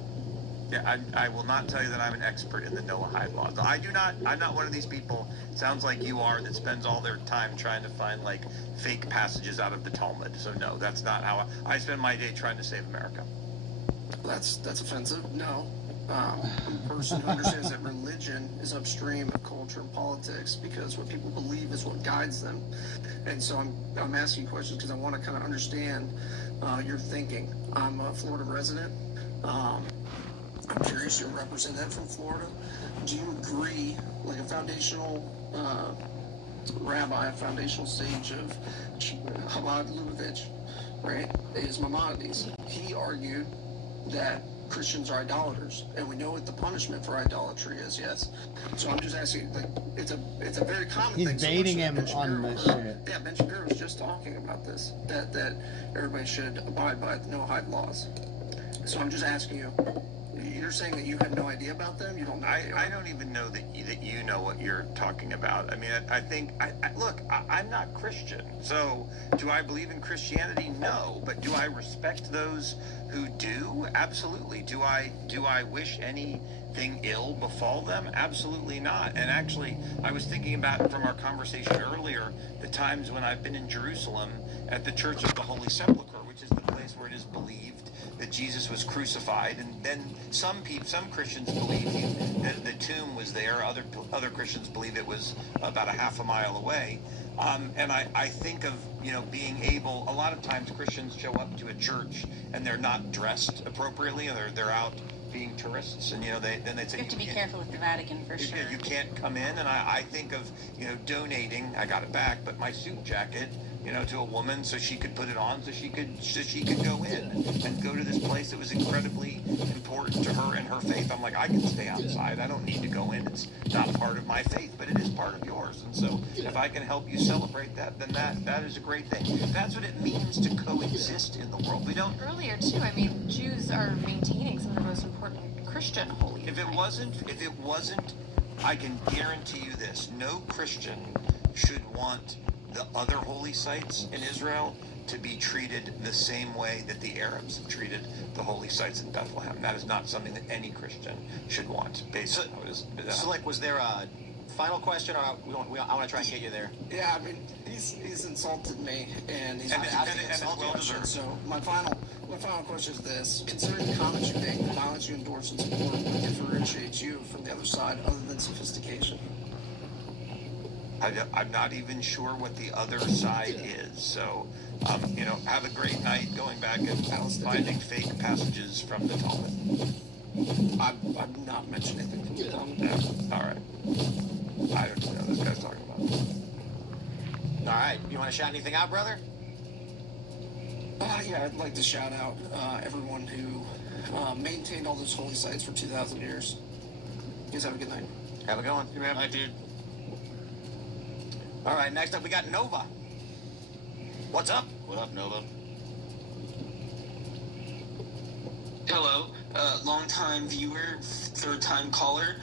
Yeah, I will not tell you that I'm an expert in the Noahide laws. I'm not one of these people, sounds like you are, that spends all their time trying to find, like, fake passages out of the Talmud. So no, that's not how I spend my day trying to save America. That's offensive. No. I'm a person who understands that religion is upstream of culture and politics because what people believe is what guides them. And so I'm asking questions because I want to kind of understand your thinking. I'm a Florida resident. I'm curious, you're a representative from Florida. Do you agree, like a foundational rabbi, a foundational sage of Chabad Lubavitch, right, is Maimonides? He argued that Christians are idolaters, and we know what the punishment for idolatry is. Yes, so I'm just asking. Like, it's a very common thing. He's baiting him on this shit. Yeah, Ben Shapiro was just talking about this. That everybody should abide by the Noahide laws. So I'm just asking you. You're saying that you have no idea about them? You don't know? I don't even know that you know what you're talking about. I mean, I think, look, I'm not Christian. So do I believe in Christianity? No. But do I respect those who do? Absolutely. Do I wish anything ill befall them? Absolutely not. And actually, I was thinking about, from our conversation earlier, the times when I've been in Jerusalem at the Church of the Holy Sepulchre, which is the place where it is believed that Jesus was crucified, and then some Christians believe that the tomb was there. Other Christians believe it was about a half a mile away. And I think of, being able, a lot of times Christians show up to a church and they're not dressed appropriately, or they're out being tourists, and then they say you have to be careful with the Vatican for sure. You can't come in, and I think of donating. I got it back, but my suit jacket, to a woman so she could put it on, so she could go in and go to this place that was incredibly important to her and her faith. I'm like, I can stay outside. I don't need to go in. It's not a part of my faith, but it is part of yours. And so if I can help you celebrate that, then that is a great thing. That's what it means to coexist in the world. We don't. Earlier too, I mean, Jews are maintaining some of the most important Christian holy. If it wasn't, I can guarantee you this: no Christian should want the other holy sites in Israel to be treated the same way that the Arabs have treated the holy sites in Bethlehem. That is not something that any Christian should want. Based on so, like, was there a final question, or I want to try and get you there? Yeah, I mean, he's insulted me, and he's well deserved. So my final question is this: considering the comments you make, the comments you endorse and support, what differentiates you from the other side, other than sophistication? I'm not even sure what the other side is. So, have a great night going back and finding fake passages from the Talmud. I'm not mentioning anything from the Talmud. Yeah. All right. I don't know what this guy's talking about. All right. You want to shout anything out, brother? Yeah, I'd like to shout out everyone who maintained all those holy sites for 2,000 years. You guys have a good night. Have a good one. Good night, dude. All right, next up we got Nova. What's up? What up, Nova? Hello, long-time viewer, third-time caller.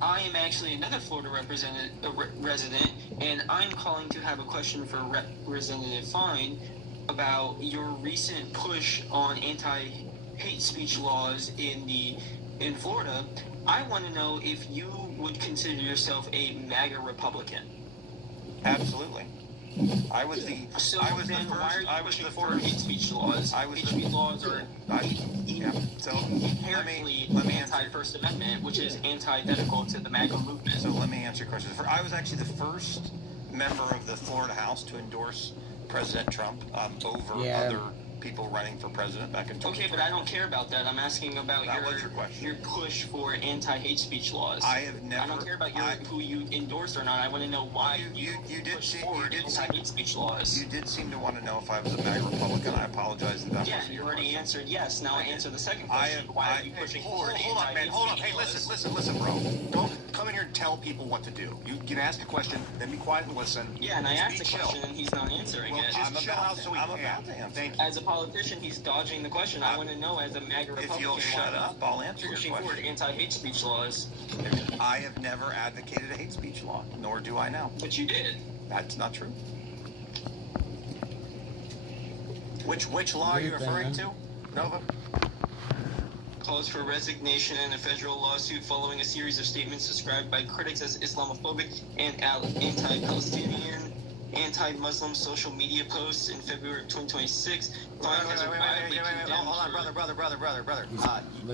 I am actually another Florida resident, and I'm calling to have a question for Representative Fine about your recent push on anti-hate speech laws in Florida. I want to know if you would consider yourself a MAGA Republican. Absolutely. I was the first. Why are you pushing for hate speech laws? Hate speech laws are inherently anti-First Amendment, which is antithetical to the MAGA movement. So let me answer your question. I was actually the first member of the Florida House to endorse President Trump over other people running for president back in 2020. Okay, but I don't care about that. I'm asking about your push for anti-hate speech laws. I don't care about who you endorse or not. I want to know why you push forward anti-hate speech laws. You did seem to want to know if I was a MAGA Republican. I apologize that wasn't you already answered yes. Now answer the second question. Why are you pushing forward anti-hate speech laws? Hold on, man. Hold on. Hey, listen, bro. come in here and tell people what to do. You can ask a question, then be quiet and listen. Yeah, and I asked a question and he's not answering it. Just chill out so he can. Thank you. As a politician, he's dodging the question. I want to know, as a MAGA Republican, If you'll shut up, I'll answer your pushing question. forward anti-hate speech laws. I have never advocated a hate speech law, nor do I now. But you did. That's not true. Which law are you referring to, Nova? Calls for resignation in a federal lawsuit following a series of statements described by critics as Islamophobic and anti-Palestinian, anti-Muslim social media posts in February of 2026. Wait, hold on, brother.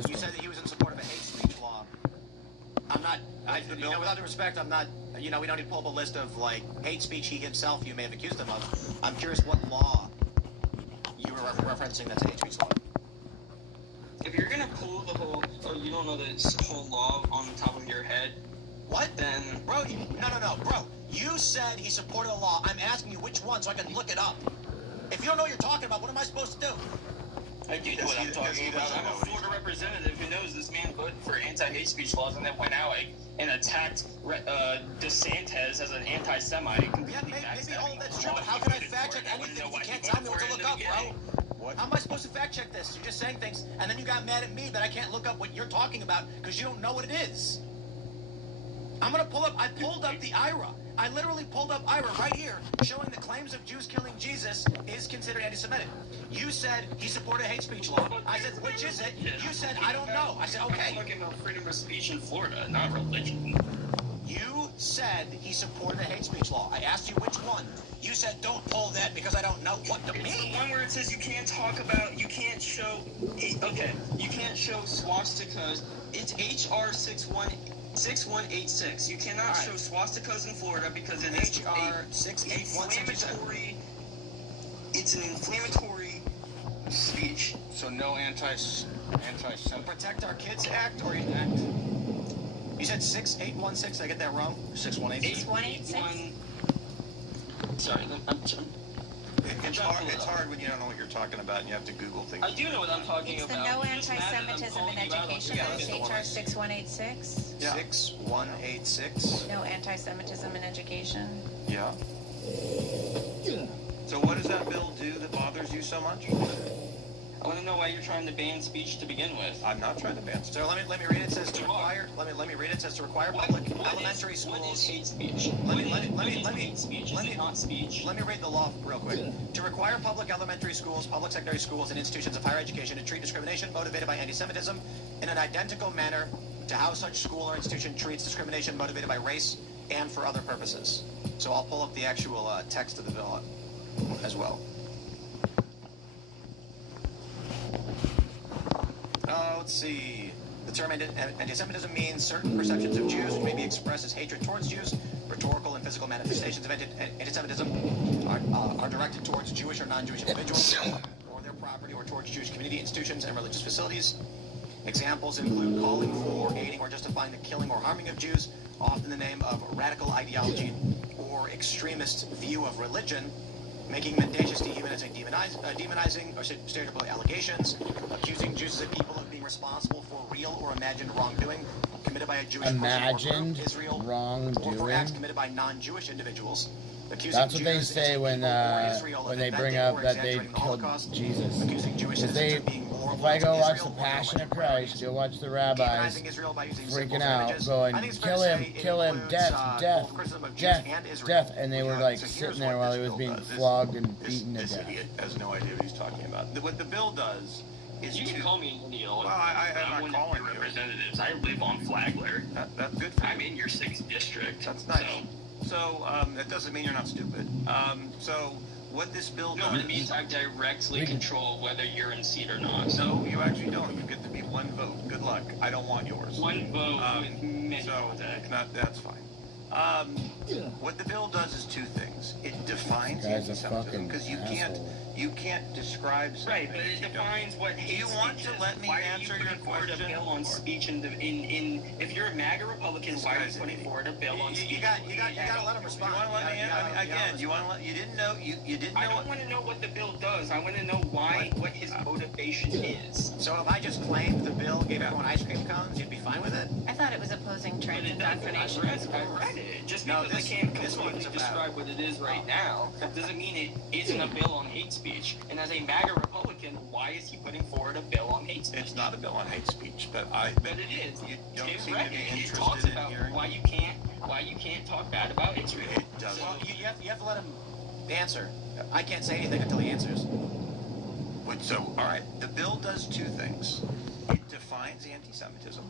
You said that he was in support of a hate speech law. I'm not, without due respect, I'm not, we don't need to pull up a list of, like, hate speech he himself you may have accused him of. I'm curious what law you were referencing that's a hate speech law. If you're gonna pull the whole, you don't know the whole law on the top of your head. What? Then, bro, no, bro. You said he supported a law. I'm asking you which one so I can look it up. If you don't know what you're talking about, what am I supposed to do? I do know what I'm talking about. I'm a Florida representative who knows this man voted for anti-hate speech laws and then went out and attacked DeSantis as an anti-Semite. Yeah, maybe all that's true, but how can I fact check anything if you can't tell me what to look up, bro? What? How am I supposed to fact check this? You're just saying things, and then you got mad at me that I can't look up what you're talking about because you don't know what it is. I'm gonna pull up. I pulled up the IRA. I literally pulled up IRA right here, showing the claims of Jews killing Jesus is considered anti-Semitic. You said he supported a hate speech law. I said, which is it? You said, I don't know. I said, okay. I'm talking about freedom of speech in Florida, not religion. You said he supported a hate speech law. I asked you which one. You said, don't pull that because I don't know what to mean. It's the one where it says you can't talk about, you can't show, okay, you can't show swastikas. It's HR 6186. You cannot show swastikas in Florida because it is HR 681. It's an inflammatory speech. So no anti-Semitic. Protect Our Kids Act or Act? You said 6816. Did I get that wrong? 618. 6186. Sorry, It's hard when you don't know what you're talking about and you have to Google things. I do know what I'm talking It's about. the No Anti-Semitism in Education Act, HR 6186. Yeah. 6186. No Anti-Semitism in Education. Yeah. So what does that bill do that bothers you so much? I want to know why you're trying to ban speech to begin with. I'm not trying to ban speech. So let me read it. It says to require. Let me read it. It says to require public elementary schools. What is hate speech? Let me not speech. Let me read the law real quick. To require public elementary schools, public secondary schools, and institutions of higher education to treat discrimination motivated by anti-Semitism in an identical manner to how such school or institution treats discrimination motivated by race and for other purposes. So I'll pull up the actual text of the bill as well. Let's see. The term anti-Semitism means certain perceptions of Jews which may be expressed as hatred towards Jews. Rhetorical and physical manifestations of anti-Semitism are directed towards Jewish or non-Jewish individuals or their property or towards Jewish community institutions and religious facilities. Examples include calling for, aiding, or justifying the killing or harming of Jews, often in the name of radical ideology or extremist view of religion, making mendacious, demonizing or stereotypical allegations, accusing Jews as a people of being responsible for real or imagined wrongdoing committed by a Jewish person or group, Israel, or for acts committed by non-Jewish individuals. That's what they say when they bring up that they killed Jesus. If I go watch The Passion of Christ, go watch the rabbis freaking out, going, kill him, death, and they were like sitting there while he was being flogged and beaten to death. This idiot has no idea what he's talking about. What the bill does is you can call me an idiot. Well, I'm not calling you. Representatives. I live on Flagler. That's good for you. I'm in your 6th district. That's nice. So that doesn't mean you're not stupid. So what this bill does... No, it means I directly control whether you're in seat or not. No, you actually don't. You get to be one vote. Good luck. I don't want yours. One vote with that's fine. What the bill does is two things. It defines defines anti-Semitism because you can't describe. Right, but it defines what hate Do you want to let me answer your question? A bill on speech in if you're a MAGA Republican, why are you putting forward a bill on speech? You got to let him respond. You want to let me again? You want to let? You didn't know. You didn't know. I don't want to know what the bill does. I want to know what his motivation is. So if I just claimed the bill gave everyone ice cream cones, you'd be fine with it? I thought it was opposing trans indoctrination. I read it. Just because I can't completely describe what it is right now doesn't mean it isn't a bill on hate speech. And as a MAGA Republican, why is he putting forward a bill on hate speech? It's not a bill on hate speech, but it is. You don't Tim seem read to be it. It interested talks in about hearing. why you can't talk bad about Israel. It doesn't. Well, you have to let him answer. I can't say anything until he answers. So, all right, the bill does two things. It defines anti-Semitism.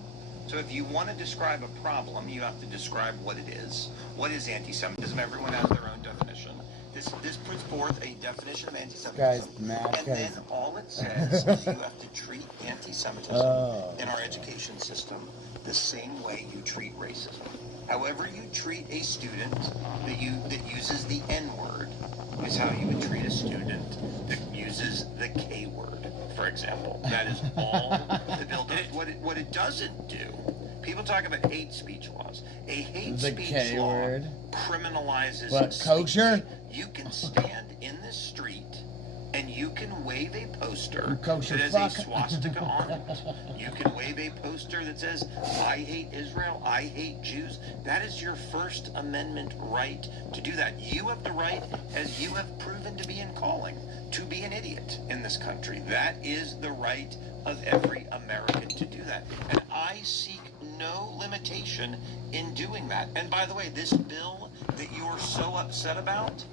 So if you want to describe a problem, you have to describe what it is. What is anti-Semitism? Everyone has their own definition. This puts forth a definition of anti-Semitism. Guy's mad. And then all it says is you have to treat anti-Semitism in our education system the same way you treat racism. However you treat a student that uses the N-word is how you would treat a student that uses the K-word, for example. That is all the bill does. What it doesn't do, people talk about hate speech laws. A hate speech law criminalizes What, speech. kosher? You can stand in the street and you can wave a poster Kosher that has fuck. a swastika on it. You can wave a poster that says, I hate Israel, I hate Jews. That is your First Amendment right to do that. You have the right, as you have proven to be in calling, to be an idiot in this country. That is the right of every American to do that. And I seek no limitation in doing that. And by the way, this bill that you're so upset about,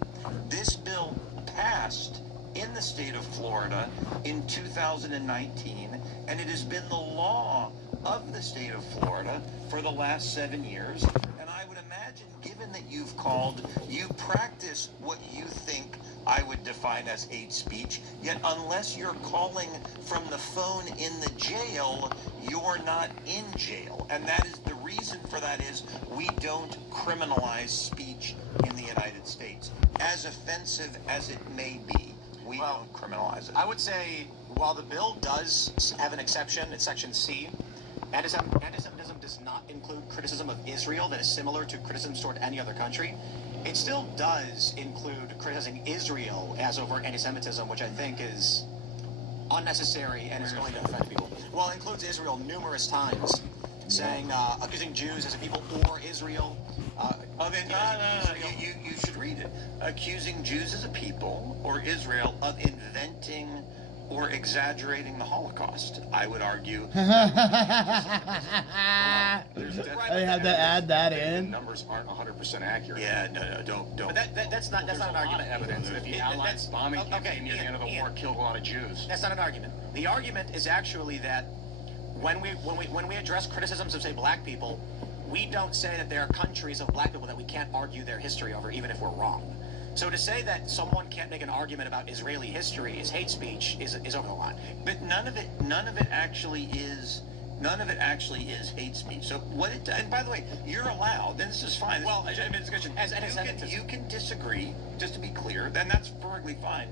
this bill passed in the state of Florida in 2019, and it has been the law of the state of Florida for the last 7 years. And I would imagine, given that you practice what you think I would define as hate speech, yet unless you're calling from the phone in the jail, you're not in jail. And that is the reason for that is we don't criminalize speech in the United States. As offensive as it may be, we don't criminalize it. I would say, while the bill does have an exception, it's Section C, anti-Semitism does not include criticism of Israel that is similar to criticisms toward any other country. It still does include criticizing Israel as overt anti-Semitism, which I think is unnecessary and is going to offend people. Well, it includes Israel numerous times, saying, accusing Jews as a people or Israel. You should read it. Accusing Jews as a people or Israel of inventing or exaggerating the Holocaust. I would argue. They had to add that in. The numbers aren't 100% accurate. Yeah, no, don't. But that's not an argument. There's a lot of evidence that the Allies bombing campaign near the end of the war killed a lot of Jews. That's not an argument. The argument is actually that when we address criticisms of, say, black people, we don't say that there are countries of black people that we can't argue their history over, even if we're wrong. So to say that someone can't make an argument about Israeli history is hate speech is over the line. But none of it actually is hate speech. So what it, and by the way, you're allowed, and this is fine. Well, I mean, it's good. You can disagree, just to be clear, then that's perfectly fine.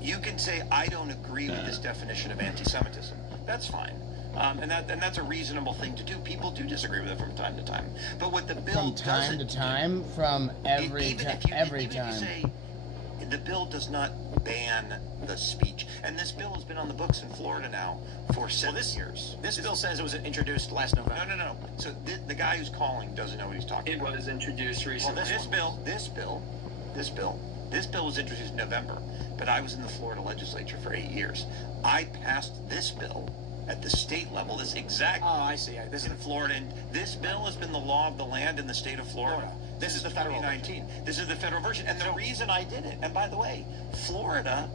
You can say, I don't agree with this definition of anti-Semitism. That's fine. And that's a reasonable thing to do. People do disagree with it from time to time. But what the bill From time, every time. Say, the bill does not ban the speech. And this bill has been on the books in Florida now for 7 years. This bill says it was introduced last November. No. So the guy who's calling doesn't know what he's talking about. It was introduced recently. Well, this bill was introduced in November. But I was in the Florida legislature for 8 years. I passed this bill at the state level, this exact. Oh, I see. This is in Florida, and this bill has been the law of the land in the state of Florida. This is the federal 2019. This is the federal version, and the reason I did it. And by the way, Florida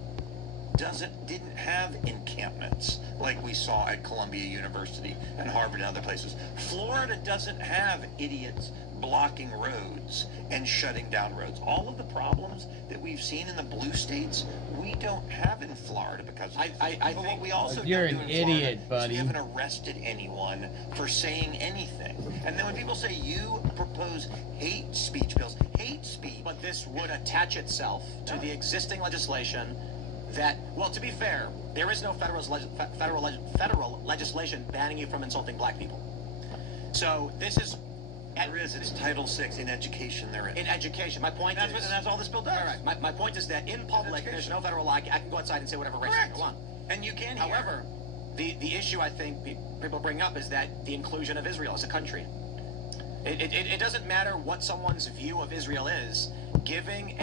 didn't have encampments like we saw at Columbia University and Harvard and other places. Florida doesn't have idiots blocking roads and shutting down roads. All of the problems that we've seen in the blue states, we don't have in Florida because but what we also You're don't an do in Florida idiot, is buddy. we haven't arrested anyone for saying anything. And then when people say you propose hate speech bills, hate speech. But this would attach itself to the existing legislation that, well, to be fair, there is no federal legislation banning you from insulting black people. So this is... There is. It's Title VI in education. There is. In education. My point is... And that's all this bill does. Right. My point is that in public, there's no federal law. I can go outside and say whatever race I want. And you can. However, the issue I think people bring up is that the inclusion of Israel as a country. It doesn't matter what someone's view of Israel is. Giving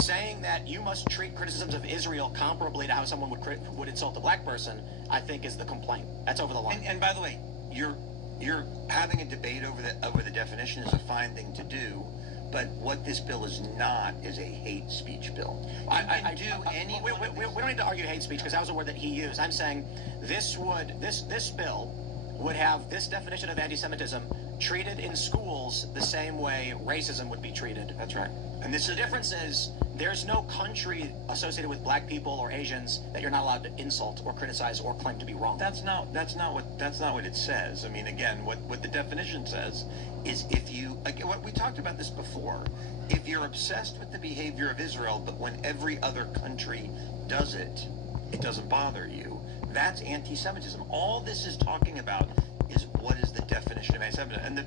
saying that you must treat criticisms of Israel comparably to how someone would insult a black person, I think is the complaint. That's over the line. And by the way, you're having a debate over the definition is a fine thing to do. But what this bill is not is a hate speech bill. We don't need to argue hate speech because that was a word that he used. I'm saying this bill would have this definition of anti-Semitism treated in schools the same way racism would be treated. That's right. And the difference is there's no country associated with black people or Asians that you're not allowed to insult or criticize or claim to be wrong. That's not what it says. I mean, again, what the definition says is we talked about this before. If you're obsessed with the behavior of Israel, but when every other country does it, it doesn't bother you. That's anti-Semitism. All this is talking about is what is the definition of anti-Semitism,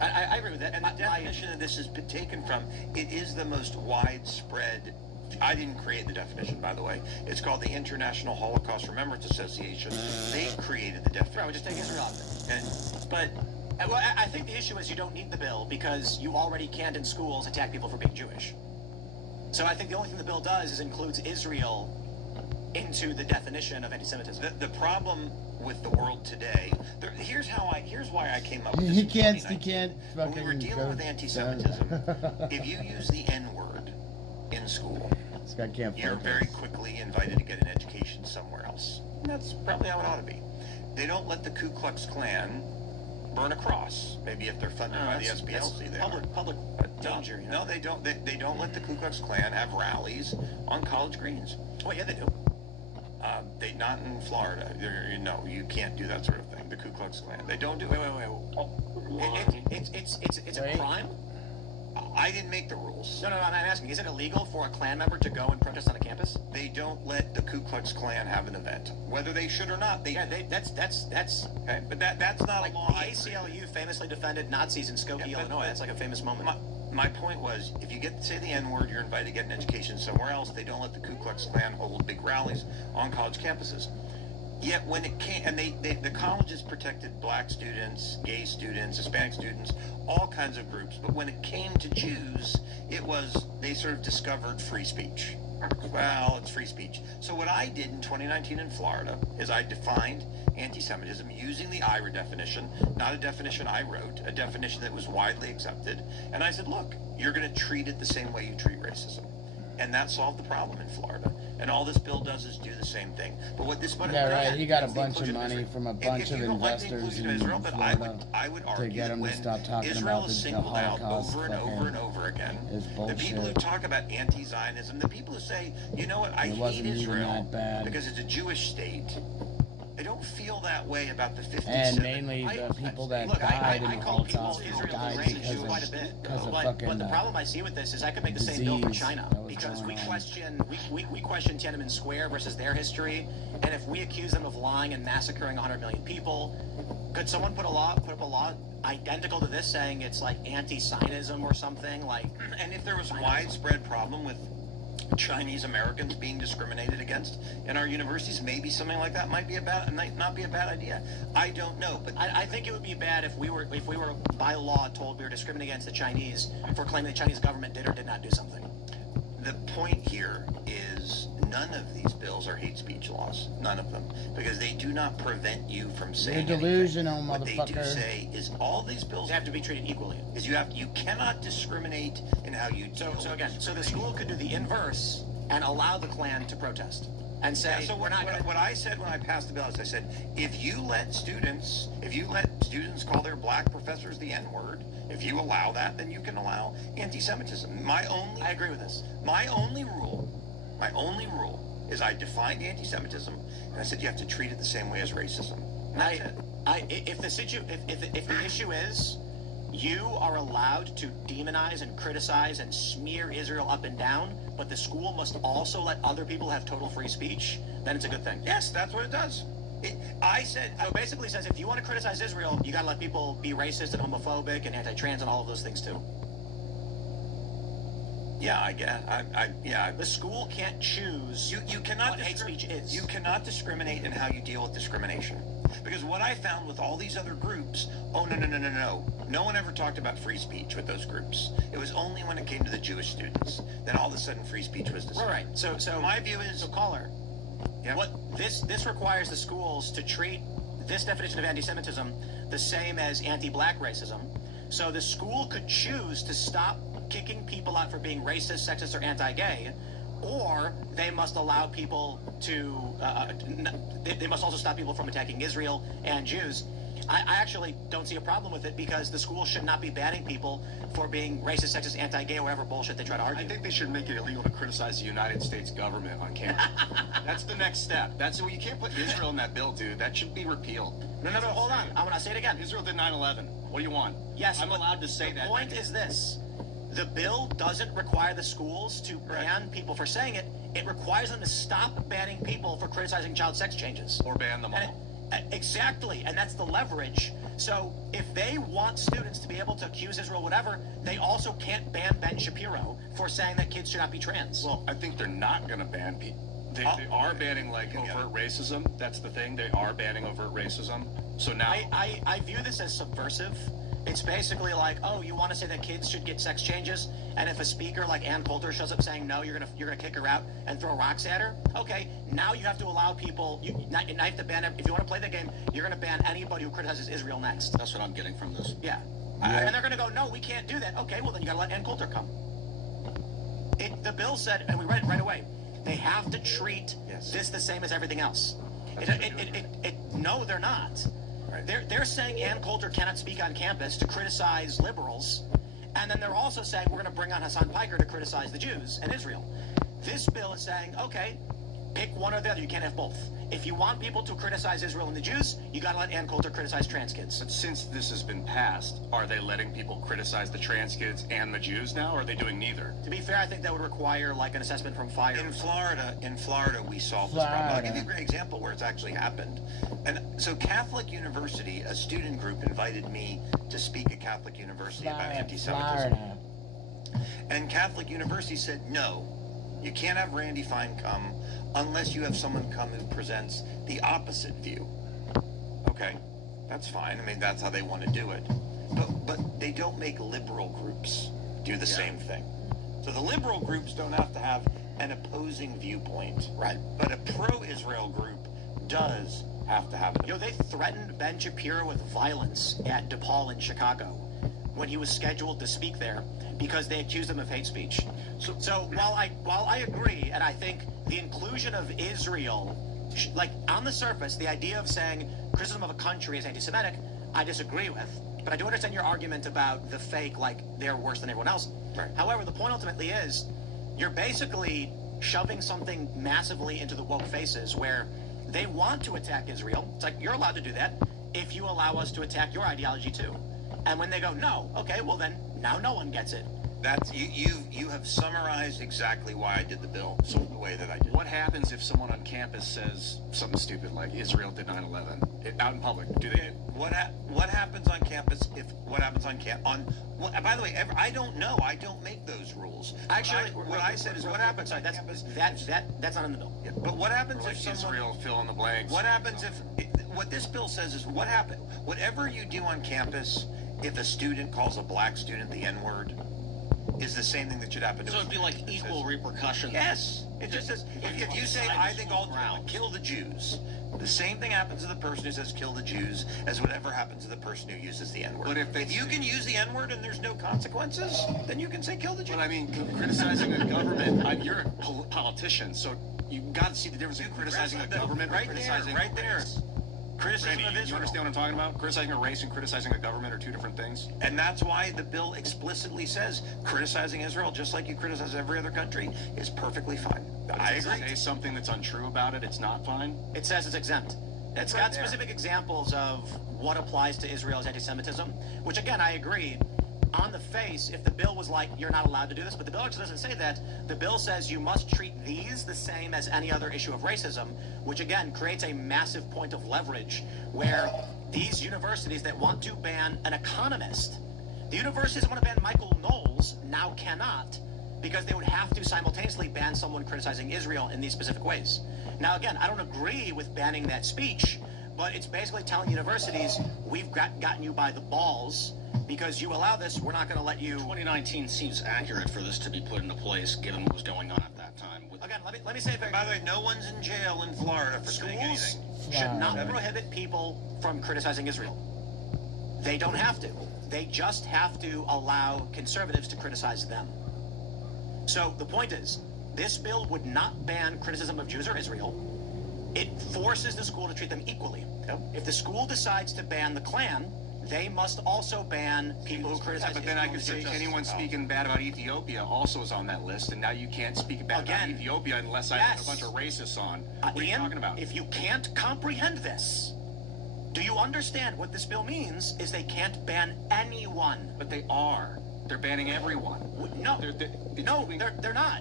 I agree with that. And the definition of this has been taken from. It is the most widespread. I didn't create the definition, by the way. It's called the International Holocaust Remembrance Association. They created the definition. Right, we just take Israel out of it. I think the issue is you don't need the bill because you already can't in schools attack people for being Jewish. So I think the only thing the bill does is includes Israel into the definition of anti-Semitism. The problem with the world today. Here's why I came up with this. He can't fucking. When we were dealing with anti-Semitism, if you use the N-word in school, you're very quickly invited to get an education somewhere else. And that's probably how it ought to be. They don't let the Ku Klux Klan burn a cross. Maybe if they're funded by the SPLC, public danger. No, they don't. They don't let the Ku Klux Klan have rallies on college greens. Well, yeah, they do. They not in Florida. No, you can't do that sort of thing. The Ku Klux Klan. They don't do it. Wait. It's a crime? I didn't make the rules. No, I'm asking. Is it illegal for a Klan member to go and protest on a campus? They don't let the Ku Klux Klan have an event, whether they should or not. That's okay. But that's not like a law. The ACLU famously defended Nazis in Skokie, Illinois. That's like a famous moment. My point was, if you get to say the N-word, you're invited to get an education somewhere else. They don't let the Ku Klux Klan hold big rallies on college campuses. Yet when it came, and the colleges protected black students, gay students, Hispanic students, all kinds of groups. But when it came to Jews, they sort of discovered free speech. Well, it's free speech. So what I did in 2019 in Florida is I defined anti-Semitism using the IRA definition, not a definition I wrote, a definition that was widely accepted. And I said, look, you're going to treat it the same way you treat racism. And that solved the problem in Florida. And all this bill does is do the same thing. But what this bill does, he got a bunch of money from a bunch of investors in Israel, but I Florida would argue to get him to stop talking Israel about is the singled out Holocaust over and over and over again. The people who talk about anti-Zionism, the people who say, you know what, I hate Israel because it's a Jewish state. I don't feel that way about the 57. And mainly the people that died in the Holocaust died because of fucking. But the problem I see with this is I could make the same bill for China because we question Tiananmen Square versus their history, and if we accuse them of lying and massacring 100 million people, could someone put up a law identical to this saying it's like anti-Zionism or something like? And if there was a widespread problem with Chinese Americans being discriminated against in our universities, maybe something like that might not be a bad idea. I don't know, but I think it would be bad if we were by law told we were discriminating against the Chinese for claiming the Chinese government did or did not do something. The point here is none of these bills are hate speech laws. None of them. Because they do not prevent you from saying You're delusional, anything. motherfucker. What they do say is all these bills they have to be treated equally. Is you cannot discriminate in how you deal. So the school could do the inverse and allow the Klan to protest and say what I said when I passed the bill is I said if you let students call their black professors the N-word, If you allow that, then you can allow anti-Semitism. I agree with this. My only rule is I defined anti-Semitism, and I said you have to treat it the same way as racism. If the issue is you are allowed to demonize and criticize and smear Israel up and down, but the school must also let other people have total free speech, then it's a good thing. Yes, that's what it does. So it basically says if you want to criticize Israel, you got to let people be racist and homophobic and anti-trans and all of those things too. Yeah, I guess. The school can't choose you cannot what hate speech is. You cannot discriminate in how you deal with discrimination. Because what I found with all these other groups, no one ever talked about free speech with those groups. It was only when it came to the Jewish students. Then all of a sudden free speech was discussed. Right. So my view is... So caller, what this requires the schools to treat this definition of anti-Semitism the same as anti-black racism. So the school could choose to stop kicking people out for being racist, sexist, or anti-gay, or they must allow people to, they must also stop people from attacking Israel and Jews. I actually don't see a problem with it because the school should not be banning people for being racist, sexist, anti-gay, or whatever bullshit they try to argue. I think they should make it illegal to criticize the United States government on campus. That's the next step. You can't put Israel in that bill, dude. That should be repealed. No, hold on. I'm going to say it again. Israel did 9/11. What do you want? Yes, I'm allowed to say that. The point is this. The bill doesn't require the schools to ban people for saying it. It requires them to stop banning people for criticizing child sex changes. Or ban them all. Exactly, and that's the leverage. So if they want students to be able to accuse Israel whatever, they also can't ban Ben Shapiro for saying that kids should not be trans. Well, I think they're not going to ban people. They are banning overt racism. That's the thing. They are banning overt racism. So now I view this as subversive. It's basically like, oh, you want to say that kids should get sex changes, and if a speaker like Ann Coulter shows up saying no, you're gonna kick her out and throw rocks at her. Okay, now you have to allow people. You have to ban. If you want to play the game, you're gonna ban anybody who criticizes Israel next. That's what I'm getting from this. Yeah. And they're gonna go, no, we can't do that. Okay, well then you gotta let Ann Coulter come. The bill said, and we read it right away. They have to treat this the same as everything else. No, they're not. They're saying Ann Coulter cannot speak on campus to criticize liberals, and then they're also saying we're going to bring on Hassan Piker to criticize the Jews and Israel. This bill is saying, okay, pick one or the other. You can't have both. If you want people to criticize Israel and the Jews, you got to let Ann Coulter criticize trans kids. But since this has been passed, are they letting people criticize the trans kids and the Jews now, or are they doing neither? To be fair, I think that would require like an assessment from fire. In Florida, we solved this problem. I'll give you a great example where it's actually happened. And so Catholic University, a student group invited me to speak at Catholic University about anti-Semitism. And Catholic University said, no, you can't have Randy Fine come unless you have someone come who presents the opposite view. Okay, that's fine. I mean, that's how they want to do it. But they don't make liberal groups do the same thing. So the liberal groups don't have to have an opposing viewpoint. Right. But a pro-Israel group does have to have it. They threatened Ben Shapiro with violence at DePaul in Chicago when he was scheduled to speak there because they accused him of hate speech. So while I agree, and I think the inclusion of Israel, like on the surface, the idea of saying criticism of a country is anti-Semitic, I disagree with. But I do understand your argument about the fake, like they're worse than everyone else. Right. However, the point ultimately is you're basically shoving something massively into the woke faces where they want to attack Israel. It's like, you're allowed to do that if you allow us to attack your ideology too. And when they go, no, okay, well then, now no one gets it. That's you have summarized exactly why I did the bill the way that I did. What happens if someone on campus says something stupid like Israel did 9/11 out in public? Do they? What happens on campus? By the way, I don't know. I don't make those rules. Actually, what I said is what happens on campus. That's not in the bill. Yeah, but what happens if Israel fill in the blanks? What happens if what this bill says is whatever you do on campus, if a student calls a black student the N-word, is the same thing that should happen to us. So it'd be like equal repercussions. Yes. It just says, if you say, I think all kill the Jews, the same thing happens to the person who says kill the Jews as whatever happens to the person who uses the N-word. But if you can use the N-word and there's no consequences, then you can say kill the Jews. But I mean, criticizing a government, you're a politician, so you got to see the difference between criticizing a government and criticizing right there. Criticism of Israel. You understand what I'm talking about? Criticizing a race and criticizing a government are two different things. And that's why the bill explicitly says criticizing Israel, just like you criticize every other country, is perfectly fine. I agree. Say something that's untrue about it, it's not fine. It says it's exempt. It's got specific examples of what applies to Israel's anti-Semitism, which again, I agree. On the face, if the bill was like, you're not allowed to do this, but the bill actually doesn't say that. The bill says you must treat these the same as any other issue of racism, which again creates a massive point of leverage where these universities that want to ban an economist, the universities that want to ban Michael Knowles now cannot, because they would have to simultaneously ban someone criticizing Israel in these specific ways. Now, again, I don't agree with banning that speech, but it's basically telling universities, we've gotten you by the balls. Because you allow this, we're not going to let you. 2019 seems accurate for this to be put into place, given what was going on at that time. Again, let me say it very. By the way, no one's in jail in Florida for saying anything. Should not prohibit people from criticizing Israel. They don't have to. They just have to allow conservatives to criticize them. So the point is, this bill would not ban criticism of Jews or Israel. It forces the school to treat them equally. If the school decides to ban the Klan, they must also ban people who criticize. But then I could say anyone speaking bad about Ethiopia also is on that list, and now you can't speak bad about Ethiopia unless I have a bunch of racists on. What are you talking about? If you can't comprehend this, do you understand what this bill means? Is they can't ban anyone. But they are. They're banning everyone. No, they're not.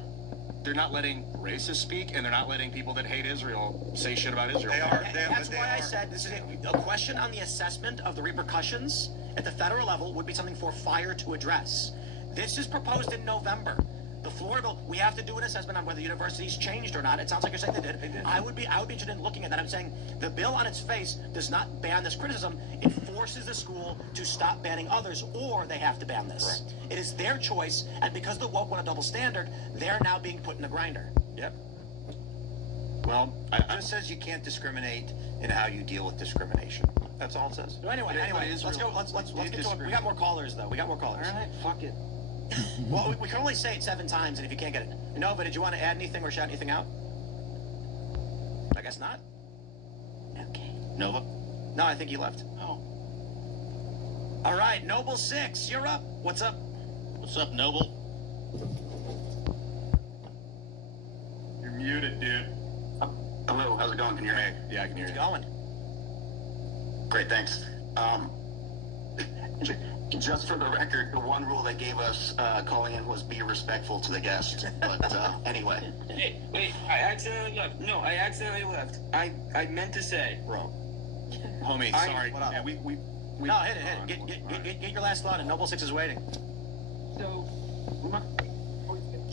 They're not letting racists speak, and they're not letting people that hate Israel say shit about Israel. That's why I said this is a question on the assessment of the repercussions at the federal level would be something for FIRE to address. This is proposed in November. The Florida bill, we have to do an assessment on whether universities changed or not. It sounds like you're saying they did. I would be interested in looking at that. I'm saying the bill on its face does not ban this criticism. It forces the school to stop banning others, or they have to ban this. Correct. It is their choice, and because the woke want a double standard, they're now being put in the grinder. Yep. Well, it just says you can't discriminate in how you deal with discrimination. That's all it says. So anyway, let's go. Let's get to it. We got more callers, though. We got more callers. All right, fuck it. Well, we can only say it 7 times, and if you can't get it. Nova, did you want to add anything or shout anything out? I guess not. Okay. Nova? No, I think he left. Oh. All right, Noble 6, you're up. What's up? What's up, Noble? You're muted, dude. Hello, how's it going? Can you hear me? Yeah, I can hear you. It's going. Great, thanks. Just for the record, the one rule they gave us calling in was be respectful to the guest. But anyway. Hey, wait, I accidentally left. No, I accidentally left. I meant to say. Bro. Homie, sorry. Yeah, we no, hit it. Get your last thought, and Noble 6 is waiting. So,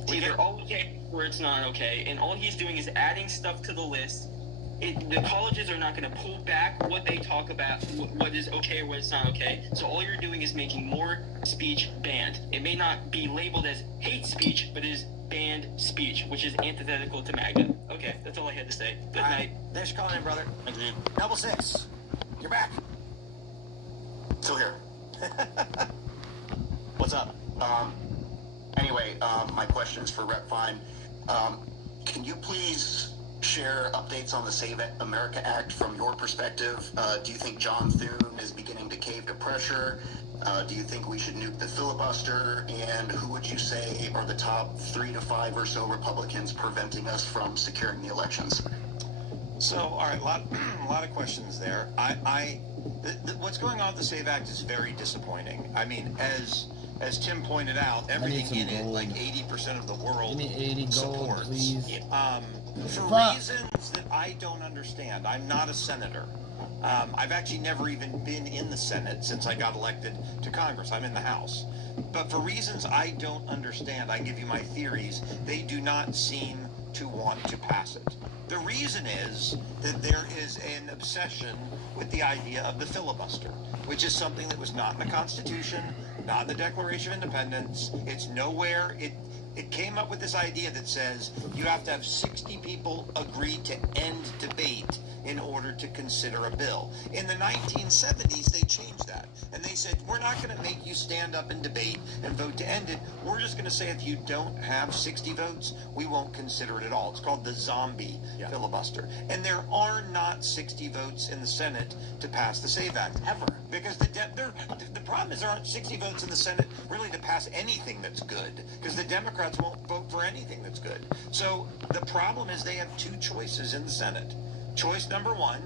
it's either all okay or it's not okay, and all he's doing is adding stuff to the list. The colleges are not going to pull back what they talk about, what is okay or what is not okay. So all you're doing is making more speech banned. It may not be labeled as hate speech, but it is banned speech, which is antithetical to MAGA. Okay, that's all I had to say. Good night. Thanks for calling in, brother. Thank you. Double 6. You're back. Still here. What's up? Anyway, my question is for Rep. Fine. Can you please share updates on the Save America Act from your perspective? Do you think John Thune is beginning to cave to pressure? Do you think we should nuke the filibuster? And who would you say are the top 3 to 5 or so Republicans preventing us from securing the elections? So, all right, a lot of questions there. What's going on with the SAVE Act is very disappointing. I mean, as Tim pointed out, everything in it, like 80% of the world supports. For reasons that I don't understand. I'm not a senator. I've actually never even been in the Senate since I got elected to Congress. I'm in the House. But for reasons I don't understand, I give you my theories, they do not seem to want to pass it. The reason is that there is an obsession with the idea of the filibuster, which is something that was not in the Constitution, not in the Declaration of Independence. It's nowhere. It came up with this idea that says you have to have 60 people agree to end debate in order to consider a bill. In the 1970s, they changed that. And they said, we're not going to make you stand up and debate and vote to end it. We're just going to say if you don't have 60 votes, we won't consider it at all. It's called the zombie filibuster. And there are not 60 votes in the Senate to pass the SAVE Act, ever. Because the problem is there aren't 60 votes in the Senate really to pass anything that's good. Because the Democrats won't vote for anything that's good. So the problem is they have two choices in the Senate. Choice number one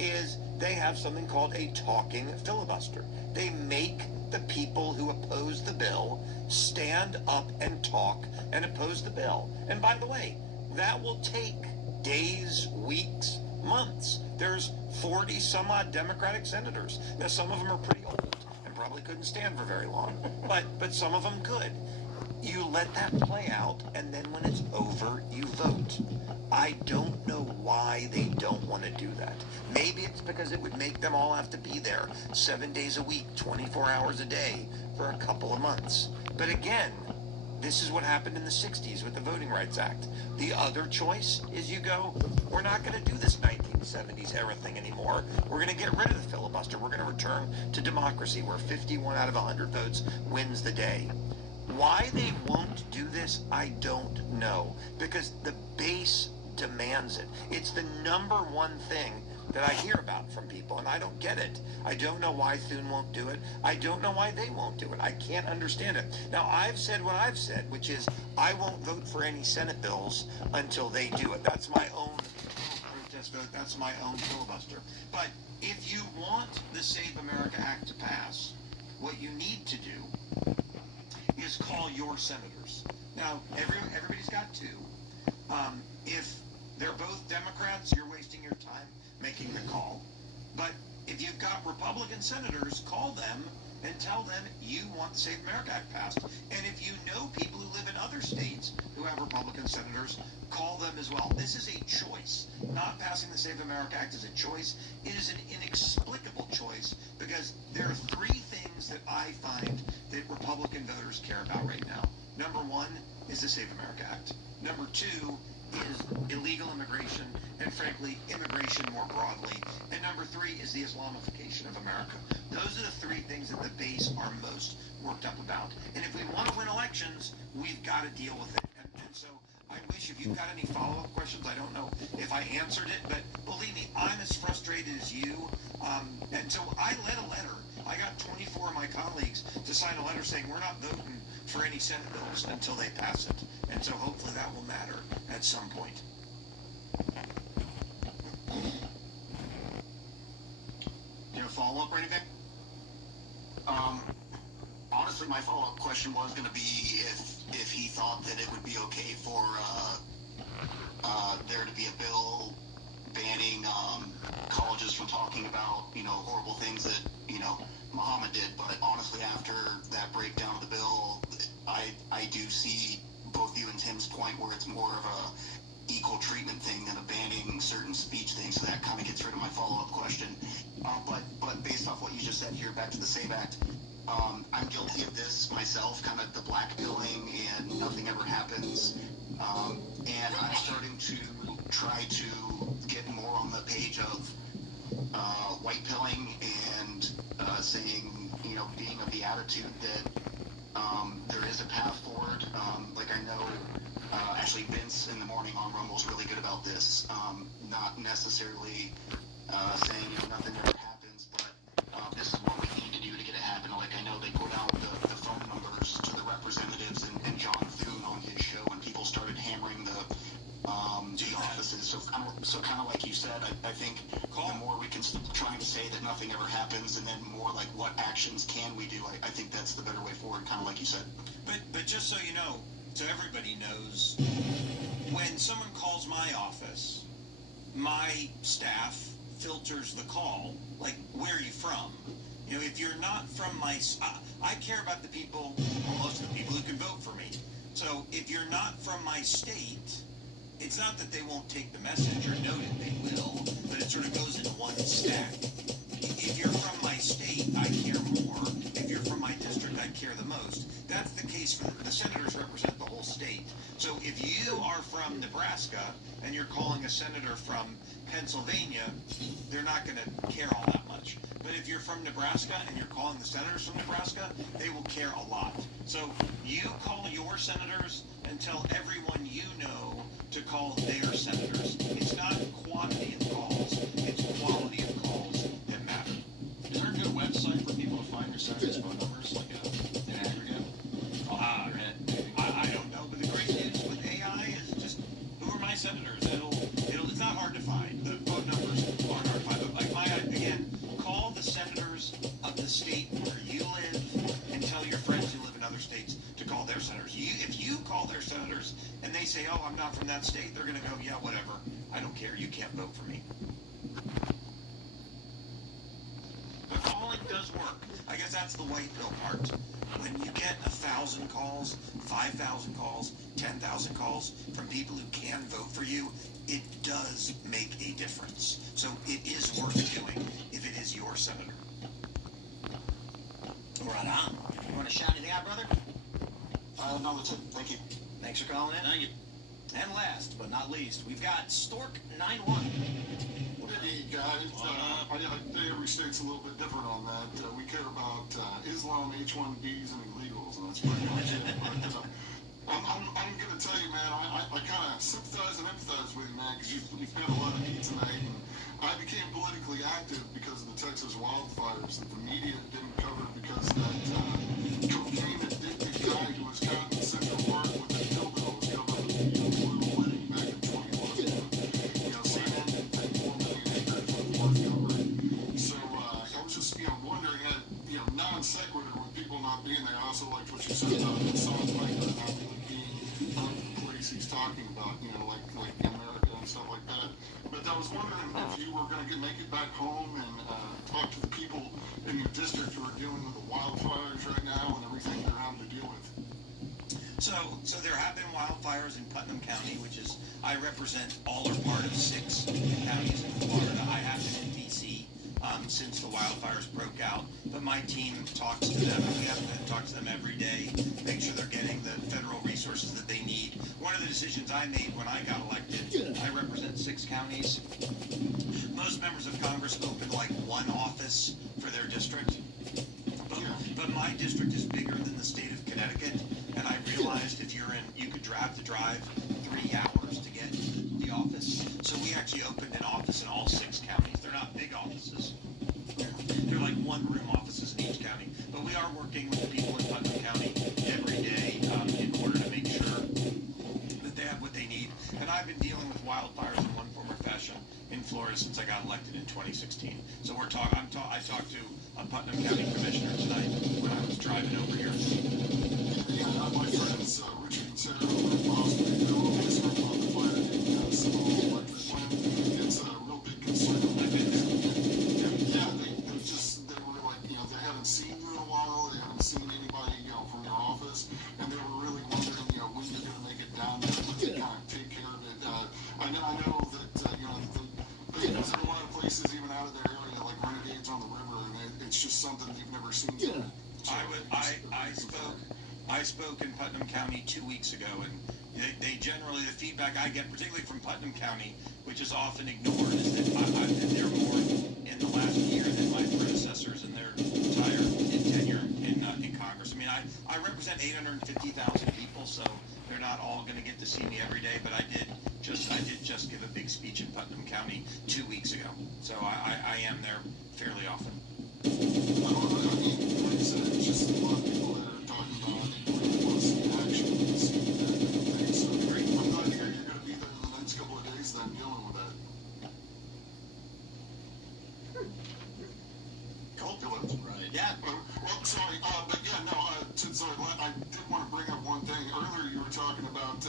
is they have something called a talking filibuster. They make the people who oppose the bill stand up and talk and oppose the bill. And by the way, that will take days, weeks, months. There's 40 some odd Democratic senators. Now, some of them are pretty old and probably couldn't stand for very long, but some of them could. You let that play out, and then when it's over, you vote. I don't know why they don't want to do that. Maybe it's because it would make them all have to be there 7 days a week, 24 hours a day for a couple of months. But again, this is what happened in the 60s with the Voting Rights Act. The other choice is you go, we're not going to do this 1970s era thing anymore. We're going to get rid of the filibuster. We're going to return to democracy where 51 out of 100 votes wins the day. Why they won't do this, I don't know. Because the base demands it. It's the number one thing that I hear about from people, and I don't get it. I don't know why Thune won't do it. I don't know why they won't do it. I can't understand it. Now, I've said what I've said, which is I won't vote for any Senate bills until they do it. That's my own protest vote. That's my own filibuster. But if you want the Save America Act to pass, what you need to do is call your senators. Now, everybody's got two. If they're both Democrats, you're wasting your time making the call. But if you've got Republican senators, call them and tell them you want the Save America Act passed. And if you know people who live in other states who have Republican senators, call them as well. This is a choice. Not passing the Save America Act is a choice. It is an inexplicable choice because there are three things that I find that Republican voters care about right now. Number one is the Save America Act. Number two is illegal immigration and, frankly, immigration more broadly. And number three is the Islamification of America. Those are the three things that the base are most worked up about. And if we want to win elections, we've got to deal with it. And so I wish if you've got any follow-up questions, I don't know if I answered it, but believe me, I'm as frustrated as you. And so I led a letter. I got 24 of my colleagues to sign a letter saying we're not voting for any Senate bills until they pass it. And so hopefully that will matter at some point. Do you have a follow-up or anything? Honestly, my follow-up question was going to be if he thought that it would be okay for there to be a bill banning colleges from talking about, horrible things that, Muhammad did. But honestly, after that breakdown of the bill, I do see both you and Tim's point where it's more of a equal treatment thing than a banning certain speech thing. So that kind of gets rid of my follow-up question. But based off what you just said here, back to the SAVE Act, I'm guilty of this myself, kind of the black pilling and nothing ever happens. And I'm starting to try to get more on the page of white pilling and saying, being of the attitude that there is a path forward. Like I know, actually Vince in the morning on Rumble's really good about this. Not necessarily saying nothing ever happens, but this is what we need to do to get it happen. Like I know they put out the phone numbers to the representatives and John Thune on his show, and people started hammering the offices. So kind of like you said, I think the more we can stop trying to say that nothing ever happens, and then more like what actions can we do, I think that's the better way forward, kind of like you said. But just so you know, so everybody knows, when someone calls my office, my staff filters the call, like, where are you from? If you're not from I care about the people, or most of the people who can vote for me. So if you're not from my state, it's not that they won't take the message or note it, they will, but it sort of goes in one stack. If you're from my state, I care more. If you're from my district, I care the most. That's the case for the senators represent the whole state. So if you are from Nebraska and you're calling a senator from Pennsylvania, they're not going to care all that much. But if you're from Nebraska and you're calling the senators from Nebraska, they will care a lot. So you call your senators and tell everyone you know to call their senators. It's not quantity of calls, it's quality of calls that matter. Is there a good website for people to find their senators' phone numbers, like an aggregate? I don't know, but the great news with AI is just, who are my senators? It's not hard to find. The phone numbers aren't hard to find. But like again, call the senators of the state where you live and tell your friends who live in other states to call their senators. If you call their senators and they say, oh, I'm not from that state, they're going to go, yeah, whatever. I don't care. You can't vote for me. But calling does work. I guess that's the white pill part. When you get 1,000 calls, 5,000 calls, 10,000 calls from people who can vote for you, it does make a difference. So it is worth doing if it is your senator. Right on. You want to shout anything out, brother? No, that's it. Thank you. Thanks for calling in. Thank you. And last but not least, we've got Stork91. Hey guys, I think every state's a little bit different on that. We care about Islam, H-1Bs, and illegals, and that's pretty much it. But I'm going to tell you, man, I kind of sympathize and empathize with you, man, because you've got a lot of heat tonight. And I became politically active because of the Texas wildfires that the media didn't cover because that cocaine-addicted guy who was caught in Central Park with a dildo was covered with a blue wedding back in 2011. You know, CNN didn't think 4 million acres was worth covering. So I was just, wondering, non sequitur with people not being there. I also liked what you said about Hassan Piker not really being on the place he's talking about, like America and stuff like that. But I was wondering if you were going to make it back home and talk to the people in your district who are dealing with the wildfires right now and everything they're having to deal with. So there have been wildfires in Putnam County, which is, I represent all or part of 6 counties in Florida. I have been in D.C. Since the wildfires broke out, but my team talks to them, and we have to talk to them every day, make sure they're getting the federal resources that they need. One of the decisions I made when I got elected, I represent 6 counties. Most members of Congress open like 1 office for their district. But my district is bigger than the state of Connecticut, and I realized if you're in, you could have to drive 3 hours to get to the office. So we actually opened an office in all 6 counties. They're not big offices. They're like 1-room offices in each county. But we are working with the people in Putnam County every day in order to make sure that they have what they need. And I've been dealing with wildfires in one form or fashion in Florida since I got elected in 2016. So I talked to a Putnam County commissioner tonight when I was driving over here. Yeah, my friends Richard and Sarah over in Boston, they're always talking about the fire at the Seminole electric plant. It's a real big concern. I've been there. Yeah, they were like, they haven't seen you in a while. They haven't seen anybody, from your office, and they were really wondering, when you're going to make it down there to kind of take care of it. I know that, they visit a lot of places even out of their area, like Renegades on the River, and it's just something they've never seen. Yeah. I spoke in Putnam County 2 weeks ago, and they generally, the feedback I get, particularly from Putnam County, which is often ignored, is that I've been there more in the last year than my predecessors in their entire tenure in Congress. I mean, I represent 850,000 people, so they're not all going to get to see me every day, but I did just give a big speech in Putnam County 2 weeks ago, so I am there fairly often. I mean, like I said, it's just a lot of people that are talking about it. Really want to see action and see that thing. So I'm glad to hear you're going to be there in the next couple of days then dealing with that. Cool. Right. Yeah. Well, sorry, but yeah, no, since I did want to bring up one thing. Earlier you were talking about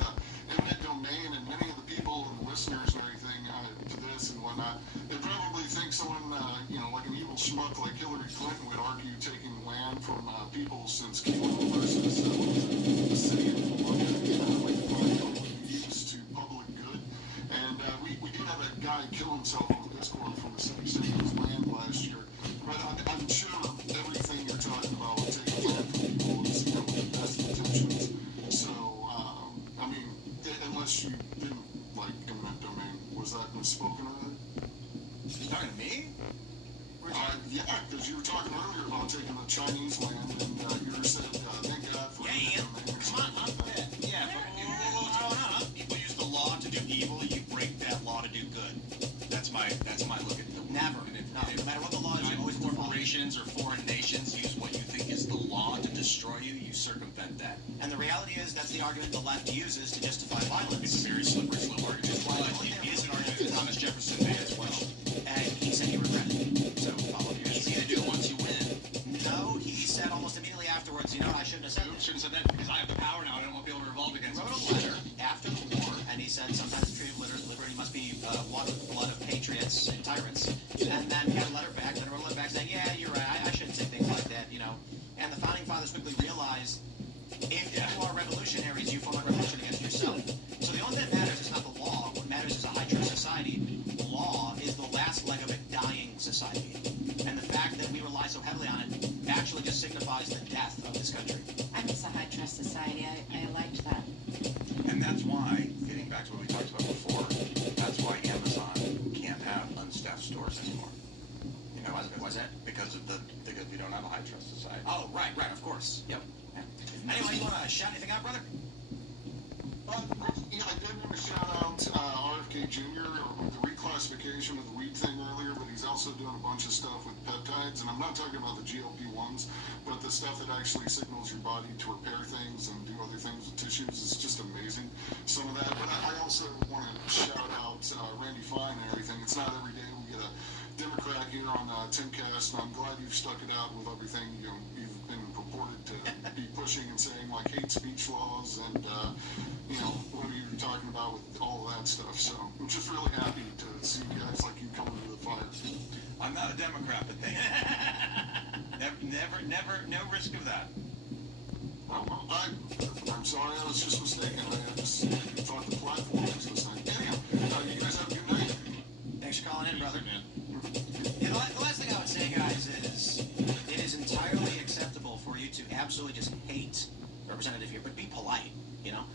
eminent domain, and many of the people and listeners and everything to this and whatnot, they probably think someone, like an evil schmuck like Hillary Clinton would argue taking land from people since Kilo versus the city of Columbia, like used to public good. And we did have a guy kill himself on the Discord from the city taking his land last year. But I'm sure everything you're talking about will take land from people didn't like eminent domain. Was that misspoken already? You talking to me? Yeah, because you were talking earlier about taking the Chinese land, and you said, thank God for eminent domain. Come on, huh? Yeah. What's going on, huh? People use the law to do evil. You break that law to do good. That's my look at it. Never. No matter what the law is, you always corporations or foreign nations use what you think is the law to destroy you. You circumvent that. And the reality is that's the argument the left uses to justify violence. It's a very slippery slope argument. Well, it is an argument that Thomas Jefferson made as well. And he said he regretted it. So follow me. It's easy to do once you win. No, he said almost immediately afterwards, I shouldn't have said that. Shouldn't have said that because I have the power now. I don't want people to revolt against He me. wrote a letter after the war, and he said sometimes the tree of liberty must be watered with the blood of patriots and tyrants. And then he got a letter back, saying, yeah, you're right, I shouldn't say things like that, And the founding fathers quickly realized, if you are revolutionaries, you form a revolution against yourself. So the only thing that matters is not the law. What matters is a high-trust society. Law is the last leg of a dying society. And the fact that we rely so heavily on it actually just signifies the death of this country. I miss a high-trust society. I liked that. And that's why, getting back to what we talked about before, that's why Amazon can't have unstaffed stores anymore. Why's that? Because we don't have a high trust society. Oh, right, of course. Yep. Yeah. Anyway, you want to shout anything out, brother? I did want to shout out RFK Jr. with the reclassification of the weed thing earlier, but he's also doing a bunch of stuff with peptides, and I'm not talking about the GLP-1s, but the stuff that actually signals your body to repair things and do other things with tissues. It's just amazing, some of that. But I also want to shout out Randy Fine and everything. It's not every day we get a Democrat here on Timcast, and I'm glad you've stuck it out with everything you've been purported to be pushing and saying, like hate speech laws and what are you talking about with all of that stuff. So I'm just really happy to see guys like you coming to the fire. I'm not a Democrat, but never, no risk of that. Well, I'm sorry, I was just mistaken. I just thought the platform was this thing. Anyhow, you guys have a good night. Thanks for calling in, brother. Yeah, the last thing I would say, guys, is it is entirely acceptable for you to absolutely just hate Representative here, but be polite,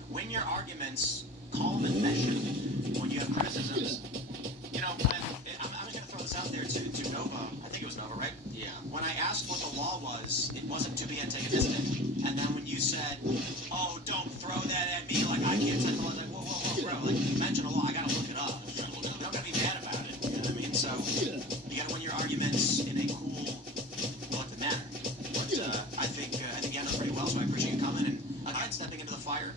Win your arguments, call them and measure. When you have criticisms, I'm just going to throw this out there to Nova. I think it was Nova, right? Yeah. When I asked what the law was, it wasn't to be antagonistic. And then when you said, oh, don't throw that at me, like I can't take the law, like, whoa, bro, like you mentioned a law, I got to look it up. You don't got to be mad about it. You know what I mean? So you got to win your arguments in a cool, collected manner. But I think you handled it pretty well, so I appreciate you coming and again stepping into the fire.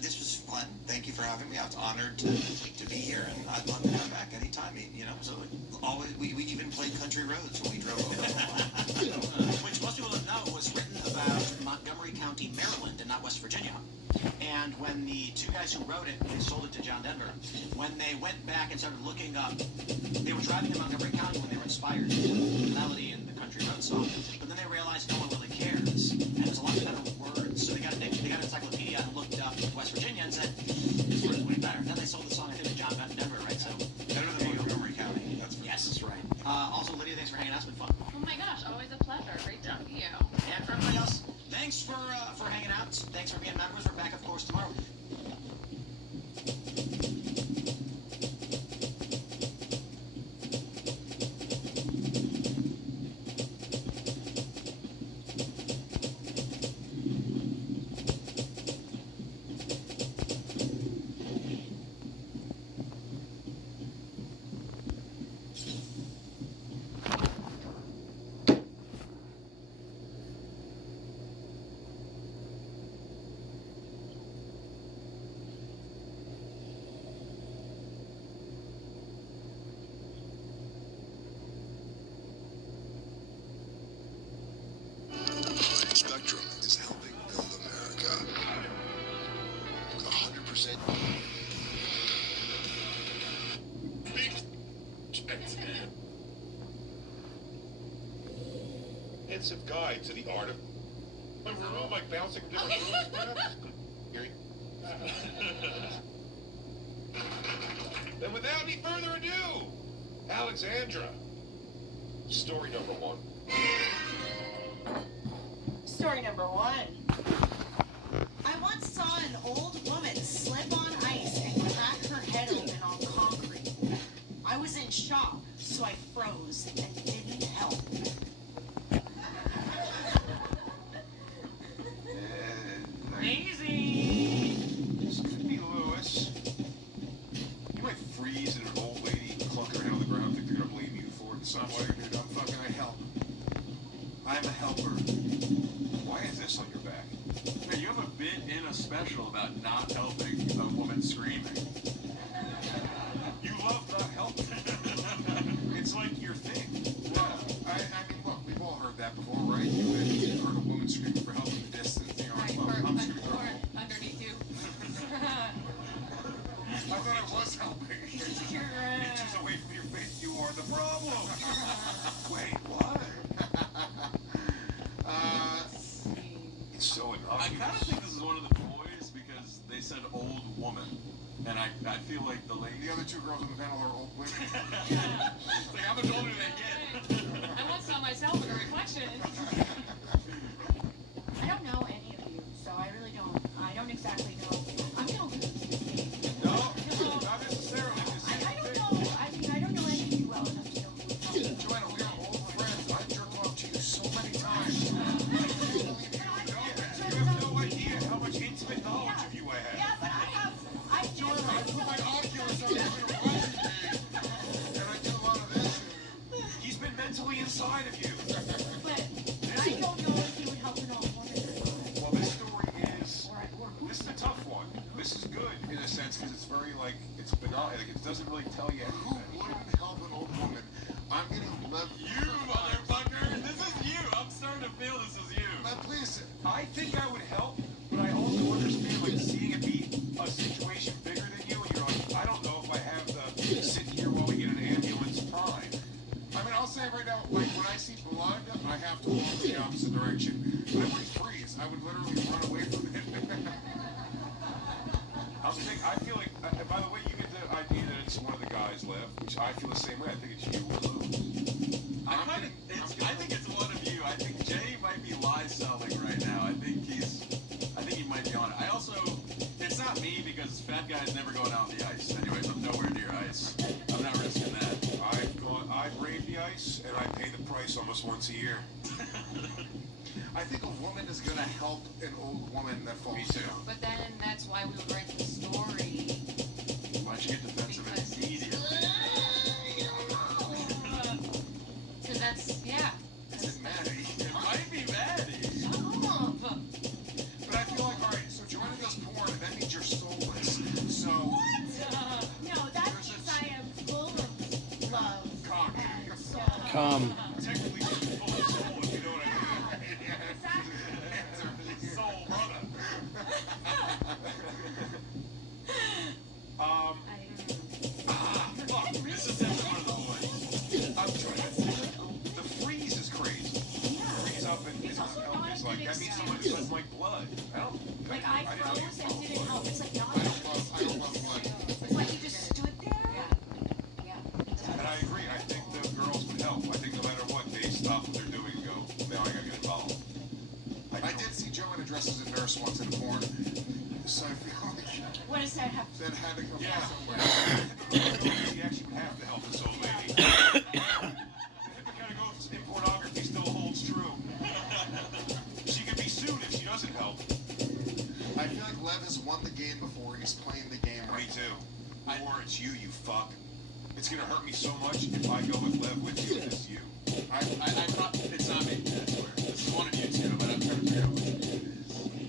This was fun. Thank you for having me. I was honored to be here, and I'd love to come back anytime. So always we even played country roads when we drove over. Which most people don't know was written about Montgomery County, Maryland, and not West Virginia. And when the two guys who wrote it, they sold it to John Denver. When they went back and started looking up, they were driving in Montgomery County when they were inspired by the melody and the country road song. But then they realized no one really cares, and there's a lot of better words. So they got an encyclopedia and looked up West Virginia and said, this word's way better. Then they sold the song, I think, to John Denver, right? So better than Montgomery County. Yes, that's right. Also, Lydia, thanks for hanging out. It's been fun. Oh my gosh, always a pleasure. Great job, you. And for everybody else, thanks for hanging out. Thanks for being members. We're back, of course, tomorrow. Spectrum is helping build America. 100%. Intensive guide to the art of room, like bouncing from different rooms, perhaps? Hearing? Then without any further ado, Alexandra, story number 1. Story number 1. I once saw an old woman slip on ice and job, so I froze and didn't help. Easy. This could be Lewis. You might freeze and an old lady clunking around on the ground, think they're gonna blame you for it in some way. Dude, I'm fucking a help. I'm a helper. Why is this on your back? Hey, you have a bit in a special about not helping a woman screaming. You love not helping. It's like your thing. Yeah. I mean, look, we've all heard that before, right? You've heard a woman screaming for help in the distance. You know, like, well, I'm screaming for help. Underneath you. I thought I was helping. Inches away from your face, you are the problem. Wait, what? It's so annoying. I kind of think this is one of the boys because they said old woman. And I feel like the lady... The other two girls on the panel are old women. It's like, how much older do they get? I once saw myself in a reflection. I don't know any of you, so I really don't. I don't exactly know. I'm no good. No, not necessarily. I don't know. I mean, I don't know any of you well enough to know who you're talking about. Joanna, we are old friends. I've jerked off to you so many times. You have no idea how much intimate knowledge of you I have. Yeah, but I have. Joanna, I put my Oculus on when you're watching me, and I do a lot of this. He's been mentally inside of you. But I don't know if he would help an old woman or not. Well, this story is... This is a tough one. This is good, in a sense, because it's very, like, it's benign. Like, it doesn't really tell you anything. Who wouldn't help an old woman? I'm getting left... You, motherfucker! This is you! I'm starting to feel this is you. Please, I think I would help, but I also understand, like, seeing it be a situation bigger than you, and you're like, I don't know if I have the sit here while we get an ambulance time. I mean, I'll say right now, like, when I see blood, I have to walk in the opposite direction. But I wouldn't freeze. I would literally run away from it. I feel like, by the way, you get the idea that it's one of the guys left, which I feel the same way. I think it's you or Lou. I think it's one of you. I think Jay might be lie selling right now. I think he might be on it. I also, it's not me because fat guys never going out on the ice. Anyways, I'm nowhere near ice. I'm not risking that. I've braved the ice, and I pay the price almost once a year. I think a woman is going to help an old woman that falls down. But then that's why we would write the story. Why'd you get defensive immediately? Because that's, yeah. Is it Maddie? It might be Maddie. Shut up. But I feel like, all right, so Joanna does porn, and that means you're soulless. So... What? No, that means I am full of love. Cock. And soul. Come. Technically, she's full of soul, if you know what I mean. Soul brother. Fuck, this is definitely one of the boys. I'm trying to think. The freeze is crazy. Freeze up and it's like, that means someone just like blood. Like, I froze and didn't help. It's like not. I don't love blood. It's like you just stood there. Yeah. And I agree. I think the girls would help. I think no matter what, they stop what they're doing and go, now I gotta get involved. I did see Joanna dressed as a nurse once in a porn, so I feel like... What does that have? That had to come from somewhere. She actually would have to help this old lady. The hypocritical in pornography still holds true. She could be sued if she doesn't help. I feel like Lev has won the game before he's playing the game right. Me too. Or it's you, you fuck. It's gonna hurt me so much if I go with Lev with you, it's you. It's not me. I swear. This is one of you two, but I'm trying to figure out which one it is.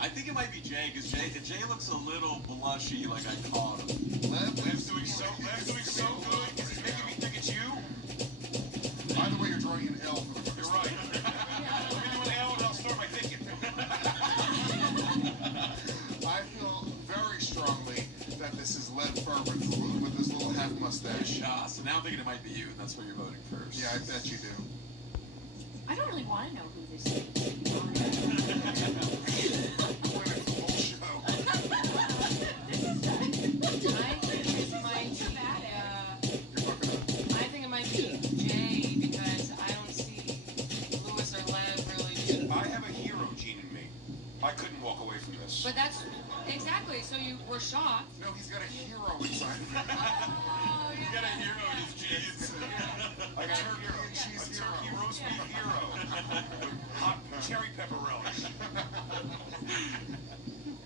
I think it might be Jay, because Jay looks a little blushy, like I caught him. Lev's doing so good, because it's making me think it's you. By the way, you're drawing an L. You're right. Let me do an L and I'll start my thinking. I feel very strongly that this is Lev Furman with his little half mustache. So now I'm thinking it might be you, and that's why you're voting first. Yeah, I bet you do. I don't really want to know who this is. I think it might be Jay because I don't see Lewis or Lev really. I have a hero gene in me. I couldn't walk away from this. But that's exactly. So we're We're shocked. No, he's got a hero inside of him. Oh, He's got a hero in his jeans. Like a turkey and cheese hero. Turkey roast beef hero. Hot cherry pepper relish.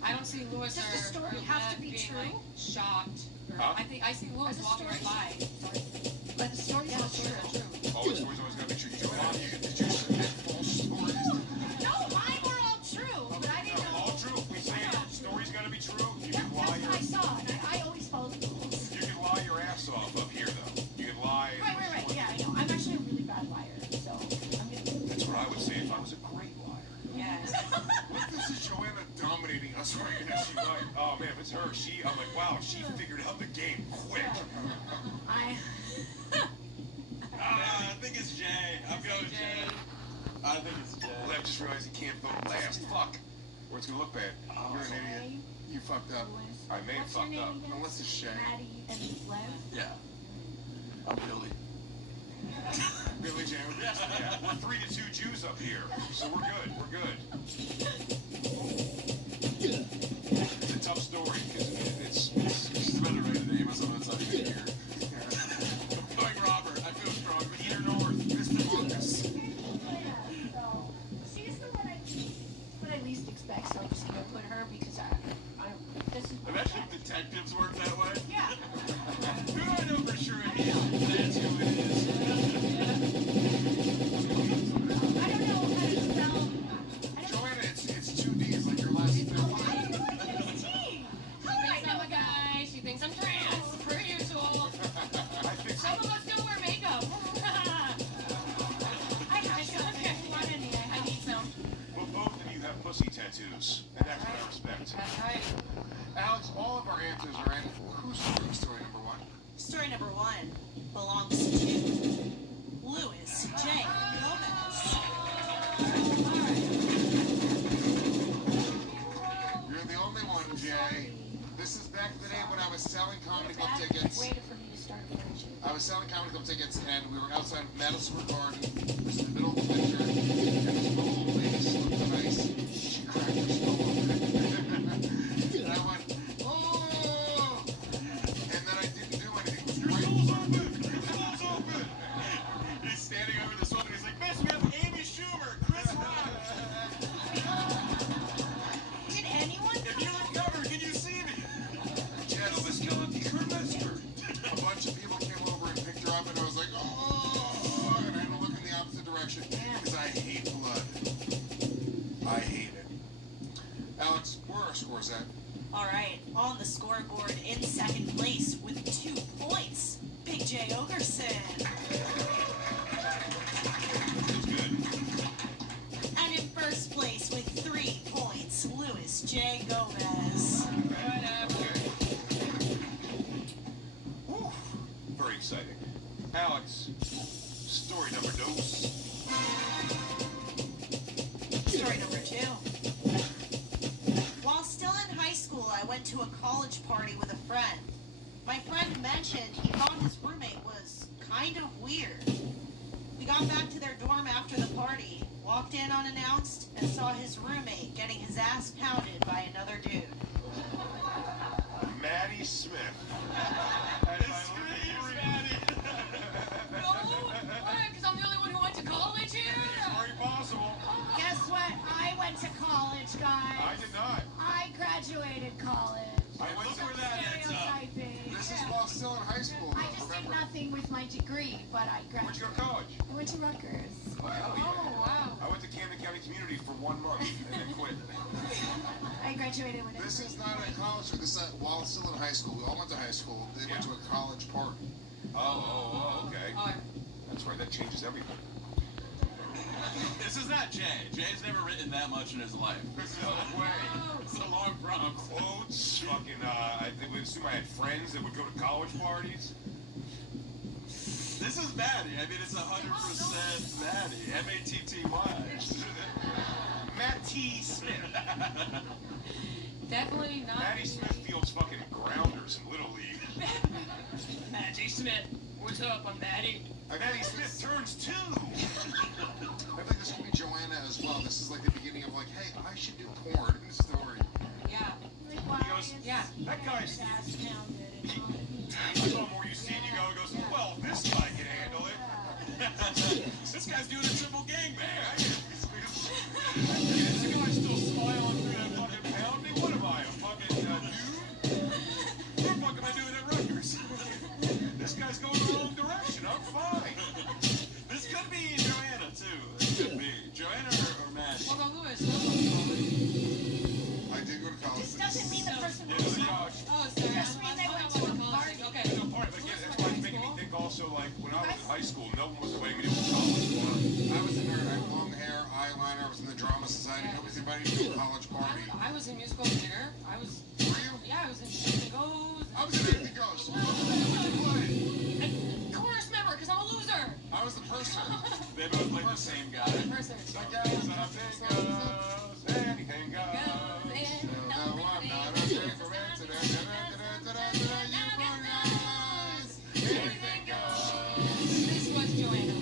I don't see Lewis Does the story have to be being, true? like, shocked. Huh? I see Lewis walking right by. But the story's Yeah, not the story's true. not true. Oh, the story's always got to be true. Did you submit false stories? No, mine were all true, but I didn't know. All true. We say the story's got to be true. You can lie That's what I your saw, and I always follow the rules. you can lie your ass off up here though. You can lie. Right. Yeah, I know. I'm actually a really bad liar, so I'm gonna. That's what I would say if I was a great liar. Yes. What if this is Joanna dominating us right now? She's like, oh man, if it's her, I'm like, wow, she figured out the game quick. I think it's Jay. I'm going with Jay. I think it's Jay. Lev just realized he can't vote last. Fuck. Or it's gonna look bad. You're an idiot. You fucked up. I may have fucked up. Unless it's Shay. Maddie and Lev. Yeah. I'm Billy. Billy Jam. Yeah, we're 3-2 Jews up here, so we're good. We're good. It's a tough story because It's better way to name us on the side here. I'm going Robert. I feel strong. Peter North, Mr. Lucas. She's the one I least expect, so I'm just gonna put her because this is. Imagine if detectives work that way. Yeah. Who do I know for sure it is? That's who it is. I don't know how to spell. Joanna, it's 2 D's like your last name. How would I Thinks know I'm a guy. She thinks I'm trans. Per usual. Some of us don't wear makeup. I still don't want any. I need some. Well, both of you have pussy tattoos, and that's what I respect. That's right. Alex, all of our answers are in. Who's story number 1? Story number 1 belongs to Louis J. Gomez. You're the only one, Jay. This is back in the day when I was selling comedy club tickets. Waited for me to start finishing. I was selling comedy club tickets, and we were outside Madison Square Garden. It was in the middle of the winter, and this old lady slipped on ice. She cracked her skull open. And I went, oh! And then I didn't do anything. It was great. Your school's open! He's standing over this woman. He's like, Miss, we have Amy Schumer, Chris Rock. Did anyone? If you recover, can you see me? Yes. A bunch of people came over and picked her up, and I was like, oh! And I had to look in the opposite direction because I hate blood. I hate it. Alex, where are our scores at? All right, on the scoreboard in second place with 2 points, Big J. Ogerson. And in first place with 3 points, Louis J. Gomez. Whew. Very exciting. Alex, story number 2. Story number 2. While still in high school, I went to a college party with a friend. My friend mentioned he thought his roommate was kind of weird. We got back to their dorm after the party, walked in unannounced, and saw his roommate getting his ass pounded by another dude. Maddie Smith. No, why? Because I'm the only one who went to college here. Very possible. Guess what? I went to college, guys. I did not. I graduated college. I went to Stereotyping. This is while still in high school, I though, just did remember? nothing with my degree, but I graduated. Where'd you go to college? I went to Rutgers. Wow. Oh, wow. I went to Camden County Community for 1 month and then quit. I graduated with This is not a college. This is while still in high school. We all went to high school. They went to a college party. Okay. That's right. That changes everything. This is not Jay. Jay's never written that much in his life. No way. It's a long prompt. Quotes. Fucking, I would assume I had friends that would go to college parties. This is Maddie. I mean, it's 100% Maddie. M-A-T-T-Y. Matt T. Smith. Definitely not. Maddie Smith fields fucking grounders in Little League. Maddie Smith. What's up? I'm Maddie. Maddie Smith turns 2. I think this could be Joanna as well. This is like the beginning of like, hey, I should do porn in the story. Yeah. He goes, Yeah. that guy's. Fast pounded and all. I saw him where you see and you go, he goes, well, this guy can handle it. This guy's doing a triple gangbang. This guy's still smiling through that fucking pounding. What am I, a fucking dude? What the fuck am I doing at Rutgers? This guy's going the wrong direction. I'm fine. This could be Joanna, too. This could be. Joanna or Maddie? Well, Lewis, I did go to college. this doesn't mean the person Yeah, was this is college. Oh, sorry. It just means they went to a party. Okay. No, part, but yeah, that's why it's making me think also, like, when I was in high school, no one was inviting me to college. I was a nerd. I had long hair, eyeliner. I was in the drama society. Nobody's invited me to a college party. I was in musical theater. I was. Were you? Yeah, I was in Anything Goes. I was in Anything Goes. What did you play? Chorus member, because I'm a loser. I was the purser. They both like the same guy. Purser. Anything goes. Anything goes. No, I'm not a different. Anything goes. This was Joanna.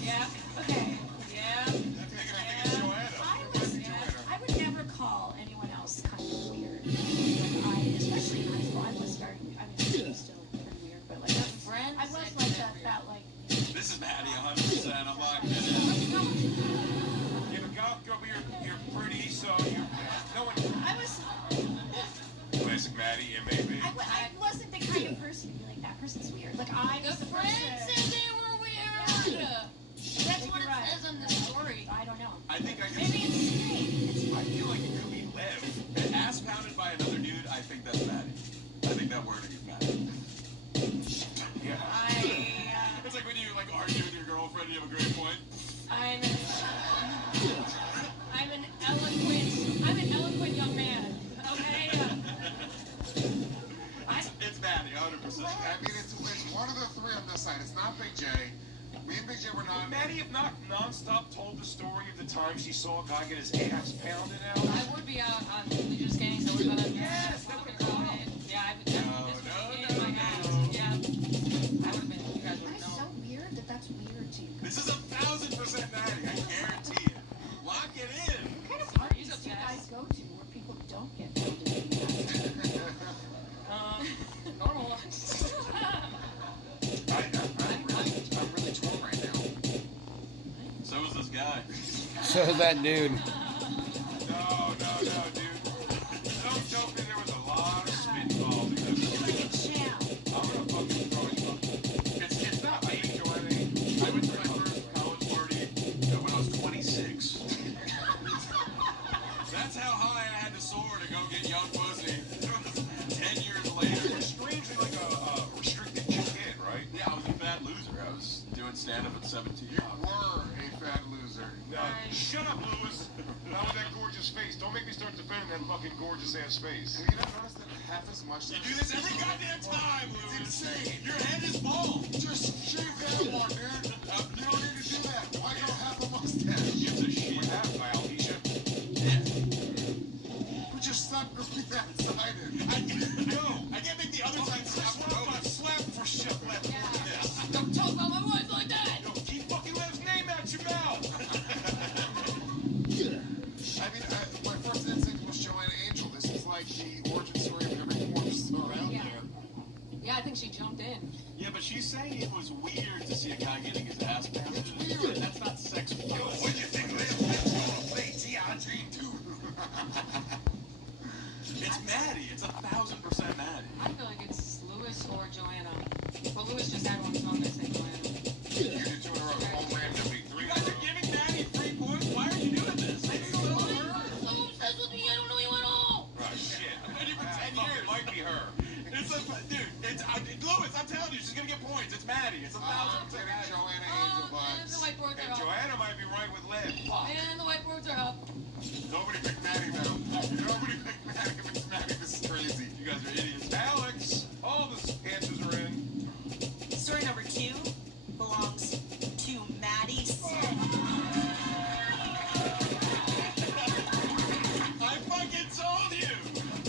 Yeah. Okay. Yeah. I would never call anyone else kind of weird. Like especially in high school, I was starting. I mean, I'm still pretty weird, but like friends, I was like that like. This is Maddie, 100%. I'm locked in. You're a goth girl, but you're pretty, so you're. No one. I was. Classic Maddie, it may be. I wasn't the kind of person to be like that person's weird. Like I. The friends said they were weird. Yeah. That's what it says on the story. I don't know. I think I can. Maybe it's straight. I feel like it could be Lev. Ass pounded by another dude, I think that's Maddie. I think that wording is Maddie. Yeah. It's like when you like argue with your girlfriend, you have a great point. I'm an eloquent young man. Okay. It's Maddie, 100%. I mean, it's one of the three on this side. It's not Big J. Me and Big J were not. Maddie, if not nonstop, told the story of the time she saw a guy get his ass pounded out. I would be out on Legion Skanks, so we're gonna. Yes, that would have come out. Yeah, I would definitely. Yeah. I would have been. You guys would know. So weird that's weird to you. This is 1,000% Maddie, I guarantee it. Lock it in. What kind of parties do you guys go to where people don't get pounded? Normal ones. I'm really torn right now. So is this guy. So is that dude. No, dude. Don't tell me there was a lot of spitballs. I'm gonna fucking throw you up. It's not me, Joanne. I went to my first college party when I was 26. That's how high I had to soar to go get young pussy. 10 years later. You're strangely like a restricted kid, right? Yeah, I was a fat loser. I was doing stand-up at 17. You were a fat loser. Shut up, Lewis. Not with that gorgeous face. Don't make me start defending that fucking gorgeous ass face. You don't notice that half as much. You do this every goddamn time, Lewis. It's insane. Your head is bald. Just shave that more, dude. You don't need to do that. Why grow half a mustache? Gives a shit. With half, Alopecia. Yeah. Would you stop growing that sided? I can't make the other side stop growing. Slap for shit left. Don't talk about my wife like that. Yo, keep fucking Lev's name out your mouth. I mean, my first instinct was Joanna Angel. This is like the origin story of every porn star out there. Yeah, I think she jumped in. Yeah, but she's saying it was weird to see a guy getting his ass pounded. It's weird. That's not sexual. Yo, what do you think Lev Flipp's gonna play T.I.G. too? It's Maddie. It's 1,000% Maddie. I feel like it's Lewis or Joanna. But Lewis just had one song that said Joanna. You did two in a row. All randomly. You guys are giving Maddie 3 points? Why are you doing this? So obsessed with me, I don't know you at all. Right, shit. I've been here for 10 Fuck, years. it might be her. It's like, dude, Lewis, I'm telling you, she's gonna get points. It's Maddie. It's 1,000% getting Maddie. Joanna Oh, Angel man, vibes. the whiteboards And are up. Joanna might be right with Lev. Man, the whiteboards are up. Nobody picked Maddie, though. Nobody picked Maddie. If it's Maddie, this is crazy. You guys are idiots. Alex, all the answers are in. Story number 2 belongs to Maddie Smith. I fucking told you!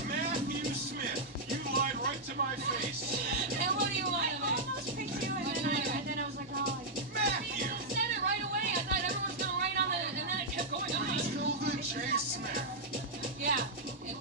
Matthew Smith, you lied right to my face. And what do you want? I almost picked you, and then I was like, oh. Matthew! You said it right away. I thought everyone's gonna write on it, and then it kept going on. Hilda J. Smith. Yeah. And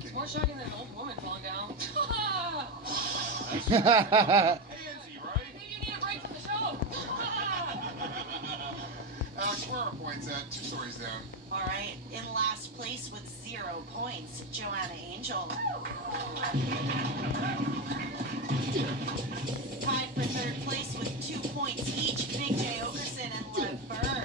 It's more shocking than an old woman falling down. Pansy, right? Maybe you need a break from the show. Alex, where are points at? 2 stories down. All right, in last place with 0 points, Joanna Angel. Tied for 3rd place with 2 points each, Big J Okerson and Lev Burr.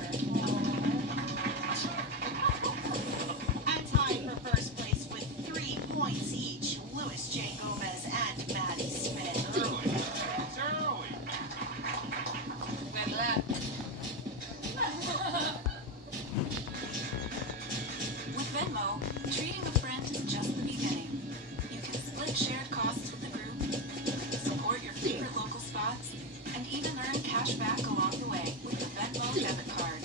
And tied for 1st place with 3 points each, Louis J. Gomez and Maddie Smith. It's early. Better that. With Venmo, treating a friend is just the beginning. You can split shared costs with the group, support your favorite local spots, and even earn cash back along the way with the Venmo debit card.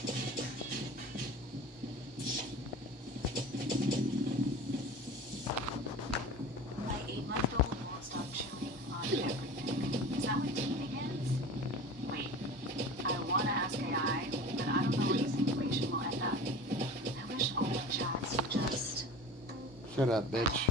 My 8-month-old won't stop chewing on everything. Is that what dating is? Wait, I want to ask AI, but I don't know where this information will end up. I wish all the chats would just... Shut up, bitch.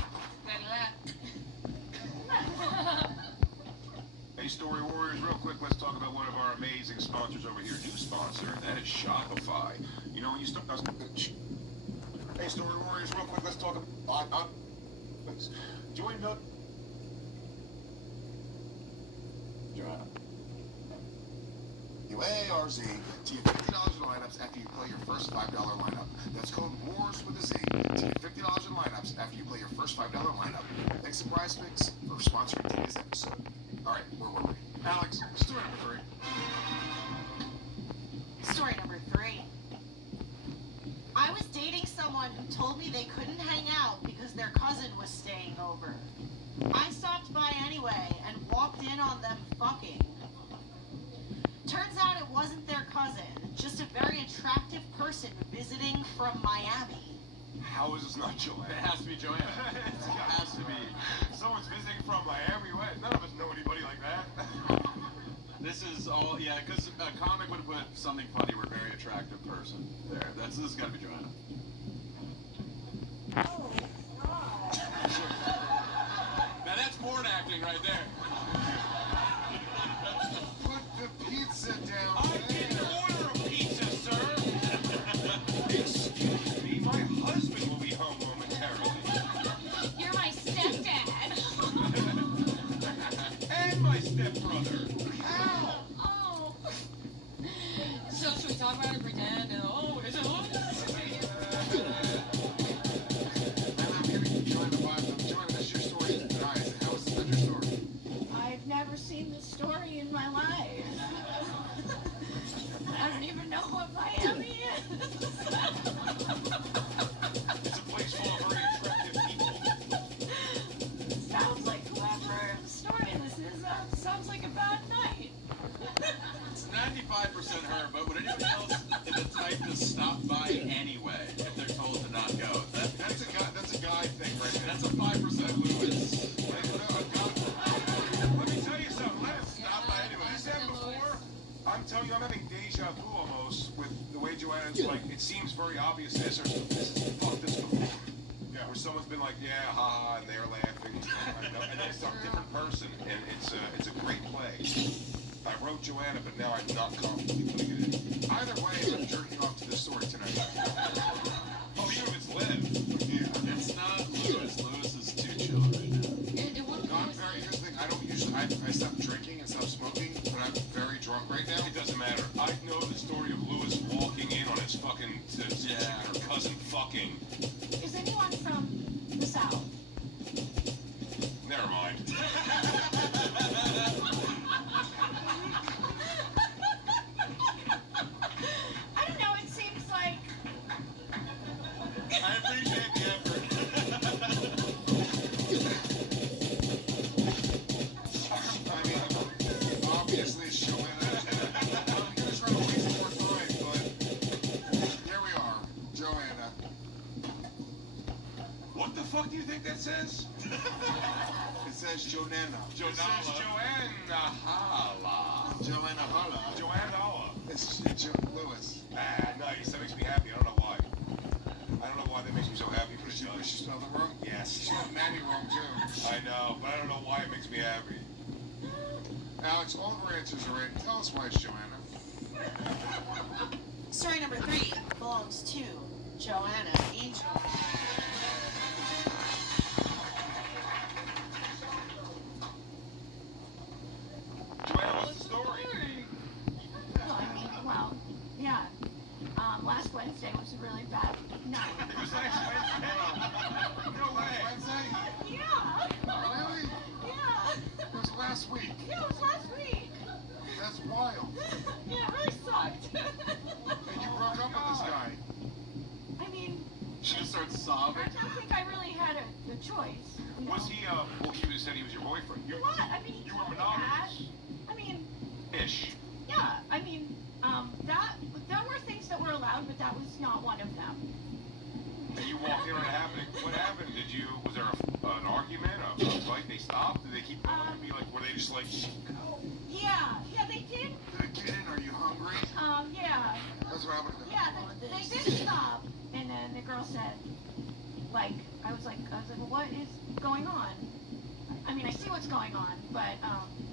Hey, Story Warriors, real quick, let's talk about one of our amazing sponsors over here. New sponsor, and that is Shopify. You know, when you start... Hey, Story Warriors, real quick, let's talk about... Join the... Joanna. UARZ to get $50 in lineups after you play your first $5 lineup. That's code WARS with a Z to get $50 in lineups after you play your first $5 lineup. Thanks to Prize Picks for sponsoring today's episode. All right, where were we? Alex, story number 3. Story number 3. I was dating someone who told me they couldn't hang out because their cousin was staying over. I stopped by anyway and walked in on them fucking. Turns out it wasn't their cousin, just a very attractive person visiting from Miami. How is this not Joanna? It has to be Joanna. It has to be. Someone's visiting from Miami. None of us know anybody like that. This is all, yeah, because a comic would put something funny or a very attractive person there. This has got to be Joanna. Now that's porn acting right there. Put the pizza down. I didn't order a pizza, sir. Excuse me, my husband will be home momentarily. You're my stepdad. And my stepbrother. How? Oh. So should we talk about it, pretend? Oh, is it on? I've never seen this story in my life. I don't even know what Miami is. It's a place full of very attractive people. Sounds like whoever the story this is sounds like a bad night. It's 95% her, but would anyone else in the type to stop by anyway if they're told to not go? That's a guy thing right there. That's a 5% Lewis. Let me tell you something. Let us stop by anyway. You said before, I'm telling you, I'm having deja vu almost with the way Joanna's like, it seems very obvious this or this is fucked this before. Yeah, where someone's been like, yeah, haha, and they're laughing. And then it's a different person, and it's a great play. I wrote Joanna, but now I'm not confidently putting it in. Either way, I'm jerking off to this story tonight. Oh, even if it's Liv. Yeah. It's not Lewis. Lewis is too chill right now. Here's the thing, I don't usually, I stopped drinking and stopped smoking, but I'm very drunk right now. It doesn't matter. I know the story of Lewis walking in on his fucking her cousin fucking. Is anyone from the South? Never mind. I don't know, it seems like... I appreciate the effort. I mean, obviously it's Joanna. I'm gonna try to waste more time, but here we are, Joanna. What the fuck do you think that says? It says Joanna. It says Joanna Hala. Joanna Hala. Joanna Hala. It's Lewis. Ah, nice. That makes me happy. I don't know why. I don't know why that makes me so happy, but it Did you does. wish another room? Yes. She's got Manny room too. I know, but I don't know why it makes me happy. Alex, all of our answers are in. Tell us why it's Joanna. Story number 3 belongs to Joanna Angel. Joanna, what's the story? Well, yeah. Last Wednesday was a really bad night. It was last Wednesday. No way. Wednesday? Yeah. Really? Yeah. It was last week. Yeah, it was last week. That's wild. Yeah, it really sucked. And you broke up with this guy. I mean, She just starts sobbing. I don't think I really had a choice. You know? Was he, well, he said he was your boyfriend. What? I mean, You were monogamous. I mean, Ish. yeah. I mean, there were things that were allowed, but that was not one of them. And you walked in on it happening. What happened? Was there an argument, a fight? They stopped? Did they keep going? Were they just like, Yeah, they did. Did it get in? Are you hungry? Yeah. That's what happened to them. Yeah, they did stop, and then the girl said, I was like, well, what is going on? I mean, I see what's going on, but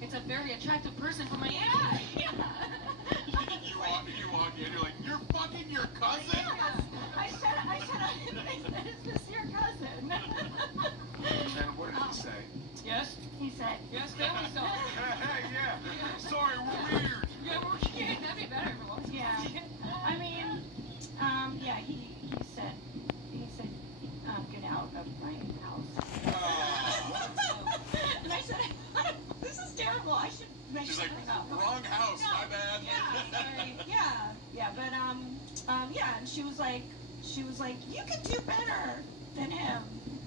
it's a very attractive person for my age. Yeah. you walk in, you're like, you're fucking your cousin? Yeah. I said, is this your cousin? And what did he say? Yes. He said, yes, family stuff. Hey, yeah. Sorry, we're weird. Yeah, that'd be better if it was. Yeah. I mean, yeah, he said, get out of my house. And I said, this is terrible. I should make She's like, something up. wrong house, No. my bad. Yeah, sorry. Yeah, but yeah, and she was like, you could do better than him.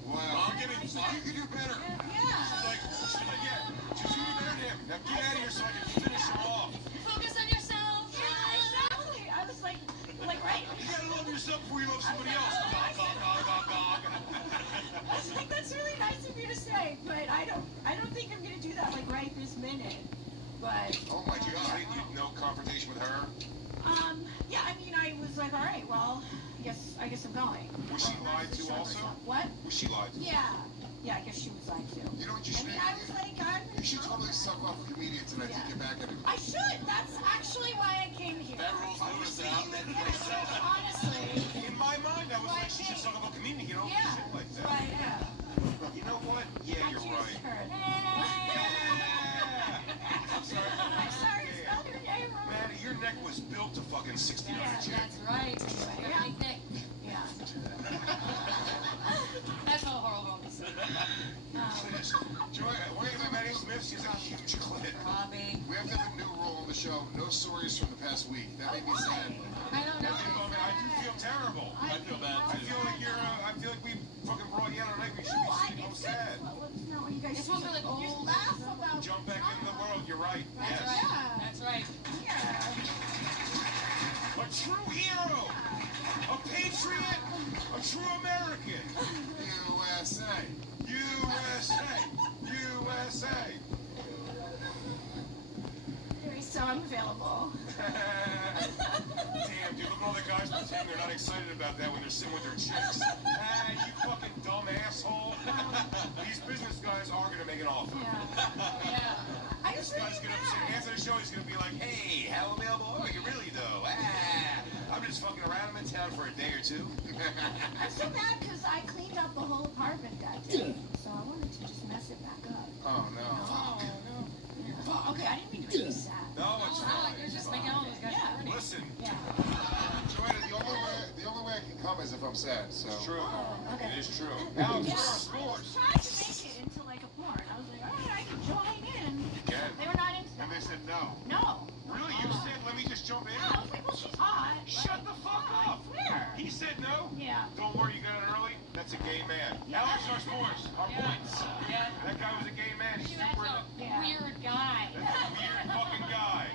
Wow. I'm getting, you can do better. Yeah. She's like, yeah, she's doing better than him. Now get out of here so I can finish him off. Focus on yourself. Yeah, exactly. I was like, right. You gotta love yourself before you love somebody else. Gog, gog, gog, gog, gog. I was like, that's really nice of you to say, but I don't think I'm gonna do that right this minute. But Oh my God, you no confrontation with her? yeah, I mean, I was like, all right, well, I guess I'm going. Was she lied to also? What? Was she lied to? Yeah, I guess she was lied to. You know what you I should mean, do? I was like, You should totally suck off a comedian tonight to get back at him. I should. That's actually why I came here. That rules Lewis out. Honestly. In my mind, I was like, she should suck up a comedian to get over Yeah. shit like that. Right, yeah. You know what? Yeah, you're right. I'm sorry. I'm sorry to spell your name wrong. Man, your neck was built to fucking 60 on a chick. That's right. Yeah. Yeah. That's all horrible to say. Joy, wait a minute, Manny Smith, she's a huge clit. Robbie. We have to have a new rule on the show. No stories from the past week. That made me sad. I don't know. I do feel terrible. I feel bad I too. feel like I feel like we fucking brought you out tonight. We should be sitting home sad. No, you guys It's supposed to be like, you oh, laugh about Jump back in the world, you're right. That's Yes. right. That's right. A true hero. A patriot. A true American. USA. USA. USA. So I'm available. Damn, dude, look at all the guys pretend they're not excited about that when they're sitting with their chicks. Ah, you fucking dumb asshole. These business guys are gonna make an offer. Yeah. This guy's gonna sit after the show, he's gonna be like, hey, how available are you really though? Ah, I'm just fucking around. I'm in town for a day or two. I'm so mad because I cleaned up the whole apartment that day. So I wanted to just mess it back up. Oh, no. Oh, no. Well, okay, I didn't mean to make you sad. No, it's fine. You're just making all those guys dirty. Listen. Yeah. Joanna, the only way I can come is if I'm sad, so. It's true. Okay. It is true. Alex, Yeah, where are I scores? was trying to make it into like a porn. I was like, all right, I can join in. You can. They were not into And they said no. No. Really? You said, let me just jump in? I was like, well, she's hot. Shut the fuck up. I swear. He said no? Yeah. Don't worry, you got it early? That's a gay man. Yeah. Alex, our scores. Our points. Yeah. That guy was a gay man. He's That's super. a weird guy. That's a weird fucking guy.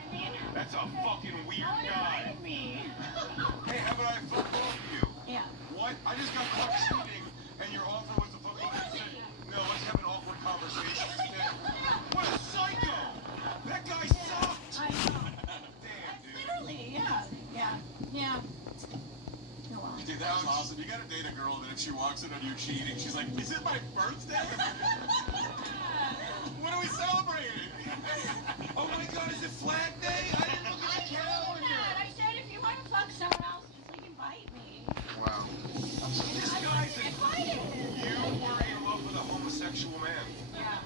That's a fucking weird guy. Me. Hey, how about I fuck off you? Yeah. What? I just got caught cheating, and your offer was to fuck off. You said, no, let's have an awkward conversation instead. What a psycho! That guy sucked! I know. Damn, dude. Literally, yeah. Oh, well. Dude, that was awesome. You gotta date and she walks in on you cheating. She's like, is it my birthday? When are we celebrating? Oh my God, is it Flag Day? I didn't look at the calendar. I said if you want to fuck someone else, just like invite me. Wow. This guy's you were in love with a homosexual man. Yeah.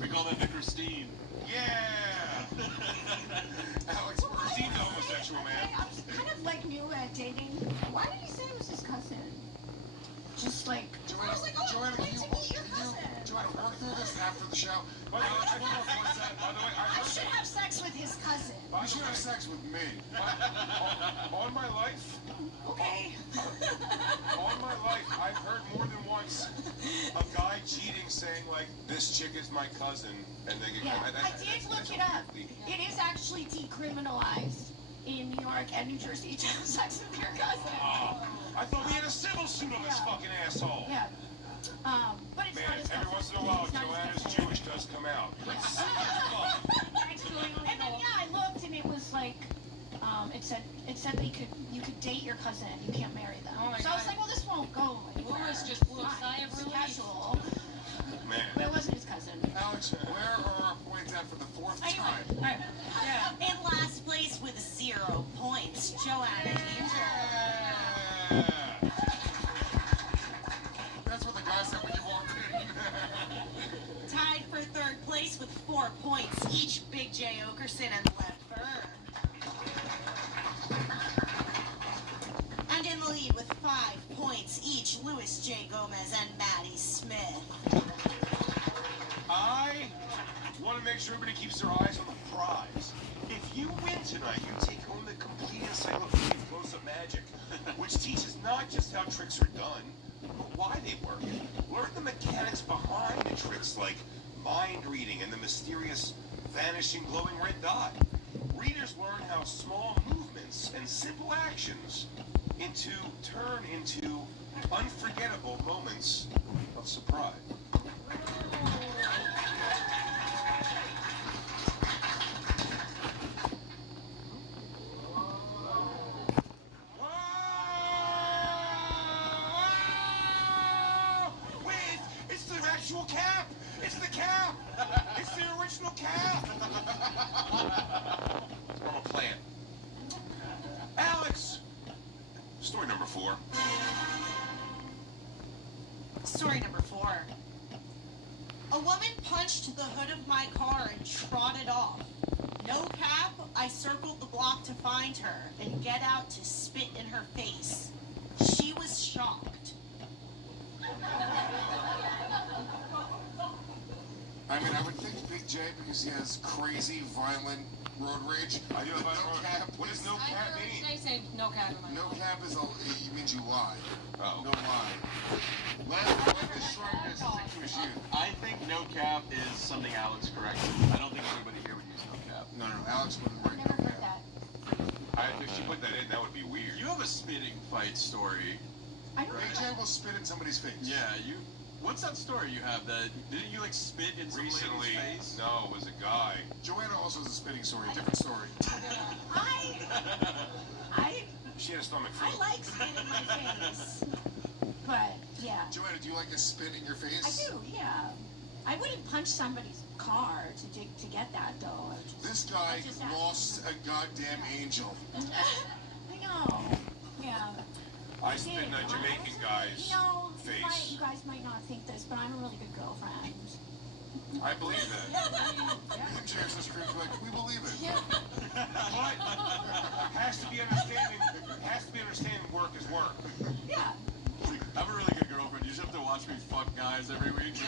We call that the Christine. Yeah. Alex, Christine's a homosexual man. I was kind of like new at dating. Why did he say it was his cousin? Just like, Joanna, I was like, oh, Joanna, wait to meet your cousin. Joanna, work through this after the show. By the way, I should have sex with his cousin. You should have sex with me. On my life, Okay. on my life, I've heard more than once a guy cheating saying like, this chick is my cousin, and they get Yeah, I did look it up. It is actually decriminalized in New York and New Jersey to have sex with your cousin. I thought we had a civil suit on this fucking asshole. Yeah. But it's Man, not his cousin. every once in a while, It's not his Joanna's cousin. Jewish does come out. And then I looked and it was like, it said that you could date your cousin, you can't marry them. Oh my so I was God. like, well, this won't go anywhere. Lewis just blew a It's sigh of fine. It's relief. casual. Man. But it wasn't his cousin. Alex, where are our points at for the fourth time? Alright. In last place with 0 points, Joanna Angel. That's what the guy said when you walked in. Tied for third place with 4 points each, Big J Okerson and Lev Byrne. And in the lead with 5 points each, Louis J. Gomez and Maddie Smith. I want to make sure everybody keeps their eyes on the prize. If you win tonight, you take home the complete encyclopedia of close-up magic, which teaches not just how tricks are done, but why they work. Learn the mechanics behind the tricks, like mind reading and the mysterious vanishing glowing red dot. Readers learn how small movements and simple actions turn into unforgettable moments of surprise. It's the actual cap! It's the cap! It's the original cap! It's from a plant. Alex! Story number 4. Story number 4. A woman punched the hood of my car and trotted off. No cap, I circled the block to find her and get out to spit in her face. She was shocked. I mean, I would think Big J, because he has crazy, violent road rage. I do have no cap. What does no cap mean? I say no cap in my No cap is it means you lie. Oh. No lie. Lev is trying to stick to his shoe. I think no cap is something Alex corrected. I don't think anybody here would use no cap. No, Alex wouldn't write Never no heard cap. that. If she put that in, that would be weird. You have a spitting fight story. I don't Big J will spit in somebody's face. Yeah, you. What's that story you have? Didn't you like spit in some lady's face? No, it was a guy. Joanna also has a spitting story, different story. She had a stomach I flu. like spit in my face. But, yeah. Joanna, do you like a spit in your face? I do, yeah. I wouldn't punch somebody's car to get that, though. This guy lost a goddamn angel. I know. Yeah. I spit in a Jamaican guy's face. You guys might not think this, but I'm a really good girlfriend. I believe that. And Jay says, like, we believe it. But has to be understanding. Has to be understanding. Work is work. Yeah. I'm a really good girlfriend. You just have to watch me fuck guys every week.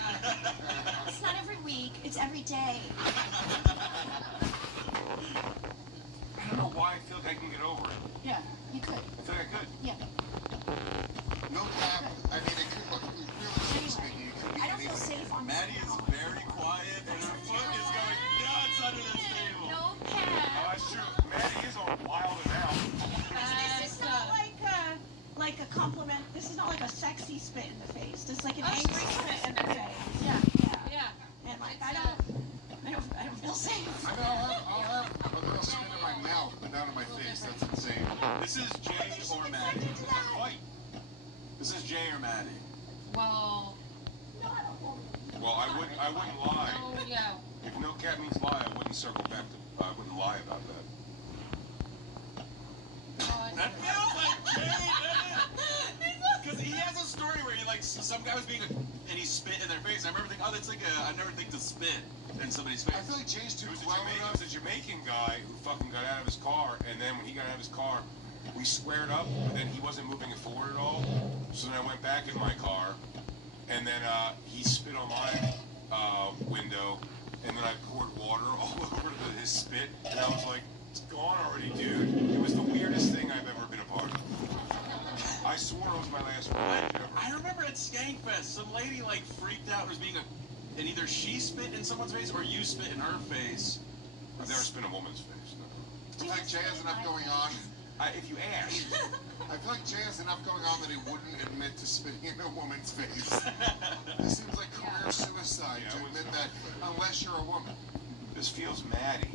It's not every week. It's every day. I don't know why I feel like I can get over it. Yeah, you could. I feel like I could. Yeah. No cap. I mean, it could look really speaking. It could be I don't feel anything. safe on Maddie is very quiet, and her foot is going nuts under this table. No Oh, cap. that's true. Maddie is all wild and out. This is not like a compliment. This is not like a sexy spit in the face. This is like an angry spit in the face. Yeah, yeah. And like I don't feel safe. I mean, I'll have a little spit in my mouth, but not in my face. That's insane. This is Jay or Maddie. Jay or Maddie? Well, Well, I wouldn't lie. no, yeah. If no cap means lie, I wouldn't circle back to. I wouldn't lie about that. That feels like Jay, because he has a story where he like some guy was being and he spit in their face. I remember thinking, oh, that's like I never think to spit in somebody's face. I feel like Jay's too clever. It was a Jamaican guy who fucking got out of his car, and then when he got out of his car, we squared up, but then he wasn't moving it forward at all. So then I went back in my car, and then he spit on my window, and then I poured water all over his spit, and I was like, it's gone already, dude. It was the weirdest thing I've ever been a part of. I swore it was my last revenge ever. I remember at Skankfest, some lady like freaked out and was being and either she spit in someone's face or you spit in her face. I've never spit in a woman's face. No. I feel like Jay has enough going on. If you ask. I feel like Jay has enough going on that he wouldn't admit to spitting in a woman's face. It seems like career suicide to admit that unless you're a woman. This feels Maddie.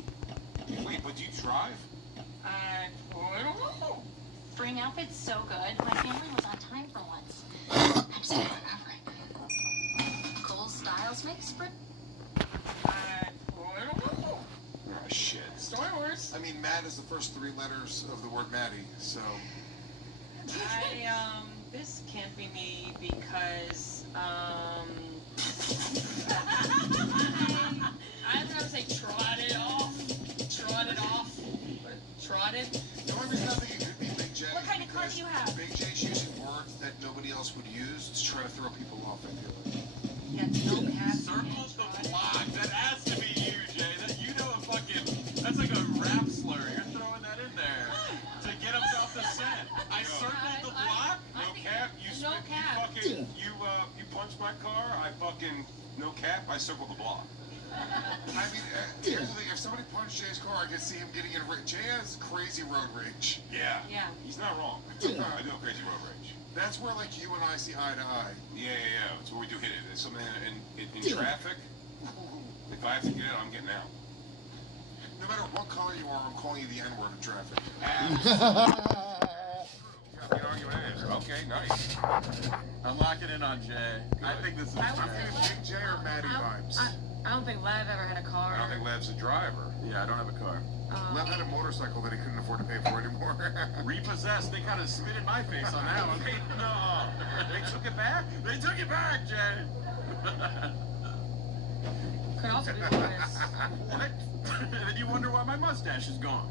Wait, but do you drive? I don't know. Spring outfit's so good. My family was on time for once. I'm still recovering. Cool styles make spring. I don't know. Oh, shit. Star Wars. I mean, Matt is the first 3 letters of the word Maddie, so. This can't be me because, I was gonna say trotted off. The only reason I think it could be Big J. What kind of car do you have? Big J's using words that nobody else would use to try to throw people off, I feel like. Yeah, no cap. Circle the block. That has to be you, Jay. That you know a fucking. That's like a rap slur. You're throwing that in there to get him off the set. I circled the block. No cap. You No spit. cap. You punched my car. I fucking no cap. I circled the block. I mean, here's the thing. If somebody punched Jay's car, I could see him getting in a rage. Jay has crazy road rage. Yeah. Yeah. He's not wrong. I do have crazy road rage. That's where, like, you and I see eye to eye. Yeah. That's where we do hit it. It's something in traffic. If I have to get it, I'm getting out. No matter what color you are, I'm calling you the N-word in traffic. Okay, nice. I'm locking in on Jay. I think this is I'm getting Big J or Maddie vibes. I don't think Lev ever had a car. I don't think Lev's a driver. Yeah, I don't have a car. Lev had a motorcycle that he couldn't afford to pay for anymore. Repossessed. They kind of spit in my face on that one. No, they took it back. They took it back, Jay. Could also be Lewis. What? And then you wonder why my mustache is gone.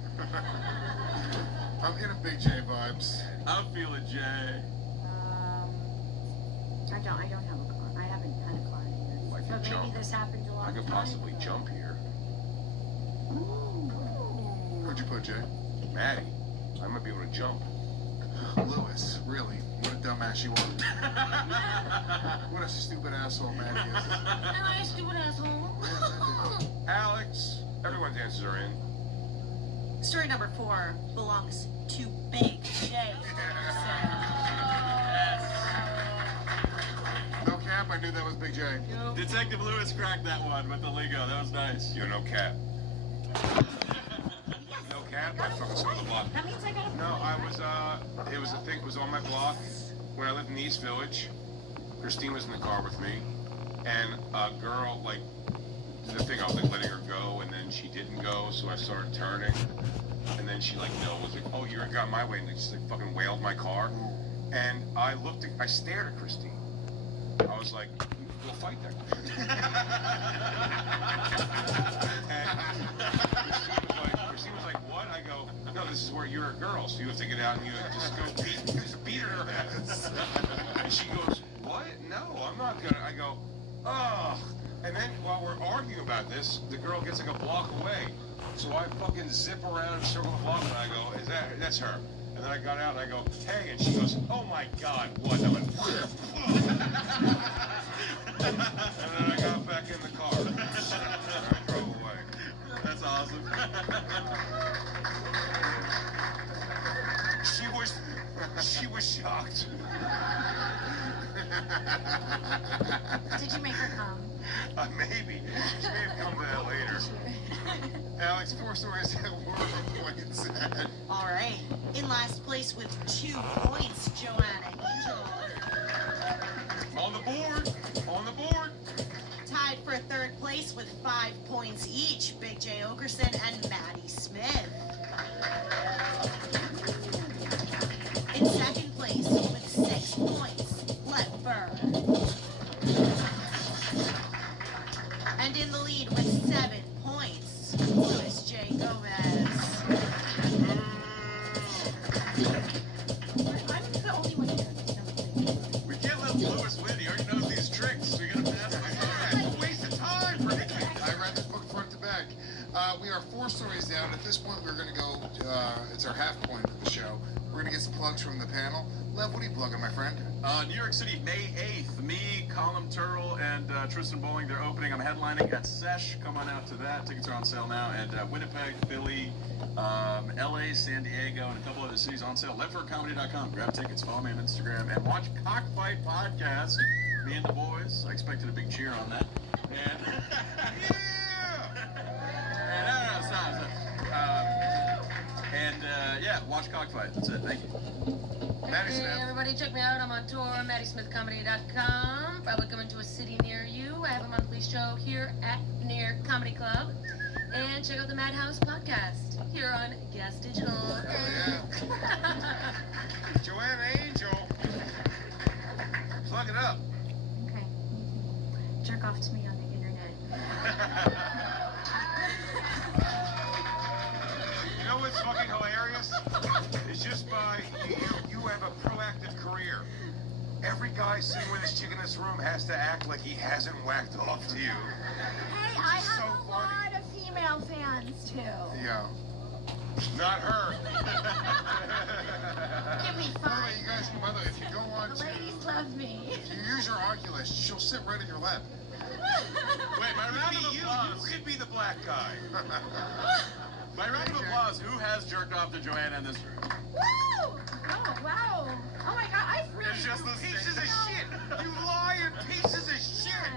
I'm getting Big J vibes. I'm feeling Jay. I don't have a car. I haven't had a car in years. I But could maybe jump. this happened a lot I could possibly jump here. Who'd you put, Jay? Maddie, I might be able to jump. Lewis, really? What a dumbass you are. What a stupid asshole Maddie is. I stupid asshole. Alex, everyone's answers are in. Story number 4 belongs to Big J. No cap, I knew that was Big J. Detective Lewis cracked that one with the lingo. That was nice. Yo, no cap. No cap. I fucking sold the block. That means I got a No, I was. It was a thing. It was on my block when I lived in the East Village. Christine was in the car with me, and a girl like. The thing I was like letting her go, and then she didn't go, so I started turning, and then she like was like, oh, you got my way, and then she like fucking wailed my car, and I stared at Christine. I was like, we'll fight that. And Christine was like, what? I go, no, this is where you're a girl, so you have to get out and you just go beat her ass. And she goes, what? No, I'm not gonna. I go, oh. And then while we're arguing about this, the girl gets like a block away. So I fucking zip around and circle the block, and I go, that's her. And then I got out and I go, hey, and she goes, oh my God, what? I went, and then I got back in the car. And I drove away. That's awesome. She was shocked. Did you make her come? Maybe. She may have come to that later. Alex, 4 stories that were points. All right. In last place with 2 points, Joanna Angel. On the board. On the board. Tied for third place with 5 points each, Big J Okerson and Maddie Smith. In second place with 6 points, Letford. And in the lead with 7 points, Louis J. Gomez. I'm the only one here. We can't let Lewis win. He already knows these tricks. We gotta pass him. It's a waste of time for me. I read this book front to back. We are 4 stories down. At this point, we're going to go, it's our half point of the show. We're going to get some plugs from the panel. Lev, what are you plugging, my friend? New York City, May 8th. Me, Colin Turrell, and Tristan Bowling, they're opening. I'm headlining at Sesh. Come on out to that. Tickets are on sale now. And Winnipeg, Philly, LA, San Diego, and a couple other cities on sale. Letfordcomedy.com. Grab tickets. Follow me on Instagram. And watch Cockfight Podcast. Me and the boys. I expected a big cheer on that. And yeah, watch Cockfight. That's it. Thank you. Maddie Smith. Hey, everybody, check me out. I'm on tour, MaddieSmithComedy.com. Probably coming to a city near you. I have a monthly show here at Near Comedy Club. And check out the Madhouse podcast here on Gas Digital. Oh, yeah. Joanna Angel. Plug it up. Okay. Jerk off to me on the internet. You know what's fucking hilarious? It's just by you have a proactive career. Every guy sitting with his chick in this room has to act like he hasn't whacked off to you. Hey, I have a lot of female fans too. Yeah. Not her. Give me By the way, 5. you guys, by the way, if you go on The to, ladies love me. if you use your Oculus, she'll sit right in your lap. Wait, my round of applause. You could be the black guy. My round of applause. Who has jerked off to Joanna in this room? Woo! Oh, wow. Oh my god, I've really... It's just the pieces of shit. You lying pieces of shit.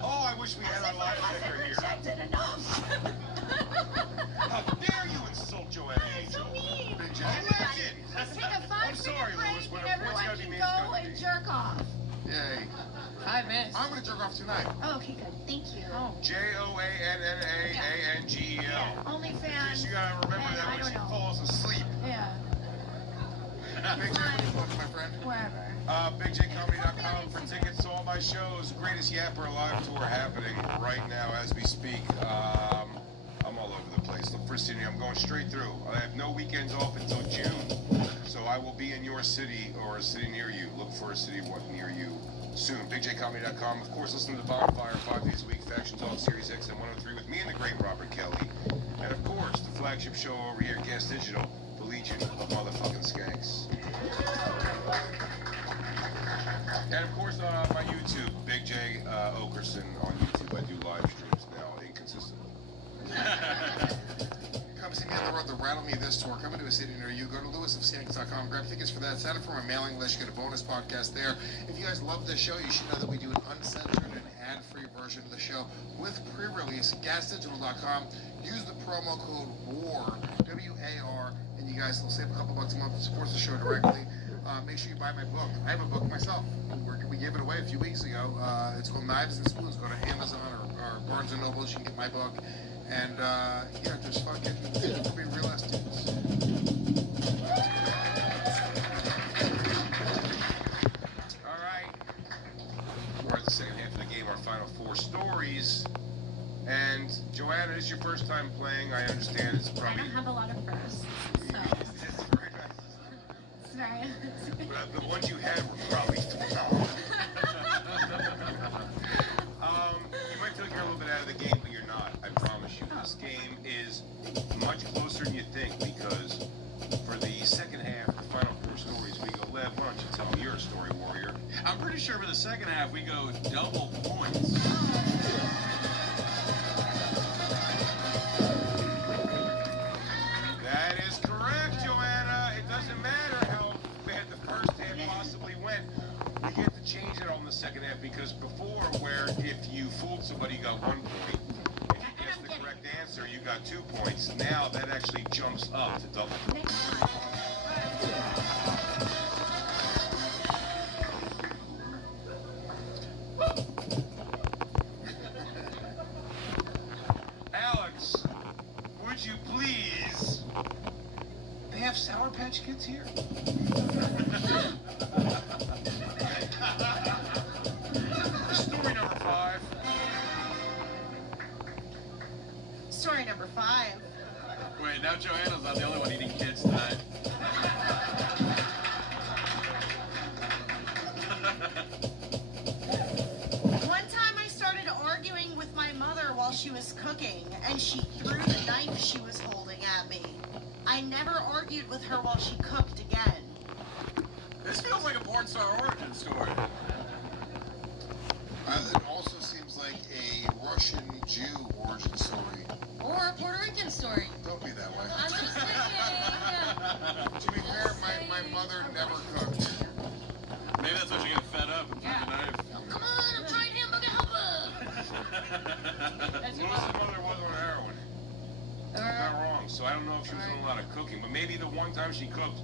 Oh, I wish we had our live sticker here. Rejected enough. How dare you insult Joanna Angel? So mean. Big J. Legend. Let's take a I'm 5-minute sorry, break Louis, but and a everyone point's gotta be can made, go it's gotta and be. jerk off. Yay. 5 minutes. I'm going to jerk off tonight. Oh, okay, good. Thank you. Oh. JOANNAANGEL. OnlyFans. You gotta remember and that I when she don't know. falls asleep. Yeah. Big J, what are you plugging, my friend? Wherever. BigJComedy.com for tickets to all my shows. Greatest Yapper live tour happening right now as we speak. I'm all over the place. Look for a city. I'm going straight through. I have no weekends off until June. So I will be in your city or a city near you. Look for a city near you soon. BigJComedy.com. Of course, listen to The Bonfire 5 days a week. Faction Talk Series X and 103 with me and the great Robert Kelly. And of course, the flagship show over here, Gas Digital, the Legion of Motherfucking Skanks. And of course, my YouTube, Big J Okerson on YouTube. I do live streams now, inconsistently. Come see me on the road, the Rattle Me This tour. Coming to a city near you. Go to lewisofsanks.com. Grab tickets for that. Sign up for my mailing list. You get a bonus podcast there. If you guys love this show, you should know that we do an uncensored and ad-free version of the show with pre-release. GasDigital.com. Use the promo code WAR, W-A-R, and you guys will save a couple bucks a month to support the show directly. Make sure you buy my book. I have a book myself. We gave it away a few weeks ago. It's called Knives and Spoons. Go to Amazon or Barnes & Noble. You can get my book. And, yeah, just fucking, for me, real ass dudes. All right. We're at the second half of the game, our final 4 stories. And Joanna, this is your first time playing. I understand it's I probably... don't have a lot of firsts, so It's very nice. it's very... But the ones you had were probably phenomenal. You might feel like you're a little bit out of the game, but you're not. I promise you. This game is much closer than you think because for the second half, the final 4 stories, we go, Lev, why don't you tell me you're a story warrior? I'm pretty sure for the second half we go double points. That is correct, Joanna. It doesn't matter how bad the first half possibly went. We get to change it on the second half because before, where if you fooled somebody, you got 1 point. If you guessed the correct answer, you got 2 points. Now that actually jumps up to double points. here. Story number 5. Story number 5. Wait, now Joanna's not the only one eating kids tonight. One time I started arguing with my mother while she was cooking, and she threw the knife she was holding at me. I never argued with her while she cooked again. This feels like a porn star origin story. It also seems like a Russian Jew origin story. Or a Puerto Rican story. Don't be that way. I'm just saying. Yeah. To be fair, my mother never cooked. Maybe that's why she got fed up and threw the knife. Come on, I'm trying hamburger helper. Lewis's mother was on heroin. Not wrong, so I don't know if she was doing a lot of cooking, but maybe the one time she cooked.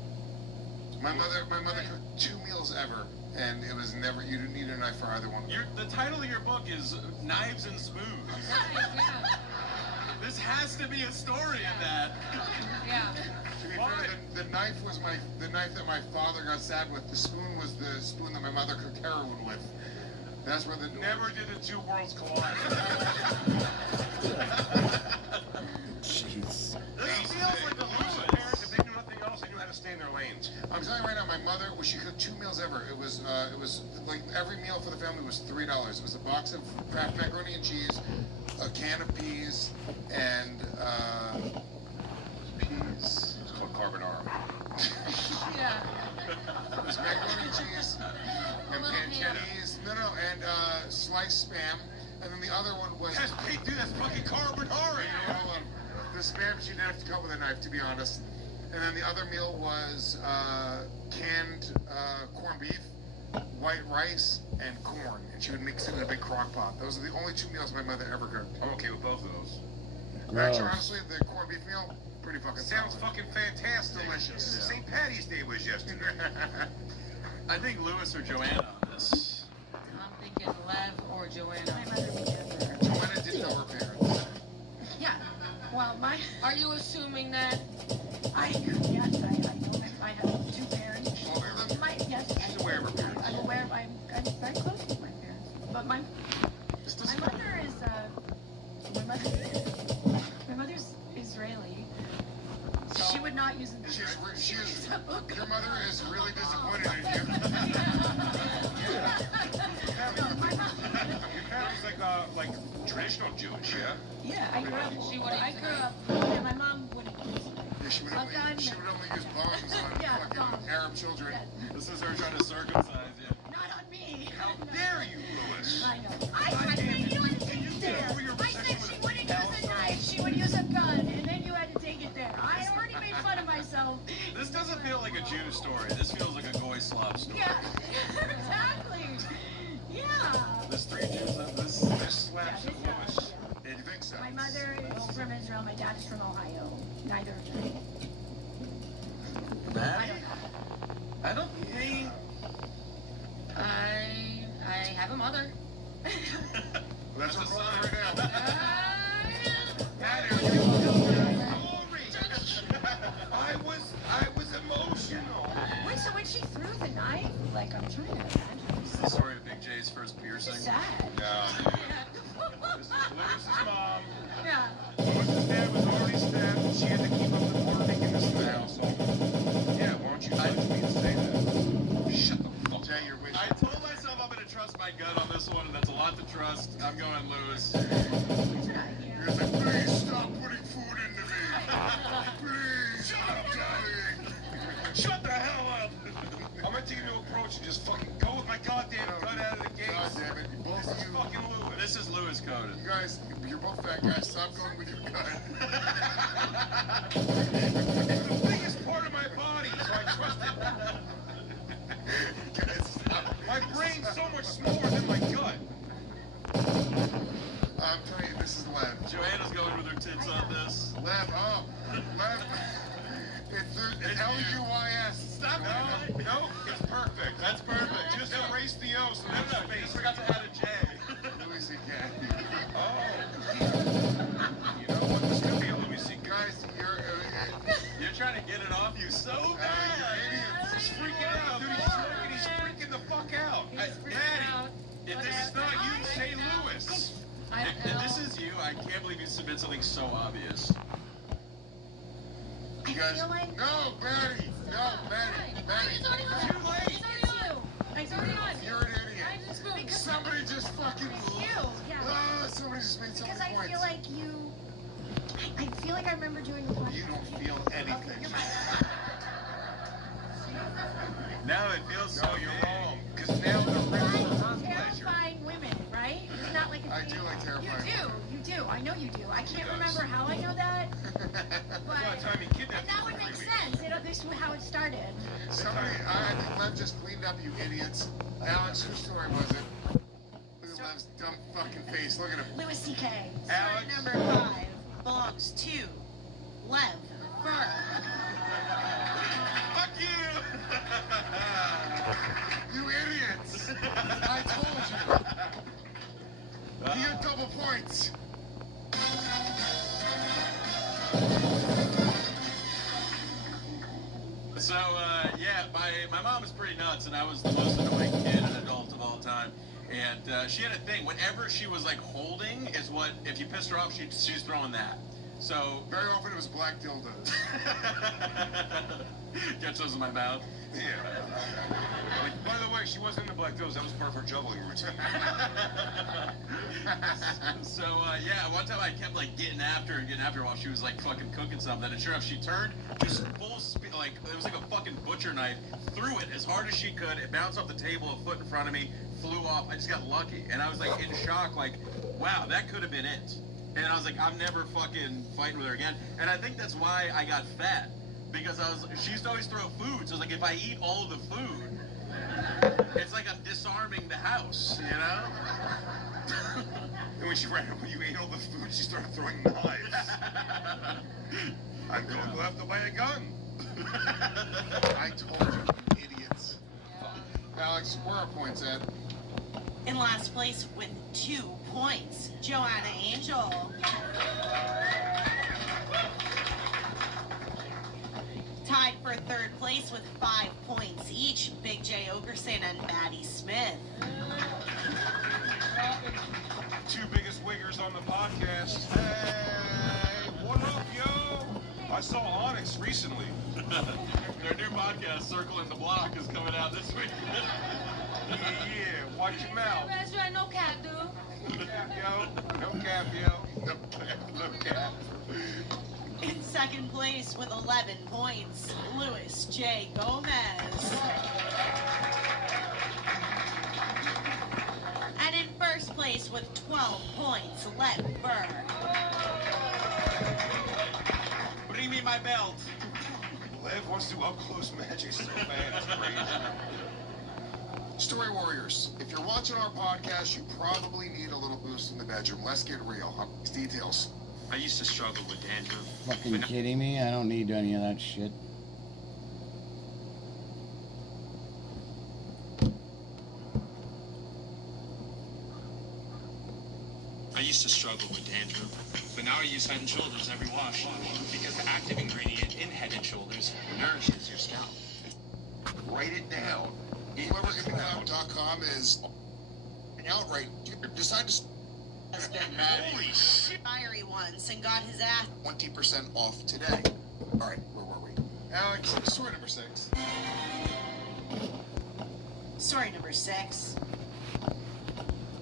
My mother cooked 2 meals ever, and it was never, you didn't need a knife for either one. The title of your book is Knives and Spoons. This has to be a story in that. Yeah. To be fair, the knife was the knife that my father got stabbed with. The spoon was the spoon that my mother cooked heroin with. That's where the... Never did the two worlds collide. Jeez. This feels like the Lewis parents, if they knew nothing else, they knew how to stay in their lanes. I'm telling you right now, my mother, when she cooked 2 meals ever, it was like every meal for the family was $3. It was a box of Kraft macaroni and cheese, a can of peas, and peas. It's called carbonara. Yeah. It was macaroni and cheese, and peas. And sliced spam. And then the other one was... That's fucking carbonara. Hold on. The spam she didn't have to cut with a knife, to be honest. And then the other meal was canned corned beef, white rice, and corn. And she would mix it in a big crock pot. Those are the only 2 meals my mother ever cooked. I'm okay with both of those. Actually, honestly, the corned beef meal, pretty fucking Sounds solid. fucking fantastic. Delicious. Yeah. St. Patty's Day was yesterday. I think Lewis or Joanna on this. I'm thinking Lev or Joanna. My mother would never. Joanna didn't know her parents. Yeah. Well, Are you assuming that? yes, I know that I have 2 parents. Yes. She's aware of her parents. I'm aware. I'm very close to my parents. But my mother is my mother's Israeli. She would not use it. Your mother is really disappointed in you. Your family's like traditional Jewish, yeah? Yeah, I grew up. Yeah, my mom wouldn't use it. Yeah, she would only use bombs on fucking Arab children. This is her trying to circumcise you. Not on me. How dare you, Lewis? I know. I made you take it there. I said she wouldn't use a knife. She would use a gun, and then you had to take it there. I already made fun of myself. This doesn't feel like a Jew story. This feels like a goy slob story. Yeah, exactly. Yeah. There's 3 Jews in this. This slaps of Lewis. You think so? My mother is from Israel. My dad is from Ohio. Neither of them. I don't think. I have a mother. That's her father right now. I was emotional. Wait, so when she threw the knife, like I'm trying to imagine. This is the story of Big J's first piercing. Sad. This is Lewis's mom. Yeah. Lewis's dad was already stabbed, and she had to keep up the Puerto-Ricanness in the household. Yeah, why don't you touch me and say that? Shut the fuck Jay, you're with I told myself I'm going to trust my gut on this one, and that's a lot to trust. I'm going Lewis. You're like, please stop putting food into me. Please, shut up, darling. Shut the hell up! I'm gonna take a new approach and just fucking go with my goddamn gut out of the gate. God damn it, you both This of is you. fucking Lewis. This is Lewis coded. You guys, you're both fat guys. Stop going with your gut. It's the biggest part of my body, so I trust it. Guys, stop. My brain's so much smaller than my gut. I'm telling you, this is Lev. Joanna's going with her tits on this. Lev, Lev. It's L-U-Y-S. Stop it. No, it's perfect. That's perfect. Just erase the O, so there's You space. forgot to add a J. Louis C.K. Oh. You know what? This could be a Louis C.K. Guys, You're trying to get it off you so bad. If this is not you, say Lewis. If this is you, I can't believe you submit something so obvious. You guys, no, Maddie, Maddie. It's already on. Too late. It's already on. You're an idiot. Somebody just fucking. Yeah. Somebody just made so Because many I points. feel like you. I feel like I remember doing the question. You don't feel anything. No, it feels so. No, you're wrong. Because now they're really birth pleasure. Terrifying women, right? It's not like a I thing. do like terrifying. You do. I know you do. I can't remember how I know that. But that would make sense. This is how it started. Somebody, I think Lev just cleaned up, you idiots. Alex, whose story was it? Look at Lev's dumb fucking face. Look at him. Louis C.K. Story number 5 belongs to Lev Burr. Fuck you! You idiots! I told you. You get double points. So, yeah, my mom was pretty nuts, and I was the most annoying kid and adult of all time. And she had a thing. Whenever she was, like, holding is what, if you pissed her off, she's throwing that. So... Very often it was black dildos. Catch those in my mouth. Yeah. Like, by the way, she wasn't into black dildos. That was part of her juggling routine. So, yeah, one time I kept, like, getting after her while she was, like, fucking cooking something. And sure enough, she turned, just full speed, like, it was like a fucking butcher knife, threw it as hard as she could. It bounced off the table a foot in front of me, flew off. I just got lucky. And I was, like, in shock, like, wow, that could have been it. And I was like, I'm never fucking fighting with her again. And I think that's why I got fat. Because she used to always throw food. So it's like, if I eat all of the food, it's like I'm disarming the house, you know? And when you ate all the food, she started throwing knives. I'm going to have to buy a gun. I told you, you idiots. Alex, where are points at? In last place with 2 points, Joanna Angel. Tied for 3rd place with 5 points each, Big J Ogerson and Maddie Smith. 2 biggest wiggers on the podcast. Hey, what up, yo? I saw Onyx recently. Their new podcast, Circling the Block, is coming out this week. Yeah, watch your mouth. That's right, no cat, dude. No cap, yo. No cap, yo. No cap. In 2nd place with 11 points, Luis J. Gomez. And in 1st place with 12 points, Lev Burr. Bring me my belt. Lev wants to up-close magic so bad. It's crazy. Story Warriors, if you're watching our podcast, you probably need a little boost in the bedroom. Let's get real. Details. I used to struggle with dandruff. Fucking kidding me? I don't need any of that shit. I used to struggle with dandruff, but now I use Head & Shoulders every wash because the active ingredient in Head & Shoulders nourishes your scalp. Write it down. WhoeverGetCloud.com is an outright. Decide to. Holy shit. Diary once and got his ass 20% off today. All right, where were we? Alex, story number 6. Story number 6.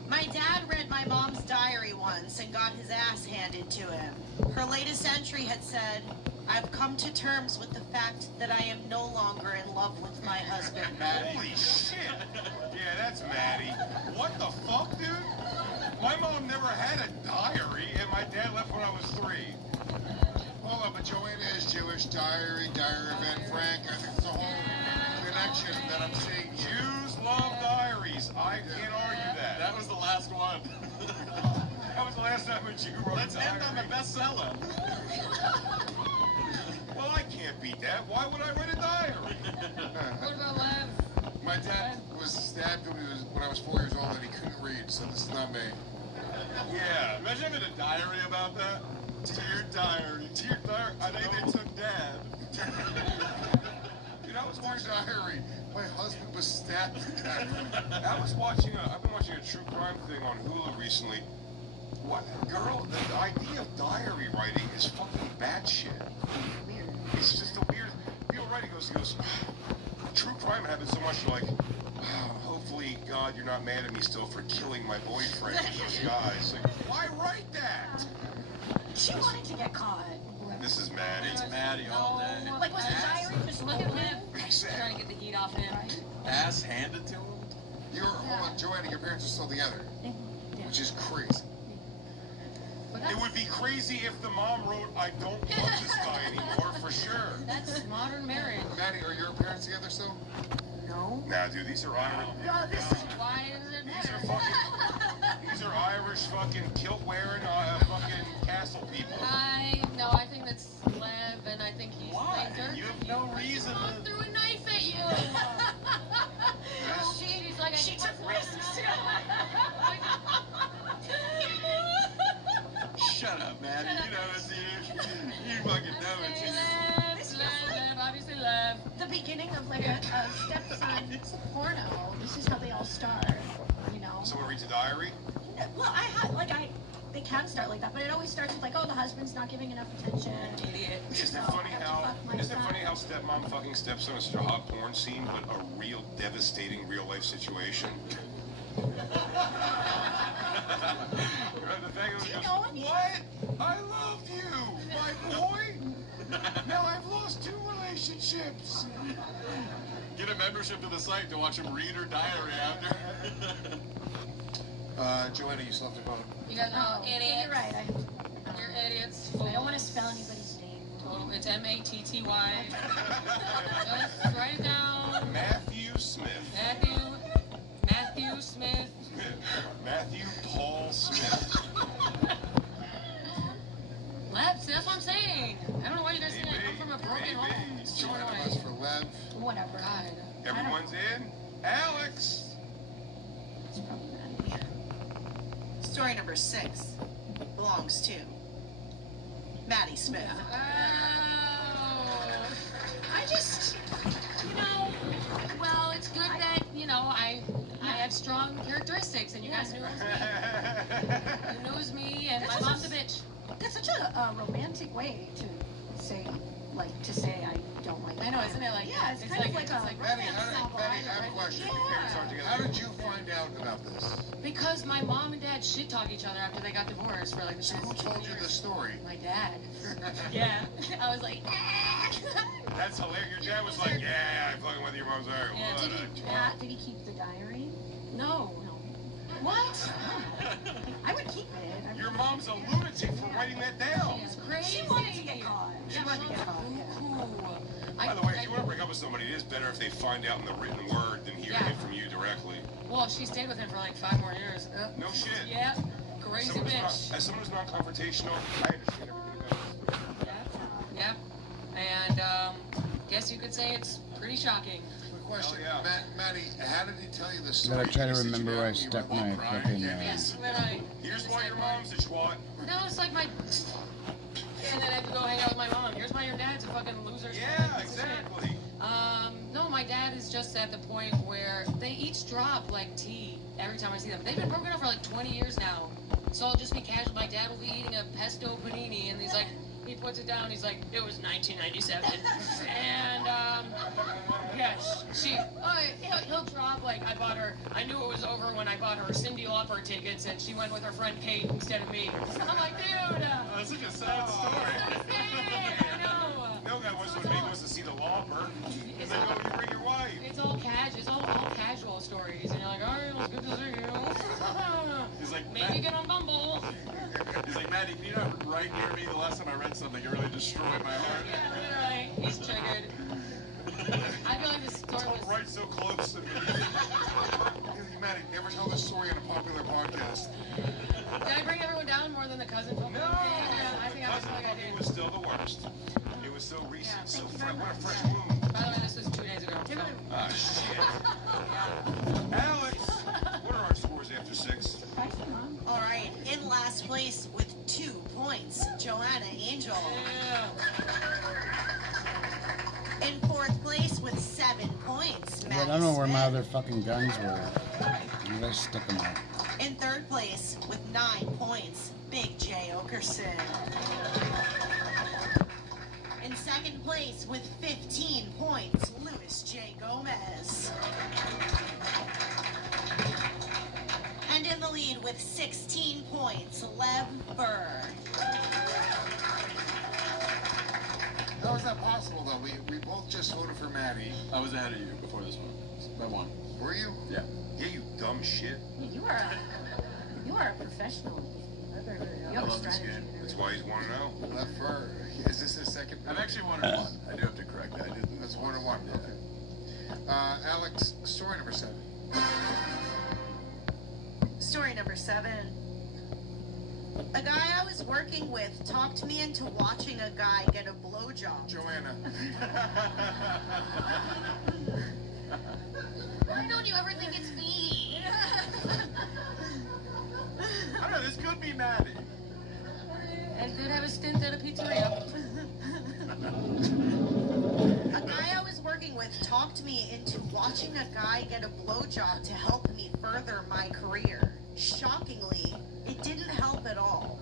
My dad read my mom's diary once and got his ass handed to him. Her latest entry had said, I've come to terms with the fact that I am no longer in love with my husband. Holy shit. Yeah, that's Maddie. What the fuck, dude? My mom never had a diary, and my dad left when I was 3. Hold on, but Joanna is Jewish. Diary of Anne Frank. I think it's a whole connection that I'm seeing. Jews love diaries. I can't argue that. That was the last one. That was the last time a Jew wrote Let's a diary. end on the bestseller. Well, I can't beat that. Why would I write a diary? What about Lev? My dad was stabbed when I was 4 years old and he couldn't read, so this is not me. Yeah, imagine having a diary about that. To your diary. I think they took Dad. Dude, I was watching diary. My husband was stabbed to death. I've been watching a true crime thing on Hulu recently. What, girl, the idea of diary writing is fucking bad shit. Weird. It's just a weird, people writing goes, true crime happens so much like, hopefully, God, you're not mad at me still for killing my boyfriend with those guys. Like, why write that? She wanted to get caught. This is Maddie. It's Maddie all day. Like, was the diary just Look at him. Trying to get the heat off him. Ass handed to him? Hold on, Joanna, your parents are still together. Which is crazy. It would be crazy if the mom wrote, I don't love this guy anymore, for sure. That's modern marriage. Maddie, are your parents together still? No. Nah, dude, these are Irish. Why is it These are Irish fucking kilt wearing fucking castle people. I think that's Lev, and I think he's playing dirt. You have no reason Mom threw a knife at you. She's like, she took risks. Shut up, Maddie. You know it's you fucking know it's Lev, obviously Lev. The beginning of like a stepson porno. This is how they all start, you know. Someone reads a diary? Well, they can start like that, but it always starts with like, oh, the husband's not giving enough attention. Idiot. Isn't it funny how stepmom fucking stepson is such a hot porn scene, but a real devastating real life situation? What? I love you, my boy. Now I've lost 2 relationships. Get a membership to the site to watch him read her diary after. Joanna, you still have to vote. You guys are idiots. You're right. You're idiots. I don't want to spell anybody's name. Total. It's M-A-T-T-Y. Just write it down. Matthew Smith. Matthew Smith. Matthew Paul Smith. Lev, see, that's what I'm saying. I don't know why you guys think I come from a broken home. Joanna votes for Lev. Whatever. God. Everyone's in. Alex. It's probably Maddie. Story number 6 belongs to Maddie Smith. I just, well, it's good that, I have strong characteristics, and you guys knew it was me. You knew it was me, and my mom's a bitch. That's such a romantic way to say I don't like. I know, isn't it? Like, yeah, it's kind of like a Maddie, I have a question. Yeah. How did you find out about this? Because my mom and dad shit talk each other after they got divorced for like the So who told you this story? My dad. Yeah. I was like, That's hilarious. Your dad was like, yeah, I'm fucking with your mom's diary. Yeah, Did he keep the diary? No. What? I would keep it. Your mom's a lunatic for writing that down. She's crazy. She wanted to get caught. By the way, if you want to break up with somebody, it is better if they find out in the written word than hearing it from you directly. Well, she stayed with him for like 5 more years. No shit. Yeah. Crazy bitch. As someone who's not confrontational, I understand everything about this. Yep. And guess you could say it's pretty shocking. Quick question, Maddie, how did he tell you this I story? gotta try to remember where I stuck my fucking. Yes, when I. Here's why your mom's a twat. No, it's like my. And then I have to go hang out with my mom. Here's why your dad's a fucking loser. Yeah, exactly. No, my dad is just at the point where they each drop like tea every time I see them. They've been broken up for like 20 years now. So I'll just be casual. My dad will be eating a pesto panini, and he's like, he puts it down. He's like, it was 1997, and he'll drop like I knew it was over when I bought her Cyndi Lauper tickets, and she went with her friend Kate instead of me. I'm like, dude, that's such a sad story. No guy wants to see the Lauper. He's like, oh, you bring your wife. It's all casual stories, and you're like, all right, it was good to see you. He's like, maybe get on Bumble. He's like, Maddie, can you not write near me? The last time I read something, it really destroyed my heart. Yeah, literally. He's triggered. I feel like this story was... Don't write so close to me. Maddie, never tell this story on a popular podcast. Did I bring everyone down more than the cousin told me? No! I think I did. It was still the worst. It was so recent, so fresh. What a fresh wound. By the way, this was 2 days ago. So. Ah, shit. Alex, what are our scores after 6? All right, in last place with 2 points, Joanna Angel. Yeah. In fourth place with 7 points, But I Maddie don't know where my Smith. other fucking guns were. I'm gonna stick them out. In third place with 9 points, Big J Okerson. In second place with 15 points, Luis J. Gomez. And in the lead with 16 points, Lev Burr. How is that possible, though? We both just voted for Maddie. I was ahead of you before this one. By one. Were you? Yeah. Yeah, you dumb shit. You are a professional. You have a love this strategy. game. That's why he's 1-0. Left for. Is this his second? I'm actually 1-1. I do have to correct that. I did lose. That's 1-1. Okay. Alex, story number 7. Story number 7. A guy I was working with talked me into watching a guy get a blowjob. Joanna. Why don't you ever think it's me? I don't know, this could be Maddie. I did have a stint at a pizzeria. A guy I was working with talked me into watching a guy get a blowjob to help me further my career. Shockingly, it didn't help at all.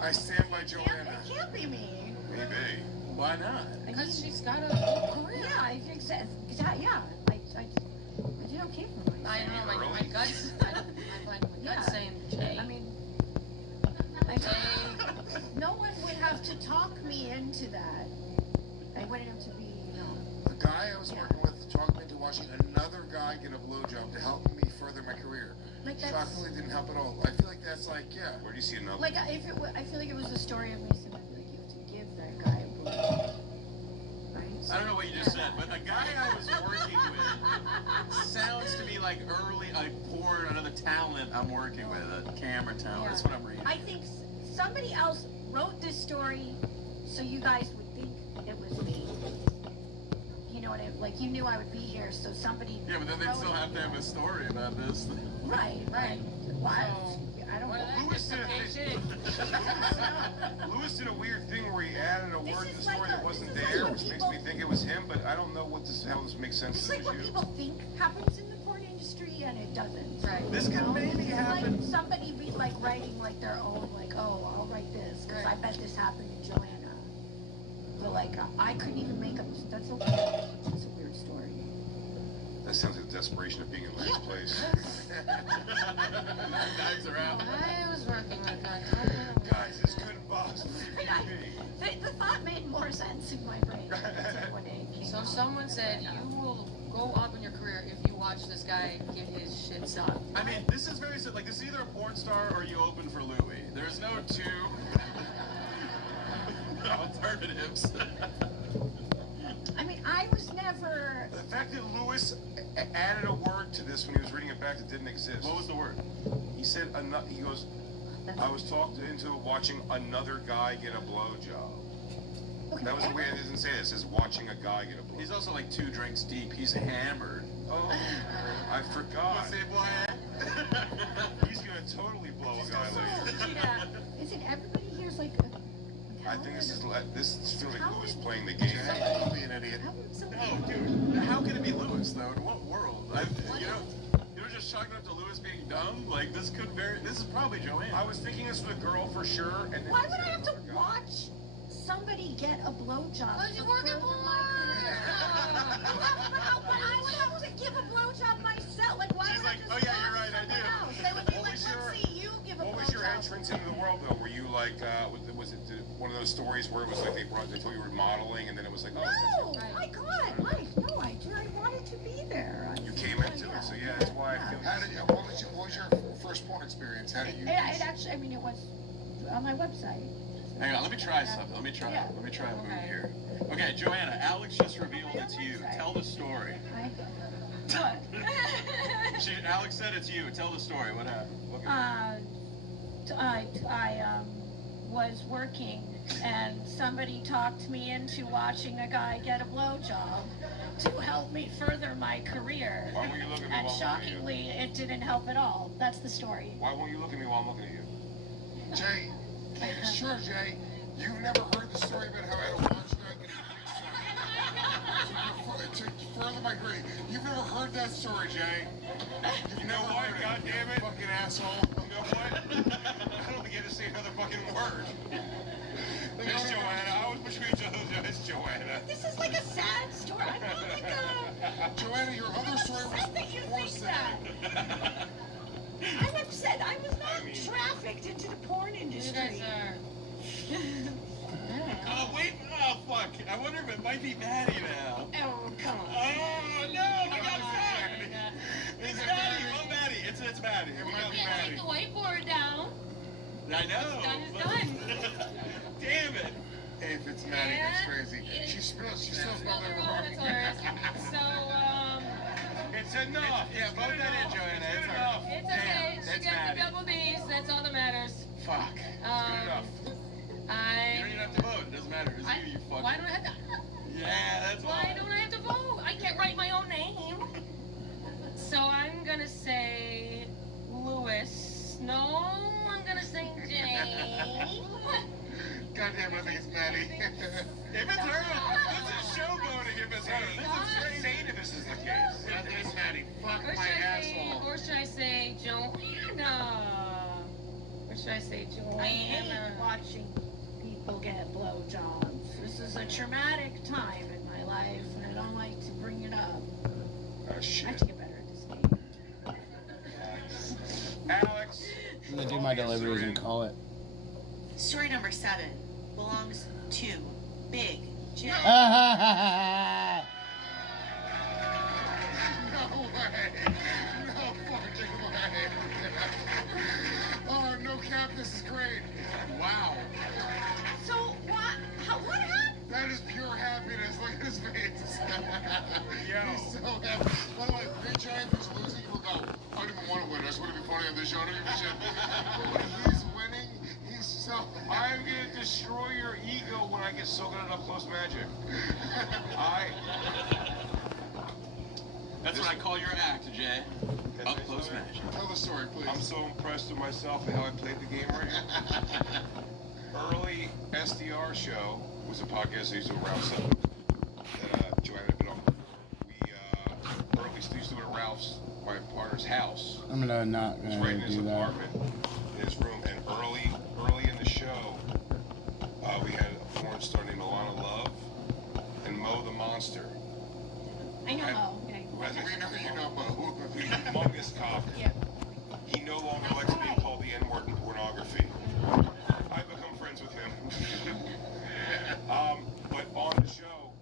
I stand by Joanna. It can't be me. Maybe. Why not? Because she's got a whole career. Yeah, I think so. Yeah, I did okay for myself. I don't know, my gut's, my gut's saying Jay. I mean, no one would have to talk me into that. I wanted him to be, The guy I was working with talked me into watching another guy get a blowjob to help me further my career. Like that's, Shockingly, didn't help at all. I feel like that's like, yeah. Where do you see another? like if it, I feel like it was a story of me saying, I feel like you have to give that guy a blowjob. Right? I don't know what you just said, but a guy I was working with sounds to me like porn, another talent I'm working with, a camera talent. That's what I'm reading. I think somebody else wrote this story so you guys would think it was me. You know what I mean? Like you knew I would be here, so somebody. Yeah, but then they still have to have a story about this. Right. Well, I don't know. Lewis did a weird thing where he added a word to the story that wasn't there, which makes me think it was him, but I don't know how this makes sense It's to like what you. people think happens in the porn industry, and it doesn't. Right. This could maybe happen. Like somebody be like writing like their own, like, oh, I'll write this because I bet this happened to Joanna. But like, I couldn't even make up. That's a weird story. That sounds like the desperation of being in last place. Knives are out. I was working with that. Guys, this couldn't possibly be. The thought made more sense in my brain when it came So out. someone said you will go up in your career if you watch this guy get his shit sucked. I mean, this is very like this is either a porn star or you open for Louis. There's no two alternatives. I mean, I was never. The fact that Lewis added a word to this when he was reading it back that didn't exist. What was the word? He said, he goes, I was talked into watching another guy get a blowjob. Okay, That was the way it doesn't say it. It says watching a guy get a blowjob. He's also like 2 drinks deep. He's hammered. Oh, I forgot. Say, boy. He's gonna totally blow a guy later. Yeah. Isn't everybody here's like? I think this feels like Lewis playing the game. I'll be an idiot. Oh, dude. How can it be Lewis, though? In what world? You're just chalking up to Lewis being dumb? Like, this is probably Joanne. I was thinking this was a girl for sure. And Why would I have to watch somebody get a blowjob? Because you work at But I would have to give a blowjob myself. Like, why would I just oh yeah, you're right, I do. else? They would be like, let's see you give a blowjob. What was your entrance into the world though? Were you like, was it one of those stories where it was like they told you were modeling and then it was like, oh. No, my God, life. No, I wanted to be there. You came into it, so yeah, that's why I feel. What was your first porn experience? How did you? It actually, I mean, it was on my website. Hang on, let me try something. Let me try a move here. Okay, Joanna, Alex just revealed it's you. Tell the story. What? Alex said it's you. Tell the story. What happened? I was working and somebody talked me into watching a guy get a blowjob to help me further my career. Why won't you look at me and while I'm looking at you? shockingly, it didn't help at all. That's the story. Why won't you look at me while I'm looking at you? Jay, sure, Jay. You've never heard the story about how I had to watch a guy get a to further my grade. You've never heard that story, Jay. You know what? God damn it. Fucking asshole. You know what? I don't get to say another fucking word. It's Joanna. I was between it's Joanna. This is like a sad story. I'm not like a... Joanna, your other story was more sad. I'm upset. I was not trafficked into the porn industry. You guys are. Oh, wait. Oh, fuck. I wonder if it might be Maddie now. Oh, come on. Oh, no. I got Maddie. It's Maddie. Oh, Maddie. It's Maddie. You can't take the whiteboard down. I know. Done is done. Damn it. Hey, if it's Maddie, that's crazy. She still spelled it wrong. So, It's enough. Yeah, vote that in, Joanna. It's enough. it's okay. She got the double B's. That's all that matters. Fuck. It's good enough. You don't even have to vote. It doesn't matter. It's you fucking... Why don't I have to... Yeah, that's why. Why don't I have to vote? I can't write my own name. So I'm gonna say Lewis. No, I'm gonna say Jane. God damn it, I think it's Maddie. If it's her, this is show voting if it's her. This is insane if this is the case. I think it's Maddie. Fuck Or my asshole. or should I say Joanna? Or should I say Joanna? I hate watching people get blowjobs. This is a traumatic time in my life, and I don't like to bring it up. Oh, shit. I have to get better at this game. Alex. I'm gonna do my deliveries and call it. Story number 7 belongs to Big J. No way. No fucking way. Oh, no cap, this is great. Wow. So, what happened? That is pure happiness. Look at his face. Yo. He's so happy. By the way, Big Giant was losing. He will go, I don't even want to win. I just want to be funny on this show. I don't give a shit. But when he's winning, he's so I'm going to destroy your ego when I get so good at up close magic. That's what I call your act, Jay. Up close magic. Tell the story, please. I'm so impressed with myself and how I played the game right now. Early SDR show was a podcast I used to do around 7 that Joanna had been on. We early used to do it at Ralph's, my partner's house. I'm not It's gonna right in his do that. apartment, in his room, and early in the show, we had a porn star named Alana Love and Mo the Monster. I know Mo. Okay. Who has We know you know Mo. humongous cock. Yeah. He no longer likes being called the N-word in pornography. I've become friends with him. But on the show,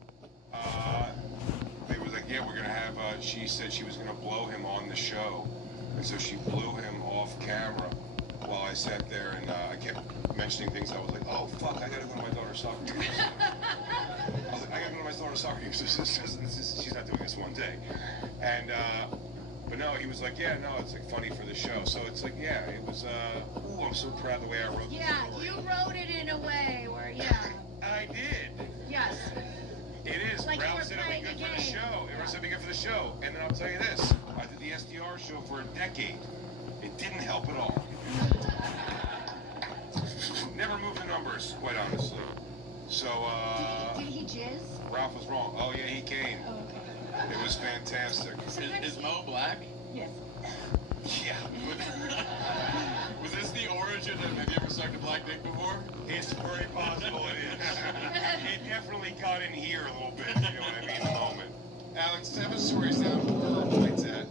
they were like, yeah, we're gonna have, she said she was gonna blow him on the show. And so she blew him off camera while I sat there, and I kept mentioning things. I was like, oh fuck, I gotta go to my daughter's soccer game. I was like, I gotta go to my daughter's soccer game. She's not doing this one day. And but no, he was like, yeah, no, it's like funny for the show. So it's like, yeah, it was. Ooh, I'm so proud of the way I wrote the story. You wrote it in a way where, yeah. I did. Yes. It is. Like Ralph you were said it'll be playing good a for the game. show. It was be good for the show. And then I'll tell you this: I did the SDR show for a decade. It didn't help at all. Never moved the numbers, quite honestly. So, Did he jizz? Ralph was wrong. Oh yeah, he came. Oh, okay. It was fantastic. Is Mo black? Yes. Yeah. Was this the origin of, have you ever sucked a black dick before? It's very possible it is. It definitely got in here a little bit, you know what I mean, the moment. Alex, 7 stories down. Where are points at?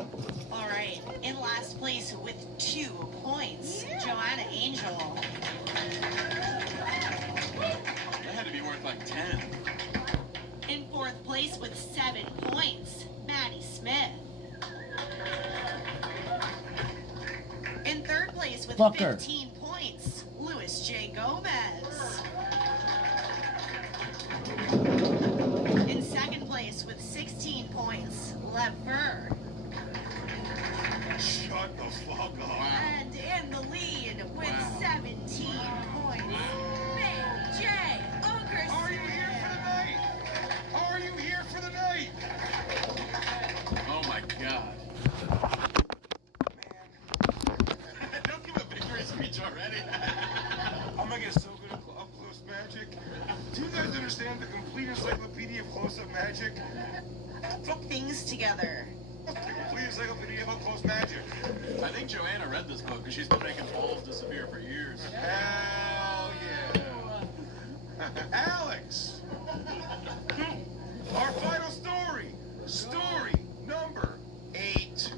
All right, in last place with 2 points, Joanna Angel. That had to be worth like 10. In 4th place with 7 points, Maddie Smith. In 3rd place with Fucker. 15 points, Louis J. Gomez. In 2nd place with 16 points, Lev Burr. Shut the fuck up. And in the lead with 17 points, Big J. Okerson. Are you here for the night? Are you here for the night? Oh my god. Don't give a victory speech already. I'm gonna get so good at up close magic. Do you guys understand the complete encyclopedia of close-up magic? Put things together. The complete encyclopedia of close magic. I think Joanna read this book because she's been making balls disappear for years. Hell yeah. Alex! Our final story. Story number 8.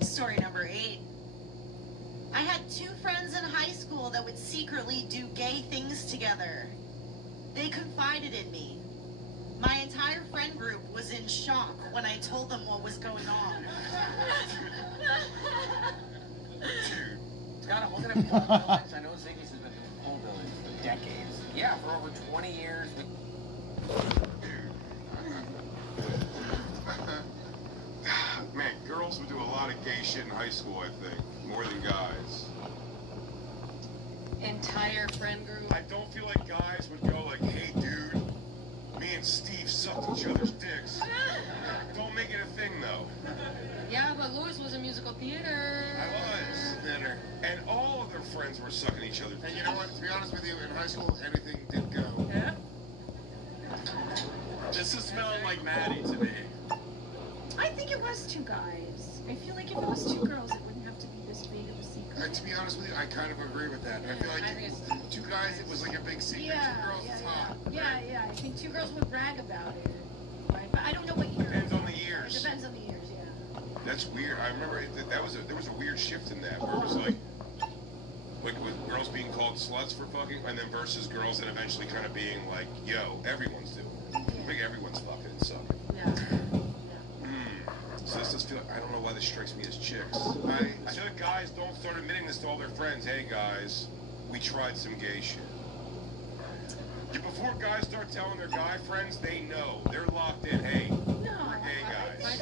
Story number 8. I had 2 friends in high school that would secretly do gay things together. They confided in me. My entire friend group was in shock when I told them what was going on. Dude. Scott, I'm looking at people in buildings. I know Ziggy's has been doing pole buildings for decades. Yeah, for over 20 years. Man, girls would do a lot of gay shit in high school, I think. More than guys. Entire friend group. I don't feel like guys would go like, hey, dude, me and Steve sucked each other's dicks. Don't make it a thing, though. Yeah, but Lewis was in musical theater. I was. Theater. And all of their friends were sucking each other's dicks. And you know what? To be honest with you, in high school, anything did go. Yeah. This is smelling like Maddie to me. I think it was 2 guys. I feel like if it was 2 girls, it wouldn't have to be this big of a secret. To be honest with you, I kind of agree with that. I feel like 2 guys, it was like a big secret. 2 girls, it's hot. Yeah. I think 2 girls would brag about it. Right? But I don't know what year. Depends on the years. It depends on the years, yeah. That's weird. I remember there was a weird shift in that where it was like with girls being called sluts for fucking, and then versus girls that eventually kind of being like, yo, everyone's doing it. Like everyone's fucking and sucking. Yeah. So this does feel like, I don't know why this strikes me as chicks. I feel like guys don't start admitting this to all their friends. Hey guys, we tried some gay shit. Before guys start telling their guy friends, they know. They're locked in. Hey, we're gay guys.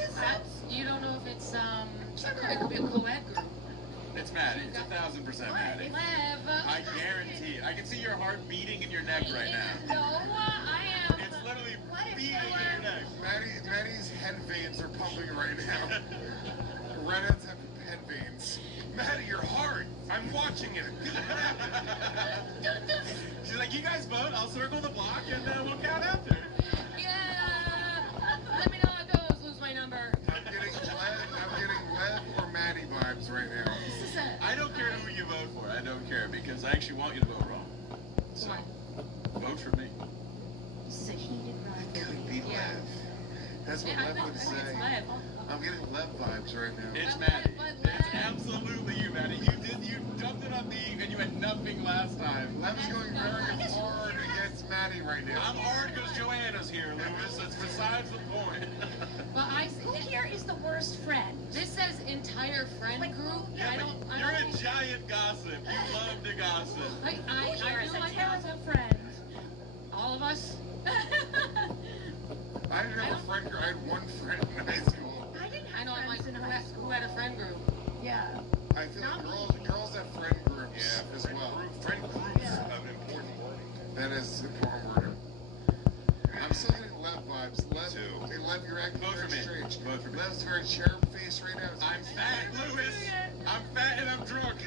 You don't know if it's it could be a co-ed group. It's Maddie. It's 1,000% Maddie. Lev. I guarantee. I can see your heart beating in your neck right now. No, I am. It's literally beating in your neck. Maddie's head veins are pumping right now. Redheads have head veins. Maddie, your heart. I'm watching it. She's like, you guys vote. I'll circle the block and we'll count after. Yeah. Let me know how it goes. Lose my number. I'm getting Lev or Maddie vibes right now. I don't care who you vote for. I don't care because I actually want you to vote wrong. So, vote for me. This is a heated rivalry. Could be Lev. That's what Lev would say. I'm getting Lev vibes right now. It's Maddie. It's absolutely you, Maddie. You dumped it on me and you had nothing last time. Lev's going very hard against Maddie right now. I'm hard because Joanna's here, Lewis. That's besides the point. But Who here is the worst friend? This says entire friend group. Yeah, you're a giant gossip. You love to gossip. I Who know is I a terrible friend? all of us. I didn't have a friend group. I had one friend in high school. I didn't I have know, like, friends in high school. who had a friend group. Yeah. I feel like girls have friend groups as well. Friend groups of an important wording. That is important wording. I'm still getting Lev vibes. Lev, you're acting very strange. Vote for me. Lev's very cherub face right now. I'm fat, Lewis. I'm fat and I'm drunk.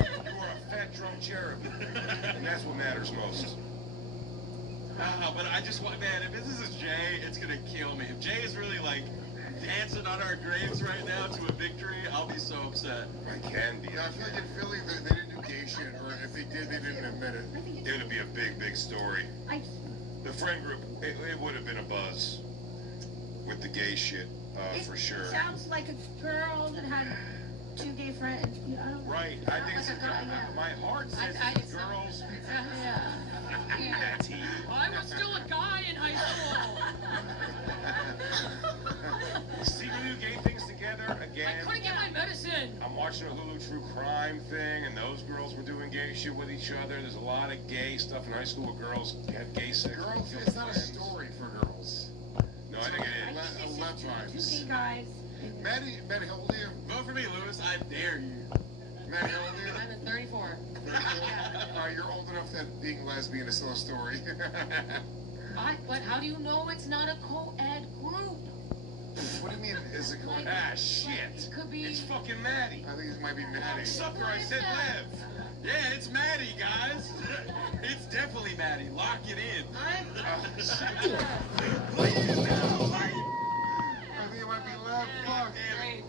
You are a fat drunk cherub. And that's what matters most. But I just want, man, if this is Jay, it's gonna kill me. If Jay is really like dancing on our graves right now to a victory, I'll be so upset. I can be. Yeah, I feel like in Philly they didn't do gay shit, or if they did, they didn't admit it. It would be a big, big story. The friend group, it would have been a buzz with the gay shit, for sure. It sounds like a girl that had 2 gay friends. You know, Right. I think it's my heart says it's girls. Yeah. I was still a guy in high school. Secretly do gay things together again. I couldn't get my medicine. I'm watching a Hulu true crime thing, and those girls were doing gay shit with each other. There's a lot of gay stuff in high school where girls have gay sex. Girls, it's not a story for girls. No, I think it is. Lev vibes. 2 gay guys. Maddie, how old are you? Vote for me, Lewis. I dare you. Maddie, how old are you? I'm at 34. You're old enough that being lesbian is still a story. But how do you know it's not a co-ed group? What do you mean, is it going? Ah, shit. It could be. It's fucking Maddie. I think it might be Maddie. Sucker, I said Lev. Yeah, it's Maddie, guys. It's definitely Maddie. Lock it in. Please, no, I think it might be left. Fuck.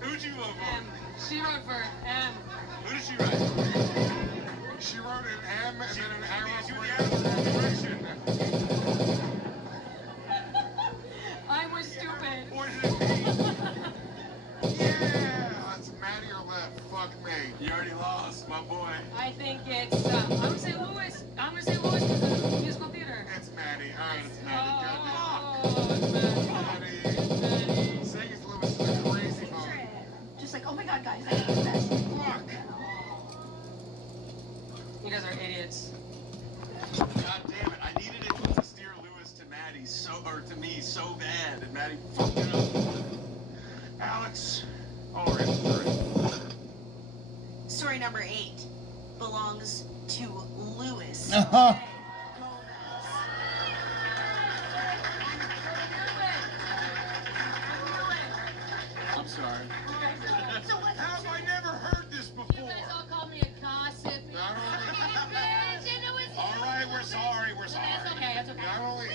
Who'd you vote for? She wrote for M. Who did she write? She wrote an M and then an arrow. I was stupid. Yeah! That's Maddie or left. Fuck me. You already lost, my boy. I think it's, I'm gonna say Lewis. I'm gonna say Lewis because of musical theater. It's Maddie. Alright, it's Maddie. Maddie. Saying it's Lewis is a crazy moment. Just like, oh my god, guys, I know the best. Fuck! You guys are idiots. God damn it! I needed it to steer Lewis to Maddie to me so bad, and Maddie fucked it up. Alex. Alright, Story number 8 belongs to Lewis. I'm sorry. How have I never heard this before? You guys all called me a gossip. Alright, we're sorry. That's okay, that's okay. Not only,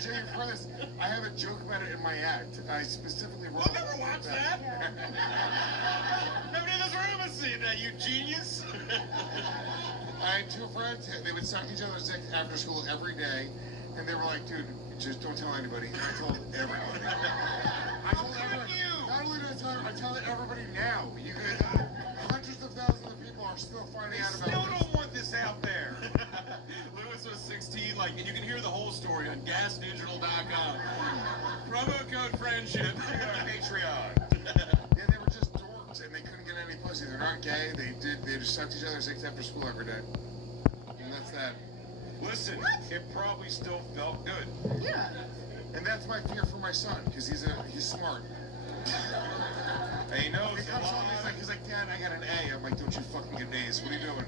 Jay, for this, I have a joke about it in my act. I specifically wrote We'll never watch that. Nobody in this room has seen that, you genius. I had two friends, they would suck each other's dick after school every day, and they were like, dude, just don't tell anybody. And I told everybody. I told everybody. Not only did I tell everybody now. You could, hundreds of thousands of people are still finding out about it. Still don't want this out there. Lewis was 16, and you can hear the whole story on gasdigital.com. Promo code friendship. Patreon. Yeah, they were just dorks, and they couldn't get any pussy. They're not gay. They just sucked each other's dicks after school every day. And that's that. Listen, it probably still felt good. Yeah. And that's my fear for my son, because he's smart. And he knows. He comes home, he's like, Dad, I got an A. I'm like, don't you fucking get A's. What are you doing?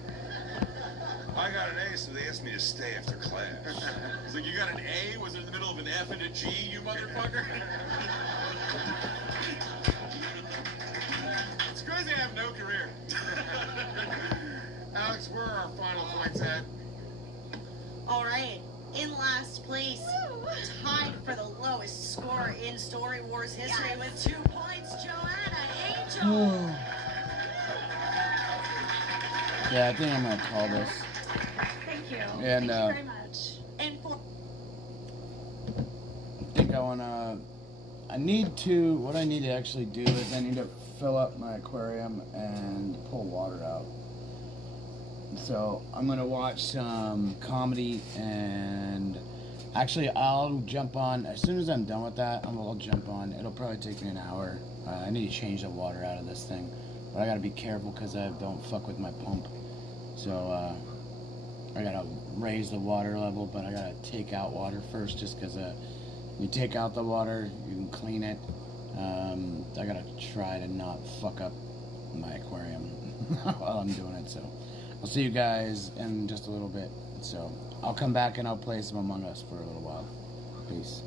I got an A, so they asked me to stay after class. He's like, you got an A? Was it in the middle of an F and a G, you motherfucker? It's crazy I have no career. Alex, where are our final points at? All right, in last place, tied for the lowest score in Story Wars history with 2 points, Joanna Angel. Yeah, I think I'm gonna call this. Thank you. And, Thank you very much. And for I think what I need to actually do is I need to fill up my aquarium and pull water out. So I'm gonna watch some comedy, and actually I'll jump on as soon as I'm done with that. I'll jump on. It'll probably take me an hour. I need to change the water out of this thing, but I gotta be careful because I don't fuck with my pump. So I gotta raise the water level, but I gotta take out water first, just because you take out the water, you can clean it. I gotta try to not fuck up my aquarium while I'm doing it. So I'll see you guys in just a little bit. So I'll come back and I'll play some Among Us for a little while. Peace.